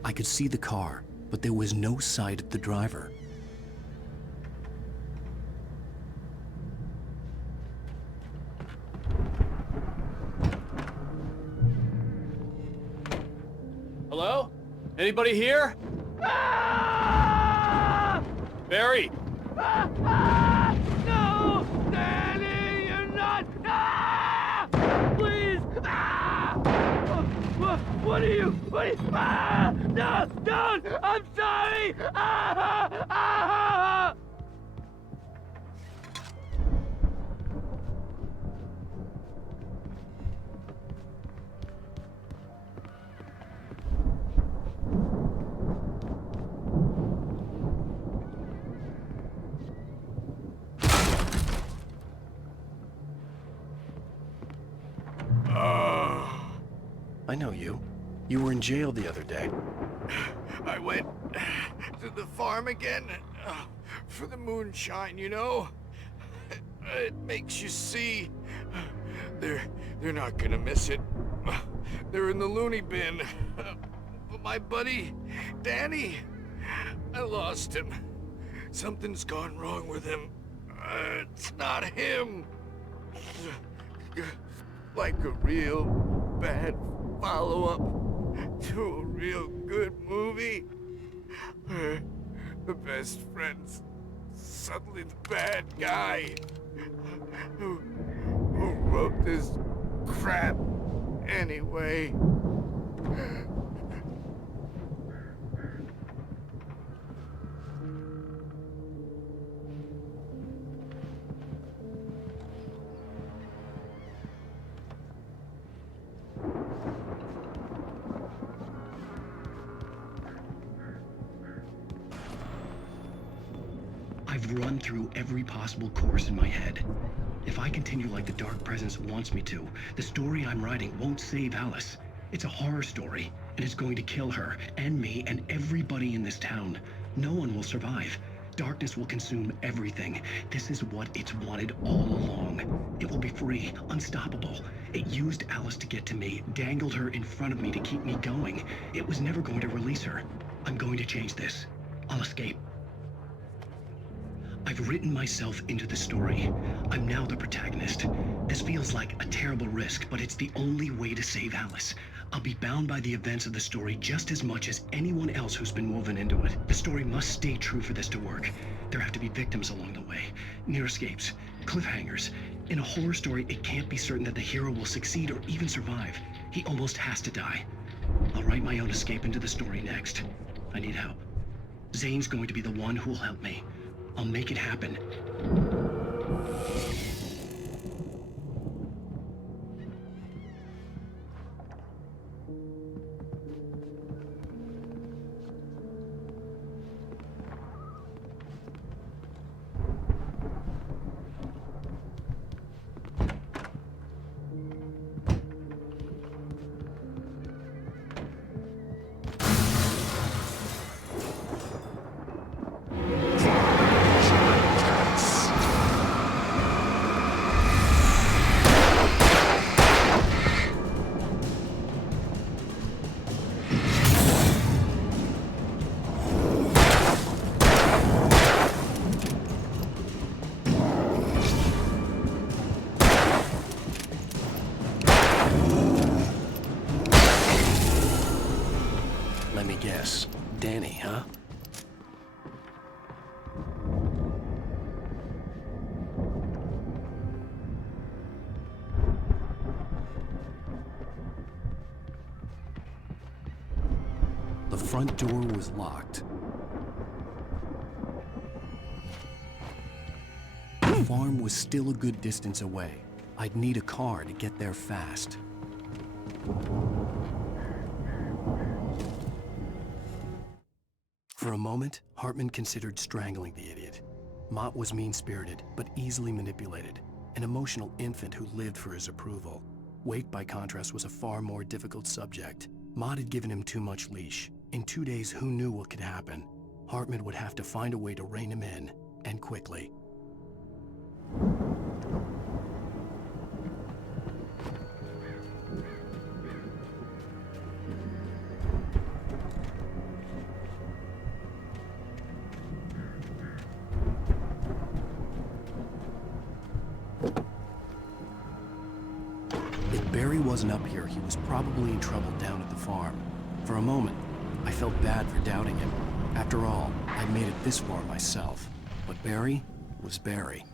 I could see the car, but there was no sight of the driver. Hello? Anybody here? Barry! No! Danny, you're not! Please! What are you? No! Don't! I'm sorry! I know you. You were in jail the other day. I went to the farm again for the moonshine, you know? It makes you see. They're not gonna miss it. They're in the loony bin. But my buddy, Danny, I lost him. Something's gone wrong with him. It's not him. Like a real bad follow-up to a real good movie. The best friend's suddenly the bad guy. Who wrote this crap anyway? I've run through every possible course in my head. If I continue like the Dark Presence wants me to, the story I'm writing won't save Alice. It's a horror story, and it's going to kill her, and me, and everybody in this town. No one will survive. Darkness will consume everything. This is what it's wanted all along. It will be free, unstoppable. It used Alice to get to me, dangled her in front of me to keep me going. It was never going to release her. I'm going to change this. I'll escape. I've written myself into the story. I'm now the protagonist. This feels like a terrible risk, but it's the only way to save Alice. I'll be bound by the events of the story just as much as anyone else who's been woven into it. The story must stay true for this to work. There have to be victims along the way, near escapes, cliffhangers. In a horror story, it can't be certain that the hero will succeed or even survive. He almost has to die. I'll write my own escape into the story next. I need help. Zane's going to be the one who will help me. I'll make it happen. Let me guess. Danny, huh? The front door was locked. The farm was still a good distance away. I'd need a car to get there fast. For a moment, Hartman considered strangling the idiot. Mott was mean-spirited, but easily manipulated. An emotional infant who lived for his approval. Wake, by contrast, was a far more difficult subject. Mott had given him too much leash. In 2 days, who knew what could happen? Hartman would have to find a way to rein him in, and quickly. Barry wasn't up here, he was probably in trouble down at the farm. For a moment, I felt bad for doubting him. After all, I'd made it this far myself. But Barry was Barry.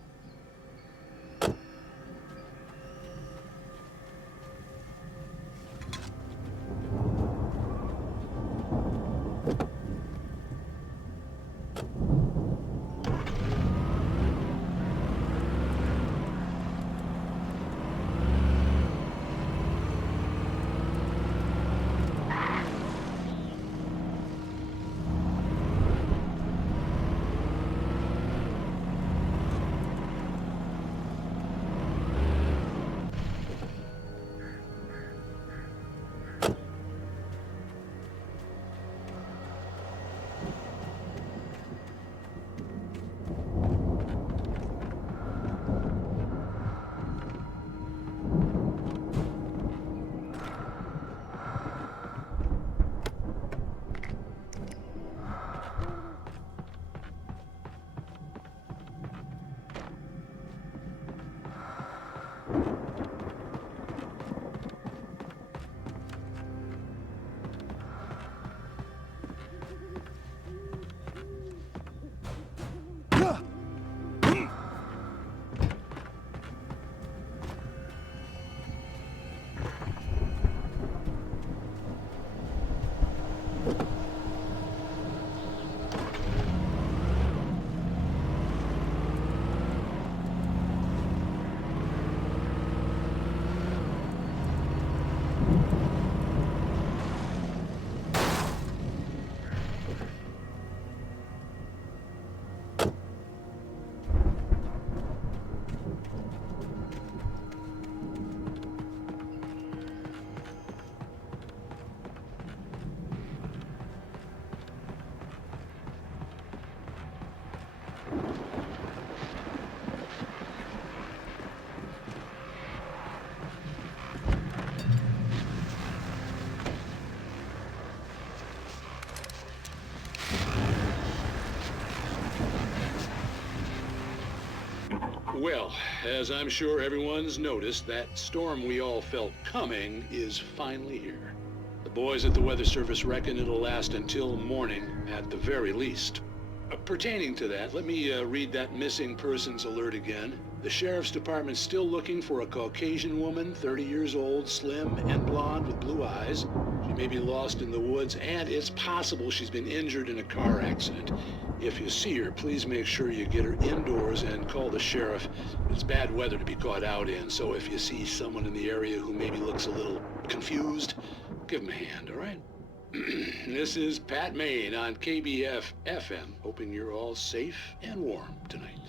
Well, as I'm sure everyone's noticed, that storm we all felt coming is finally here. The boys at the Weather Service reckon it'll last until morning at the very least. Pertaining to that, let me read that missing persons alert again. The Sheriff's Department's still looking for a Caucasian woman, 30 years old, slim and blonde with blue eyes. She may be lost in the woods, and it's possible she's been injured in a car accident. If you see her, please make sure you get her indoors and call the sheriff. It's bad weather to be caught out in, so if you see someone in the area who maybe looks a little confused, give him a hand, all right? This is Pat Maine on KBF-FM, hoping you're all safe and warm tonight.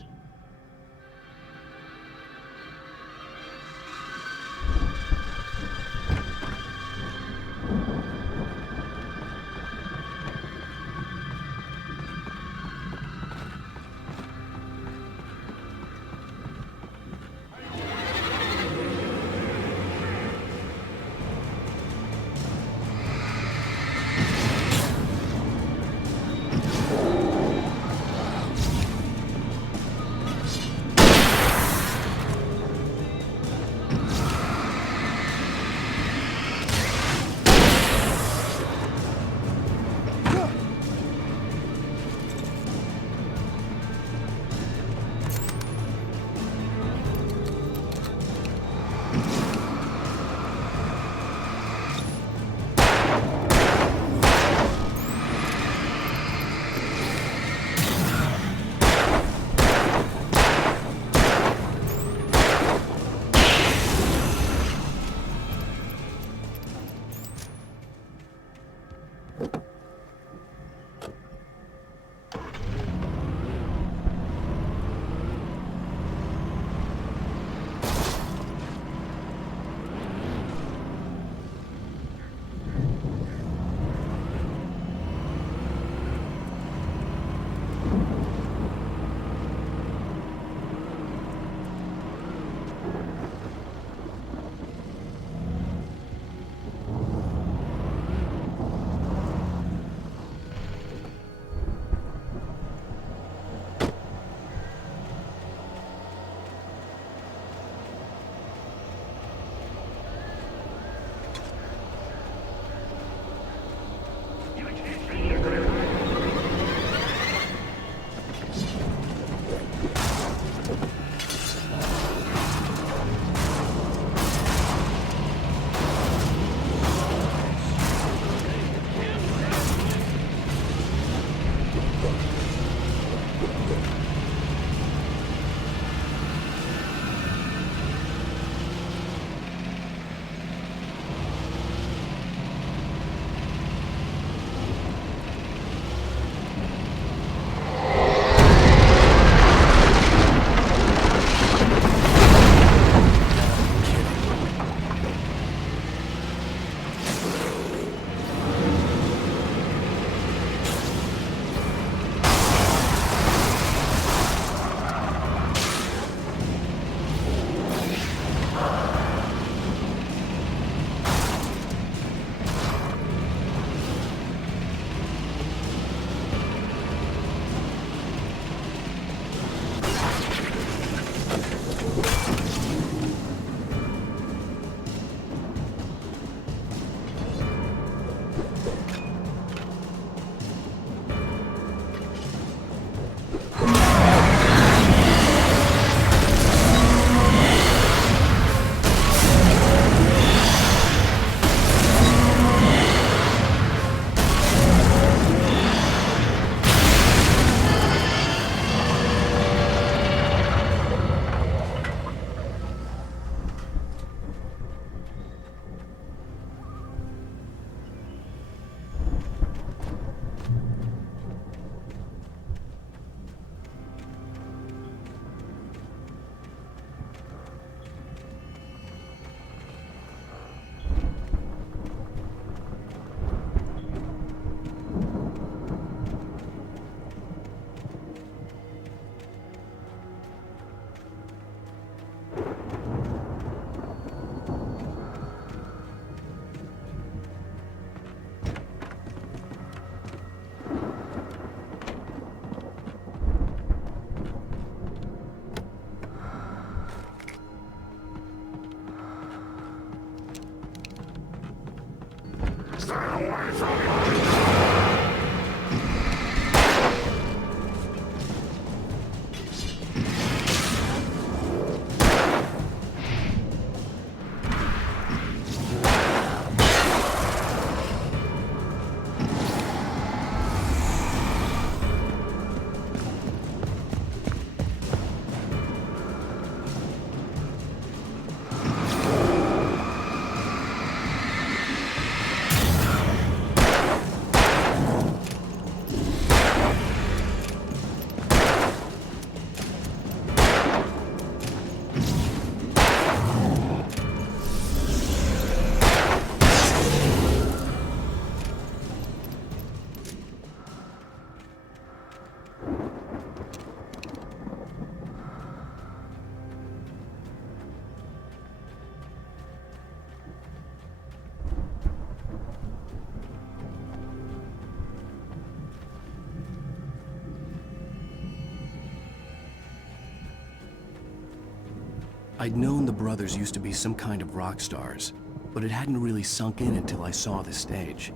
I'd known the brothers used to be some kind of rock stars, but it hadn't really sunk in until I saw the stage.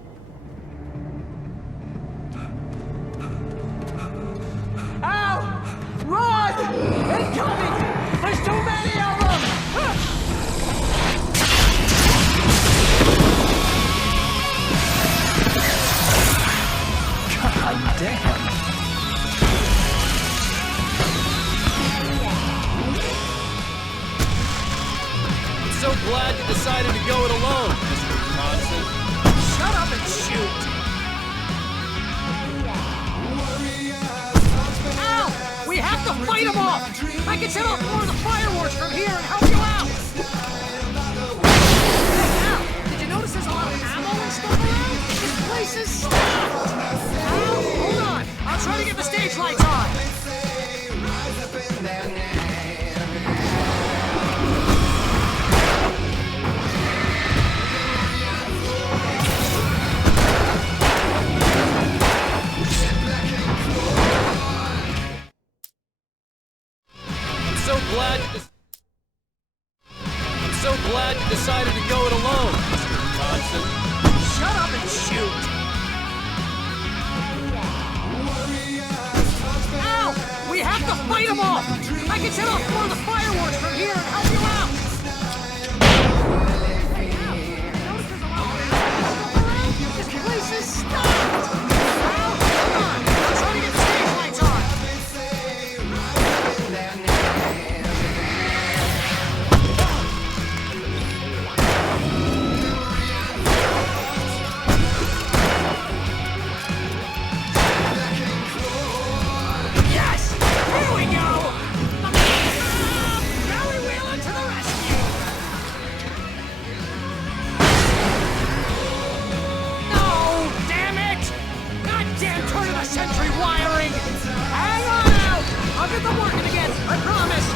Ow! Run! Incoming! There's too many of them! God damn! So glad you decided to go it alone, Mr. Johnson. Shut up and shoot! Ow! We have to fight them off! I can set off more of the fireworks from here and help you out! Ow! Did you notice there's a lot of ammo and stuff around? This place is stopped! Ow! Hold on! I'll try to get the stage lights on! I'm so glad you decided to go it alone, Mr. Johnson. Shut up and shoot! Ow! We have to fight them off! I can set off more of the fireworks from here and help you out! This place is stopped! Ow! Hold on! I'm trying to get the stage lights on! Yes! Here we go! Barry Wheeler to the rescue! No! Damn it! Goddamn turn-of-the-century wiring! Hang on out! I'll get them working again, I promise!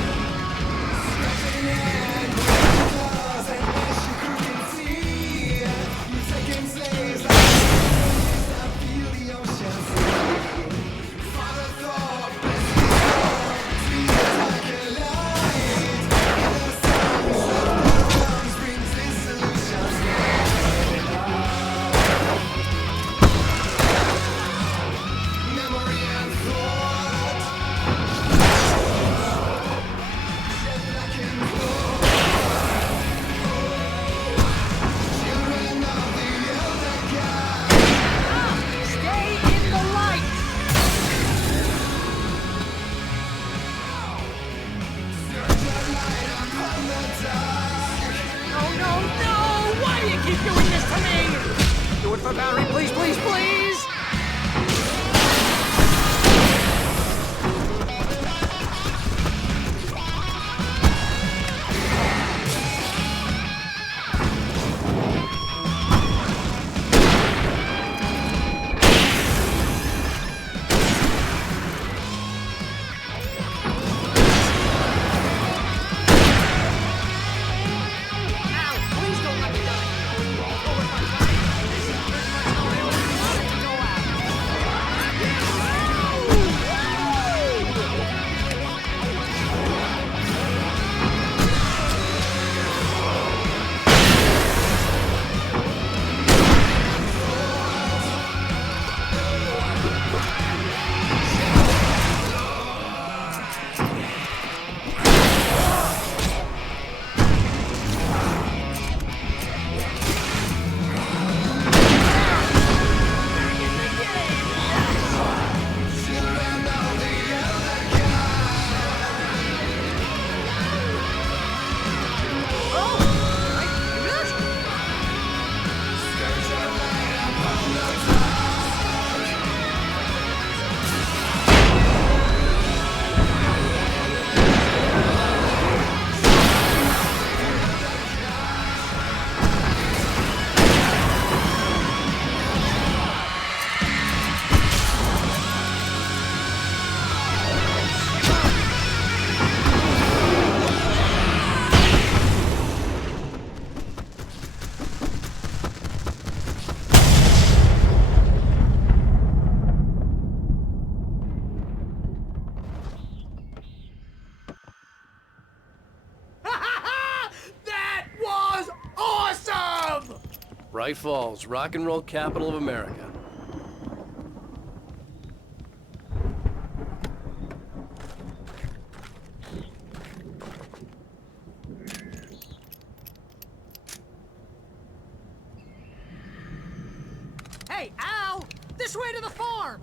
Bright Falls, rock and roll capital of America. Hey, Al! This way to the farm!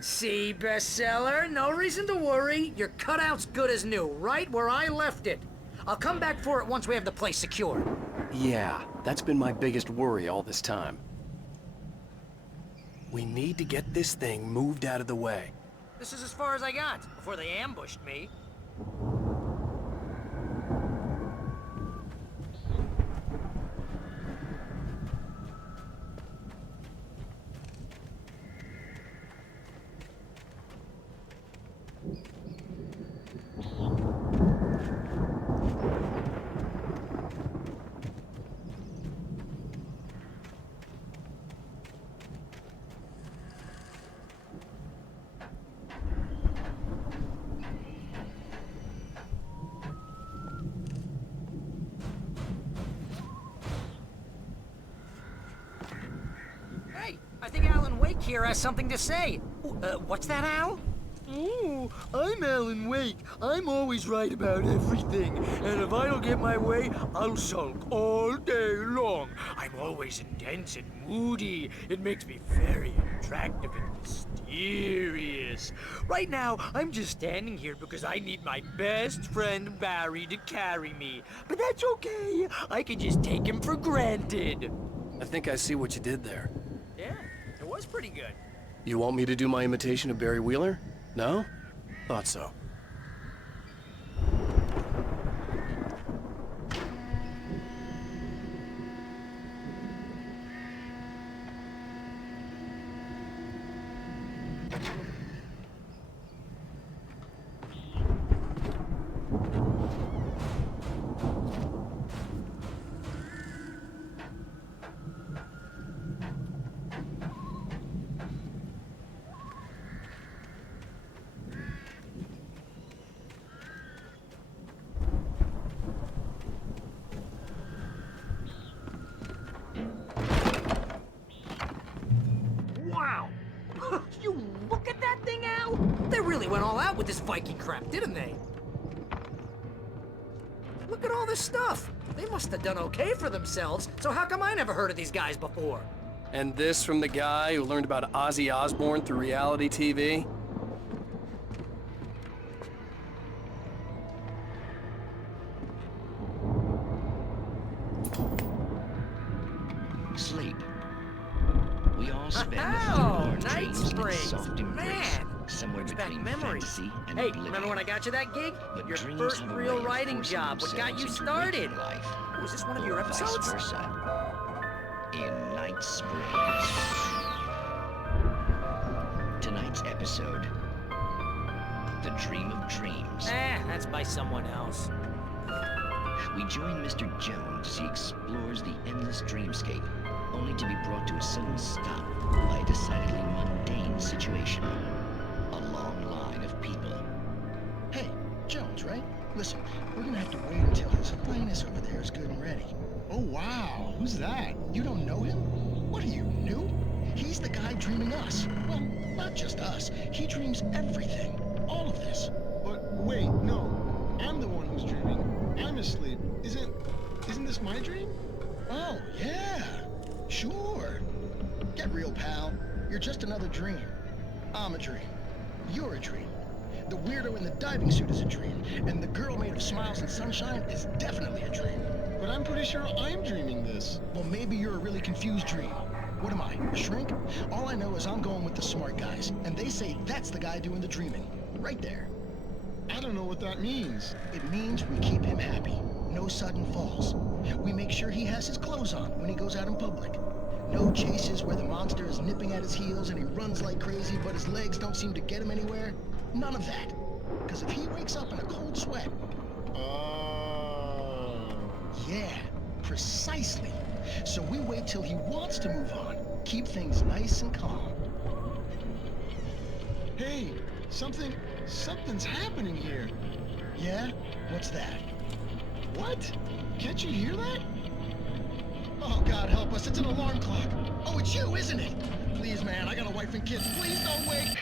See, bestseller? No reason to worry. Your cutout's good as new, right where I left it. I'll come back for it once we have the place secured. Yeah, that's been my biggest worry all this time. We need to get this thing moved out of the way. This is as far as I got before they ambushed me. Hey, I think Alan Wake here has something to say. What's that, Al? Ooh, I'm Alan Wake. I'm always right about everything. And if I don't get my way, I'll sulk all day long. I'm always intense and moody. It makes me very attractive and mysterious. Right now, I'm just standing here because I need my best friend Barry to carry me. But that's okay. I can just take him for granted. I think I see what you did there. Yeah, it was pretty good. You want me to do my imitation of Barry Wheeler? No? Thought so. Wow! You look at that thing, Al! They really went all out with this Viking crap, didn't they? Look at all this stuff. They must have done okay for themselves, so how come I never heard of these guys before? And this from the guy who learned about Ozzy Osbourne through reality TV? Sleep. We all spend Oh, our Night dreams in a Springs. soft embrace, Man, somewhere brings back between memories. fantasy and Hey, oblivion. remember when I got you that gig? But Your dreams first have a real way of writing forcing job. What got you themselves into started? waking life, Was this one of your or vice episodes? versa. In Night Springs. Tonight's episode, The Dream of Dreams. That's by someone else. We join Mr. Jones as he explores the endless dreamscape, only to be brought to a sudden stop by a decidedly mundane situation. A long line of people. Hey, Jones, right? Listen, we're gonna have to wait until his highness over there is good and ready. Oh, wow. Who's that? You don't know him? What are you, new? He's the guy dreaming us. Well, not just us. He dreams everything. All of this. But wait, no. I'm the one who's dreaming. I'm asleep. Isn't this my dream? Oh, yeah. Sure. Get real, pal. You're just another dream. I'm a dream. You're a dream. The weirdo in the diving suit is a dream. And the girl made of smiles and sunshine is definitely a dream. But I'm pretty sure I'm dreaming this. Well, maybe you're a really confused dream. What am I, a shrink? All I know is I'm going with the smart guys, and they say that's the guy doing the dreaming. Right there. I don't know what that means. It means we keep him happy. No sudden falls. We make sure he has his clothes on when he goes out in public. No chases where the monster is nipping at his heels and he runs like crazy, but his legs don't seem to get him anywhere. None of that. Because if he wakes up in a cold sweat... Yeah, precisely. So we wait till he wants to move on. Keep things nice and calm. Hey, something's happening here. Yeah? What's that? What? Can't you hear that? Oh, God help us, it's an alarm clock. Oh, it's you, isn't it? Please, man, I got a wife and kids. Please don't wake.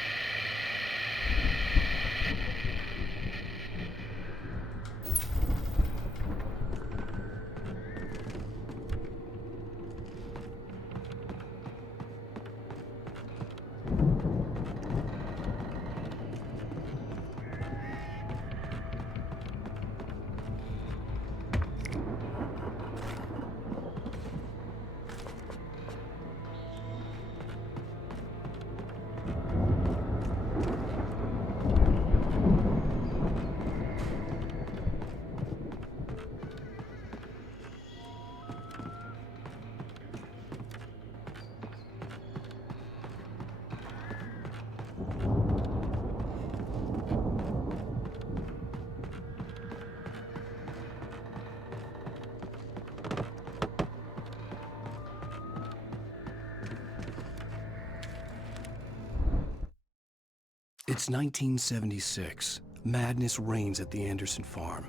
It's 1976. Madness reigns at the Anderson farm.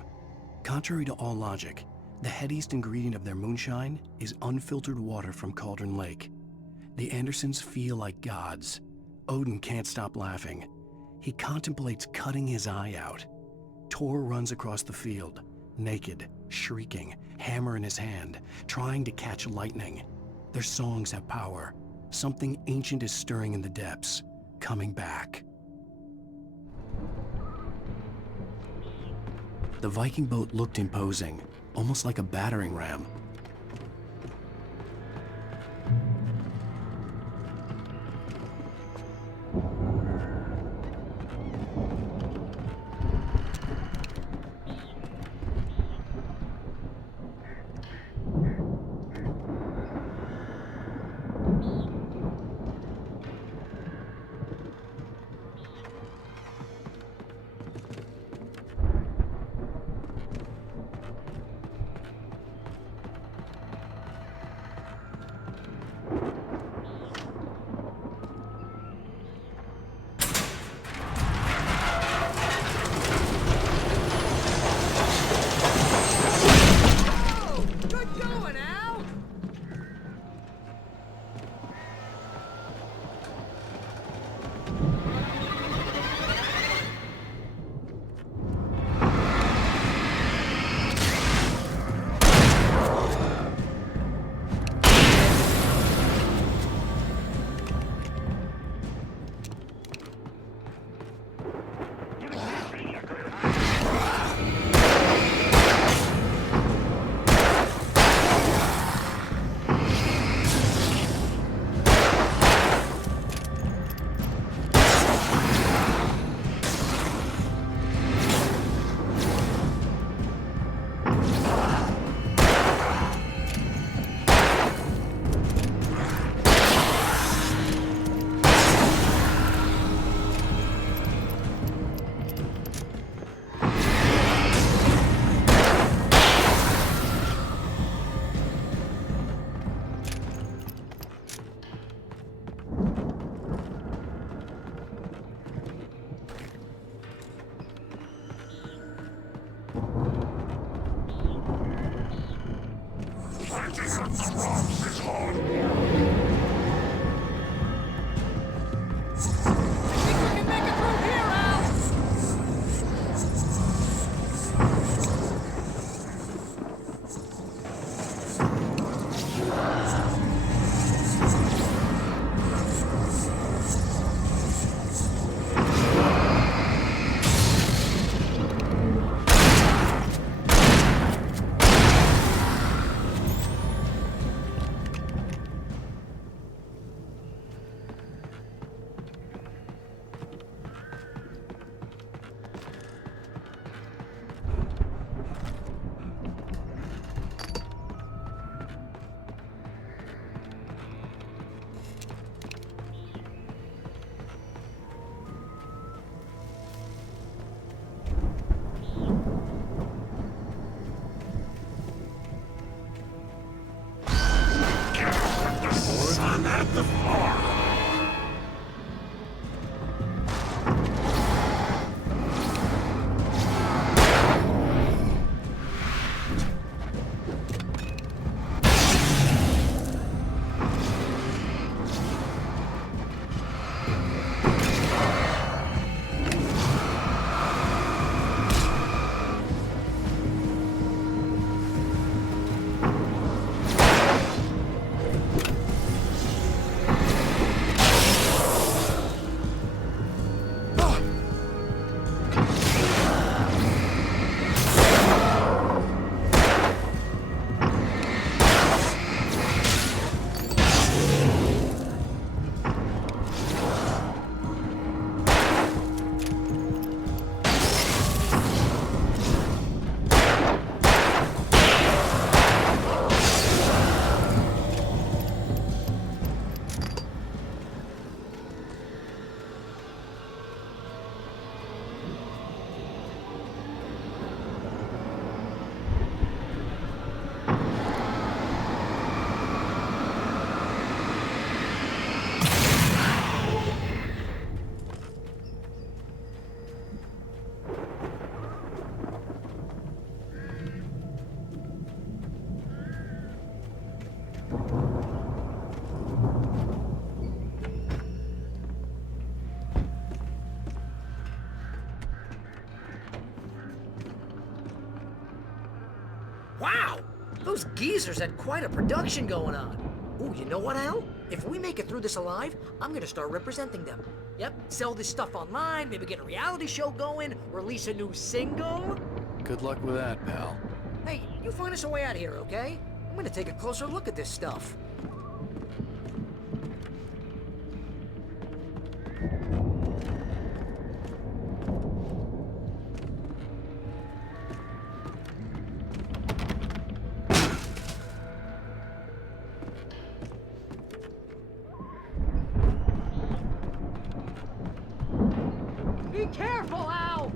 Contrary to all logic, the headiest ingredient of their moonshine is unfiltered water from Cauldron Lake. The Andersons feel like gods. Odin can't stop laughing. He contemplates cutting his eye out. Tor runs across the field, naked, shrieking, hammer in his hand, trying to catch lightning. Their songs have power. Something ancient is stirring in the depths, coming back. The Viking boat looked imposing, almost like a battering ram. Wow! Those geezers had quite a production going on. Ooh, you know what, Al? If we make it through this alive, I'm gonna start representing them. Yep, sell this stuff online, maybe get a reality show going, release a new single. Good luck with that, pal. Hey, you find us a way out of here, okay? I'm gonna take a closer look at this stuff. Be careful, Al!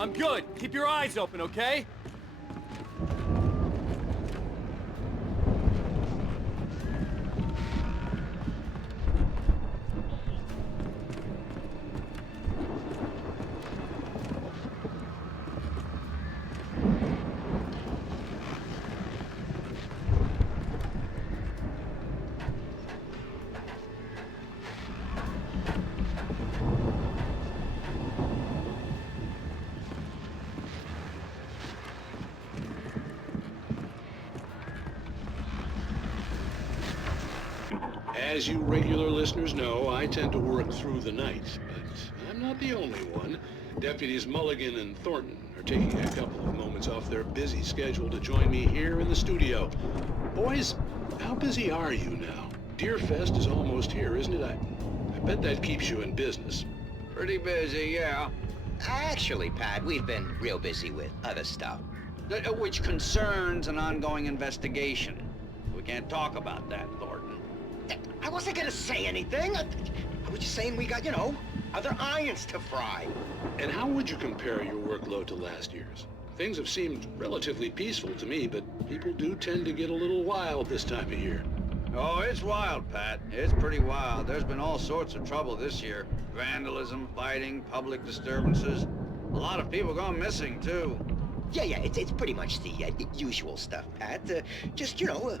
I'm good. Keep your eyes open, okay? As you regular listeners know, I tend to work through the night, but I'm not the only one. Deputies Mulligan and Thornton are taking a couple of moments off their busy schedule to join me here in the studio. Boys, how busy are you now? Deerfest is almost here, isn't it? I bet that keeps you in business. Pretty busy, yeah. Actually, Pat, we've been real busy with other stuff, which concerns an ongoing investigation. We can't talk about that, Thornton. I wasn't gonna say anything. I was just saying we got, other irons to fry. And how would you compare your workload to last year's? Things have seemed relatively peaceful to me, but people do tend to get a little wild this time of year. Oh, it's wild, Pat. It's pretty wild. There's been all sorts of trouble this year. Vandalism, fighting, public disturbances. A lot of people gone missing, too. Yeah, it's pretty much the usual stuff, Pat. Just, a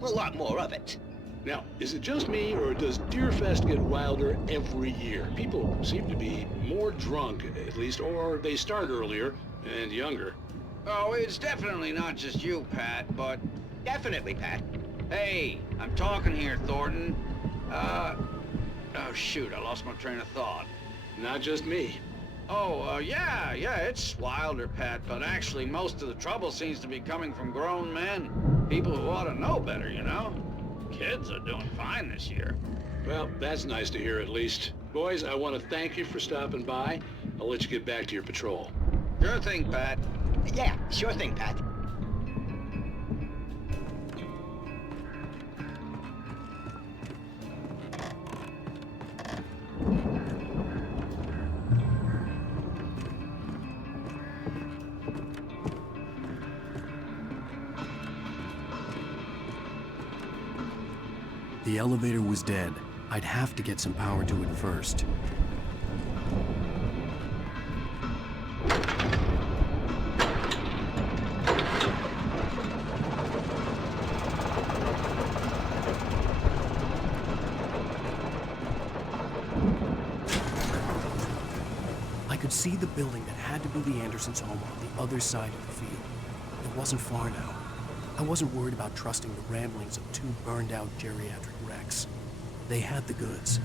lot more of it. Now, is it just me, or does Deerfest get wilder every year? People seem to be more drunk, at least, or they start earlier and younger. Oh, it's definitely not just you, Pat, but... Definitely, Pat. Hey, I'm talking here, Thornton. Oh, shoot, I lost my train of thought. Not just me. Oh, yeah, it's wilder, Pat, but actually most of the trouble seems to be coming from grown men. People who ought to know better, Kids are doing fine this year. Well, that's nice to hear at least. Boys, I want to thank you for stopping by. I'll let you get back to your patrol. Sure thing, Pat. Yeah, sure thing, Pat. The elevator was dead. I'd have to get some power to it first. I could see the building that had to be the Andersons' home on the other side of the field. It wasn't far now. I wasn't worried about trusting the ramblings of two burned-out geriatric wrecks. They had the goods.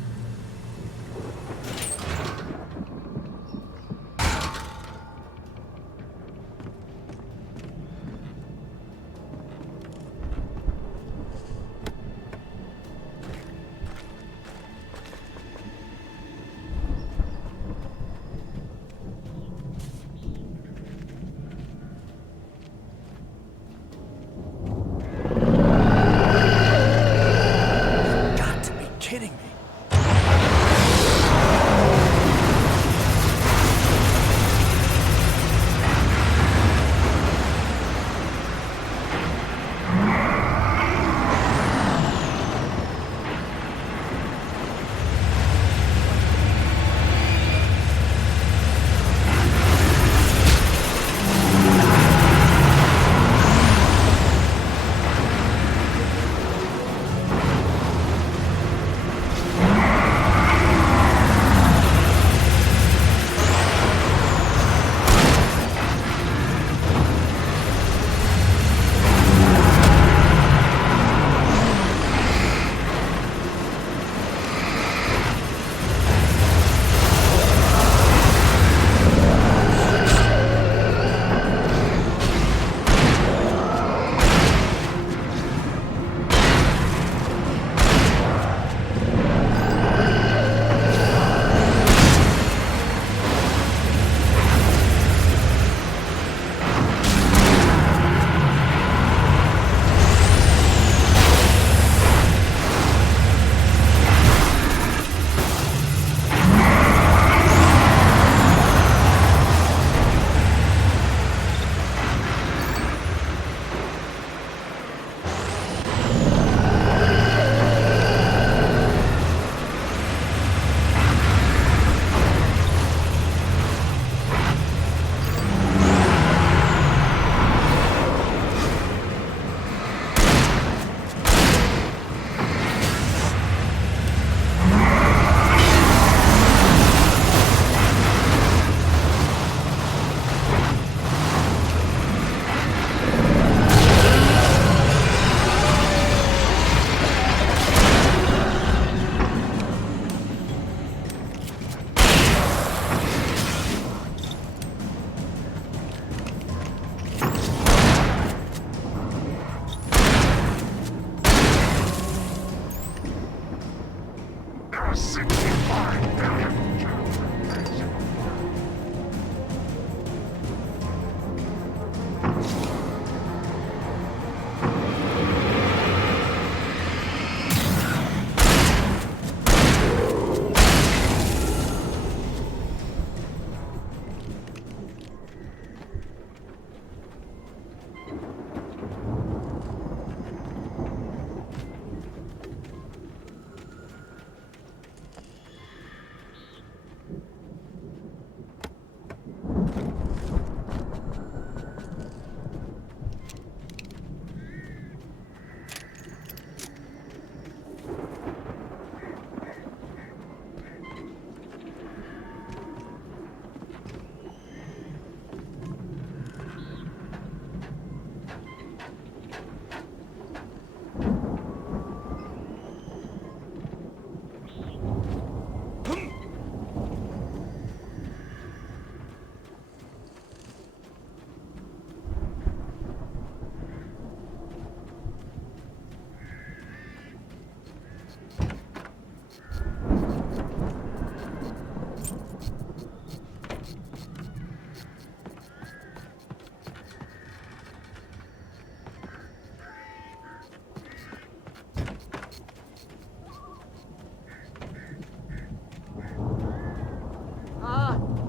$65 million.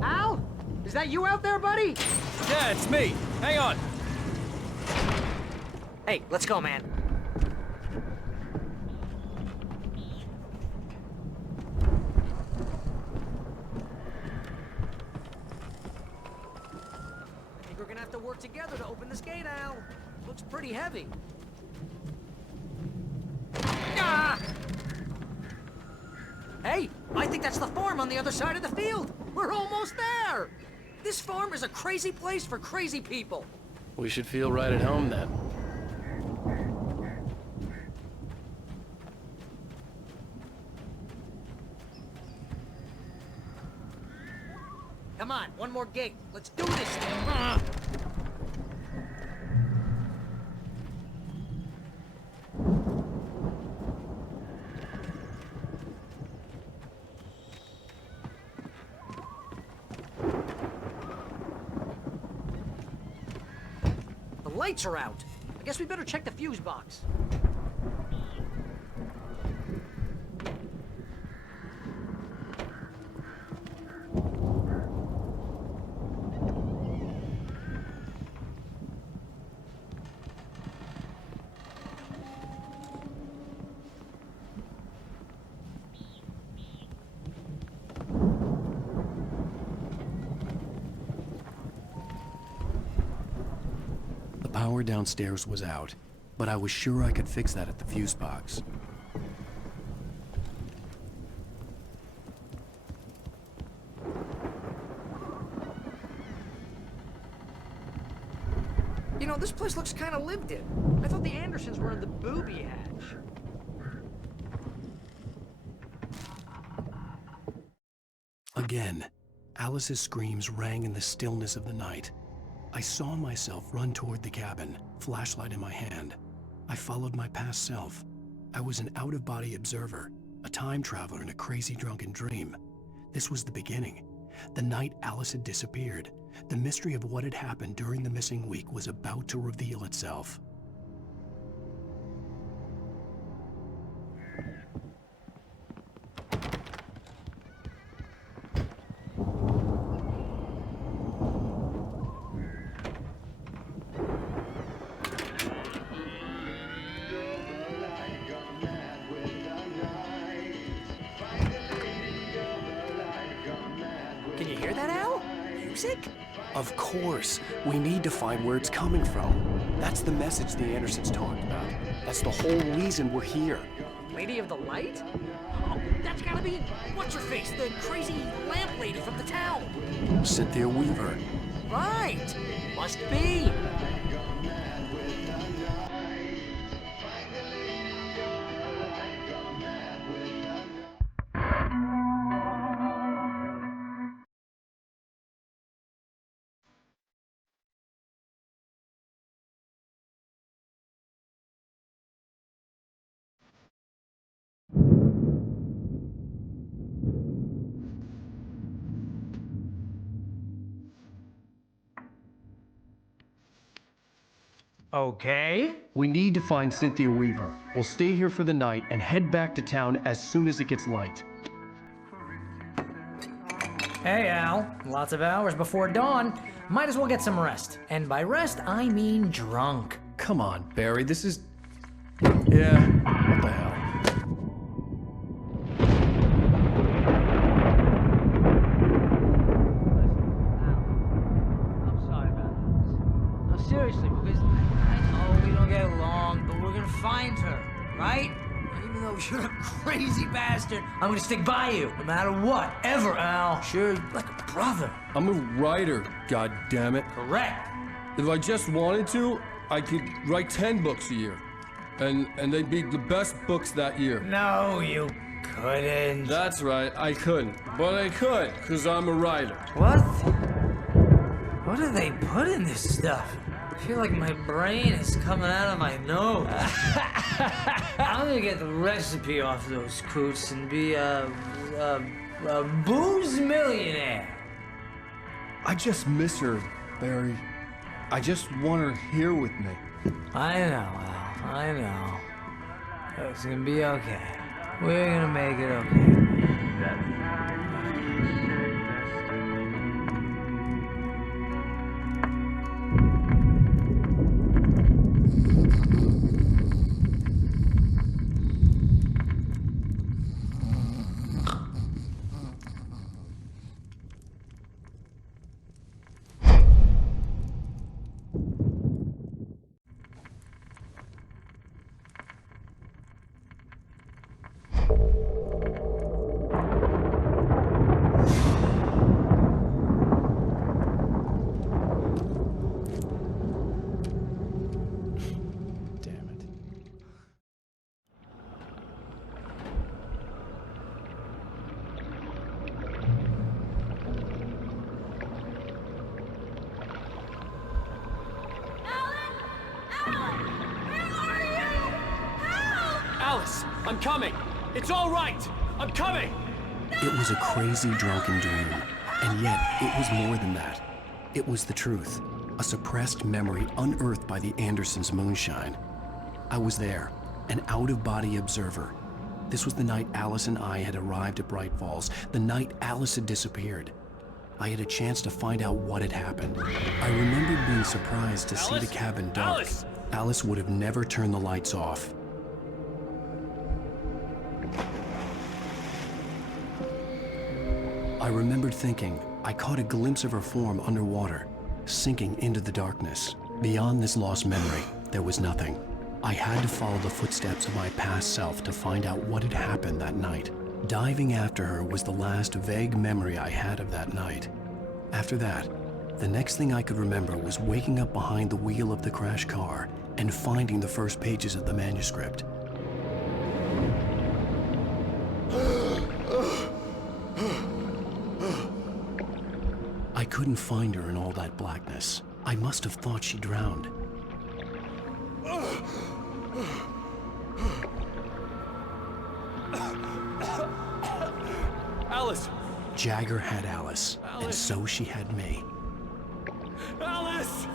Al? Is that you out there, buddy? Yeah, it's me. Hang on. Hey, let's go, man. I think we're gonna have to work together to open this gate, Al. Looks pretty heavy. Ah! Hey, I think that's the farm on the other side of the field. We're almost there. This farm is a crazy place for crazy people. We should feel right at home then. Come on, one more gate. Let's do this thing. The lights are out. I guess we better check the fuse box. The power downstairs was out, but I was sure I could fix that at the fuse box. You know, this place looks kind of lived in. I thought the Andersons were in the booby hatch. Again, Alice's screams rang in the stillness of the night. I saw myself run toward the cabin, flashlight in my hand. I followed my past self. I was an out-of-body observer, a time traveler in a crazy drunken dream. This was the beginning. The night Alice had disappeared. The mystery of what had happened during the missing week was about to reveal itself. Can you hear that, Al? Music? Of course. We need to find where it's coming from. That's the message the Andersons talked about. That's the whole reason we're here. Lady of the Light? Oh, that's gotta be what's-her-face, the crazy lamp lady from the town. Cynthia Weaver. Right. Must be. Okay. We need to find Cynthia Weaver. We'll stay here for the night and head back to town as soon as it gets light. Hey, Al. Lots of hours before dawn. Might as well get some rest. And by rest, I mean drunk. Come on, Barry, this is... Yeah, what the hell? Seriously, because I know we don't get along, but we're gonna find her, right? And even though you're a crazy bastard, I'm gonna stick by you, no matter what, ever, Al. Sure, like a brother. I'm a writer, goddammit. Correct. If I just wanted to, I could write 10 books a year. And they'd be the best books that year. No, you couldn't. That's right, I couldn't. But I could, because I'm a writer. What? What do they put in this stuff? I feel like my brain is coming out of my nose. I'm gonna get the recipe off those coots and be a booze millionaire. I just miss her, Barry. I just want her here with me. I know, Al. I know. It's gonna be okay. We're gonna make it okay. Alice, I'm coming. It's all right. I'm coming. It was a crazy, drunken dream, and yet it was more than that. It was the truth, a suppressed memory unearthed by the Andersons' moonshine. I was there, an out-of-body observer. This was the night Alice and I had arrived at Bright Falls, the night Alice had disappeared. I had a chance to find out what had happened. I remembered being surprised to see the cabin dark. Alice would have never turned the lights off. I remembered thinking I caught a glimpse of her form underwater, sinking into the darkness. Beyond this lost memory, there was nothing. I had to follow the footsteps of my past self to find out what had happened that night. Diving after her was the last vague memory I had of that night. After that, the next thing I could remember was waking up behind the wheel of the crashed car and finding the first pages of the manuscript. I couldn't find her in all that blackness. I must have thought she drowned. Alice! Jagger had Alice, and so she had me. Alice!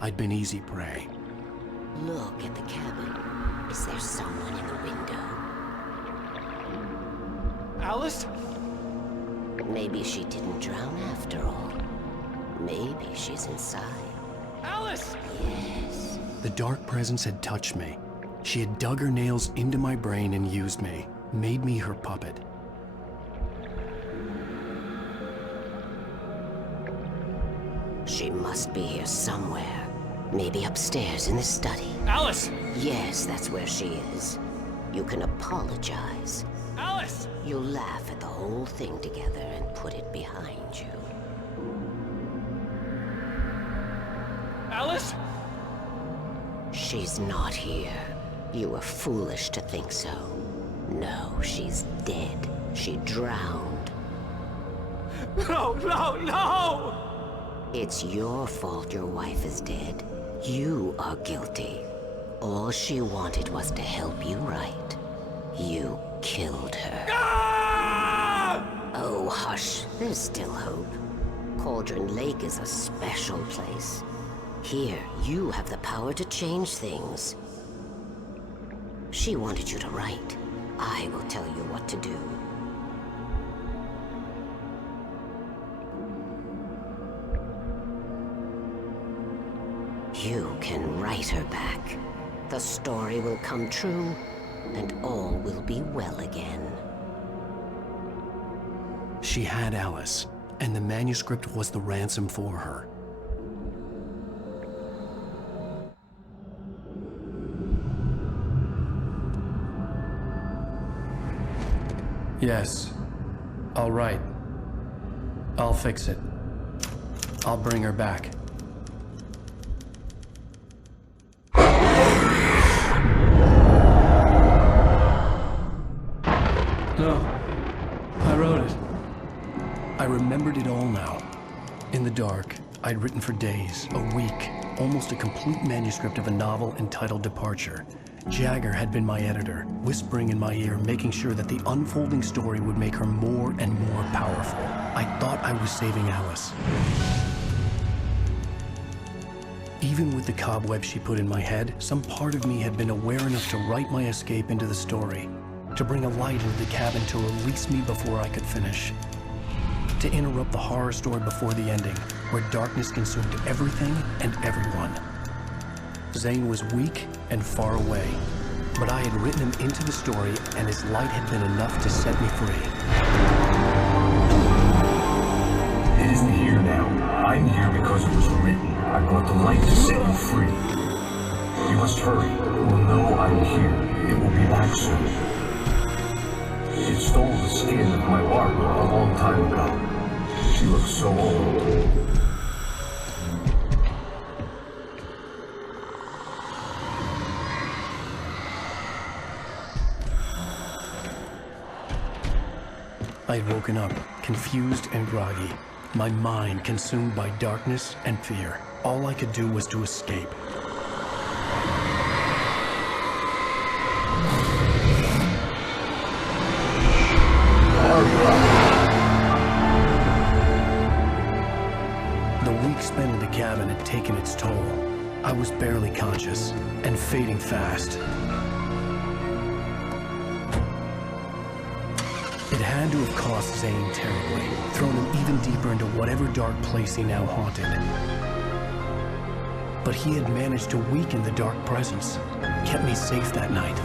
I'd been easy prey. Look at the cabin. Is there someone in the window? Alice? Maybe she didn't drown after all. Maybe she's inside. Alice! Yes. The dark presence had touched me. She had dug her nails into my brain and used me, made me her puppet. She must be here somewhere. Maybe upstairs in the study. Alice! Yes, that's where she is. You can apologize. Alice! You'll laugh at the whole thing together and put it behind you. Alice? She's not here. You were foolish to think so. No, she's dead. She drowned. No, no, no! It's your fault your wife is dead. You are guilty. All she wanted was to help you right. You killed her. Ah! Oh, hush. There's still hope. Cauldron Lake is a special place. Here, you have the power to change things. She wanted you to write. I will tell you what to do. You can write her back. The story will come true, and all will be well again. She had Alice, and the manuscript was the ransom for her. Yes. All right. I'll fix it. I'll bring her back. No. I wrote it. I remembered it all now. In the dark, I'd written for days, a week, almost a complete manuscript of a novel entitled Departure. Jagger had been my editor, whispering in my ear, making sure that the unfolding story would make her more and more powerful. I thought I was saving Alice. Even with the cobweb she put in my head, some part of me had been aware enough to write my escape into the story, to bring a light into the cabin to release me before I could finish, to interrupt the horror story before the ending, where darkness consumed everything and everyone. Zane was weak and far away, but I had written him into the story, and his light had been enough to set me free. It isn't here now. I'm here because it was written. I brought the light to set you free. You must hurry. It will know I'm here. It will be back soon. It stole the skin of my Barbara a long time ago. She looks so old. I had woken up, confused and groggy, my mind consumed by darkness and fear. All I could do was to escape. The week spent in the cabin had taken its toll. I was barely conscious and fading fast. It had to have cost Zane terribly, thrown him even deeper into whatever dark place he now haunted. But he had managed to weaken the dark presence, kept me safe that night.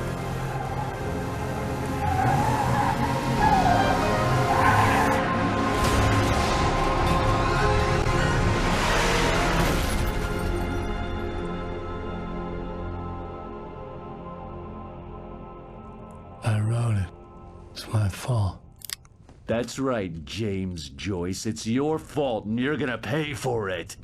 I wrote it. It's my fault. That's right, James Joyce. It's your fault, and you're gonna pay for it.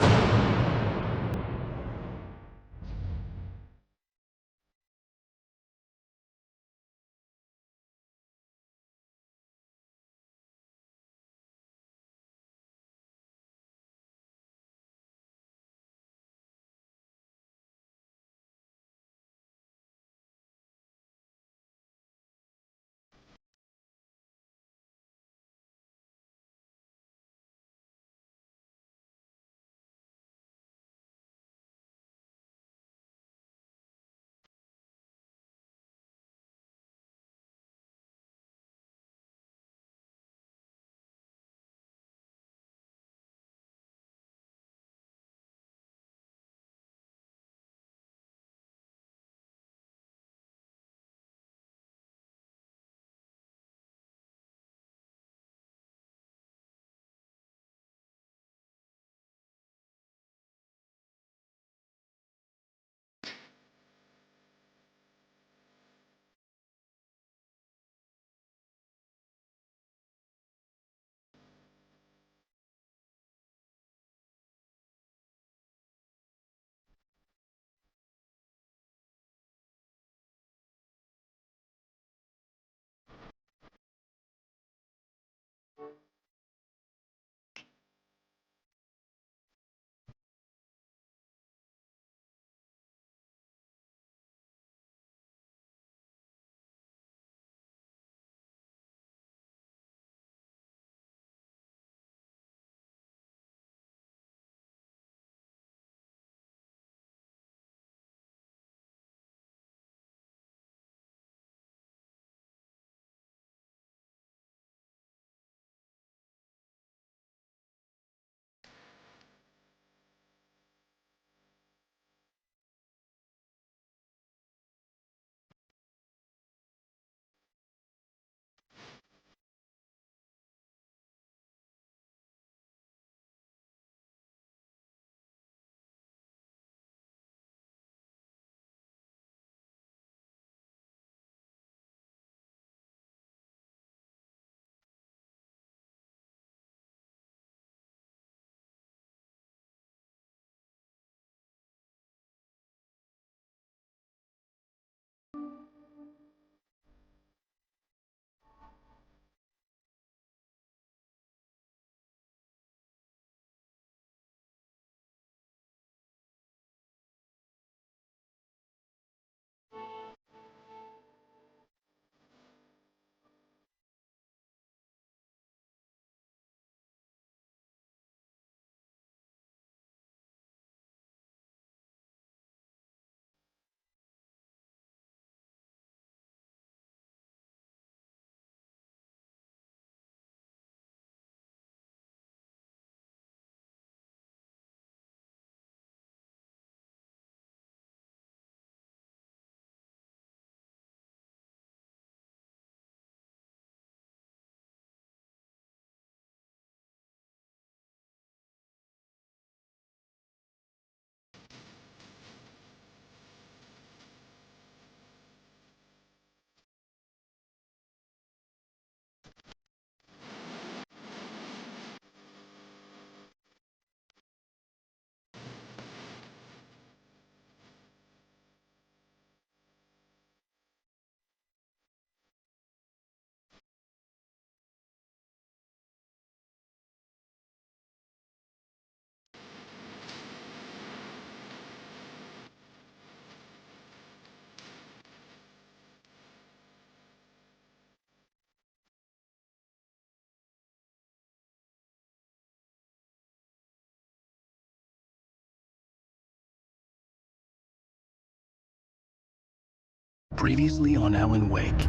Previously on Alan Wake.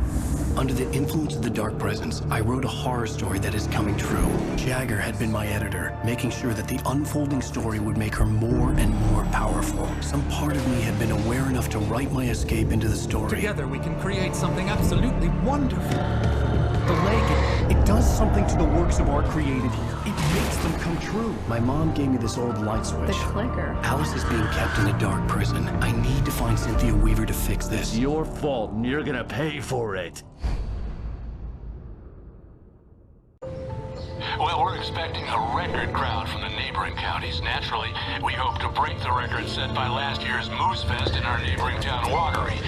Under the influence of the dark presence, I wrote a horror story that is coming true. Jagger had been my editor, making sure that the unfolding story would make her more and more powerful. Some part of me had been aware enough to write my escape into the story. Together we can create something absolutely wonderful. The lake, it does something to the works of art created here. It makes them come true. My mom gave me this old light switch. The clicker. Alice is being kept in a dark prison. I need to find Cynthia Weaver to fix this. It's your fault, and you're gonna pay for it. Well, we're expecting a record crowd from the neighboring counties. Naturally, we hope to break the record set by last year's Moose Fest in our neighboring town, Watery.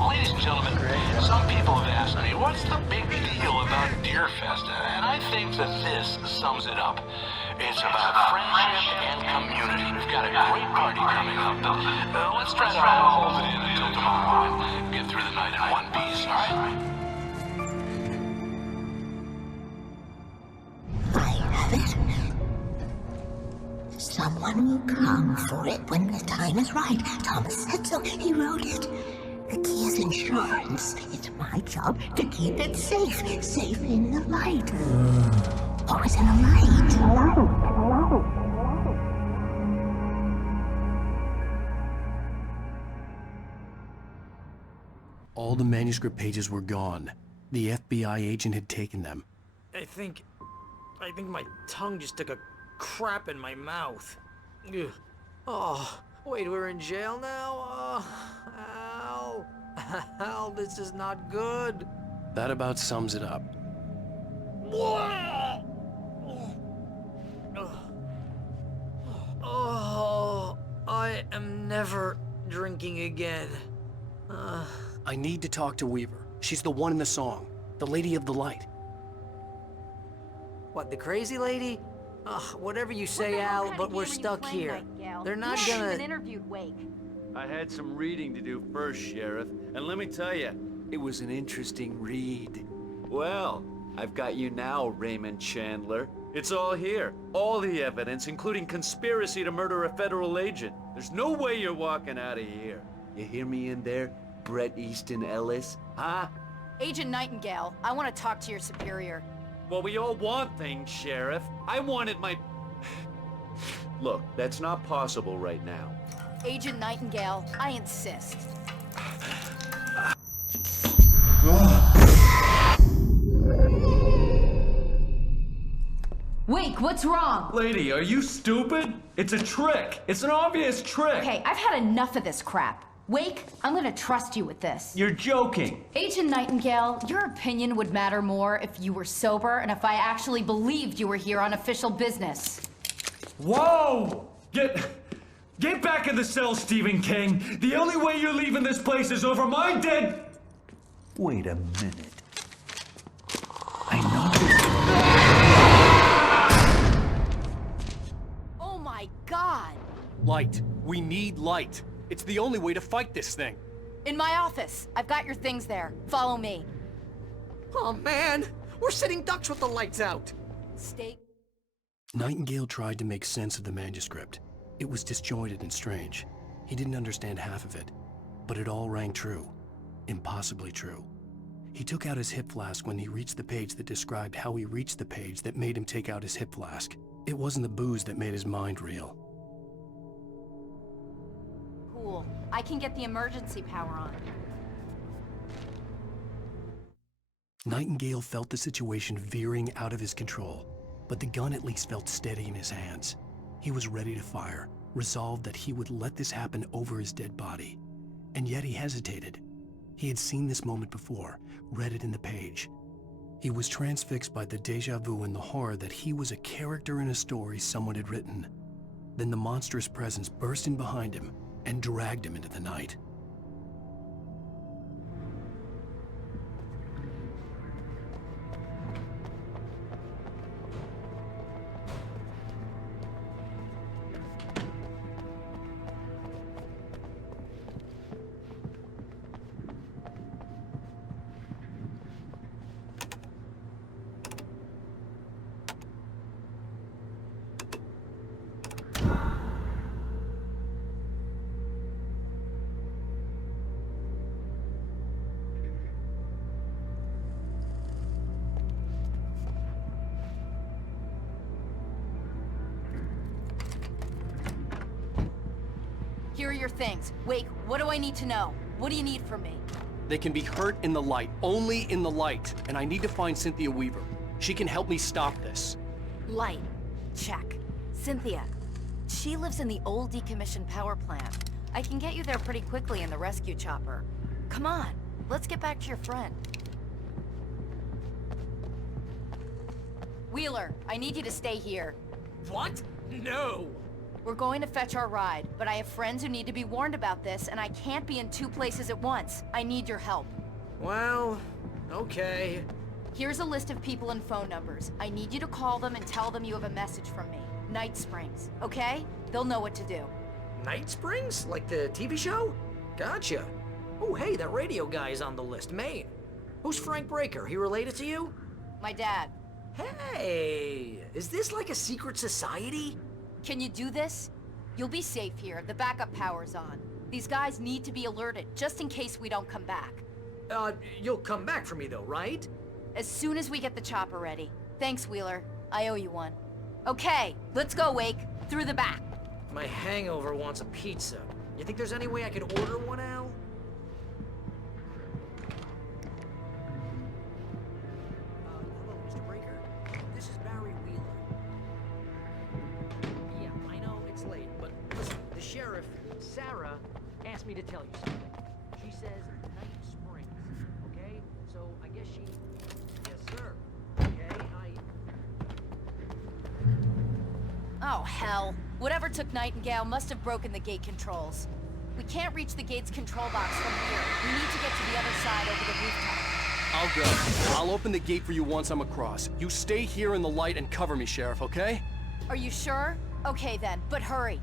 Ladies and gentlemen, some people have asked me, what's the big deal about Deer Festa? And I think that this sums it up. It's about friendship and community. We've got a great party coming up, but let's try to hold it in until tomorrow and get through the night in one piece, all right? Someone will come for it when the time is right. Thomas said so. He wrote it. The key is insurance. It's my job to keep it safe. Safe in the light. Always in the light. All the manuscript pages were gone. The FBI agent had taken them. I think my tongue just took a crap in my mouth. Ugh. Oh, wait, we're in jail now? Al. Al, this is not good. That about sums it up. Oh, I am never drinking again. I need to talk to Weaver. She's the one in the song. The Lady of the Light. What, the crazy lady? Whatever you say, Al, but we're stuck here. They're not gonna... interviewed Wake. I had some reading to do first, Sheriff, and let me tell you, it was an interesting read. Well, I've got you now, Raymond Chandler. It's all here. All the evidence, including conspiracy to murder a federal agent. There's no way you're walking out of here. You hear me in there, Bret Easton Ellis? Huh? Agent Nightingale, I want to talk to your superior. Well, we all want things, Sheriff. I wanted my... Look, that's not possible right now. Agent Nightingale, I insist. Wake, what's wrong? Lady, are you stupid? It's a trick. It's an obvious trick. Okay, I've had enough of this crap. Wake, I'm gonna trust you with this. You're joking. Agent Nightingale, your opinion would matter more if you were sober and if I actually believed you were here on official business. Whoa! Get back in the cell, Stephen King. The only way you're leaving this place is over my dead... Wait a minute. Oh my God! Light. We need light. It's the only way to fight this thing. In my office. I've got your things there. Follow me. Oh man, we're sitting ducks with the lights out. Stay... Nightingale tried to make sense of the manuscript. It was disjointed and strange. He didn't understand half of it, but it all rang true. Impossibly true. He took out his hip flask when he reached the page that described how he reached the page that made him take out his hip flask. It wasn't the booze that made his mind reel. Cool. I can get the emergency power on. Nightingale felt the situation veering out of his control, but the gun at least felt steady in his hands. He was ready to fire, resolved that he would let this happen over his dead body. And yet he hesitated. He had seen this moment before, read it in the page. He was transfixed by the déjà vu and the horror that he was a character in a story someone had written. Then the monstrous presence burst in behind him and dragged him into the night. Here are your things. Wake, what do I need to know? What do you need from me? They can be hurt in the light, only in the light. And I need to find Cynthia Weaver. She can help me stop this. Light. Check. Cynthia. She lives in the old decommissioned power plant. I can get you there pretty quickly in the rescue chopper. Come on, let's get back to your friend. Wheeler, I need you to stay here. What? No! We're going to fetch our ride, but I have friends who need to be warned about this, and I can't be in 2 places at once. I need your help. Well, okay. Here's a list of people and phone numbers. I need you to call them and tell them you have a message from me. Night Springs, okay? They'll know what to do. Night Springs? Like the TV show? Gotcha. Oh, hey, that radio guy is on the list, Maine. Who's Frank Breaker? He related to you? My dad. Hey, is this like a secret society? Can you do this? You'll be safe here. The backup power's on. These guys need to be alerted, just in case we don't come back. You'll come back for me though, right? As soon as we get the chopper ready. Thanks, Wheeler. I owe you one. Okay, let's go, Wake. Through the back. My hangover wants a pizza. You think there's any way I could order one, Al? Hello, Mr. Breaker. This is Barry Wheeler. Yeah, I know it's late, but listen, the sheriff, Sarah, asked me to tell you something. She says Night Springs, okay? So I guess she... Yes, sir. Okay, Oh, hell. Whatever took Nightingale must have broken the gate controls. We can't reach the gate's control box from here. We need to get to the other side over the rooftop. I'll go. I'll open the gate for you once I'm across. You stay here in the light and cover me, Sheriff, okay? Are you sure? Okay then, but hurry.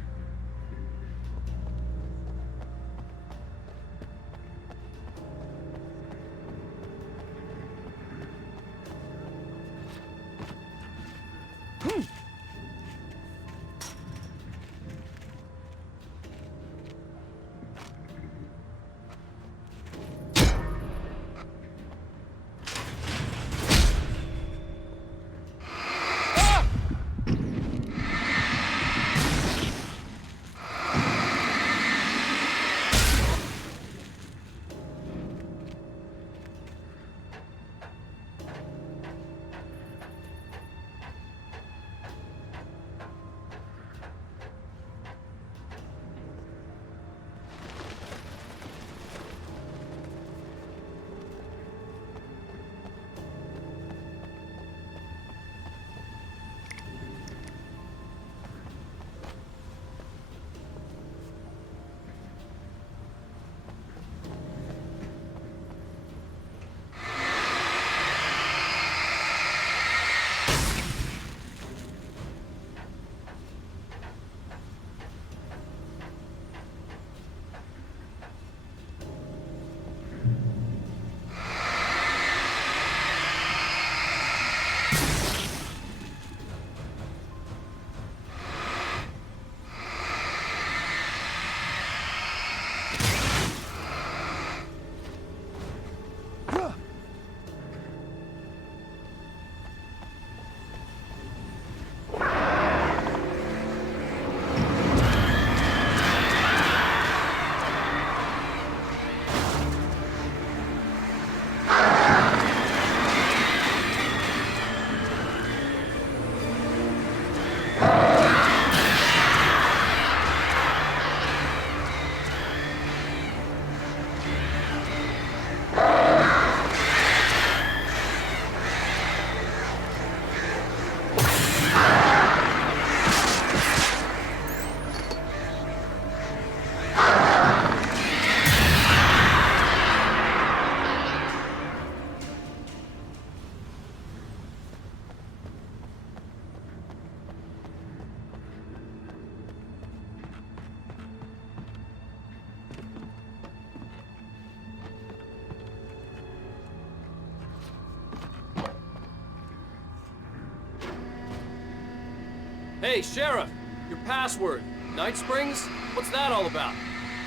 Hey, Sheriff! Your password. Night Springs? What's that all about?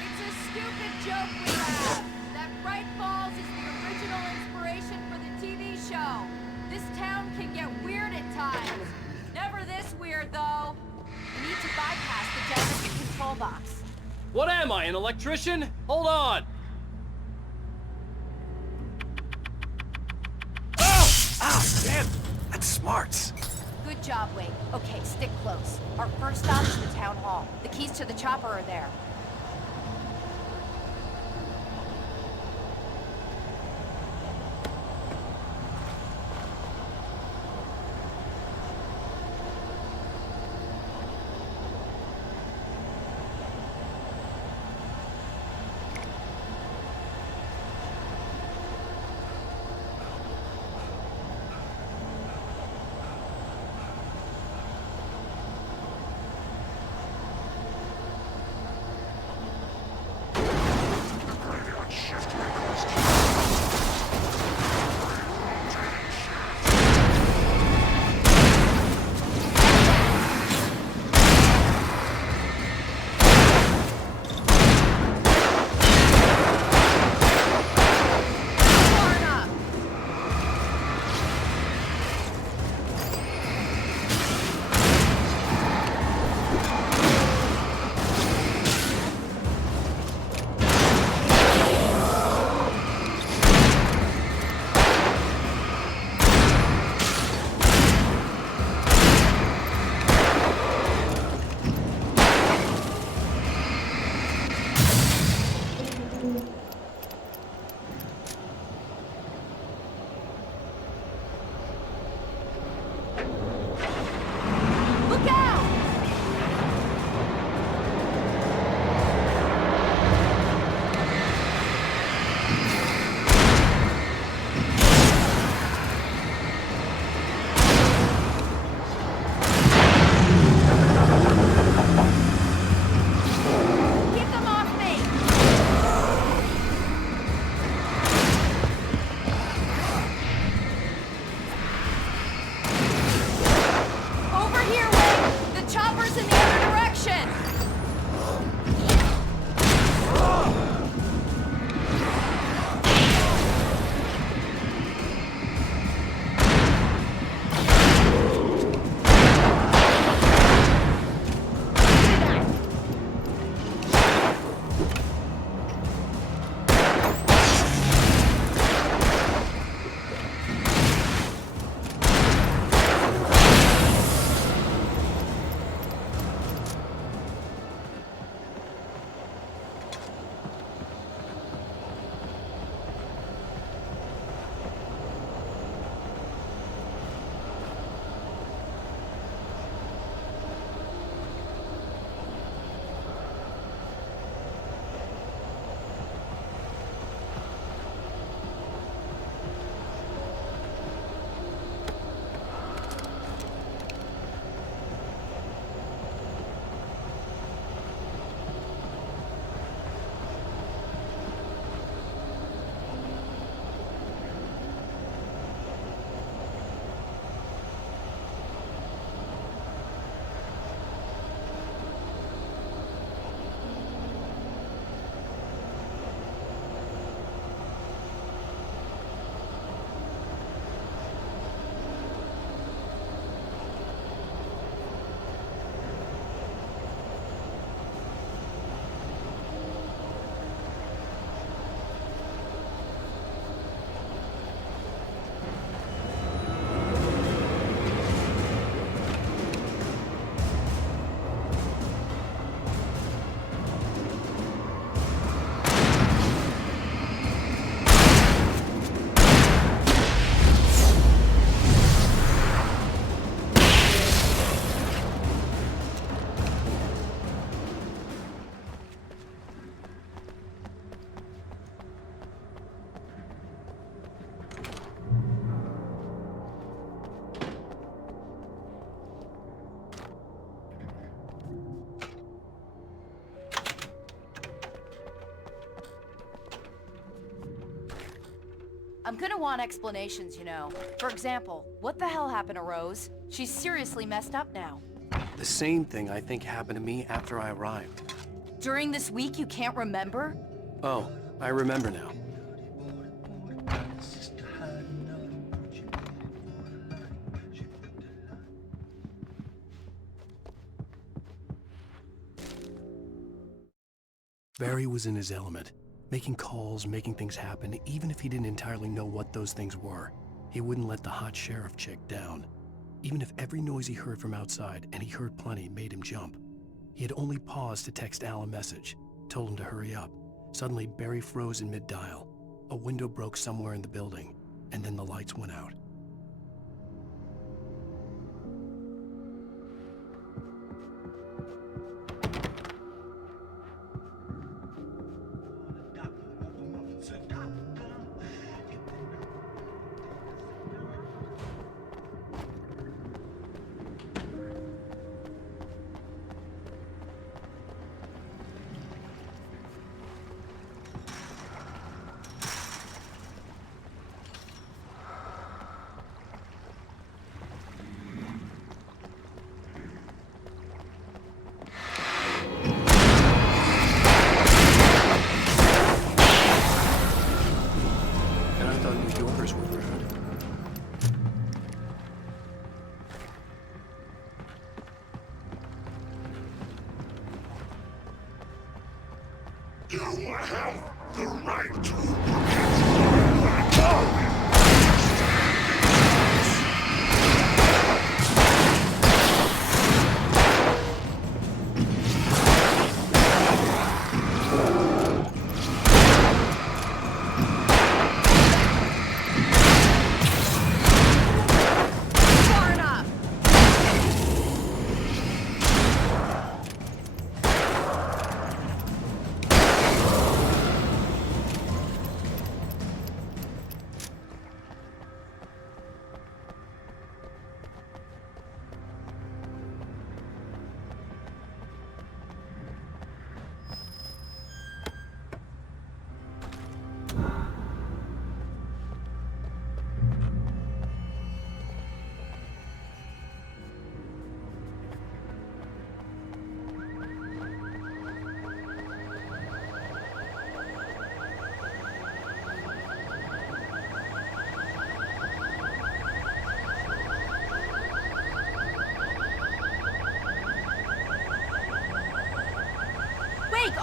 It's a stupid joke we have. That Bright Falls is the original inspiration for the TV show. This town can get weird at times. Never this weird, though. We need to bypass the generator control box. What am I, an electrician? Hold on! Ah, damn! That's smarts. Good job, Wade. Okay, stick close. Our first stop is the town hall. The keys to the chopper are there. I'm gonna want explanations, you know. For example, what the hell happened to Rose? She's seriously messed up now. The same thing I think happened to me after I arrived. During this week, you can't remember? Oh, I remember now. Barry was in his element, making calls, making things happen, even if he didn't entirely know what those things were. He wouldn't let the hot sheriff chick down. Even if every noise he heard from outside, and he heard plenty, made him jump. He had only paused to text Al a message, told him to hurry up. Suddenly, Barry froze in mid-dial. A window broke somewhere in the building, and then the lights went out. You have the right to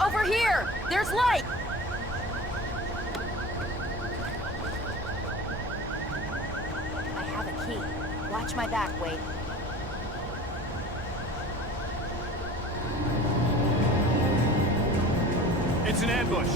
Over here! There's light! I have a key. Watch my back, Wade. It's an ambush.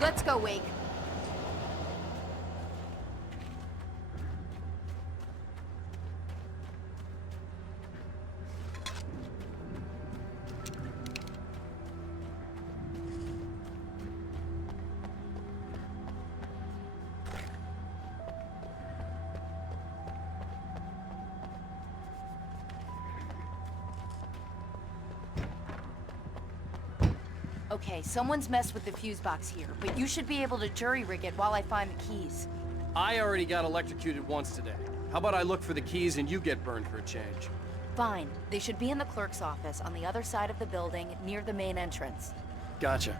Let's go, Wake. Okay, someone's messed with the fuse box here, but you should be able to jury-rig it while I find the keys. I already got electrocuted once today. How about I look for the keys and you get burned for a change? Fine. They should be in the clerk's office on the other side of the building, near the main entrance. Gotcha.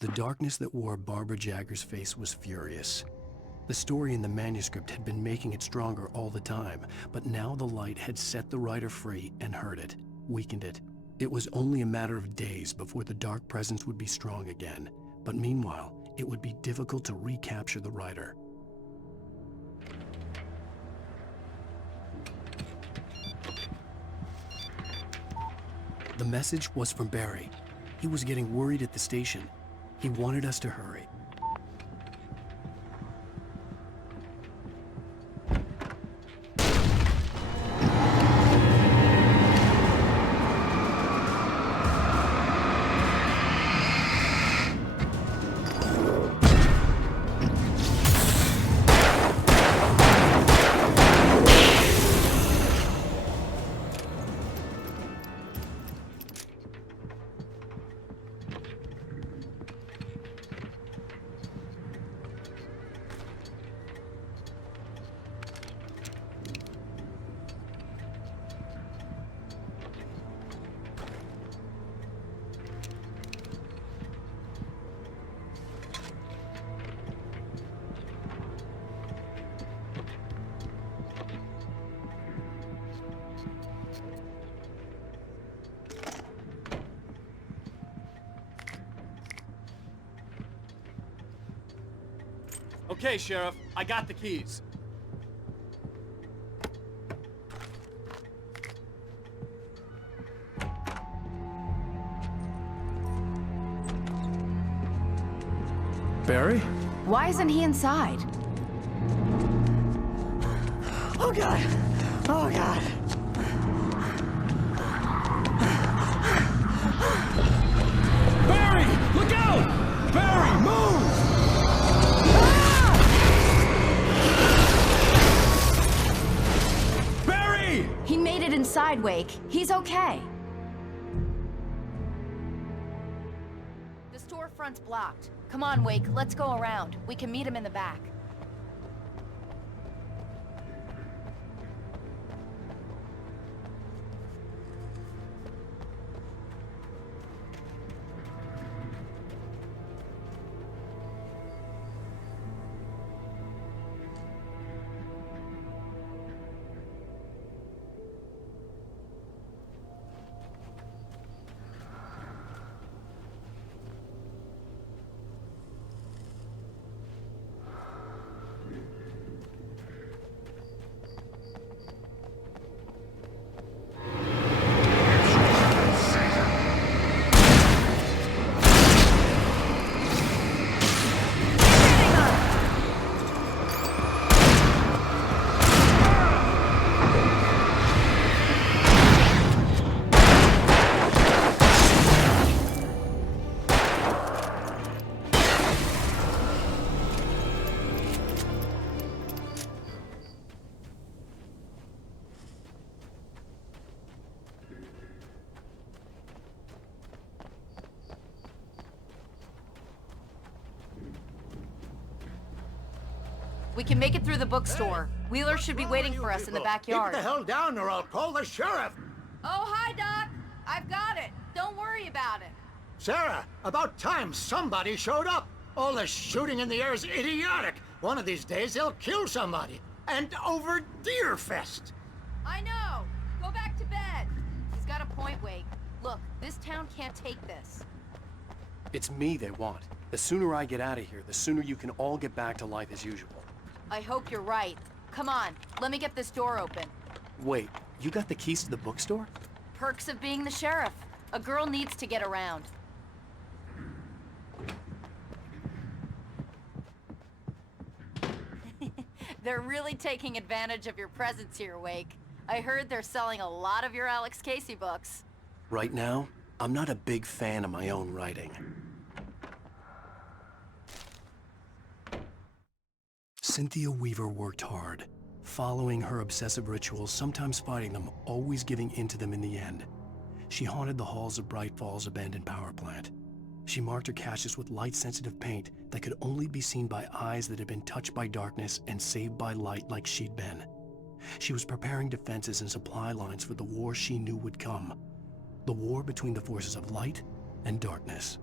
The darkness that wore Barbara Jagger's face was furious. The story in the manuscript had been making it stronger all the time, but now the light had set the writer free and hurt it, weakened it. It was only a matter of days before the dark presence would be strong again, but meanwhile, it would be difficult to recapture the writer. The message was from Barry. He was getting worried at the station. He wanted us to hurry. Okay, Sheriff, I got the keys. Barry? Why isn't he inside? Oh God! Oh God! Barry! Look out! Barry, move! Barry! He made it inside, Wake. He's okay. The storefront's blocked. Come on, Wake. Let's go around. We can meet him in the back. We can make it through the bookstore. Wheeler should be waiting for us in the backyard. Keep the hell down or I'll call the sheriff! Oh, hi, Doc. I've got it. Don't worry about it. Sarah, about time somebody showed up. All the shooting in the air is idiotic. One of these days they'll kill somebody. And over Deerfest. I know. Go back to bed. He's got a point, Wake. Look, this town can't take this. It's me they want. The sooner I get out of here, the sooner you can all get back to life as usual. I hope you're right. Come on, let me get this door open. Wait, you got the keys to the bookstore? Perks of being the sheriff. A girl needs to get around. They're really taking advantage of your presence here, Wake. I heard they're selling a lot of your Alex Casey books. Right now, I'm not a big fan of my own writing. Cynthia Weaver worked hard, following her obsessive rituals, sometimes fighting them, always giving in to them in the end. She haunted the halls of Bright Falls' abandoned power plant. She marked her caches with light-sensitive paint that could only be seen by eyes that had been touched by darkness and saved by light like she'd been. She was preparing defenses and supply lines for the war she knew would come. The war between the forces of light and darkness.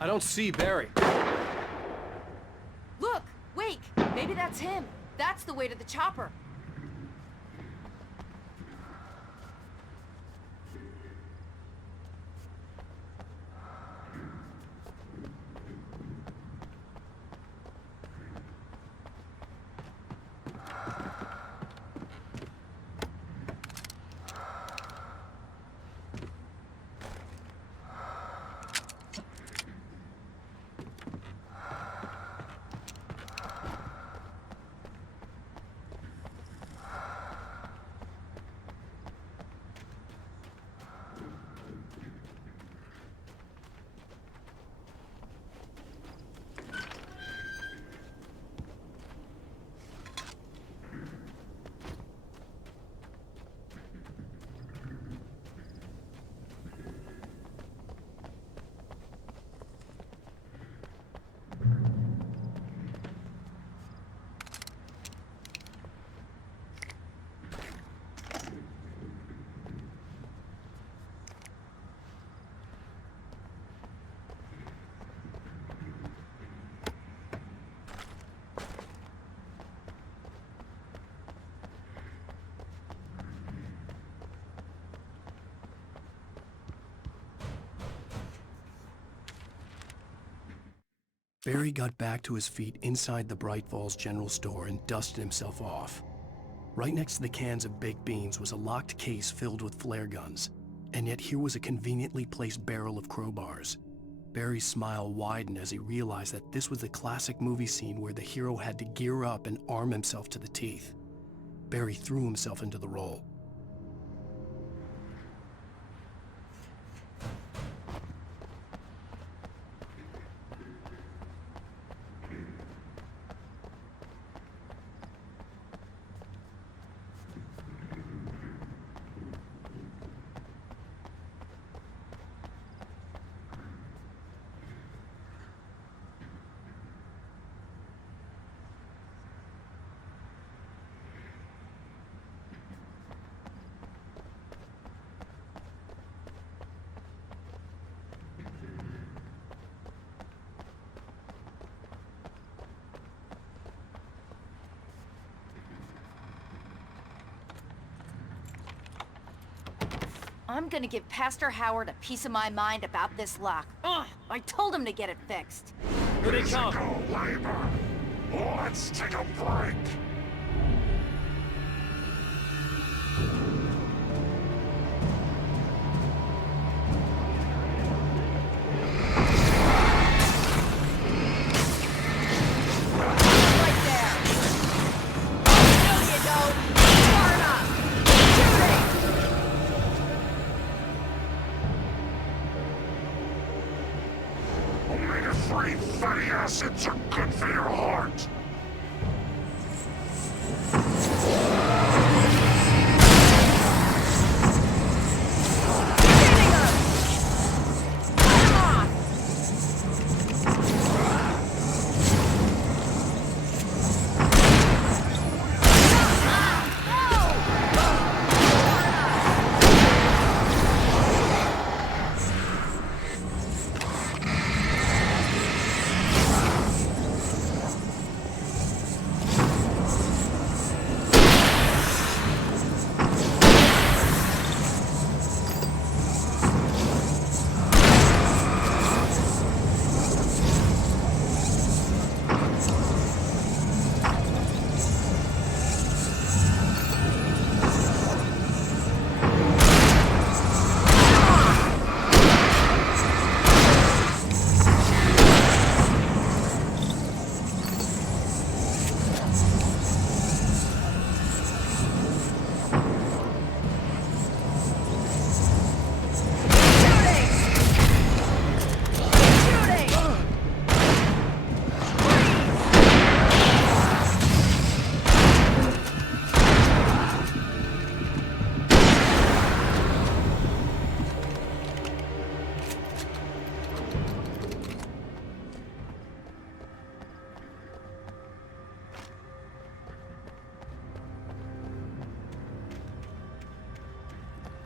I don't see Barry. Look! Wake! Maybe that's him. That's the way to the chopper. Barry got back to his feet inside the Bright Falls General Store and dusted himself off. Right next to the cans of baked beans was a locked case filled with flare guns, and yet here was a conveniently placed barrel of crowbars. Barry's smile widened as he realized that this was the classic movie scene where the hero had to gear up and arm himself to the teeth. Barry threw himself into the role. I'm gonna give Pastor Howard a piece of my mind about this lock. Ugh, I told him to get it fixed. Here they come. Physical labor. Let's take a break. Omega-3 fatty acids are good for your heart.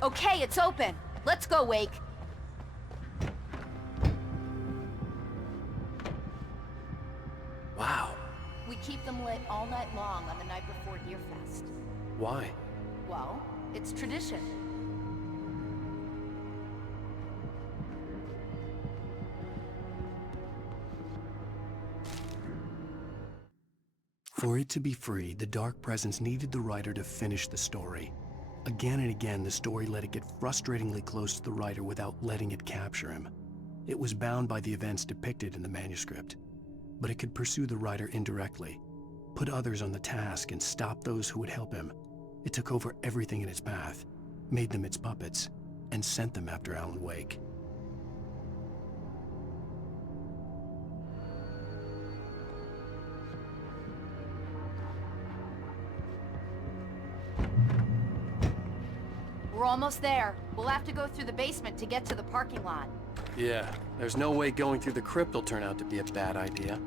Okay, it's open. Let's go, Wake. Wow. We keep them lit all night long on the night before Deerfest. Why? Well, it's tradition. For it to be free, the Dark Presence needed the writer to finish the story. Again and again, the story let it get frustratingly close to the writer without letting it capture him. It was bound by the events depicted in the manuscript, but it could pursue the writer indirectly, put others on the task, and stop those who would help him. It took over everything in its path, made them its puppets, and sent them after Alan Wake. We're almost there. We'll have to go through the basement to get to the parking lot. Yeah, there's no way going through the crypt will turn out to be a bad idea.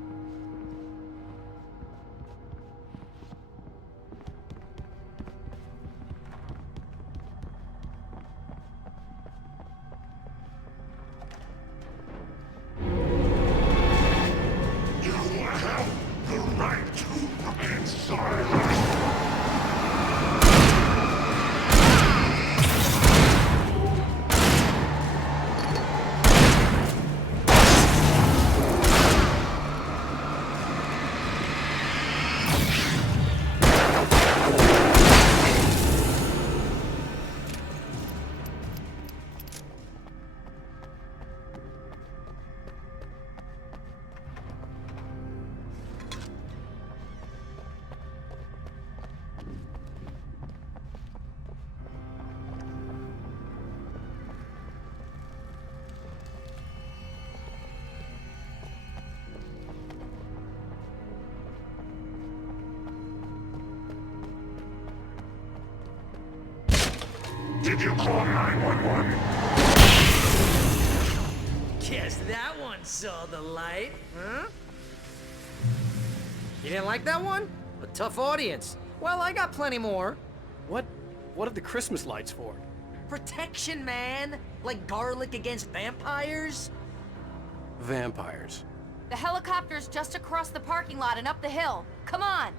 You have the right to remain silent. Did you call 911? Guess that one saw the light, huh? You didn't like that one? A tough audience. Well, I got plenty more. What are the Christmas lights for? Protection, man! Like garlic against vampires? Vampires. The helicopter's just across the parking lot and up the hill. Come on!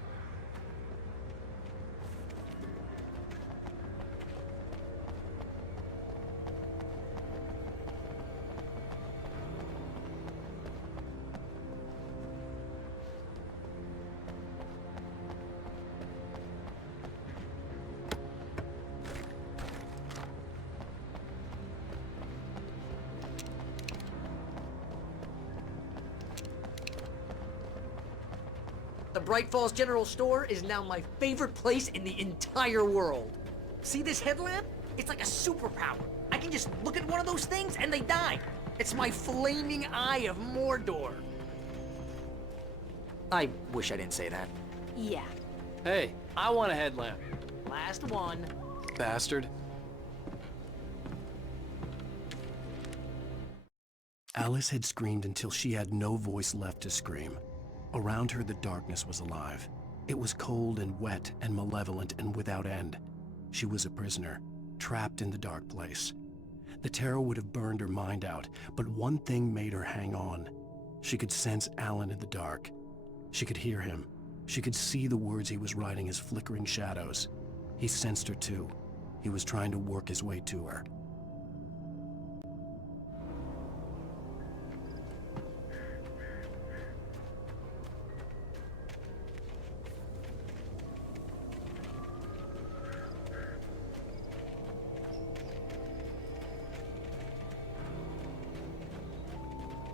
The Bright Falls General Store is now my favorite place in the entire world. See this headlamp? It's like a superpower. I can just look at one of those things and they die. It's my flaming eye of Mordor. I wish I didn't say that. Yeah. Hey, I want a headlamp. Last one. Bastard. Alice had screamed until she had no voice left to scream. Around her, the darkness was alive. It was cold and wet and malevolent and without end. She was a prisoner, trapped in the dark place. The terror would have burned her mind out, but one thing made her hang on. She could sense Alan in the dark. She could hear him. She could see the words he was writing as flickering shadows. He sensed her too. He was trying to work his way to her.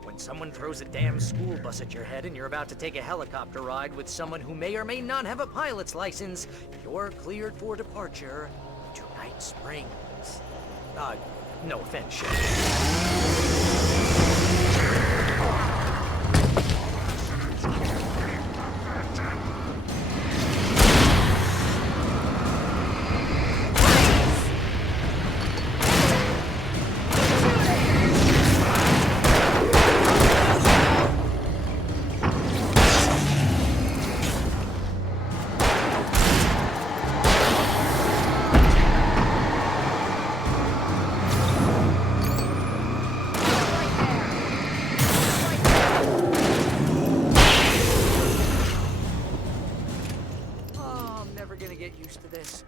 When someone throws a damn school bus at your head and you're about to take a helicopter ride with someone who may or may not have a pilot's license, you're cleared for departure to Night Springs. No offense, Sheriff. ever gonna get used to this?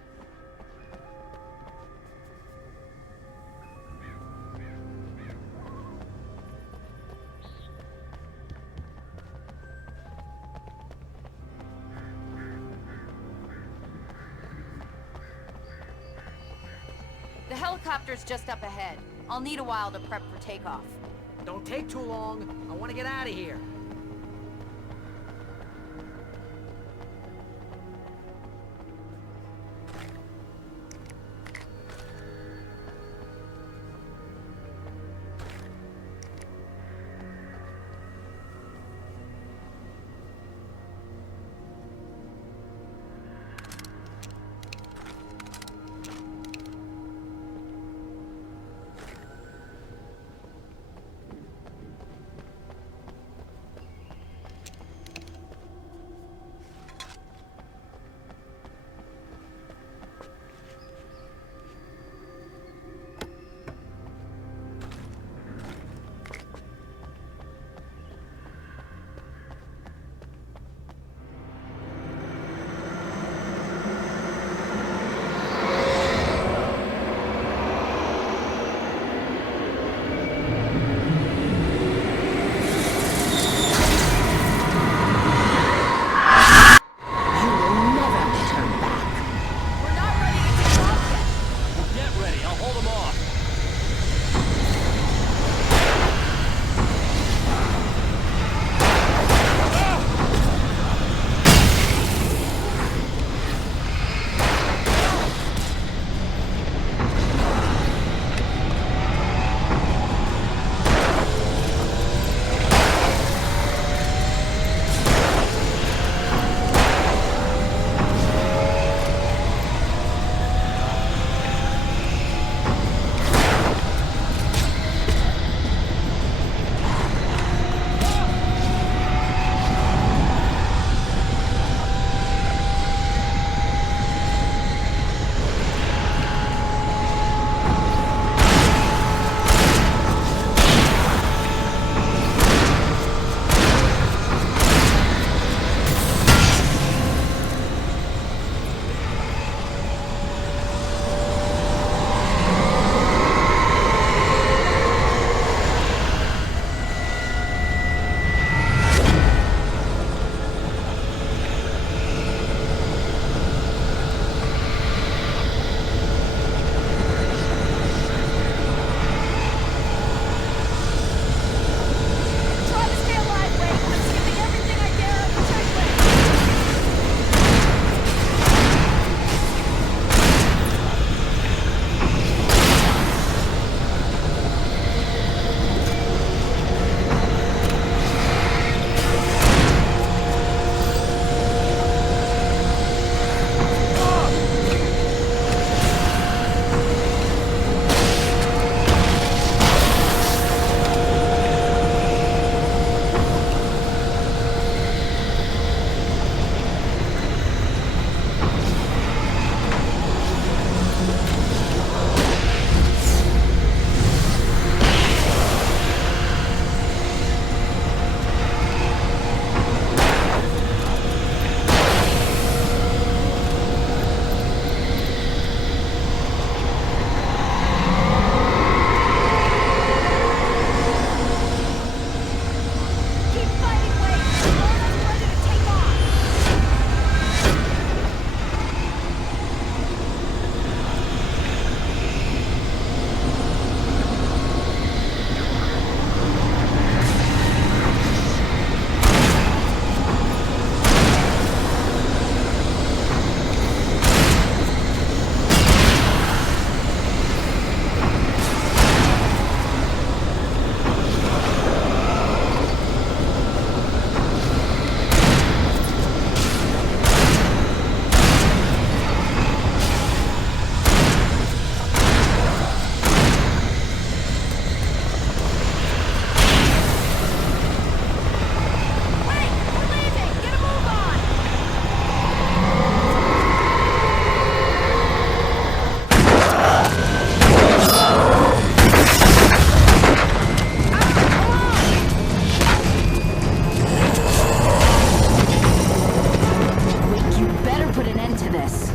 The helicopter's just up ahead. I'll need a while to prep for takeoff. Don't take too long. I want to get out of here.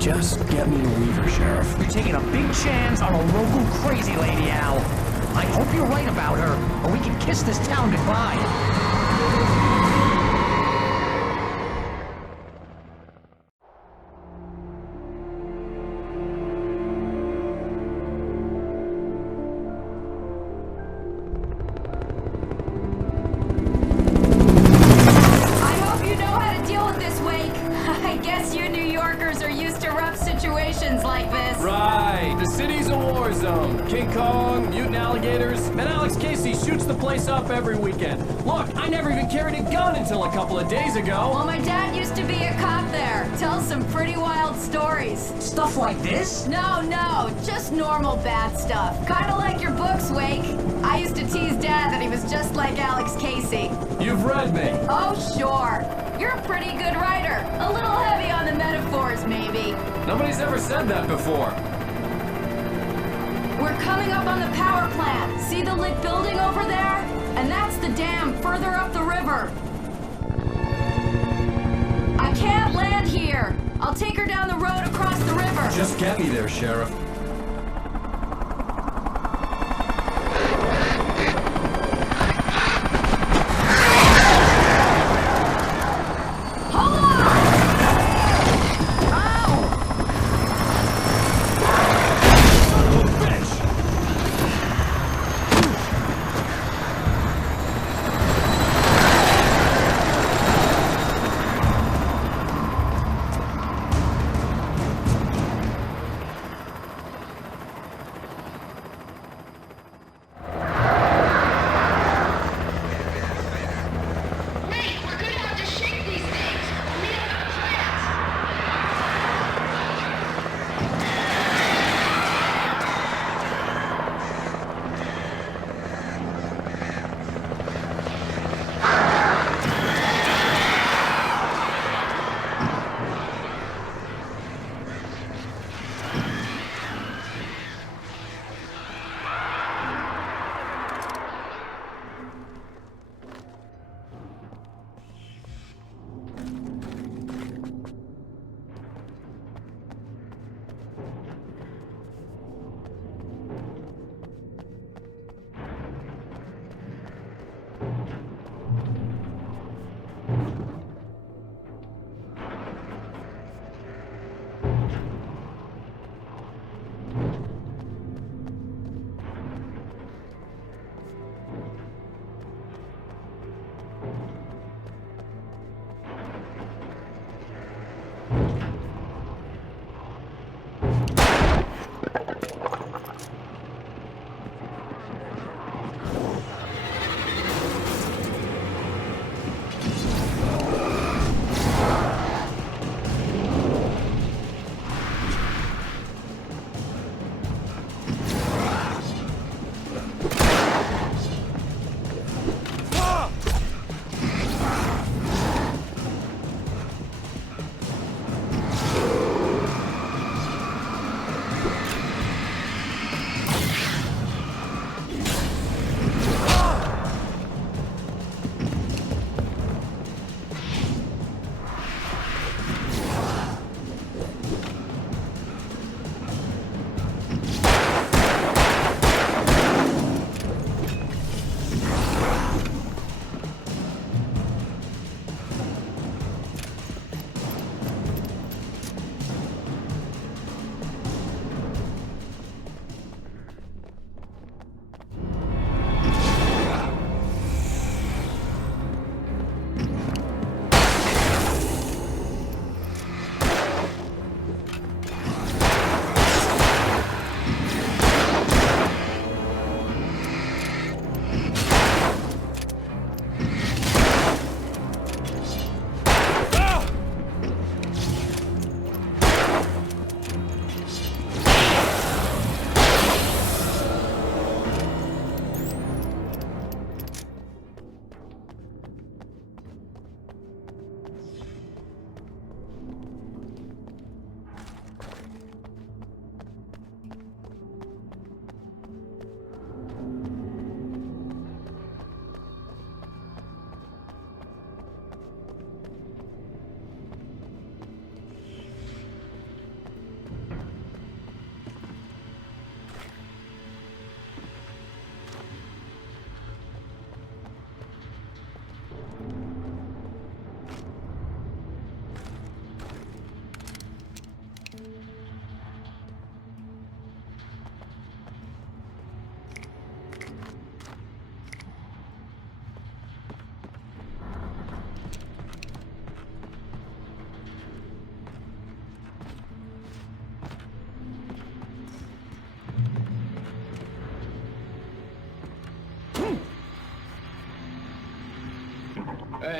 Just get me to Weaver, Sheriff. You're taking a big chance on a local crazy lady, Al. I hope you're right about her, or we can kiss this town goodbye. Like this. Right. The city's a war zone. King Kong, mutant alligators, and Alex Casey shoots the place up every weekend. Look, I never even carried a gun until a couple of days ago. Well, my dad used to be a cop there. Tells some pretty wild stories. Stuff like this? No, just normal bad stuff. Kinda like your books, Wake. I used to tease Dad that he was just like Alex Casey. You've read me. Oh, sure. You're a pretty good writer. A little heavy on the metaphors, maybe. Nobody's ever said that before. We're coming up on the power plant. See the lit building over there? And that's the dam further up the river. I can't land here. I'll take her down the road across the river. Just get me there, Sheriff.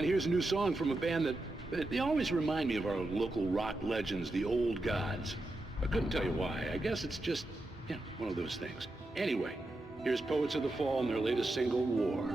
and here's a new song from a band that they always remind me of our local rock legends, the Old Gods. I couldn't tell you why. I guess it's just, one of those things. Anyway, here's Poets of the Fall and their latest single, War.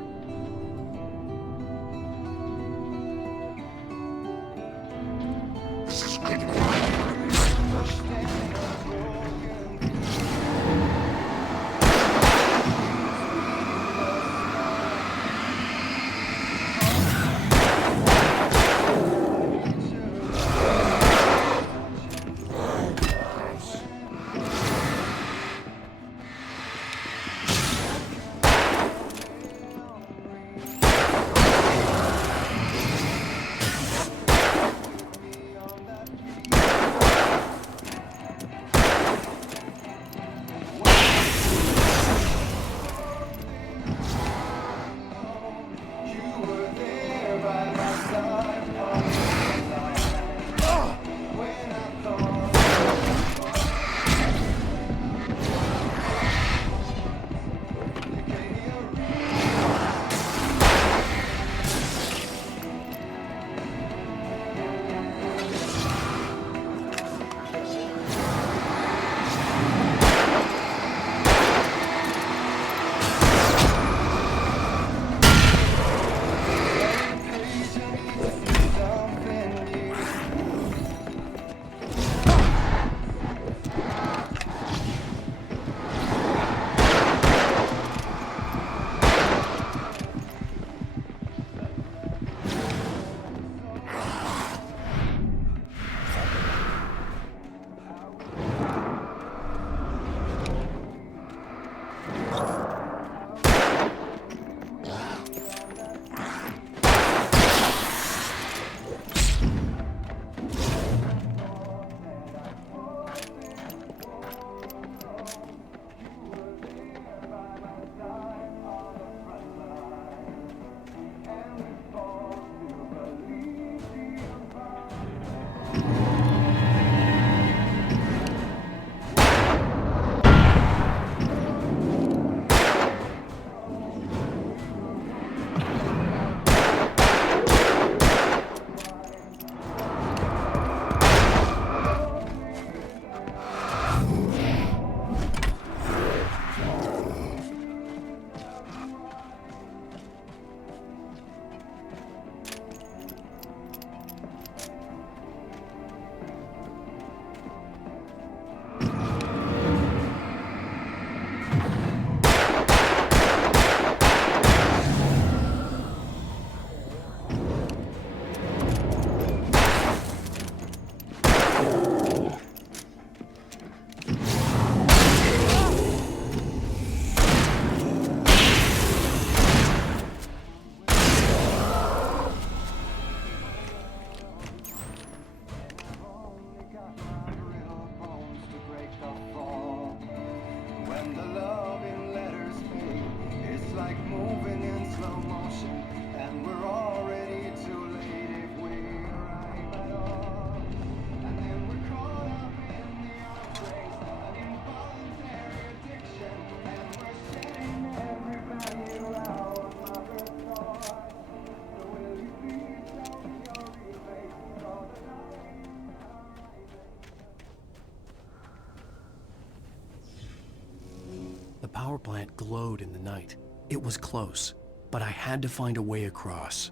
The power plant glowed in the night. It was close, but I had to find a way across.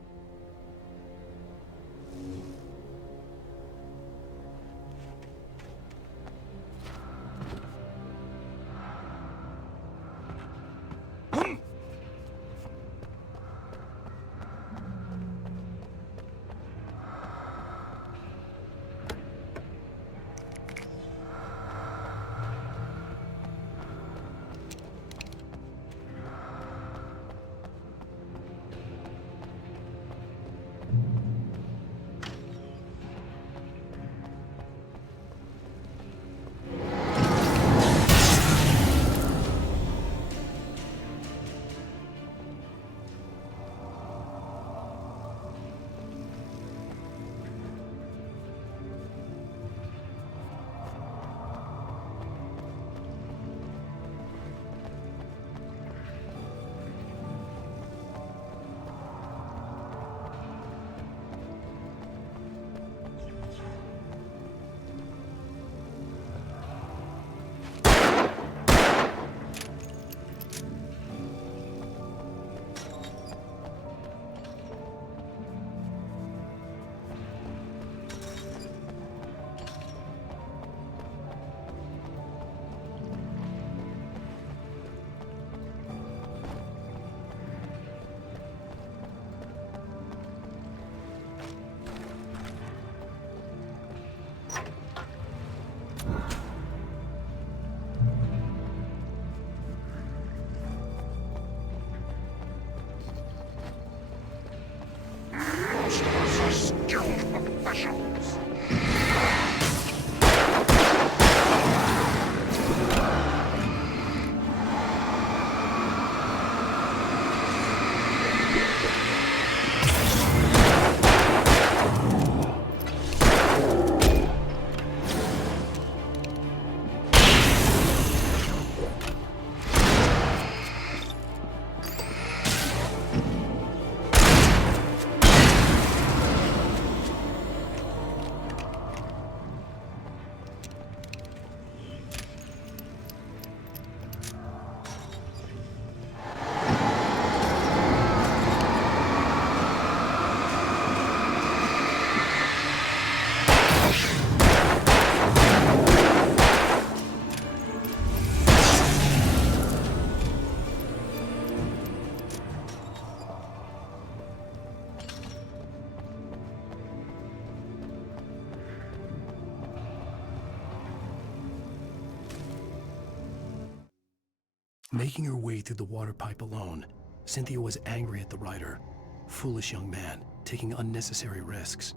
Making her way through the water pipe alone, Cynthia was angry at the writer. Foolish young man, taking unnecessary risks.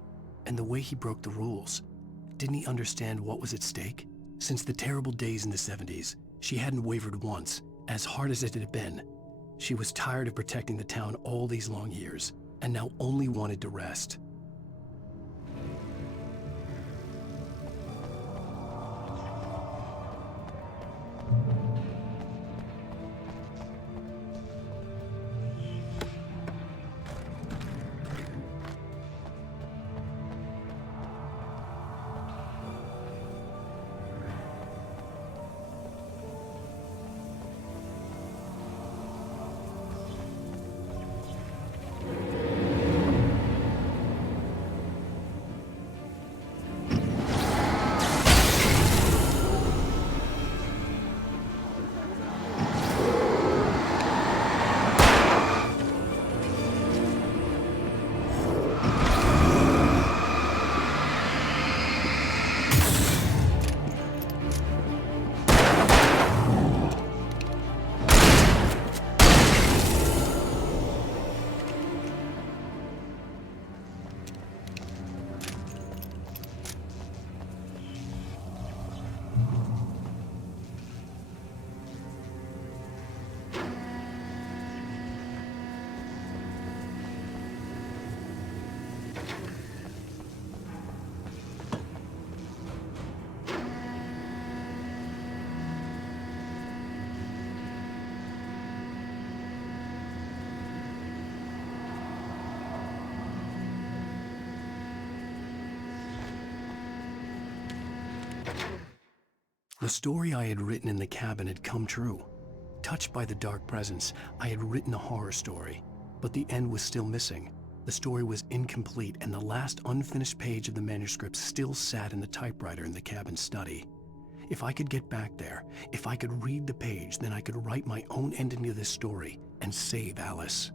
And the way he broke the rules. Didn't he understand what was at stake? Since the terrible days in the 70s, she hadn't wavered once, as hard as it had been. She was tired of protecting the town all these long years, and now only wanted to rest. The story I had written in the cabin had come true. Touched by the dark presence, I had written a horror story, but the end was still missing. The story was incomplete, and the last unfinished page of the manuscript still sat in the typewriter in the cabin study. If I could get back there, if I could read the page, then I could write my own ending to this story and save Alice.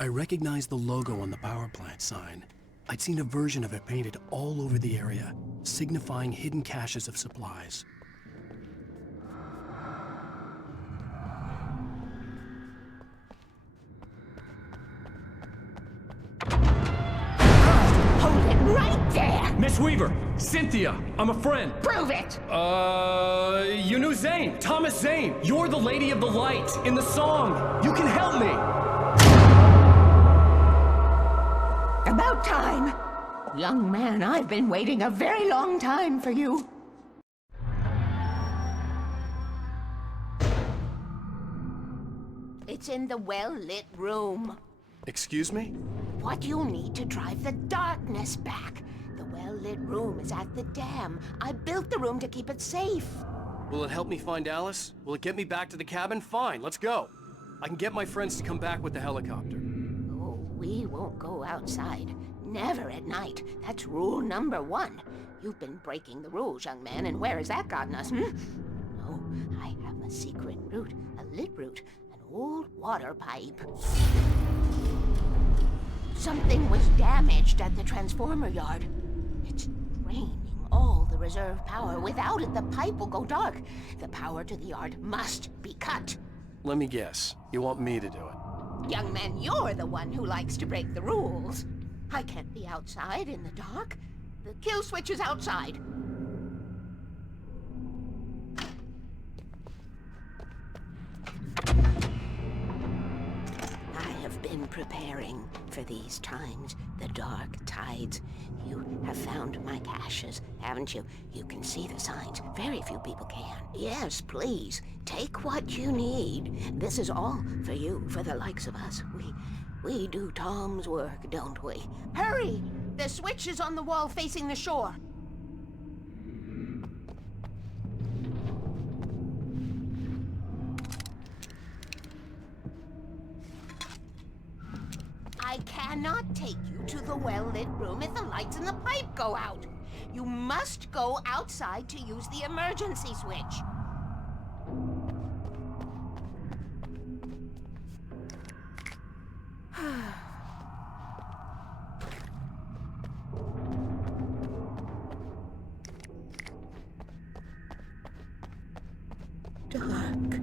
I recognized the logo on the power plant sign. I'd seen a version of it painted all over the area, signifying hidden caches of supplies. Hold it right there! Miss Weaver! Cynthia! I'm a friend! Prove it! You knew Zane! Thomas Zane! You're the Lady of the Light in the song! You can help me! About time! Young man, I've been waiting a very long time for you. It's in the well-lit room. Excuse me? What you need to drive the darkness back. The well-lit room is at the dam. I built the room to keep it safe. Will it help me find Alice? Will it get me back to the cabin? Fine, let's go. I can get my friends to come back with the helicopter. Oh, we won't go outside. Never at night. That's rule number 1. You've been breaking the rules, young man, and where has that gotten us, No, I have a secret route, a lit route, an old water pipe. Something was damaged at the transformer yard. It's draining all the reserve power. Without it, the pipe will go dark. The power to the yard must be cut. Let me guess. You want me to do it? Young man, you're the one who likes to break the rules. I can't be outside in the dark. The kill switch is outside. I have been preparing for these times, the dark tides. You have found my caches, haven't you? You can see the signs. Very few people can. Yes, please, take what you need. This is all for you, for the likes of us. We do Tom's work, don't we? Hurry! The switch is on the wall facing the shore. I cannot take you to the well-lit room if the lights in the pipe go out. You must go outside to use the emergency switch. Dark.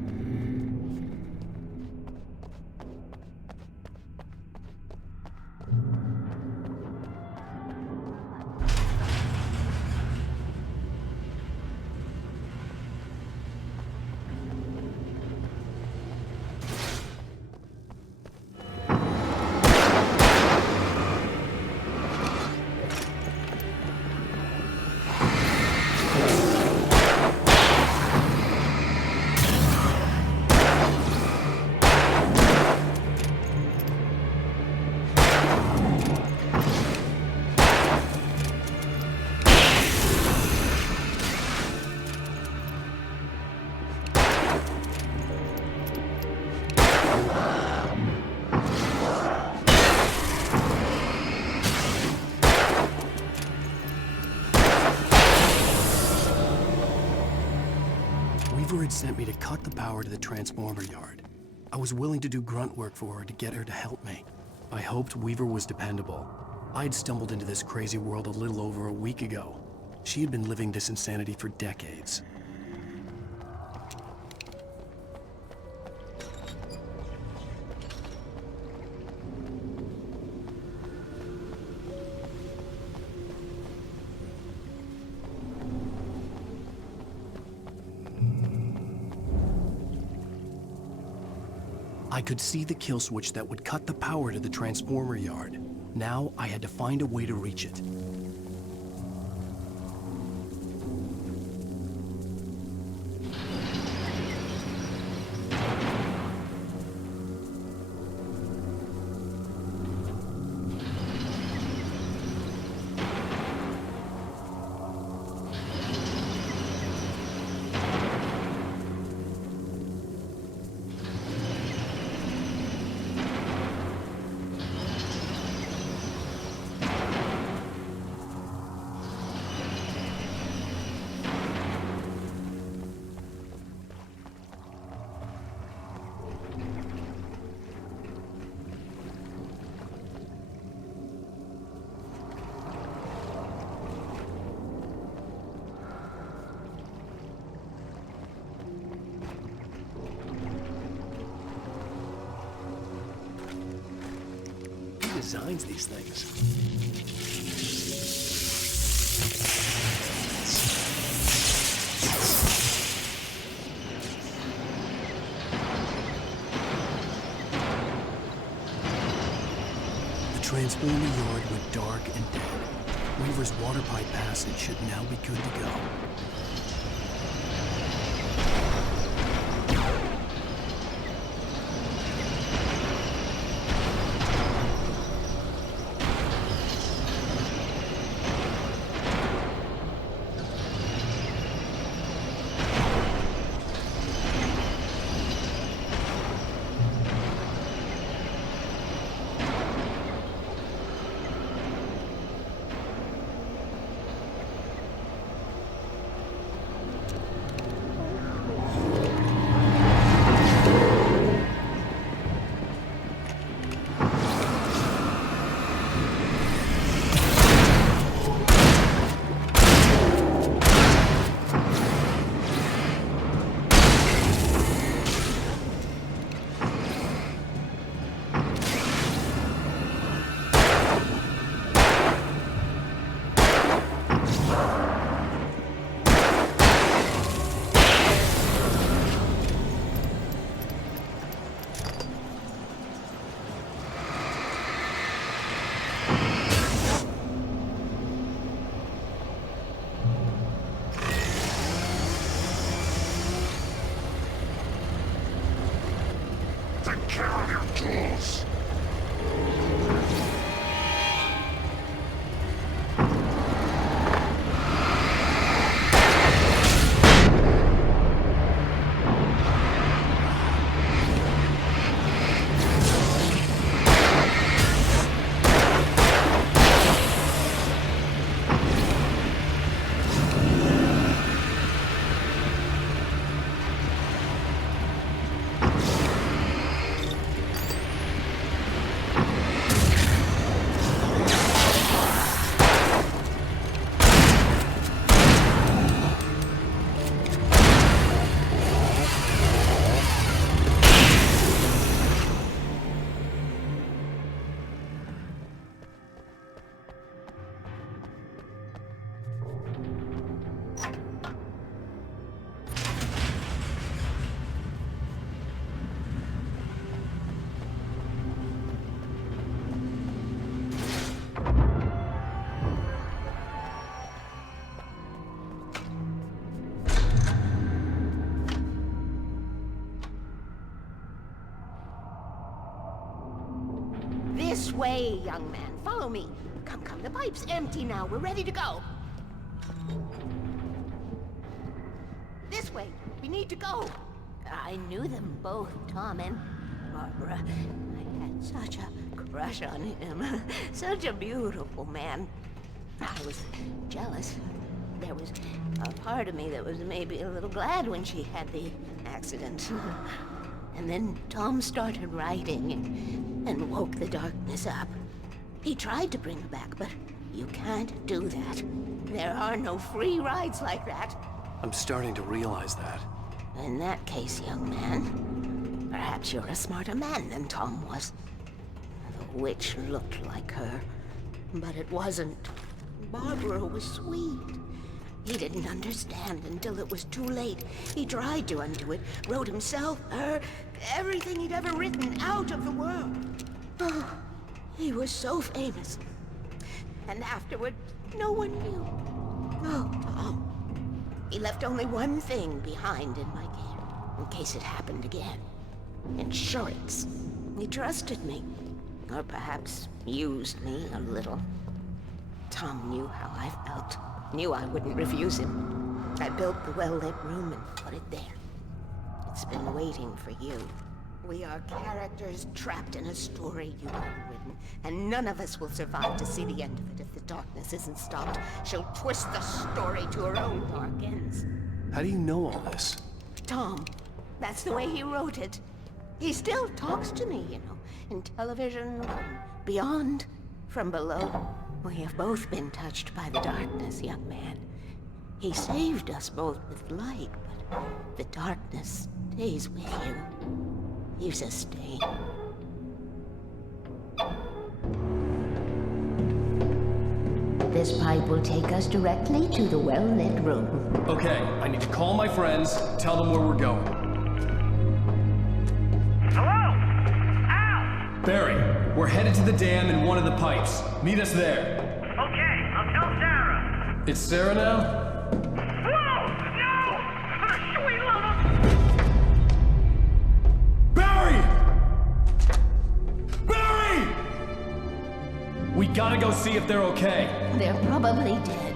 Weaver had sent me to cut the power to the transformer yard. I was willing to do grunt work for her to get her to help me. I hoped Weaver was dependable. I'd stumbled into this crazy world a little over a week ago. She had been living this insanity for decades. I could see the kill switch that would cut the power to the transformer yard. Now I had to find a way to reach it. designs these things? The transformer yard went dark and dead. Weaver's water pipe passage should now be good to go. Take care of your tools. This way, young man. Follow me. Come, come. The pipe's empty now. We're ready to go. This way. We need to go. I knew them both, Tom and Barbara. I had such a crush on him. Such a beautiful man. I was jealous. There was a part of me that was maybe a little glad when she had the accident. And then Tom started writing and woke the darkness up. He tried to bring her back, but you can't do that. There are no free rides like that. I'm starting to realize that. In that case, young man, perhaps you're a smarter man than Tom was. The witch looked like her, but it wasn't. Barbara was sweet. He didn't understand until it was too late. He tried to undo it, wrote himself, her, everything he'd ever written out of the world. Oh, he was so famous. And afterward, no one knew. Oh, Tom. He left only one thing behind in my care, in case it happened again. Insurance. He trusted me. Or perhaps used me a little. Tom knew how I felt. Knew I wouldn't refuse him. I built the well-lit room and put it there. It's been waiting for you. We are characters trapped in a story you have written, and none of us will survive to see the end of it if the darkness isn't stopped. She'll twist the story to her own dark ends. How do you know all this? Tom, that's the way he wrote it. He still talks to me, you know, in television, from beyond, from below. We have both been touched by the darkness, young man. He saved us both with light, but the darkness stays with you. Leaves a stain. This pipe will take us directly to the well-lit room. Okay, I need to call my friends, tell them where we're going. Hello? Al! Barry, we're headed to the dam in one of the pipes. Meet us there. Okay, I'll tell Sarah. It's Sarah now? Whoa! No! For the sweet love of... Barry! Barry! We gotta go see if they're okay. They're probably dead.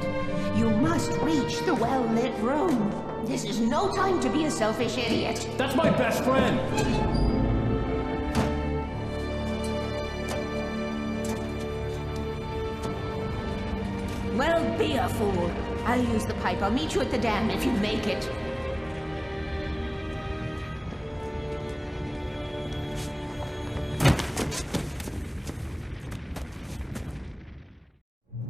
You must reach the well-lit room. This is no time to be a selfish idiot. That's my best friend! Well, be a fool. I'll use the pipe. I'll meet you at the dam if you make it.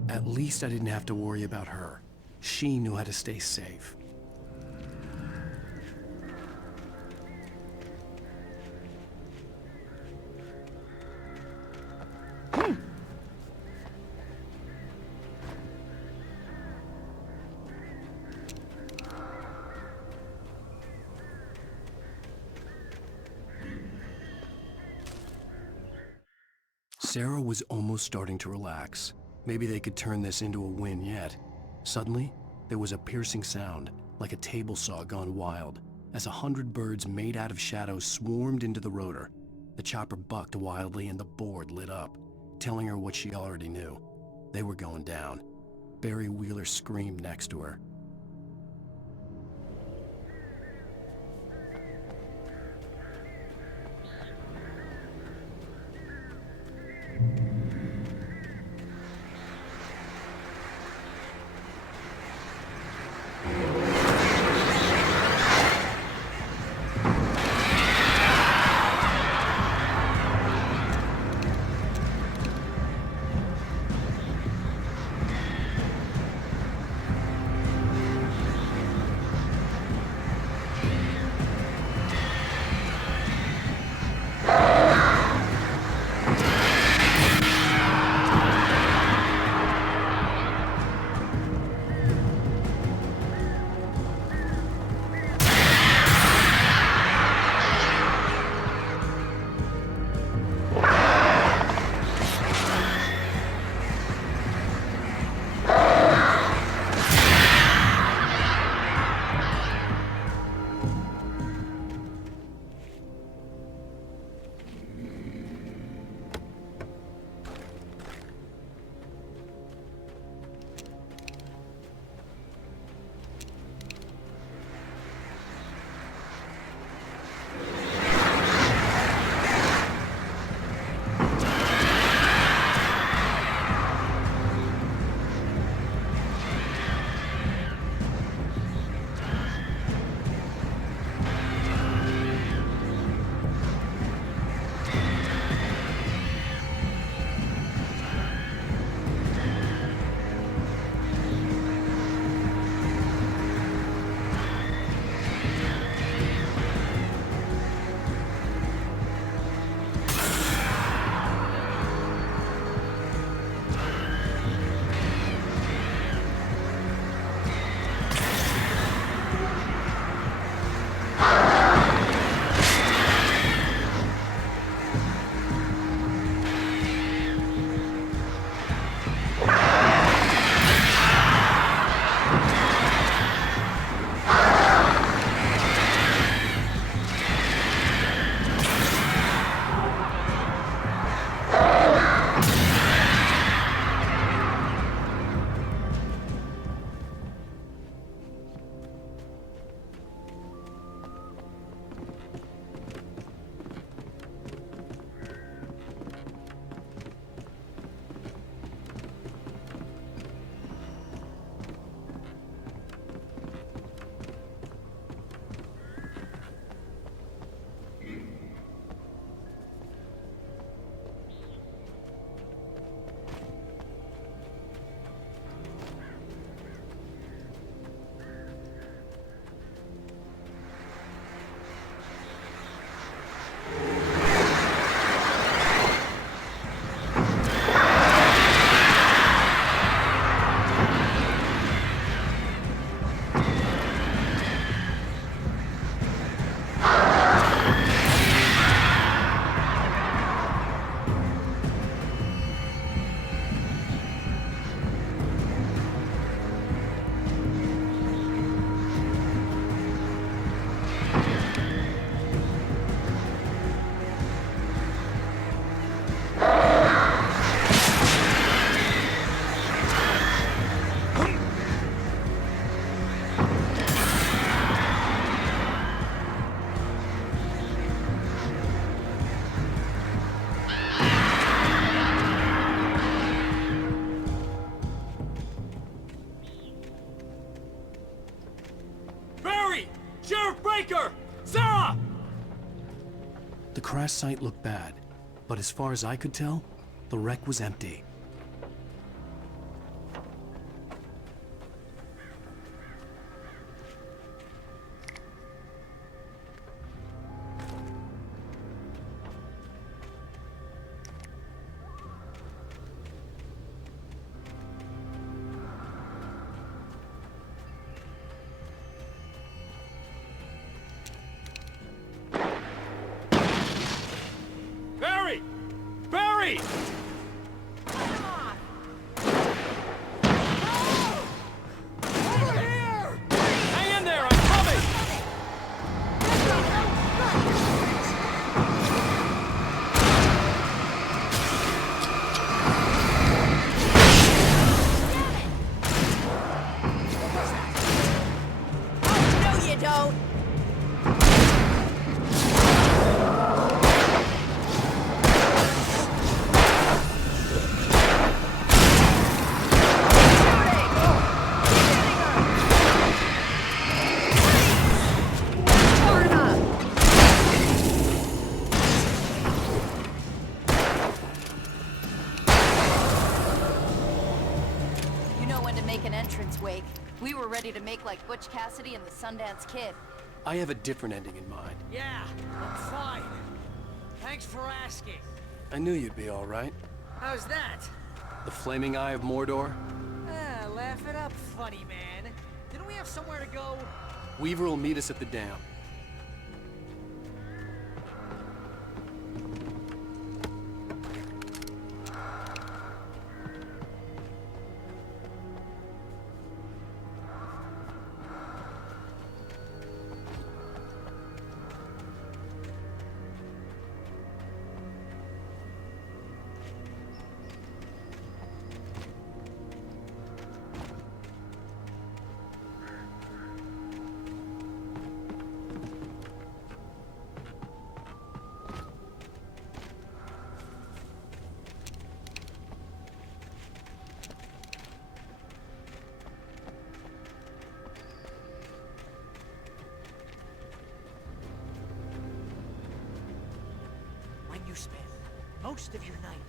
At least I didn't have to worry about her. She knew how to stay safe. Sarah was almost starting to relax. Maybe they could turn this into a win yet. Suddenly, there was a piercing sound, like a table saw gone wild, as 100 birds made out of shadows swarmed into the rotor. The chopper bucked wildly and the board lit up, telling her what she already knew. They were going down. Barry Wheeler screamed next to her. The crash site looked bad, but as far as I could tell, the wreck was empty. Barry! Barry! Hang in there, I'm coming! No, you don't. You know when to make an entrance, Wake. We were ready to make like Butch Cassidy and the Sundance Kid. I have a different ending in mind. Yeah, I'm fine. Thanks for asking. I knew you'd be all right. How's that? The flaming eye of Mordor? Ah, laugh it up, funny man. Didn't we have somewhere to go? Weaver will meet us at the dam. You spend most of your night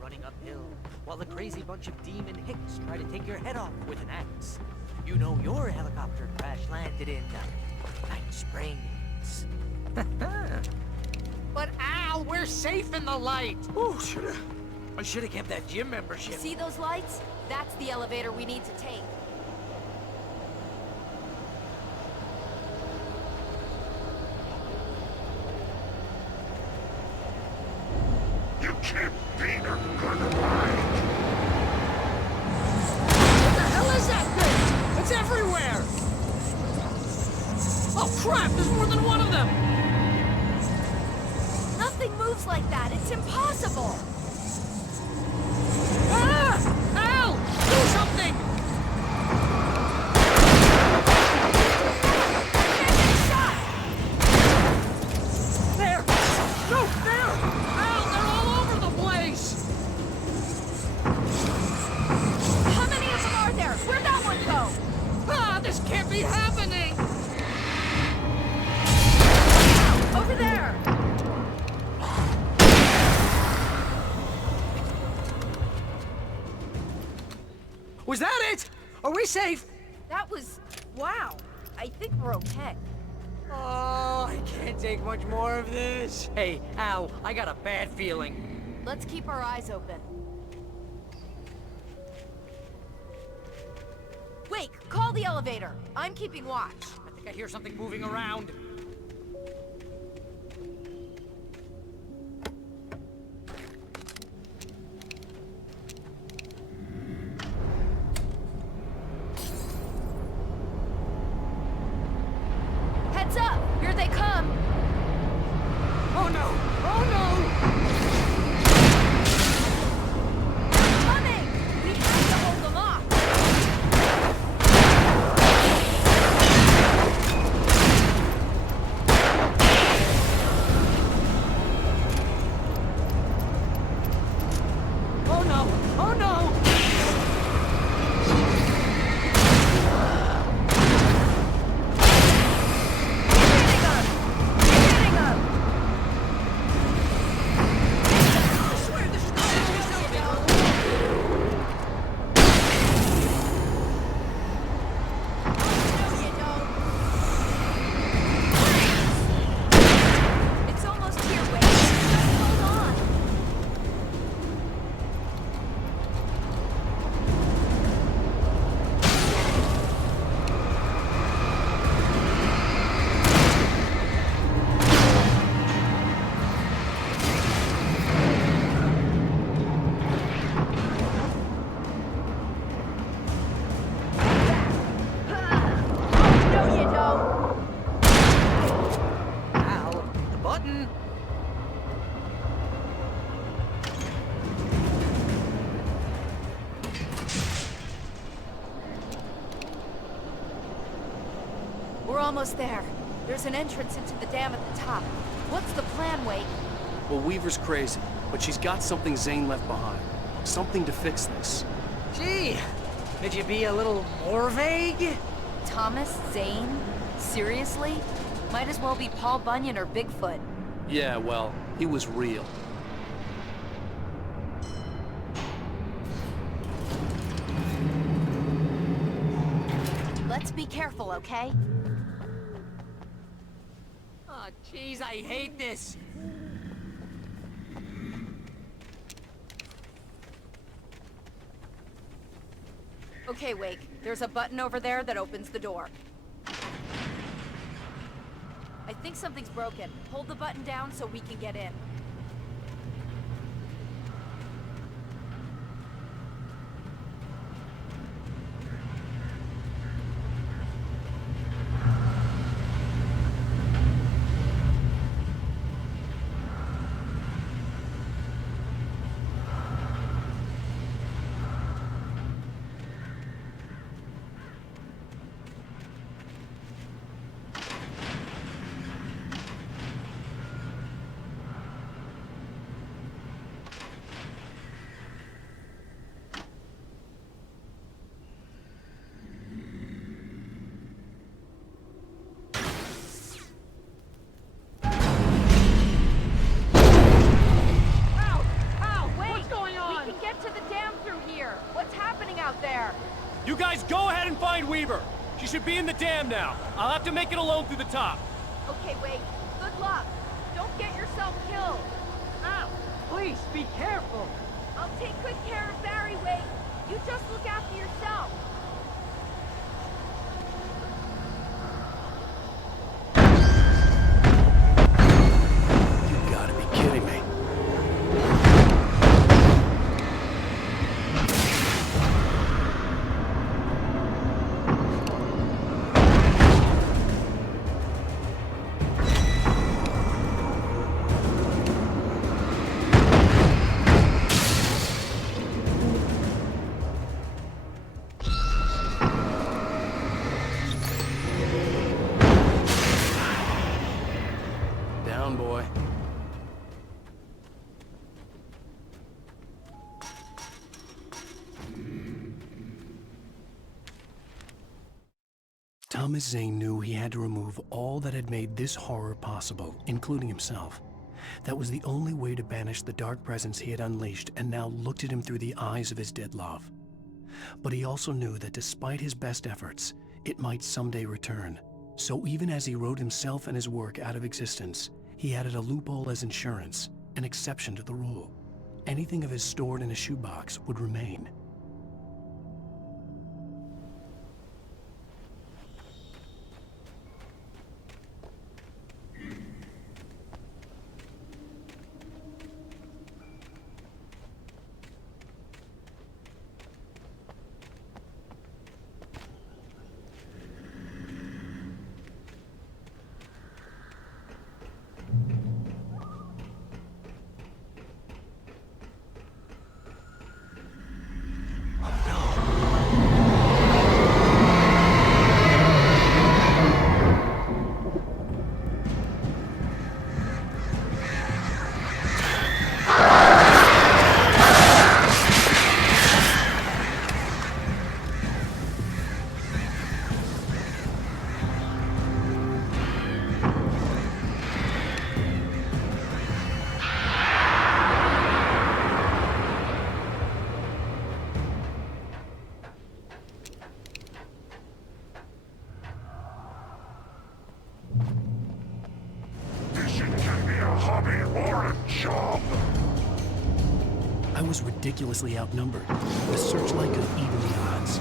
running uphill while the crazy bunch of demon hicks try to take your head off with an axe. You know your helicopter crash landed in Night Springs. But Al, we're safe in the light. Oh, I should have kept that gym membership. See those lights? That's the elevator we need to take. You can't beat a good ride. What the hell is that thing? It's everywhere! Oh crap, there's more than one of them! Nothing moves like that. It's impossible. Ah! Al! Do something! There! No, there! Al, they're all over the place! How many of them are there? Where'd that one go? Ah, this can't be happening! Over there! Was that it? Are we safe? That was... wow. I think we're okay. Oh, I can't take much more of this. Hey, Al, I got a bad feeling. Let's keep our eyes open. Wake, call the elevator. I'm keeping watch. I think I hear something moving around. Heads up! Here they come! Oh no! Oh no! Coming! We have to hold them off! Oh no! Oh no! almost there. There's an entrance into the dam at the top. What's the plan, Wake? Well, Weaver's crazy, but she's got something Zane left behind. Something to fix this. Gee, could you be a little more vague? Thomas Zane? Seriously? Might as well be Paul Bunyan or Bigfoot. Yeah, well, he was real. Let's be careful, okay? Oh, jeez, I hate this. Okay, Wake. There's a button over there that opens the door. I think something's broken. Hold the button down so we can get in. You guys go ahead and find Weaver. She should be in the dam now. I'll have to make it alone through the top. Okay, Wake. Good luck. Don't get yourself killed. Ow! Please, be careful. I'll take good care of Barry, Wake. You just look after yourself. You gotta be kidding me. Down, boy. Thomas Zane knew he had to remove all that had made this horror possible, including himself. That was the only way to banish the dark presence he had unleashed and now looked at him through the eyes of his dead love. But he also knew that despite his best efforts, it might someday return. So even as he wrote himself and his work out of existence, he added a loophole as insurance, an exception to the rule. Anything of his stored in a shoebox would remain. I was ridiculously outnumbered. The searchlight could even the odds.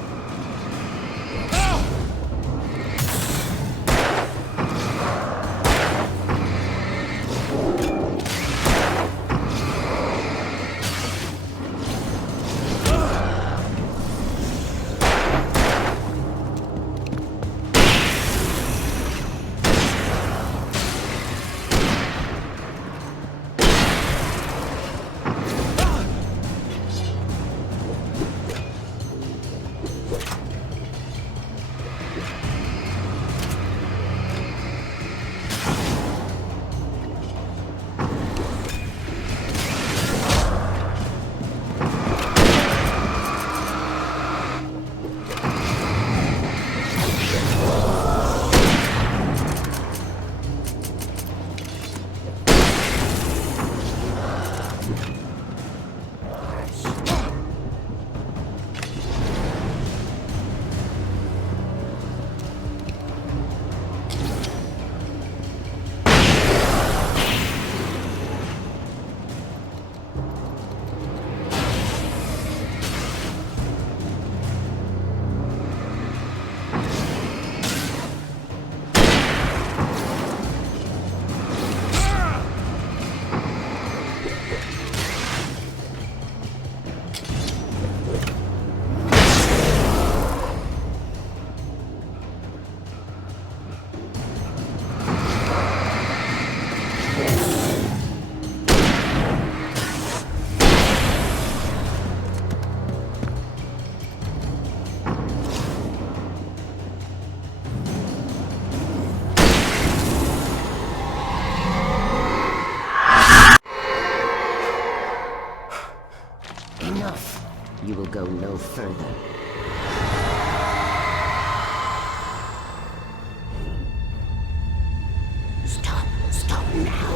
Enough. You will go no further. Stop. Stop now.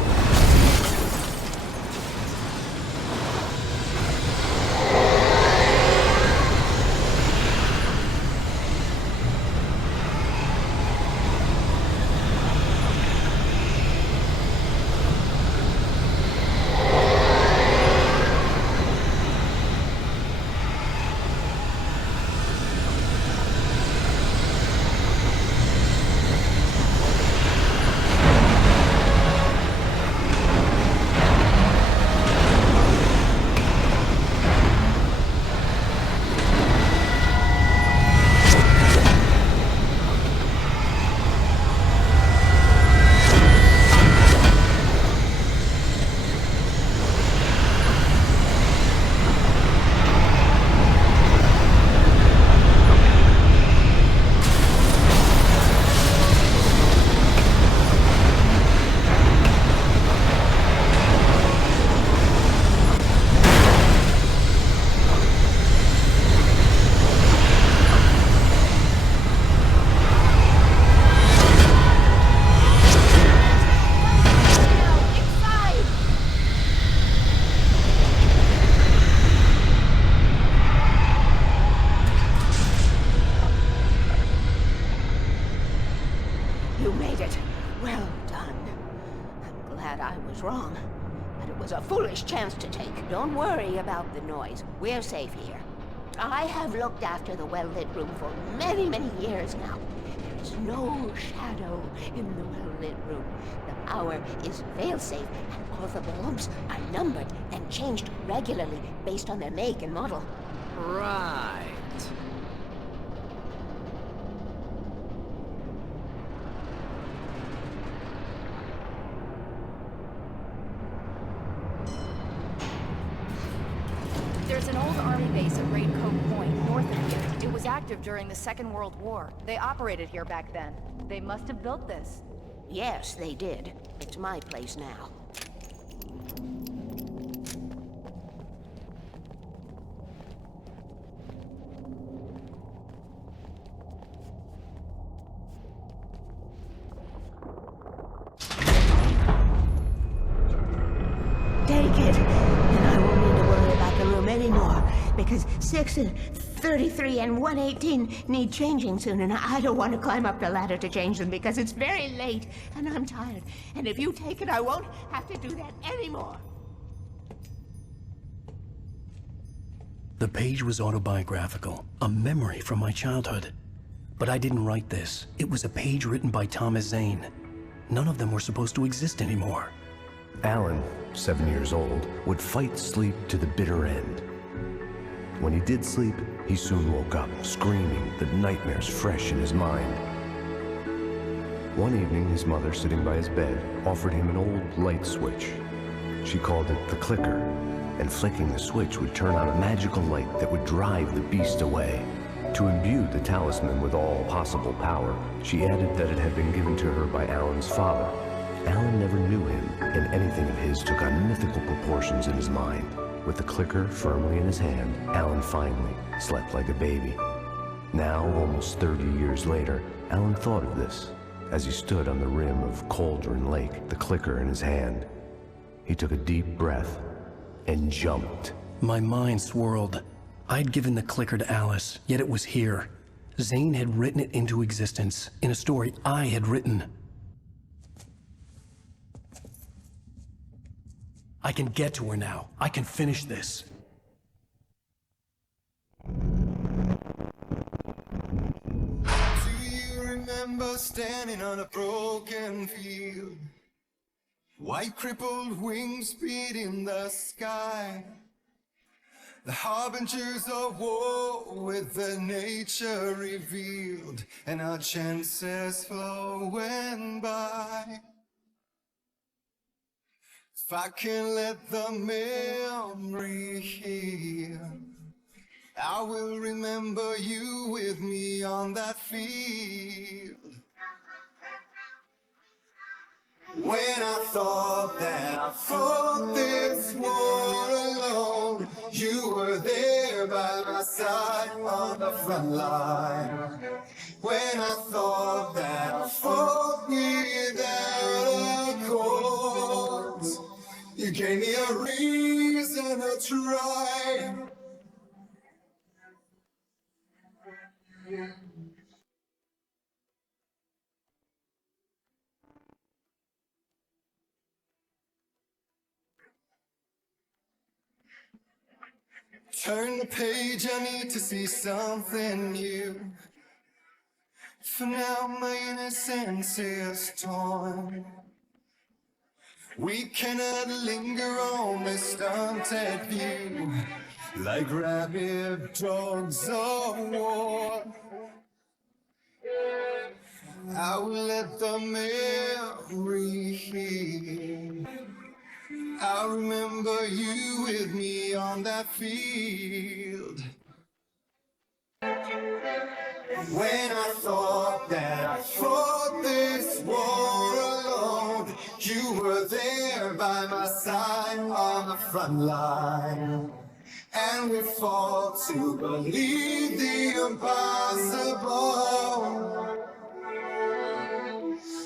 You made it. Well done. I'm glad I was wrong. But it was a foolish chance to take. Don't worry about the noise. We're safe here. I have looked after the well-lit room for many, many years now. There is no shadow in the well-lit room. The power is fail-safe, and all the bulbs are numbered and changed regularly based on their make and model. Right. There's an old army base at Great Coat Point, north of here. It was active during the Second World War. They operated here back then. They must have built this. Yes, they did. It's my place now. Take it, and I won't need to worry about the room anymore, because 6 and 33 and 118 need changing soon, and I don't want to climb up the ladder to change them because it's very late, and I'm tired. And if you take it, I won't have to do that anymore. The page was autobiographical, a memory from my childhood. But I didn't write this. It was a page written by Thomas Zane. None of them were supposed to exist anymore. Alan, 7 years old, would fight sleep to the bitter end. When he did sleep, he soon woke up, screaming, the nightmares fresh in his mind. One evening, his mother, sitting by his bed, offered him an old light switch. She called it the clicker, and flicking the switch would turn on a magical light that would drive the beast away. To imbue the talisman with all possible power, she added that it had been given to her by Alan's father. Alan never knew him, and anything of his took on mythical proportions in his mind. With the clicker firmly in his hand, Alan finally slept like a baby. Now, almost 30 years later, Alan thought of this as he stood on the rim of Cauldron Lake, the clicker in his hand. He took a deep breath and jumped. My mind swirled. I'd given the clicker to Alice, yet it was here. Zane had written it into existence, in a story I had written. I can get to her now. I can finish this. Do you remember standing on a broken field? White crippled wings beating the sky. The harbingers of war with their nature revealed, and our chances flowing by. If I can let the memory heal, I will remember you with me on that field. When I thought that I fought this war alone, You were there by my side on the front line. When I thought that I fought without a cause, you gave me a reason to try. Turn the page, I need to see something new. For now my innocence is torn. We cannot linger on this stunted view, like rabid dogs of war. I will let the memory heal. I remember you with me on that field. When I thought that I fought this war alone, you were there by my side on the front line. And we fought to believe the impossible.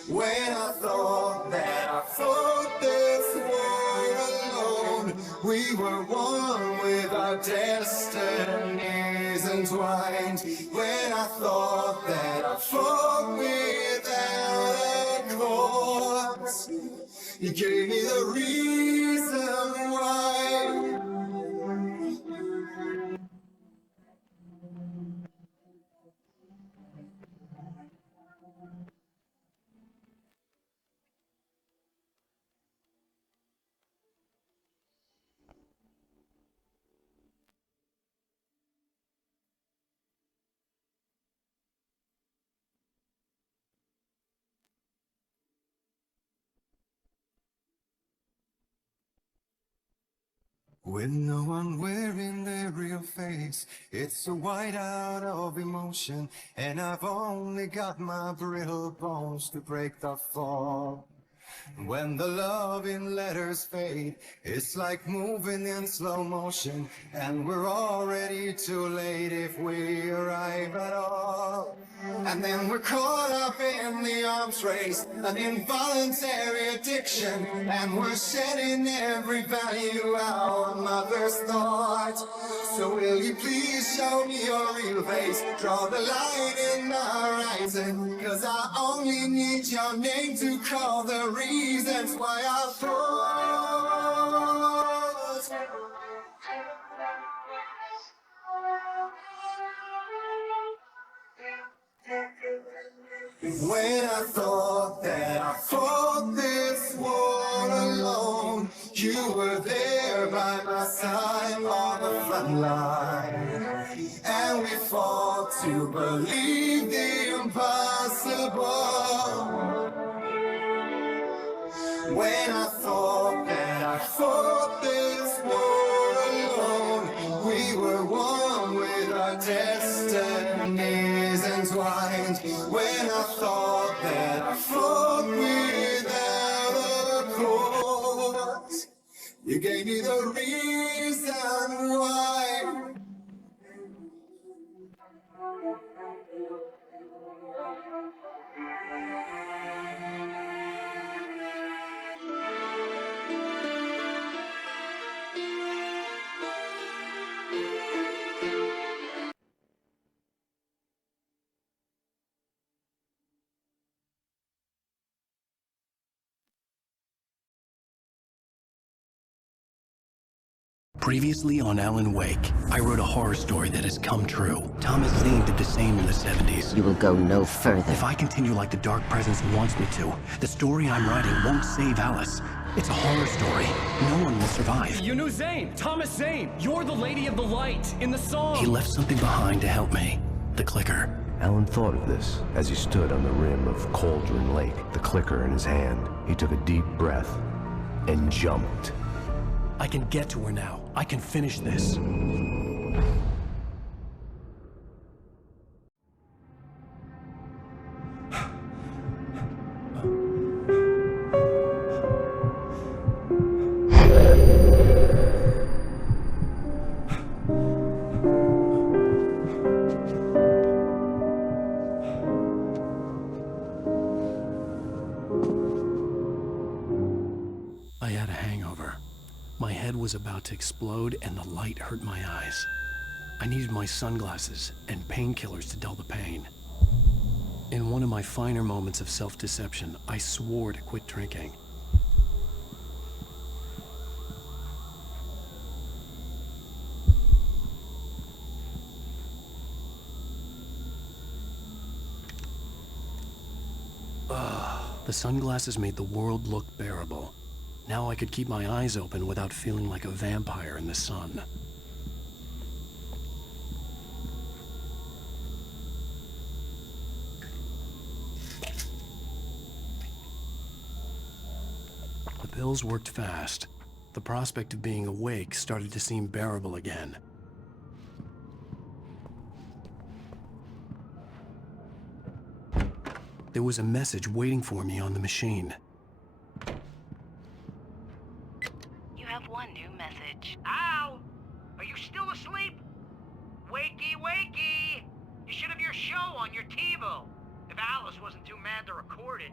When I thought that I fought this war alone, we were one with our destinies entwined. When I thought that I fought without a cause, you gave me the reason why. With no one wearing their real face, it's a whiteout of emotion, and I've only got my brittle bones to break the fall. When the love in letters fade, it's like moving in slow motion, and we're already too late if we arrive at all. And then we're caught up in the arms race, an involuntary addiction, and we're shedding every value our mothers thought. So will you please show me your real face, draw the line in the horizon, 'cause I only need your name to call the reasons why I fought. When I thought that I fought this war alone, you were there by my side on the front line. And we fought to believe the impossible. When I thought that I fought this war alone, we were one with our destinies entwined. When I thought that I fought without a cause, you gave me the reason why. Previously on Alan Wake, I wrote a horror story that has come true. Thomas Zane did the same in the 70s. You will go no further. If I continue like the Dark Presence wants me to, the story I'm writing won't save Alice. It's a horror story. No one will survive. You knew Zane! Thomas Zane! You're the Lady of the Light in the song! He left something behind to help me. The clicker. Alan thought of this as he stood on the rim of Cauldron Lake, the clicker in his hand. He took a deep breath and jumped. I can get to her now. I can finish this. was about to explode and the light hurt my eyes. I needed my sunglasses and painkillers to dull the pain. In one of my finer moments of self-deception, I swore to quit drinking. The sunglasses made the world look bearable. Now I could keep my eyes open without feeling like a vampire in the sun. The pills worked fast. The prospect of being awake started to seem bearable again. There was a message waiting for me on the machine. You have one new message. Al! Are you still asleep? Wakey, wakey! You should have your show on your TiVo. If Alice wasn't too mad to record it.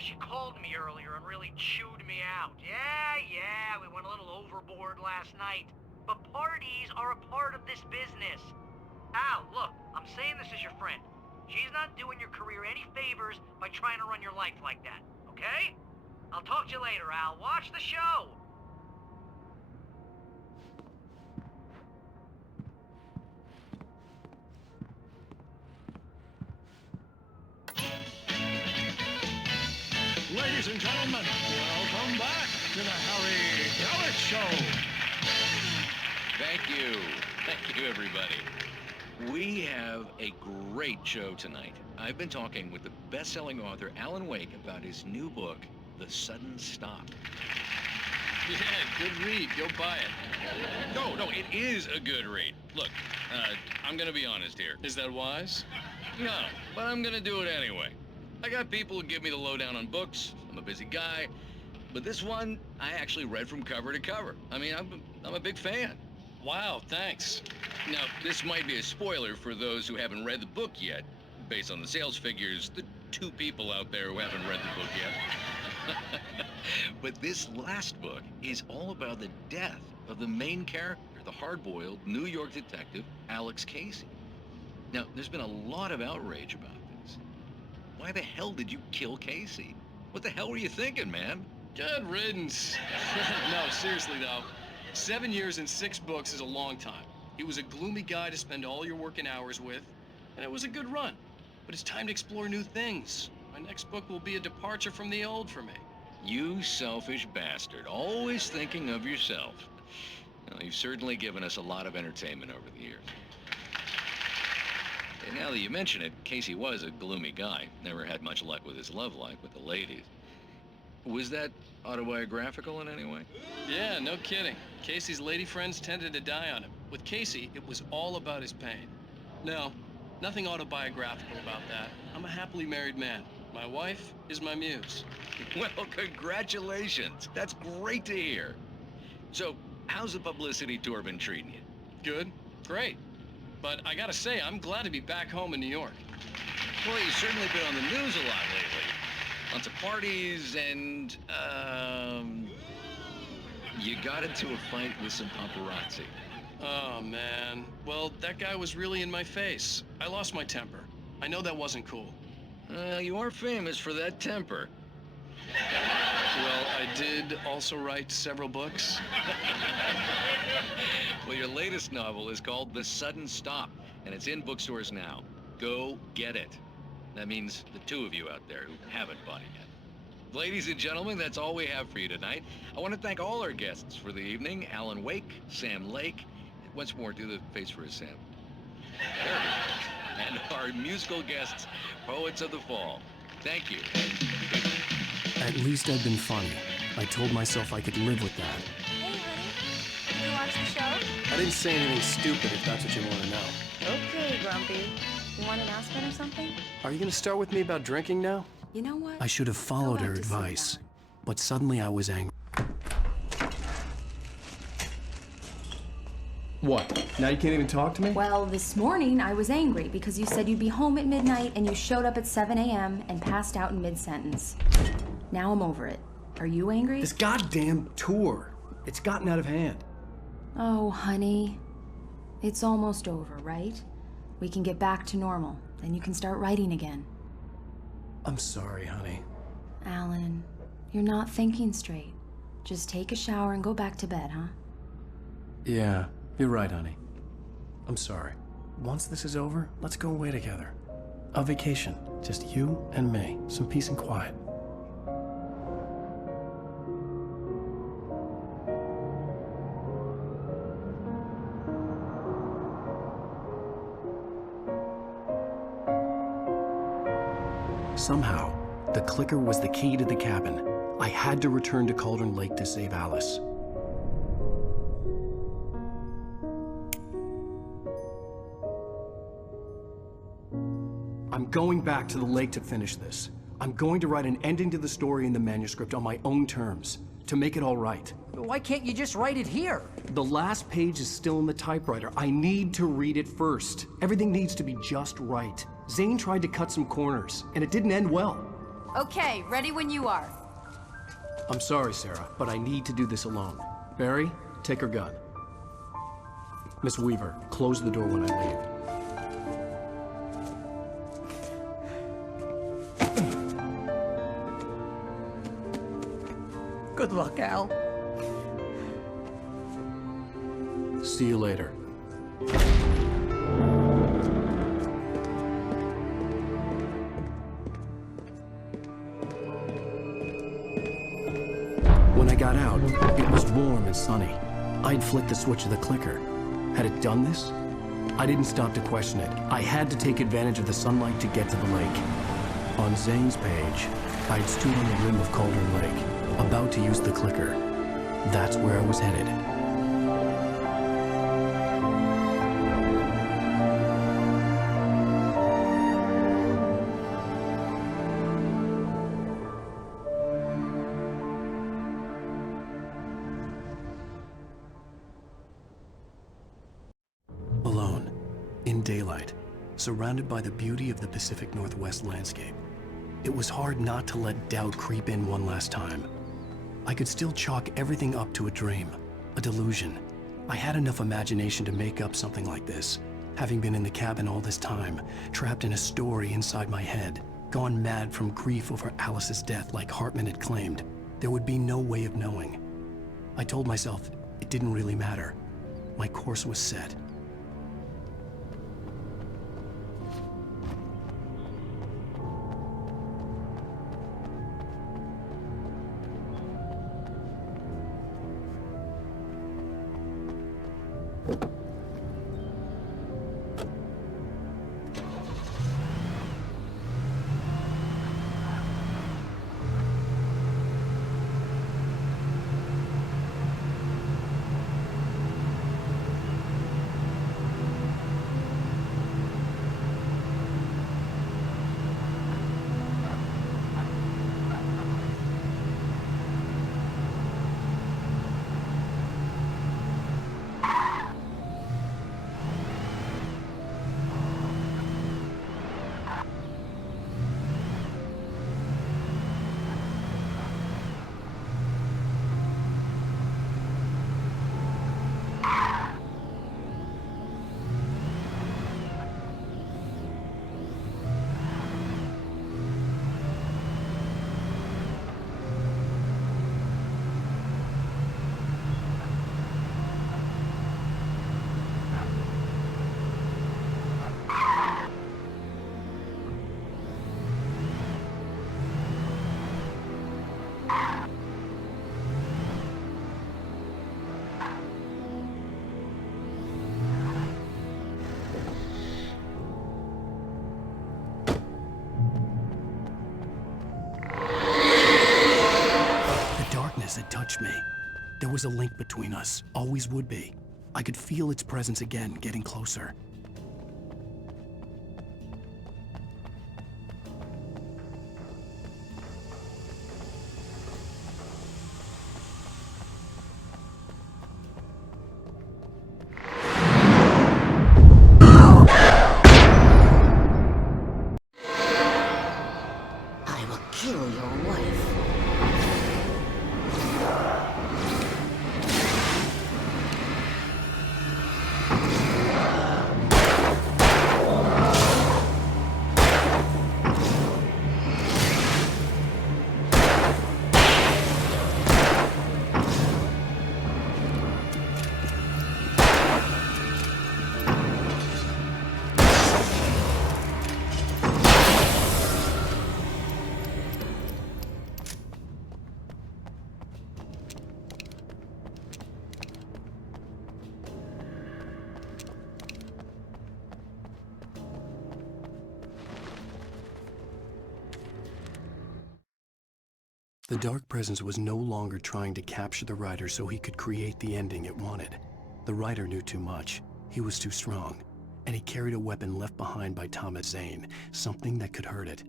She called me earlier and really chewed me out. Yeah, we went a little overboard last night. But parties are a part of this business. Al, look, I'm saying this as your friend. She's not doing your career any favors by trying to run your life like that, okay? I'll talk to you later, Al. Watch the show! Ladies and gentlemen, welcome back to the Harry Gallic Show. Thank you. Thank you, everybody. We have a great show tonight. I've been talking with the best-selling author Alan Wake about his new book, The Sudden Stop. Yeah, good read. Go buy it. No, it is a good read. Look, I'm gonna be honest here. Is that wise? No, but I'm gonna do it anyway. I got people who give me the lowdown on books. I'm a busy guy. But this one, I actually read from cover to cover. I mean, I'm a big fan. Wow, thanks. Now, this might be a spoiler for those who haven't read the book yet. Based on the sales figures, the 2 people out there who haven't read the book yet. But this last book is all about the death of the main character, the hard-boiled New York detective, Alex Casey. Now, there's been a lot of outrage about this. Why the hell did you kill Casey? What the hell were you thinking, man? Good riddance. No, seriously though. 7 years and 6 books is a long time. He was a gloomy guy to spend all your working hours with, and it was a good run. But it's time to explore new things. My next book will be a departure from the old for me. You selfish bastard, always thinking of yourself. Well, you've certainly given us a lot of entertainment over the years. And now that you mention it, Casey was a gloomy guy. Never had much luck with his love life with the ladies. Was that autobiographical in any way? Yeah, no kidding. Casey's lady friends tended to die on him. With Casey, it was all about his pain. No, nothing autobiographical about that. I'm a happily married man. My wife is my muse. Well, congratulations. That's great to hear. So, how's the publicity tour been treating you? Good. Great. But I gotta say, I'm glad to be back home in New York. Well, you've certainly been on the news a lot lately. Lots of parties and, you got into a fight with some paparazzi. Oh, man. Well, that guy was really in my face. I lost my temper. I know that wasn't cool. You are famous for that temper. Well, I did also write several books. Well, your latest novel is called The Sudden Stop, and it's in bookstores now. Go get it. That means the 2 of you out there who haven't bought it yet. Ladies and gentlemen, that's all we have for you tonight. I want to thank all our guests for the evening. Alan Wake, Sam Lake. Once more, do the face for a Sam. There we go. And our musical guests, Poets of the Fall. Thank you. At least I'd been funny. I told myself I could live with that. Hey, honey. Did you watch the show? I didn't say anything stupid if that's what you want to know. Okay, Grumpy. You want an aspirin or something? Are you going to start with me about drinking now? You know what? I should have followed her advice, but suddenly I was angry. What? Now you can't even talk to me? Well, this morning I was angry because you said you'd be home at midnight and you showed up at 7 a.m. and passed out in mid-sentence. Now I'm over it. Are you angry? This goddamn tour. It's gotten out of hand. Oh, honey. It's almost over, right? We can get back to normal. Then you can start writing again. I'm sorry, honey. Alan, you're not thinking straight. Just take a shower and go back to bed, huh? Yeah, you're right, honey. I'm sorry. Once this is over, let's go away together. A vacation. Just you and me. Some peace and quiet. Somehow, the clicker was the key to the cabin. I had to return to Cauldron Lake to save Alice. I'm going back to the lake to finish this. I'm going to write an ending to the story in the manuscript on my own terms, to make it all right. Why can't you just write it here? The last page is still in the typewriter. I need to read it first. Everything needs to be just right. Zane tried to cut some corners, and it didn't end well. Okay, ready when you are. I'm sorry, Sarah, but I need to do this alone. Barry, take her gun. Miss Weaver, close the door when I leave. Good luck, Al. See you later. When I got out, it was warm and sunny. I'd flicked the switch of the clicker. Had it done this? I didn't stop to question it. I had to take advantage of the sunlight to get to the lake. On Zane's page, I'd stood on the rim of Cauldron Lake, about to use the clicker. That's where I was headed. Alone, in daylight, surrounded by the beauty of the Pacific Northwest landscape, it was hard not to let doubt creep in one last time. I could still chalk everything up to a dream, a delusion. I had enough imagination to make up something like this, having been in the cabin all this time, trapped in a story inside my head, gone mad from grief over Alice's death like Hartman had claimed. There would be no way of knowing. I told myself it didn't really matter. My course was set. Had touched me. There was a link between us, always would be. I could feel its presence again, getting closer. I will kill your wife. The Dark Presence was no longer trying to capture the writer so he could create the ending it wanted. The writer knew too much. He was too strong. And he carried a weapon left behind by Thomas Zane, something that could hurt it.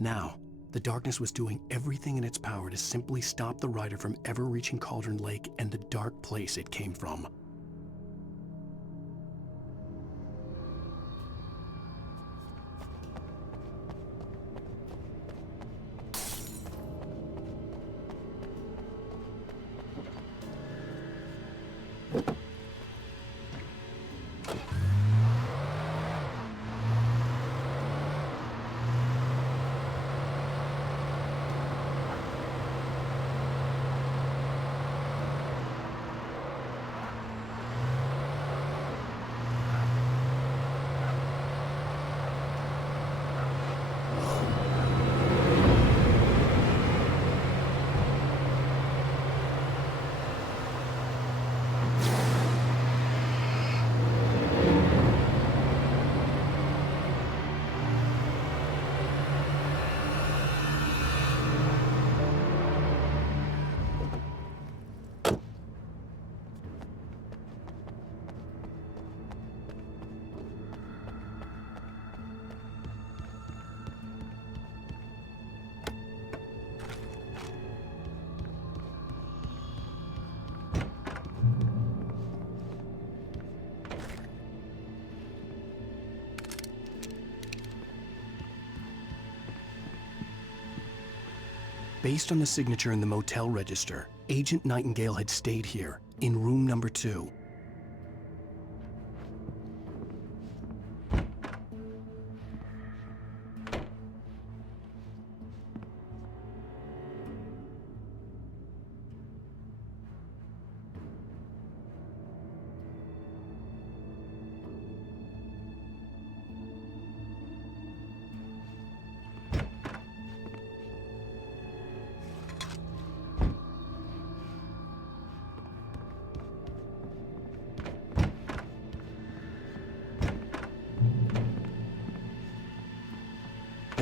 Now, the darkness was doing everything in its power to simply stop the writer from ever reaching Cauldron Lake and the dark place it came from. Based on the signature in the motel register, Agent Nightingale had stayed here, in room number 2.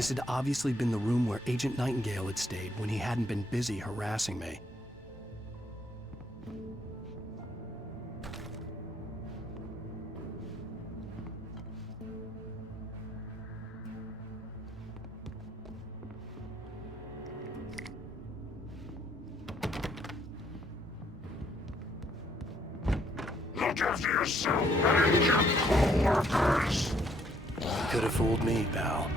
This had obviously been the room where Agent Nightingale had stayed when he hadn't been busy harassing me. Look after yourself and your co-workers! Could have fooled me, pal.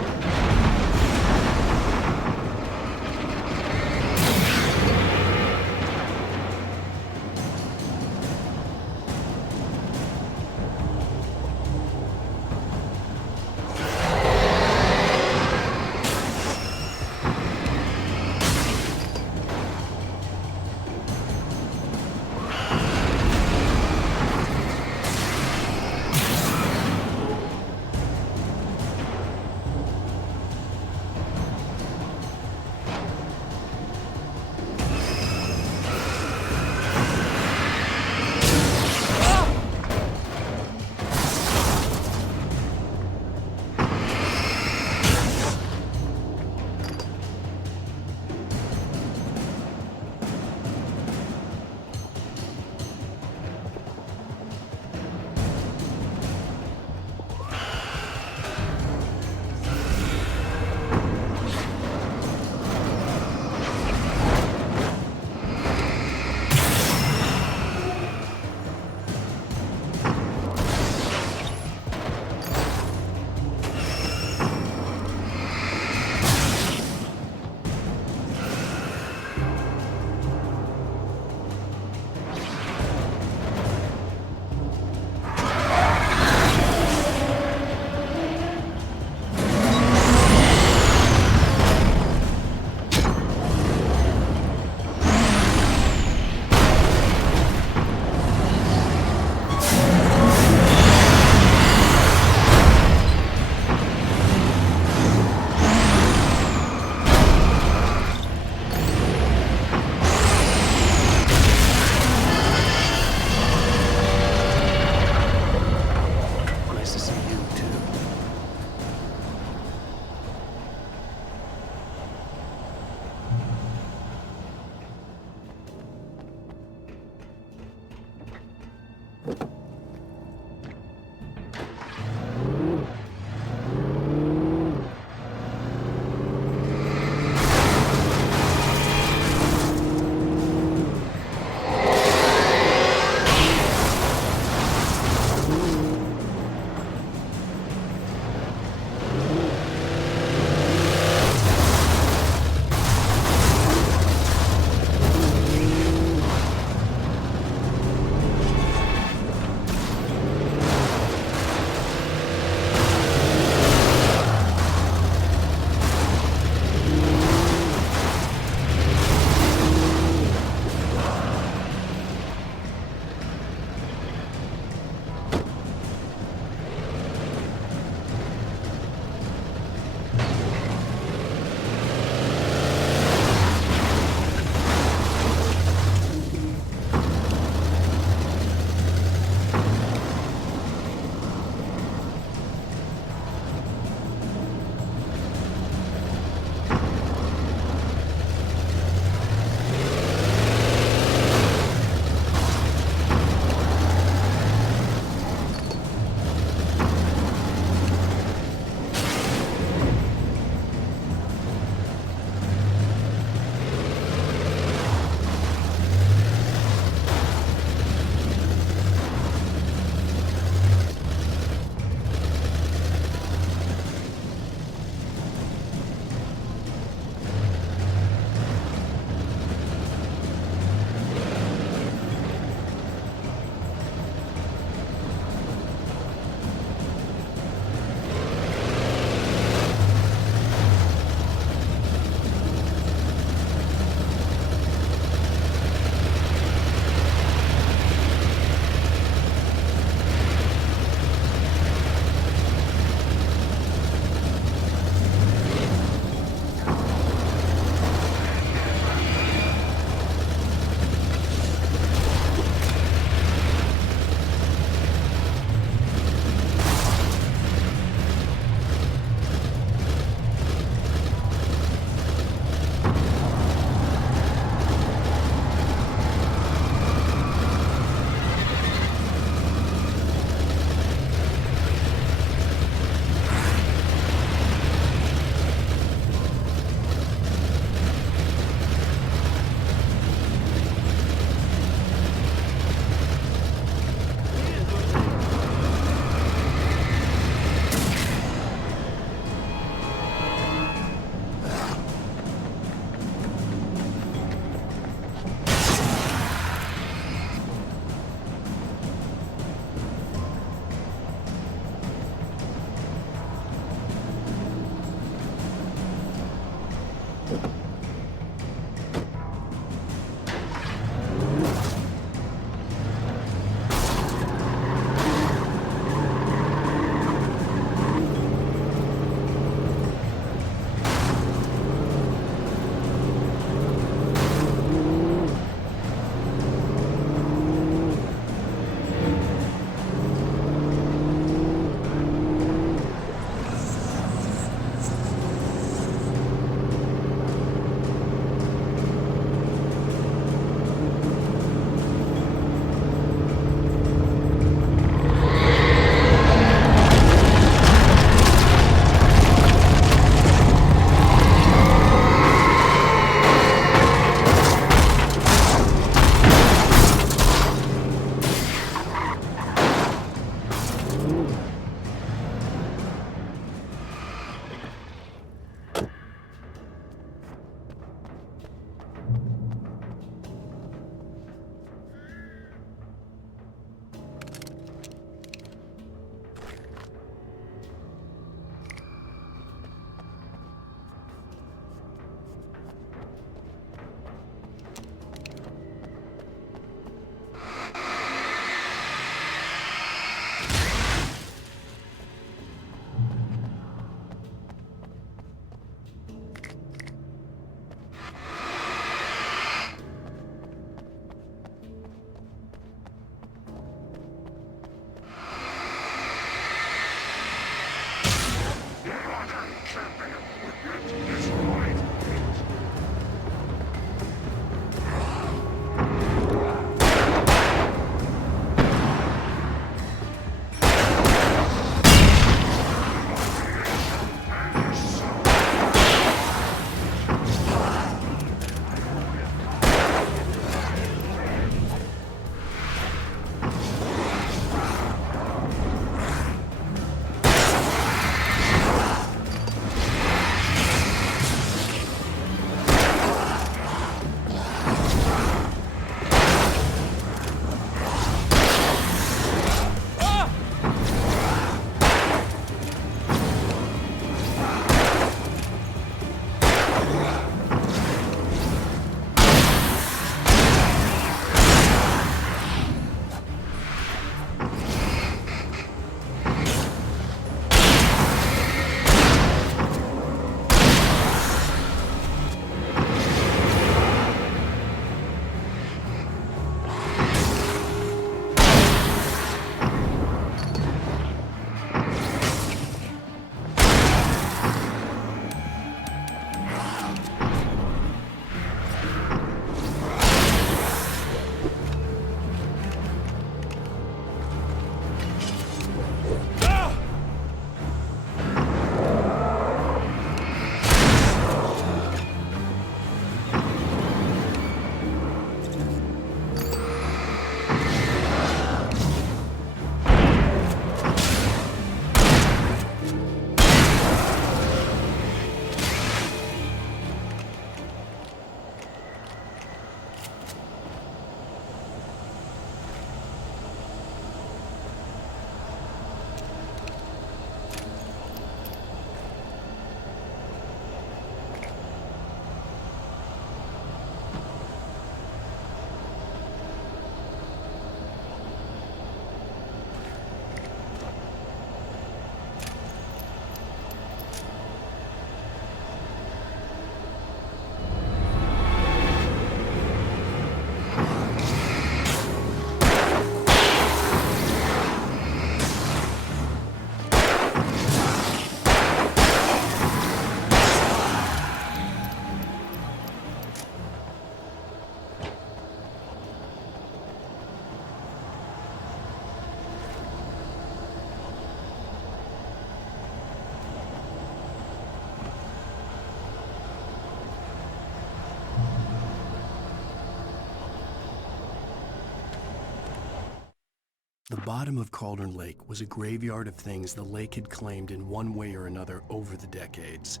The bottom of Cauldron Lake was a graveyard of things the lake had claimed in one way or another over the decades.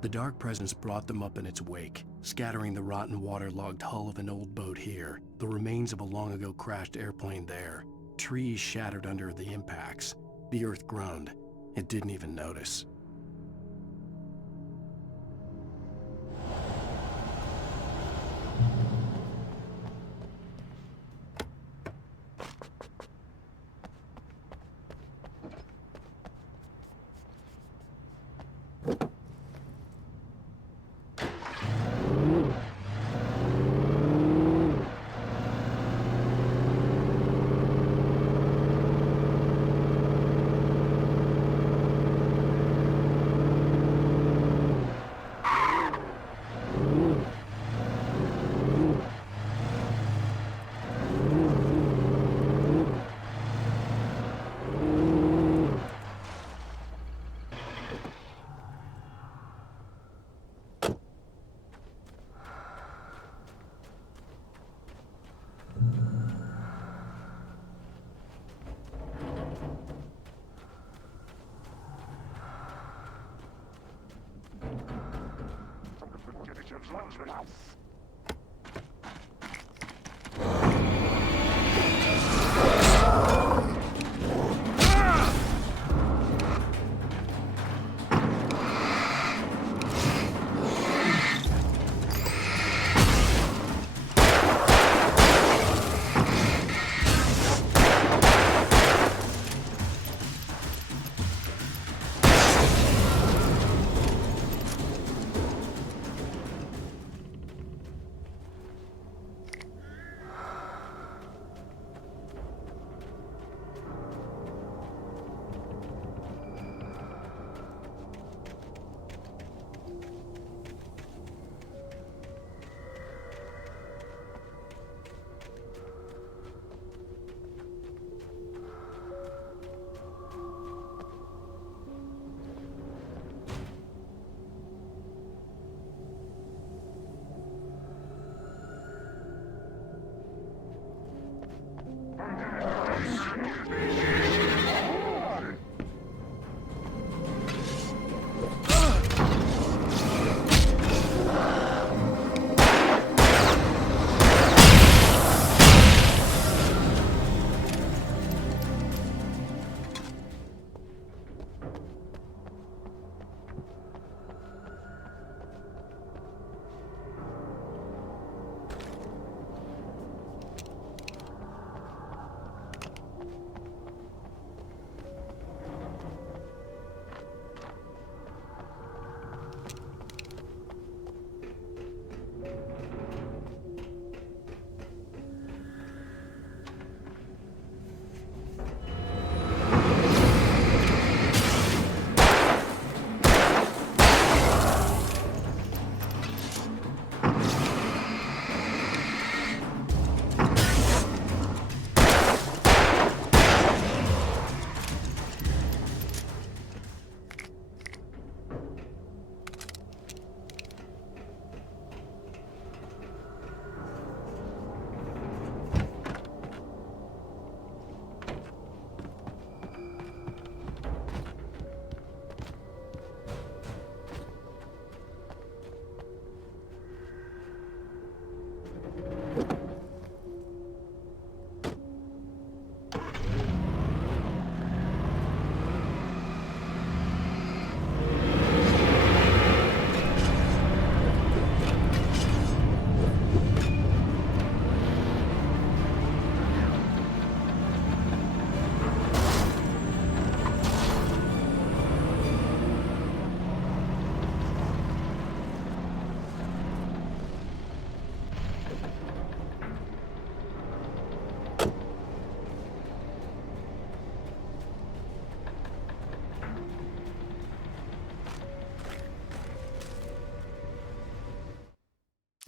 The dark presence brought them up in its wake, scattering the rotten waterlogged hull of an old boat here, the remains of a long-ago crashed airplane there, trees shattered under the impacts. The earth groaned. It didn't even notice.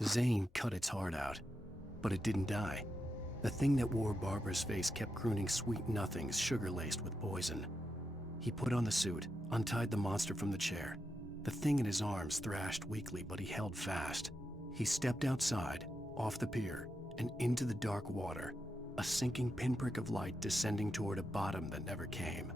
Zane cut its heart out, but it didn't die. The thing that wore Barbara's face kept crooning sweet nothings sugar-laced with poison. He put on the suit, untied the monster from the chair. The thing in his arms thrashed weakly, but he held fast. He stepped outside, off the pier, and into the dark water. a sinking pinprick of light descending toward a bottom that never came.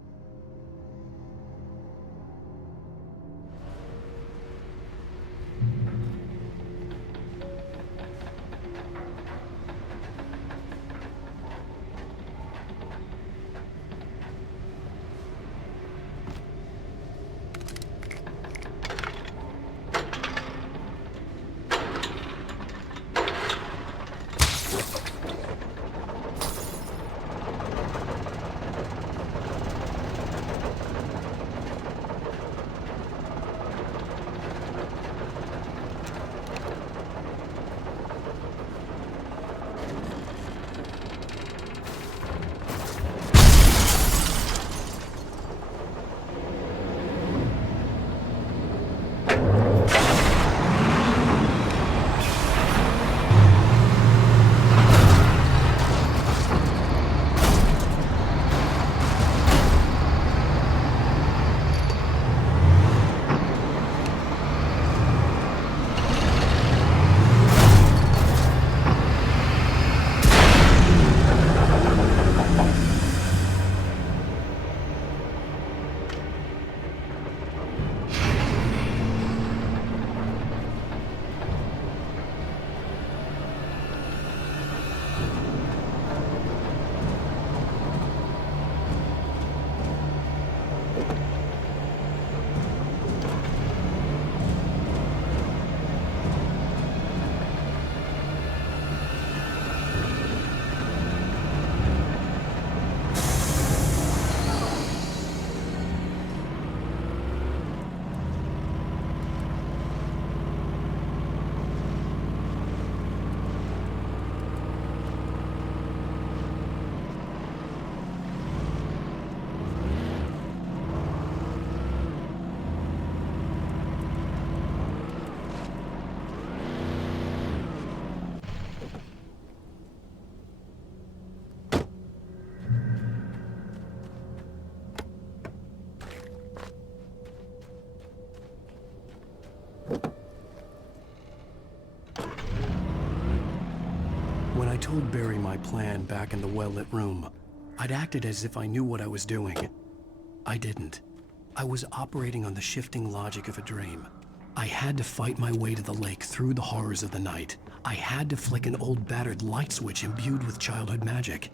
When I told Barry my plan back in the well-lit room, I'd acted as if I knew what I was doing. I didn't. I was operating on the shifting logic of a dream. I had to fight my way to the lake through the horrors of the night. I had to flick an old battered light switch imbued with childhood magic.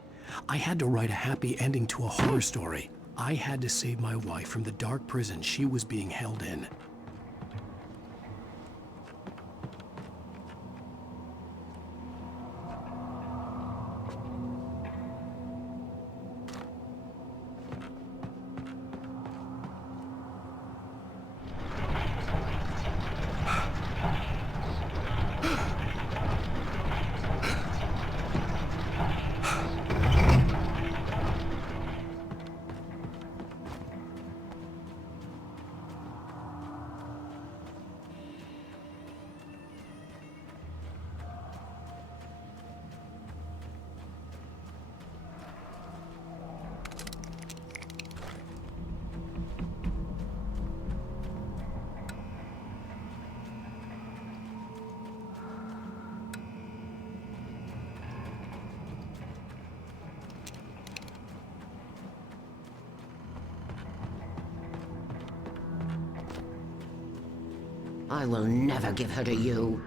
I had to write a happy ending to a horror story. I had to save my wife from the dark prison she was being held in. I will never give her to you.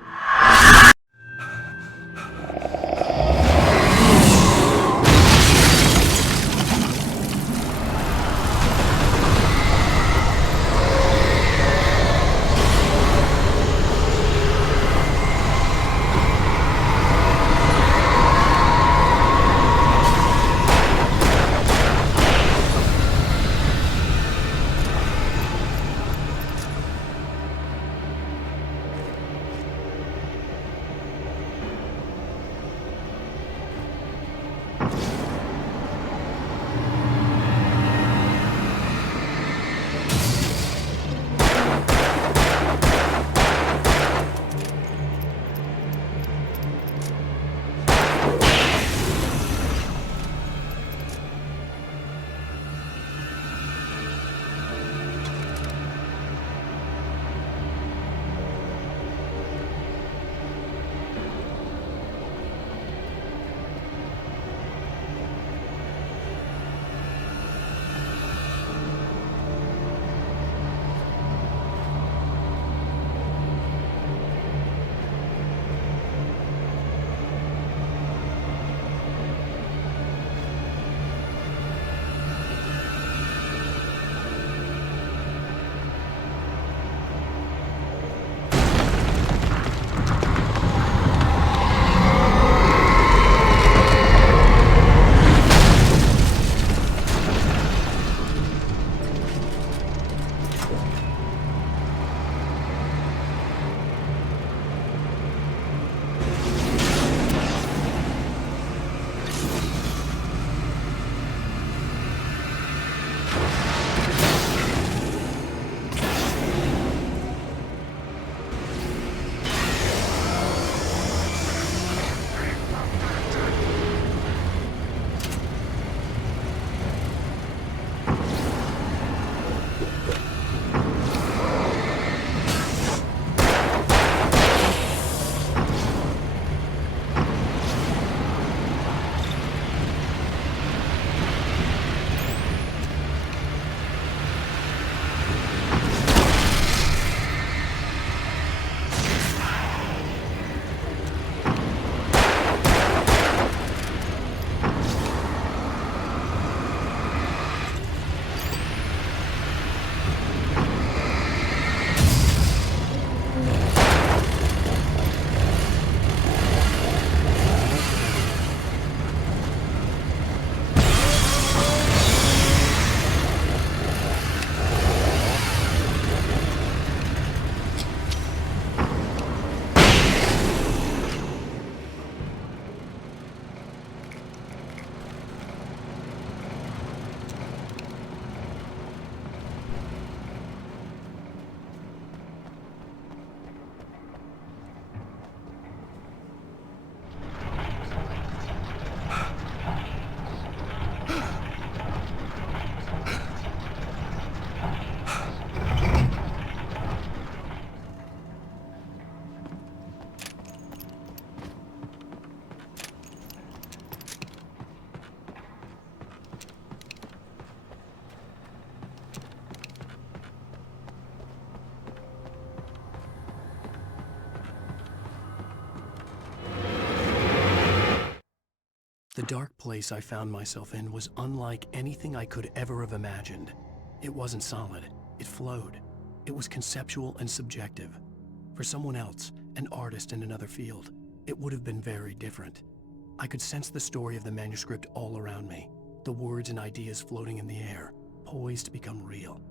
dark place I found myself in was unlike anything I could ever have imagined. It wasn't solid. It flowed. It was conceptual and subjective. For someone else, an artist in another field, it would have been very different. I could sense the story of the manuscript all around me, the words and ideas floating in the air, poised to become real.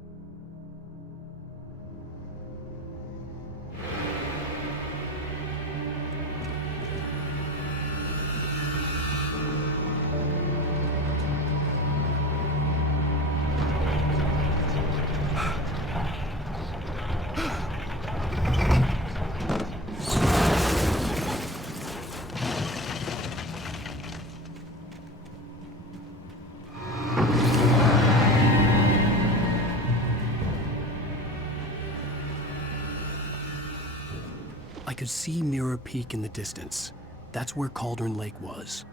I could see Mirror Peak in the distance. That's where Cauldron Lake was.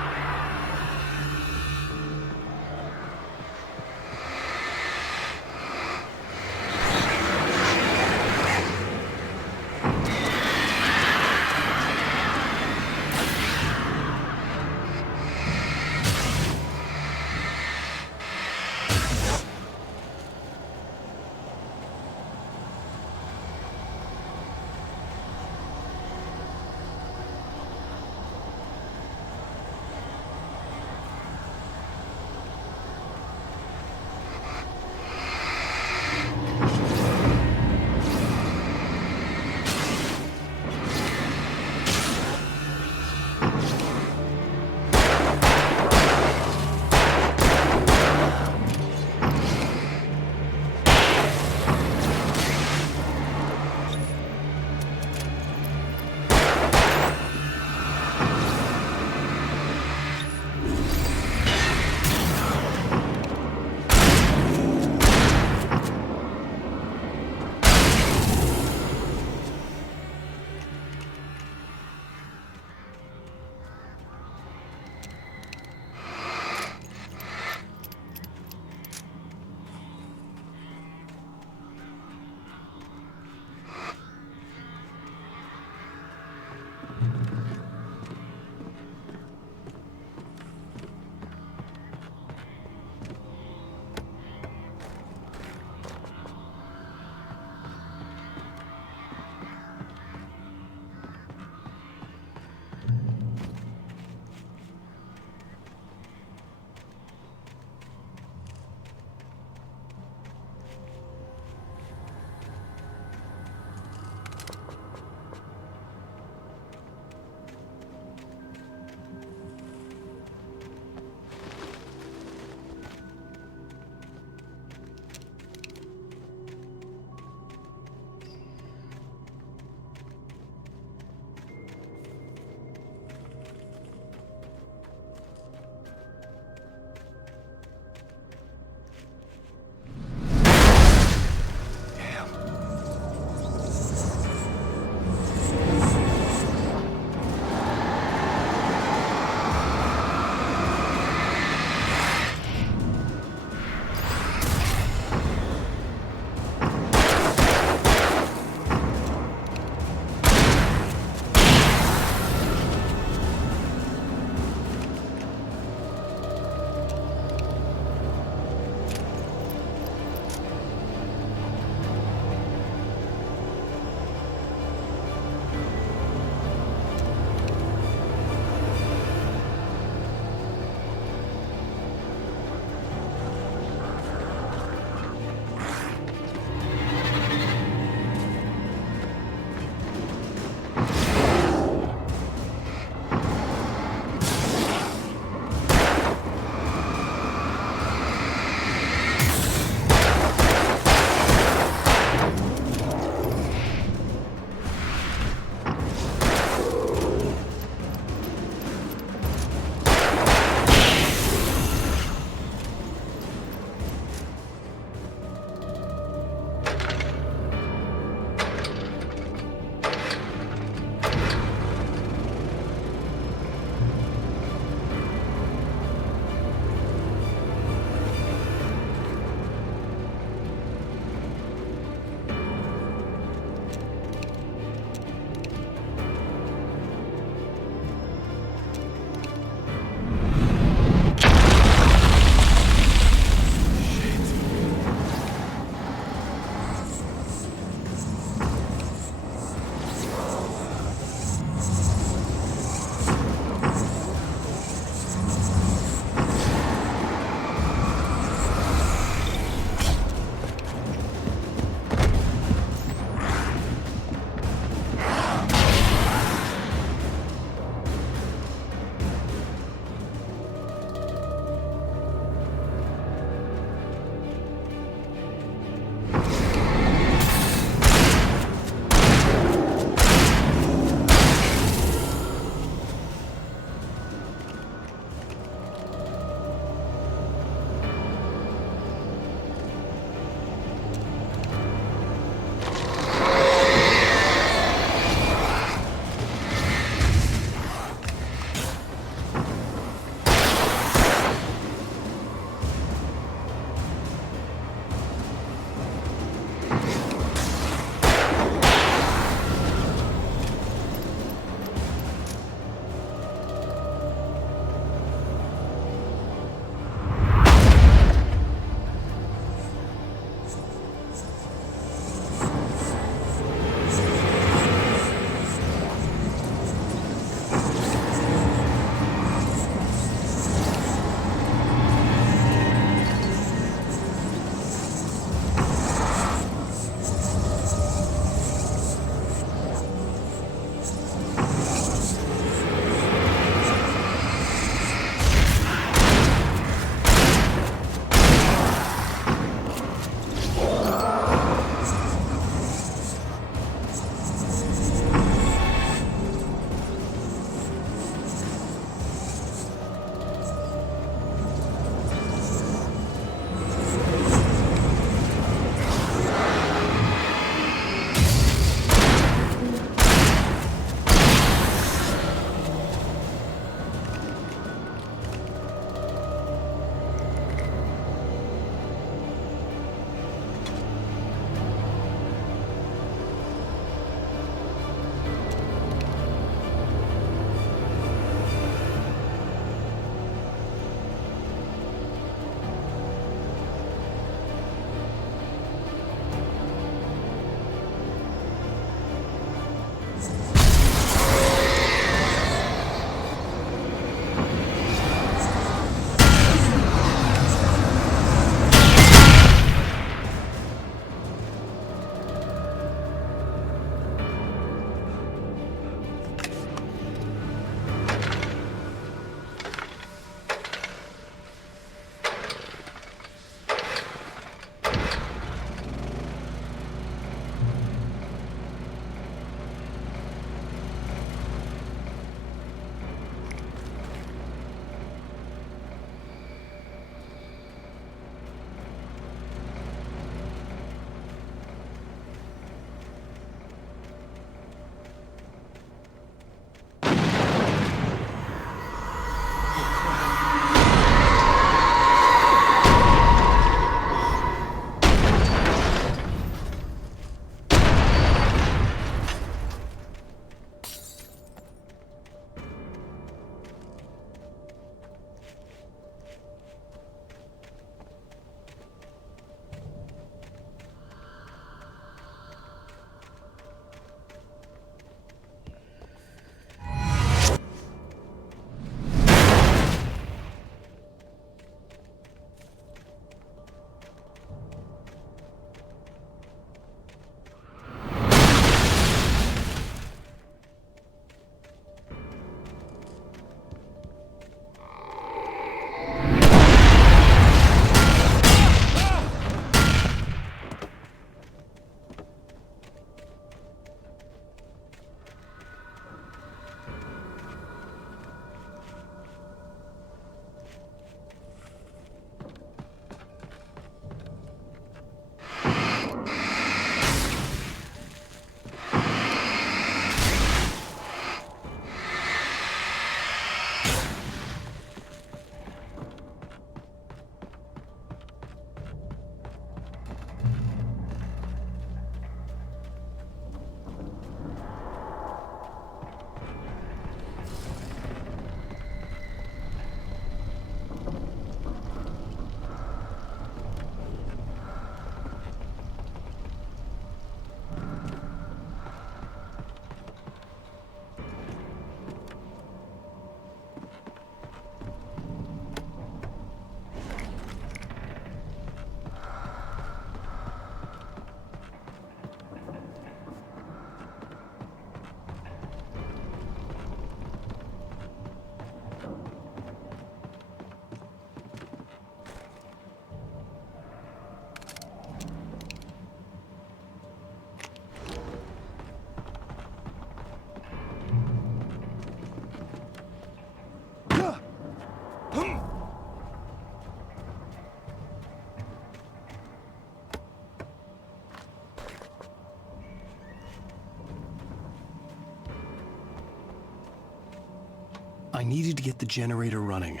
I needed to get the generator running.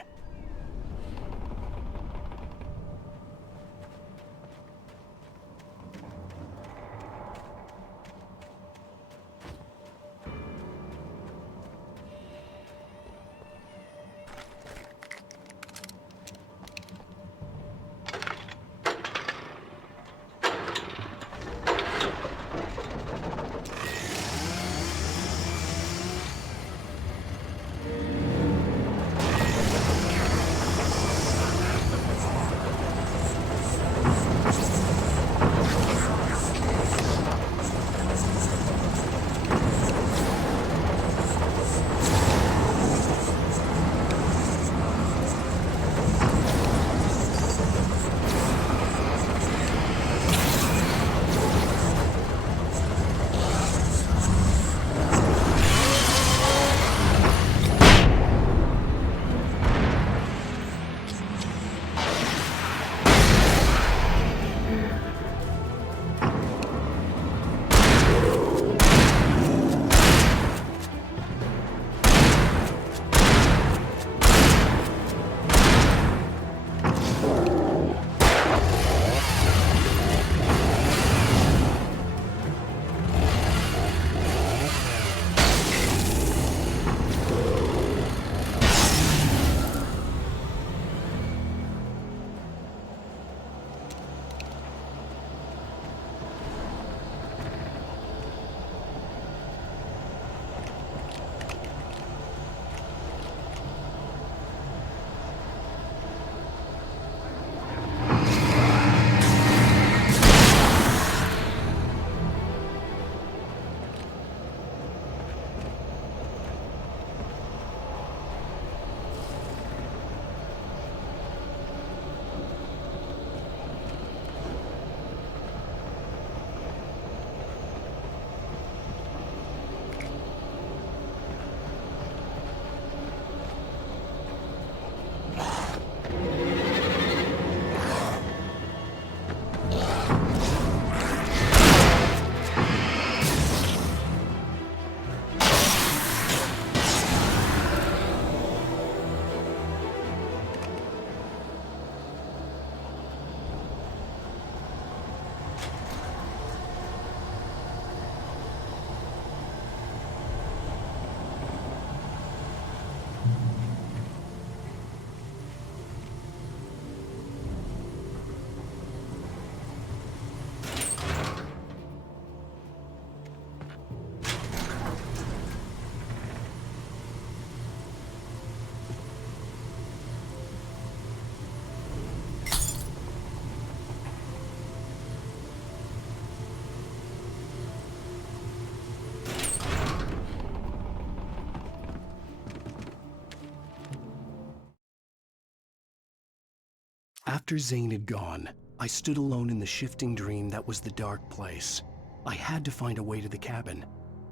After Zane had gone, I stood alone in the shifting dream that was the dark place. I had to find a way to the cabin.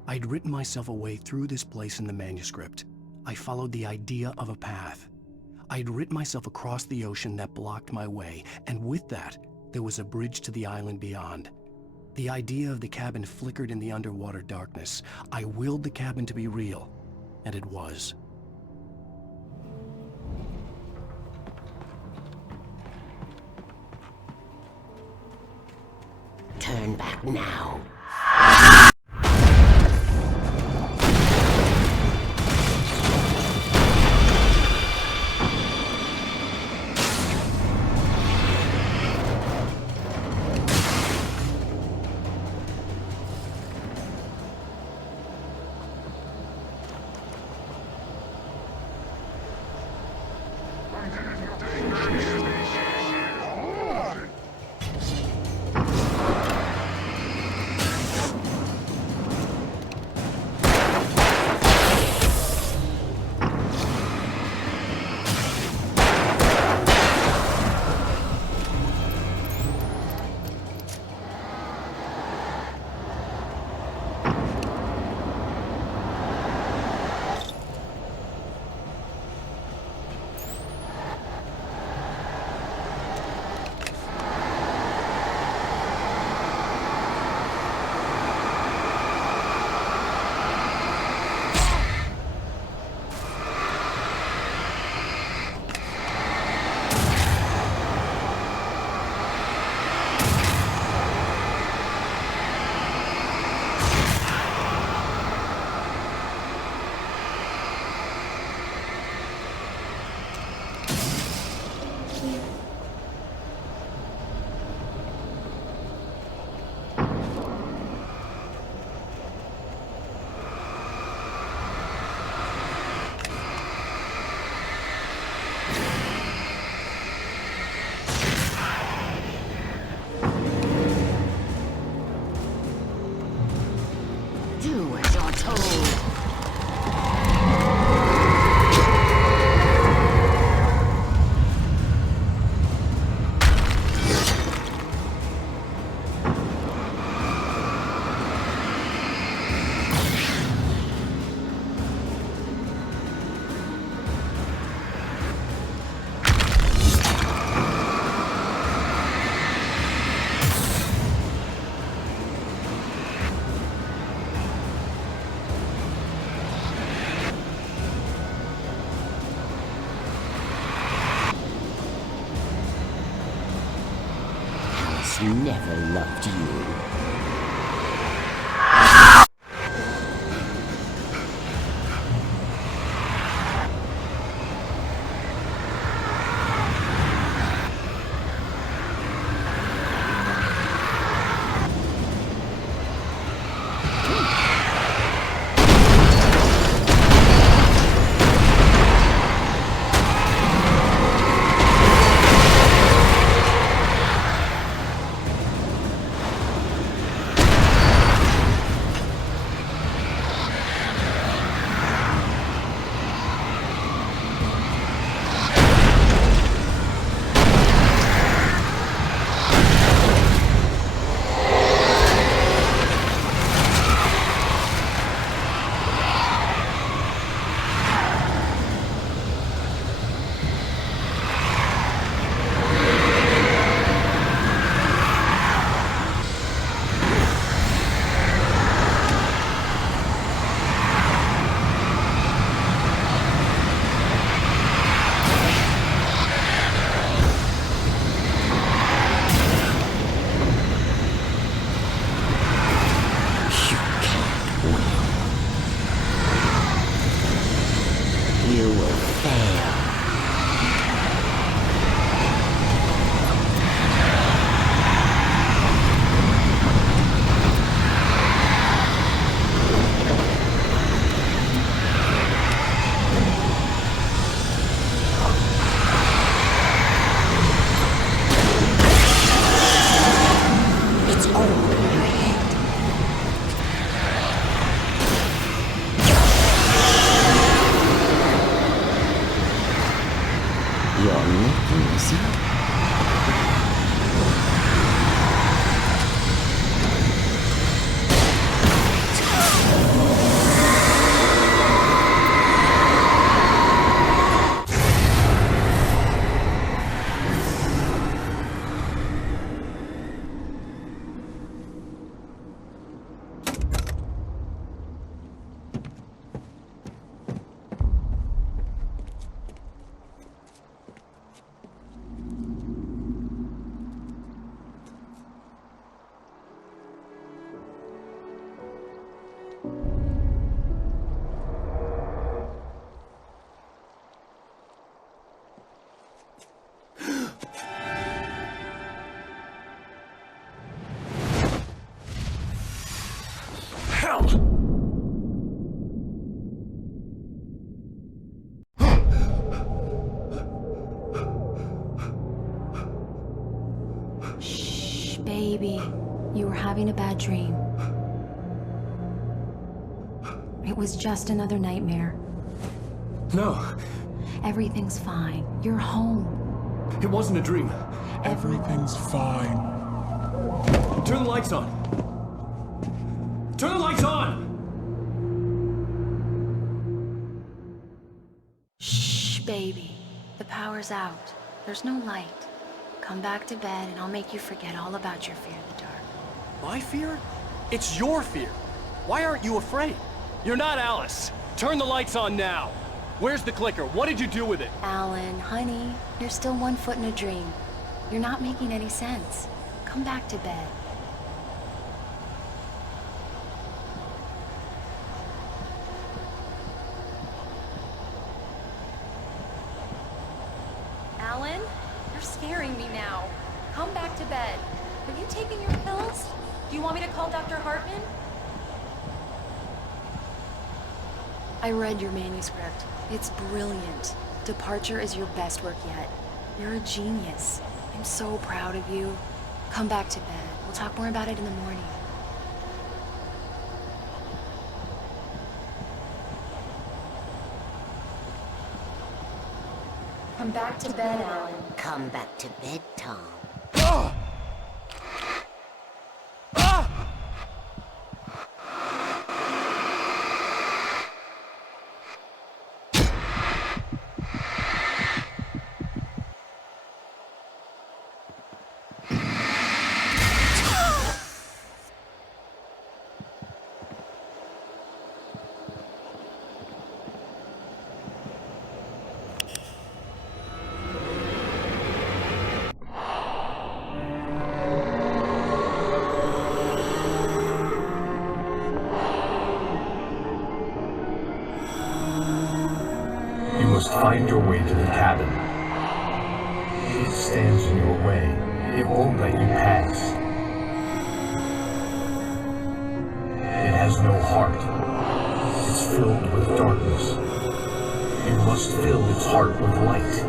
I'd written myself a way through this place in the manuscript. I followed the idea of a path. I'd written myself across the ocean that blocked my way, and with that, there was a bridge to the island beyond. The idea of the cabin flickered in the underwater darkness. I willed the cabin to be real, and it was. Turn back now. has never loved you. Baby, you were having a bad dream. It was just another nightmare. No. Everything's fine. You're home. It wasn't a dream. Everything's fine. Turn the lights on. Turn the lights on! Shh, baby. The power's out. There's no light. Come back to bed and I'll make you forget all about your fear of the dark. My fear? It's your fear. Why aren't you afraid? You're not Alice. Turn the lights on now. Where's the clicker? What did you do with it? Alan, honey, you're still 1 foot in a dream. You're not making any sense. Come back to bed. Alan, you're scaring me now. Come back to bed. Have you taken your pills? Do you want me to call Dr. Hartman? I read your manuscript. It's brilliant. Departure is your best work yet. You're a genius. I'm so proud of you. Come back to bed. We'll talk more about it in the morning. Come back to bed, Alan. Come back to bed, Tom. must find your way to the cabin. It stands in your way. It won't let you pass. It has no heart. It's filled with darkness. You must fill its heart with light.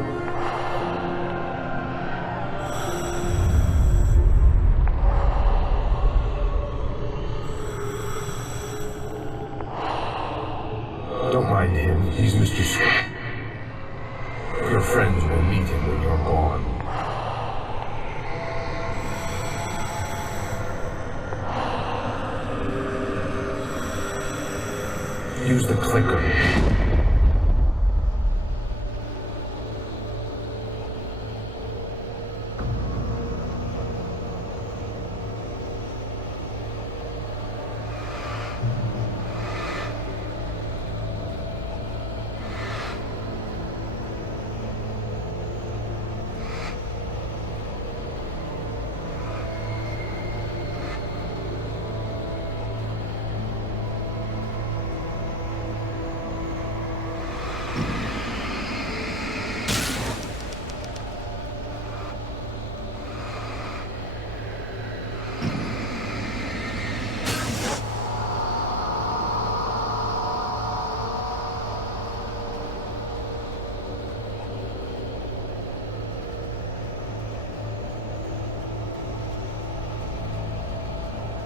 Don't mind him. He's Mr. Scott. Your friends will meet him when you're gone. Use the clicker.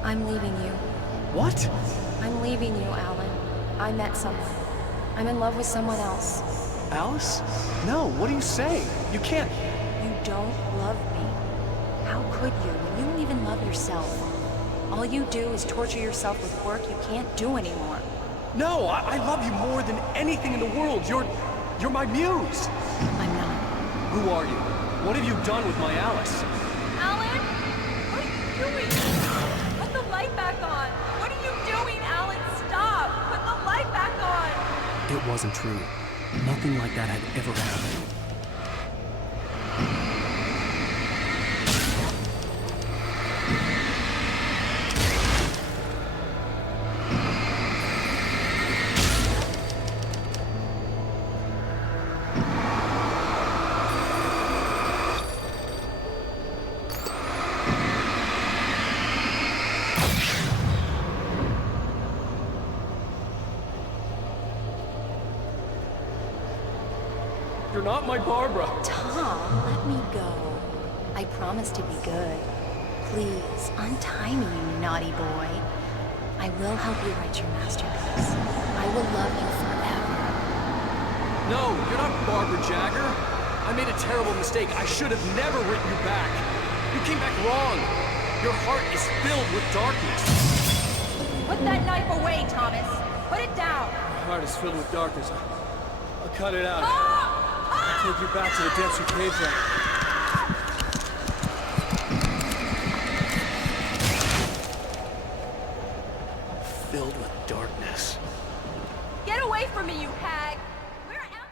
I'm leaving you. What? I'm leaving you, Alan. I met someone. I'm in love with someone else. Alice? No, what are you saying? You can't... You don't love me. How could you when you don't even love yourself? All you do is torture yourself with work you can't do anymore. No, I love you more than anything in the world. You're my muse. I'm not. Who are you? What have you done with my Alice? Alan? What are you doing? Put the light back on. What are you doing, Alan? Stop. Put the light back on. It wasn't true. Nothing like that had ever happened. You're not my Barbara. Tom, let me go. I promise to be good. Please, untie me, you naughty boy. I will help you write your masterpiece. I will love you forever. No, you're not Barbara Jagger. I made a terrible mistake. I should have never written you back. You came back wrong. Your heart is filled with darkness. Put that knife away, Thomas. Put it down. My heart is filled with darkness. I'll cut it out. I'll take you back to the depths you came from. Filled with darkness. Get away from me, you hag. Where am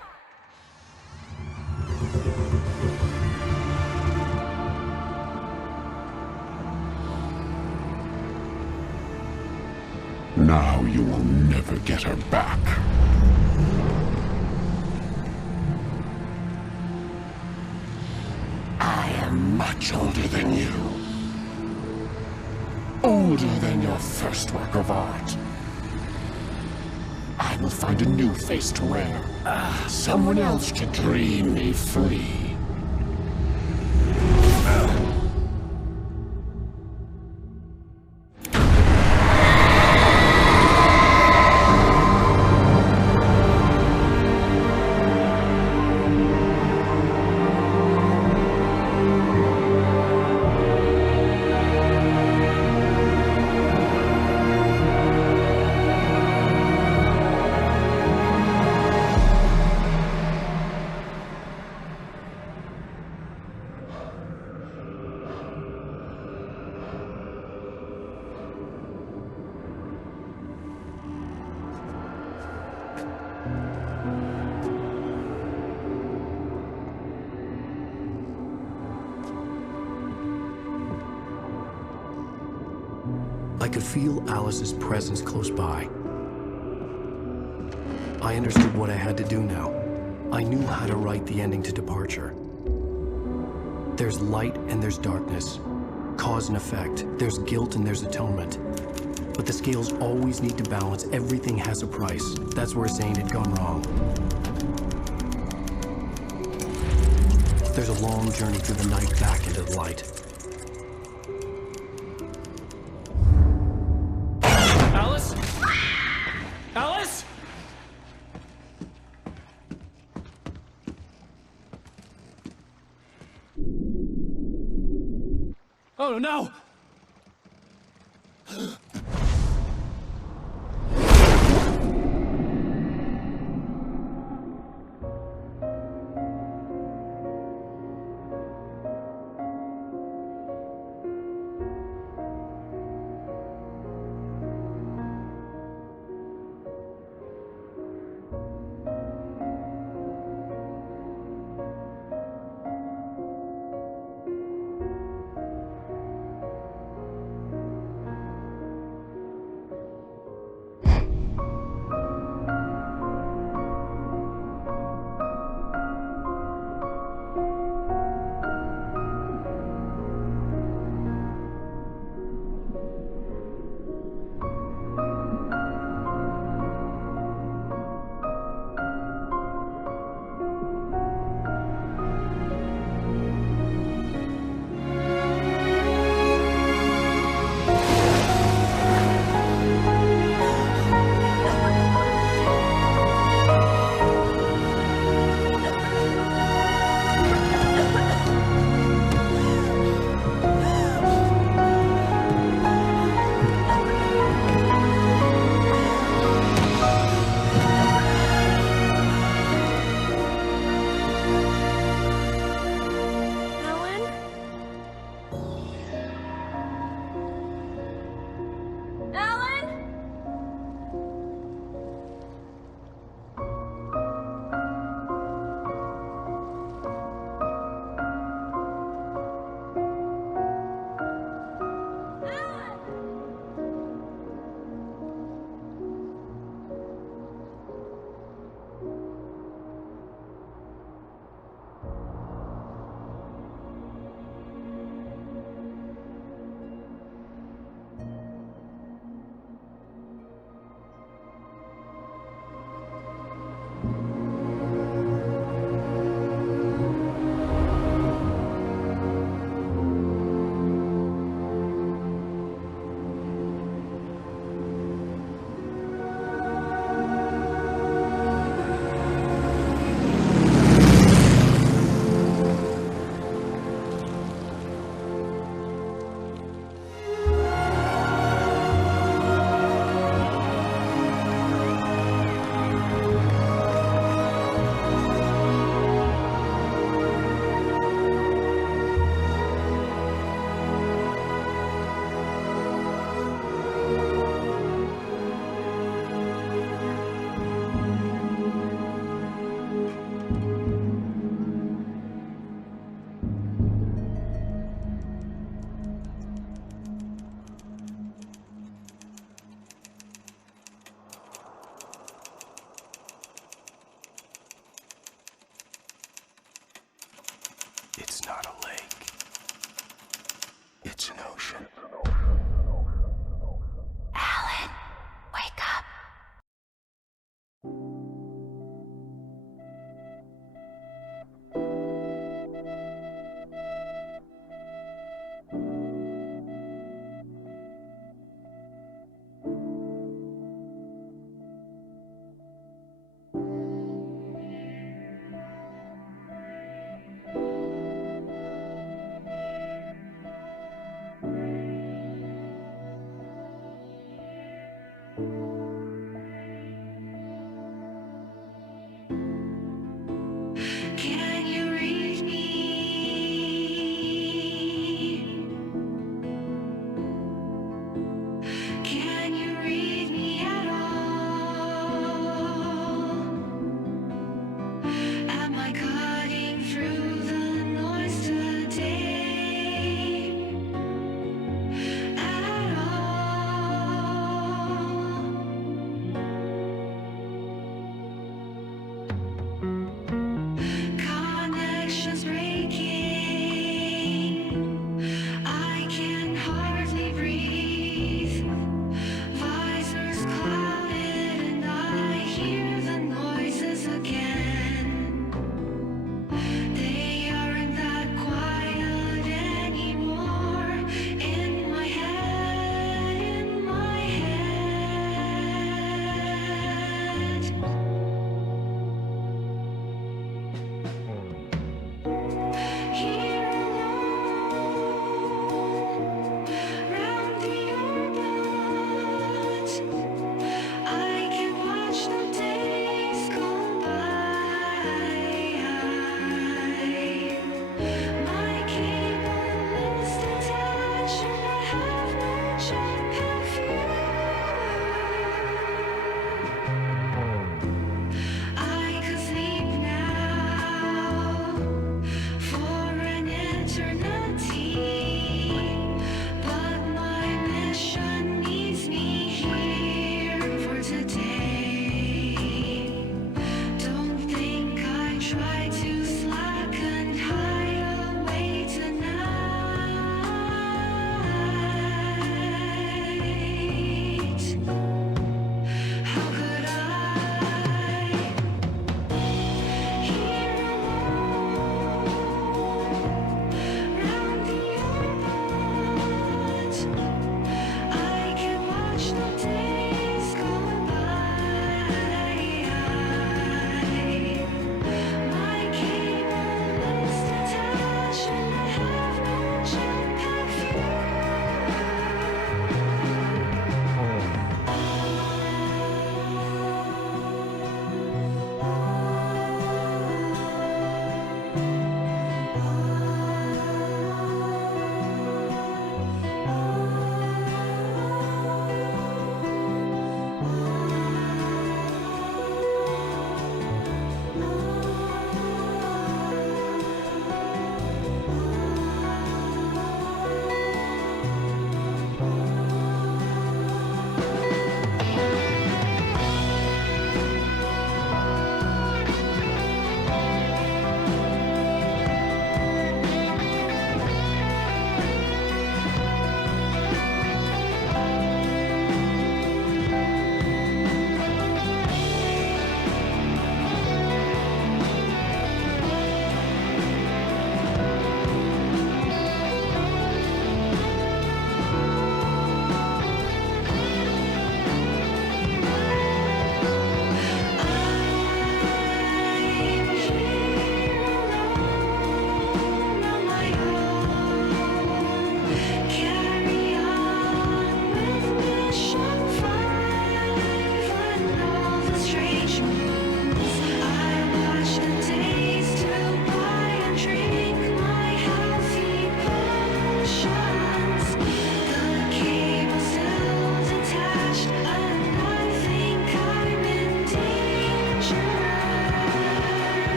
Now you will never get her back. I am much older than you. Older than your first work of art. I will find a new face to wear. Someone else to dream me free. I could feel Alice's presence close by. I understood what I had to do now. I knew how to write the ending to Departure. There's light and there's darkness. Cause and effect. There's guilt and there's atonement. But the scales always need to balance. Everything has a price. That's where Zane had gone wrong. There's a long journey through the night back into the light. Alice? Alice? Oh no! It's not a lake. It's an ocean.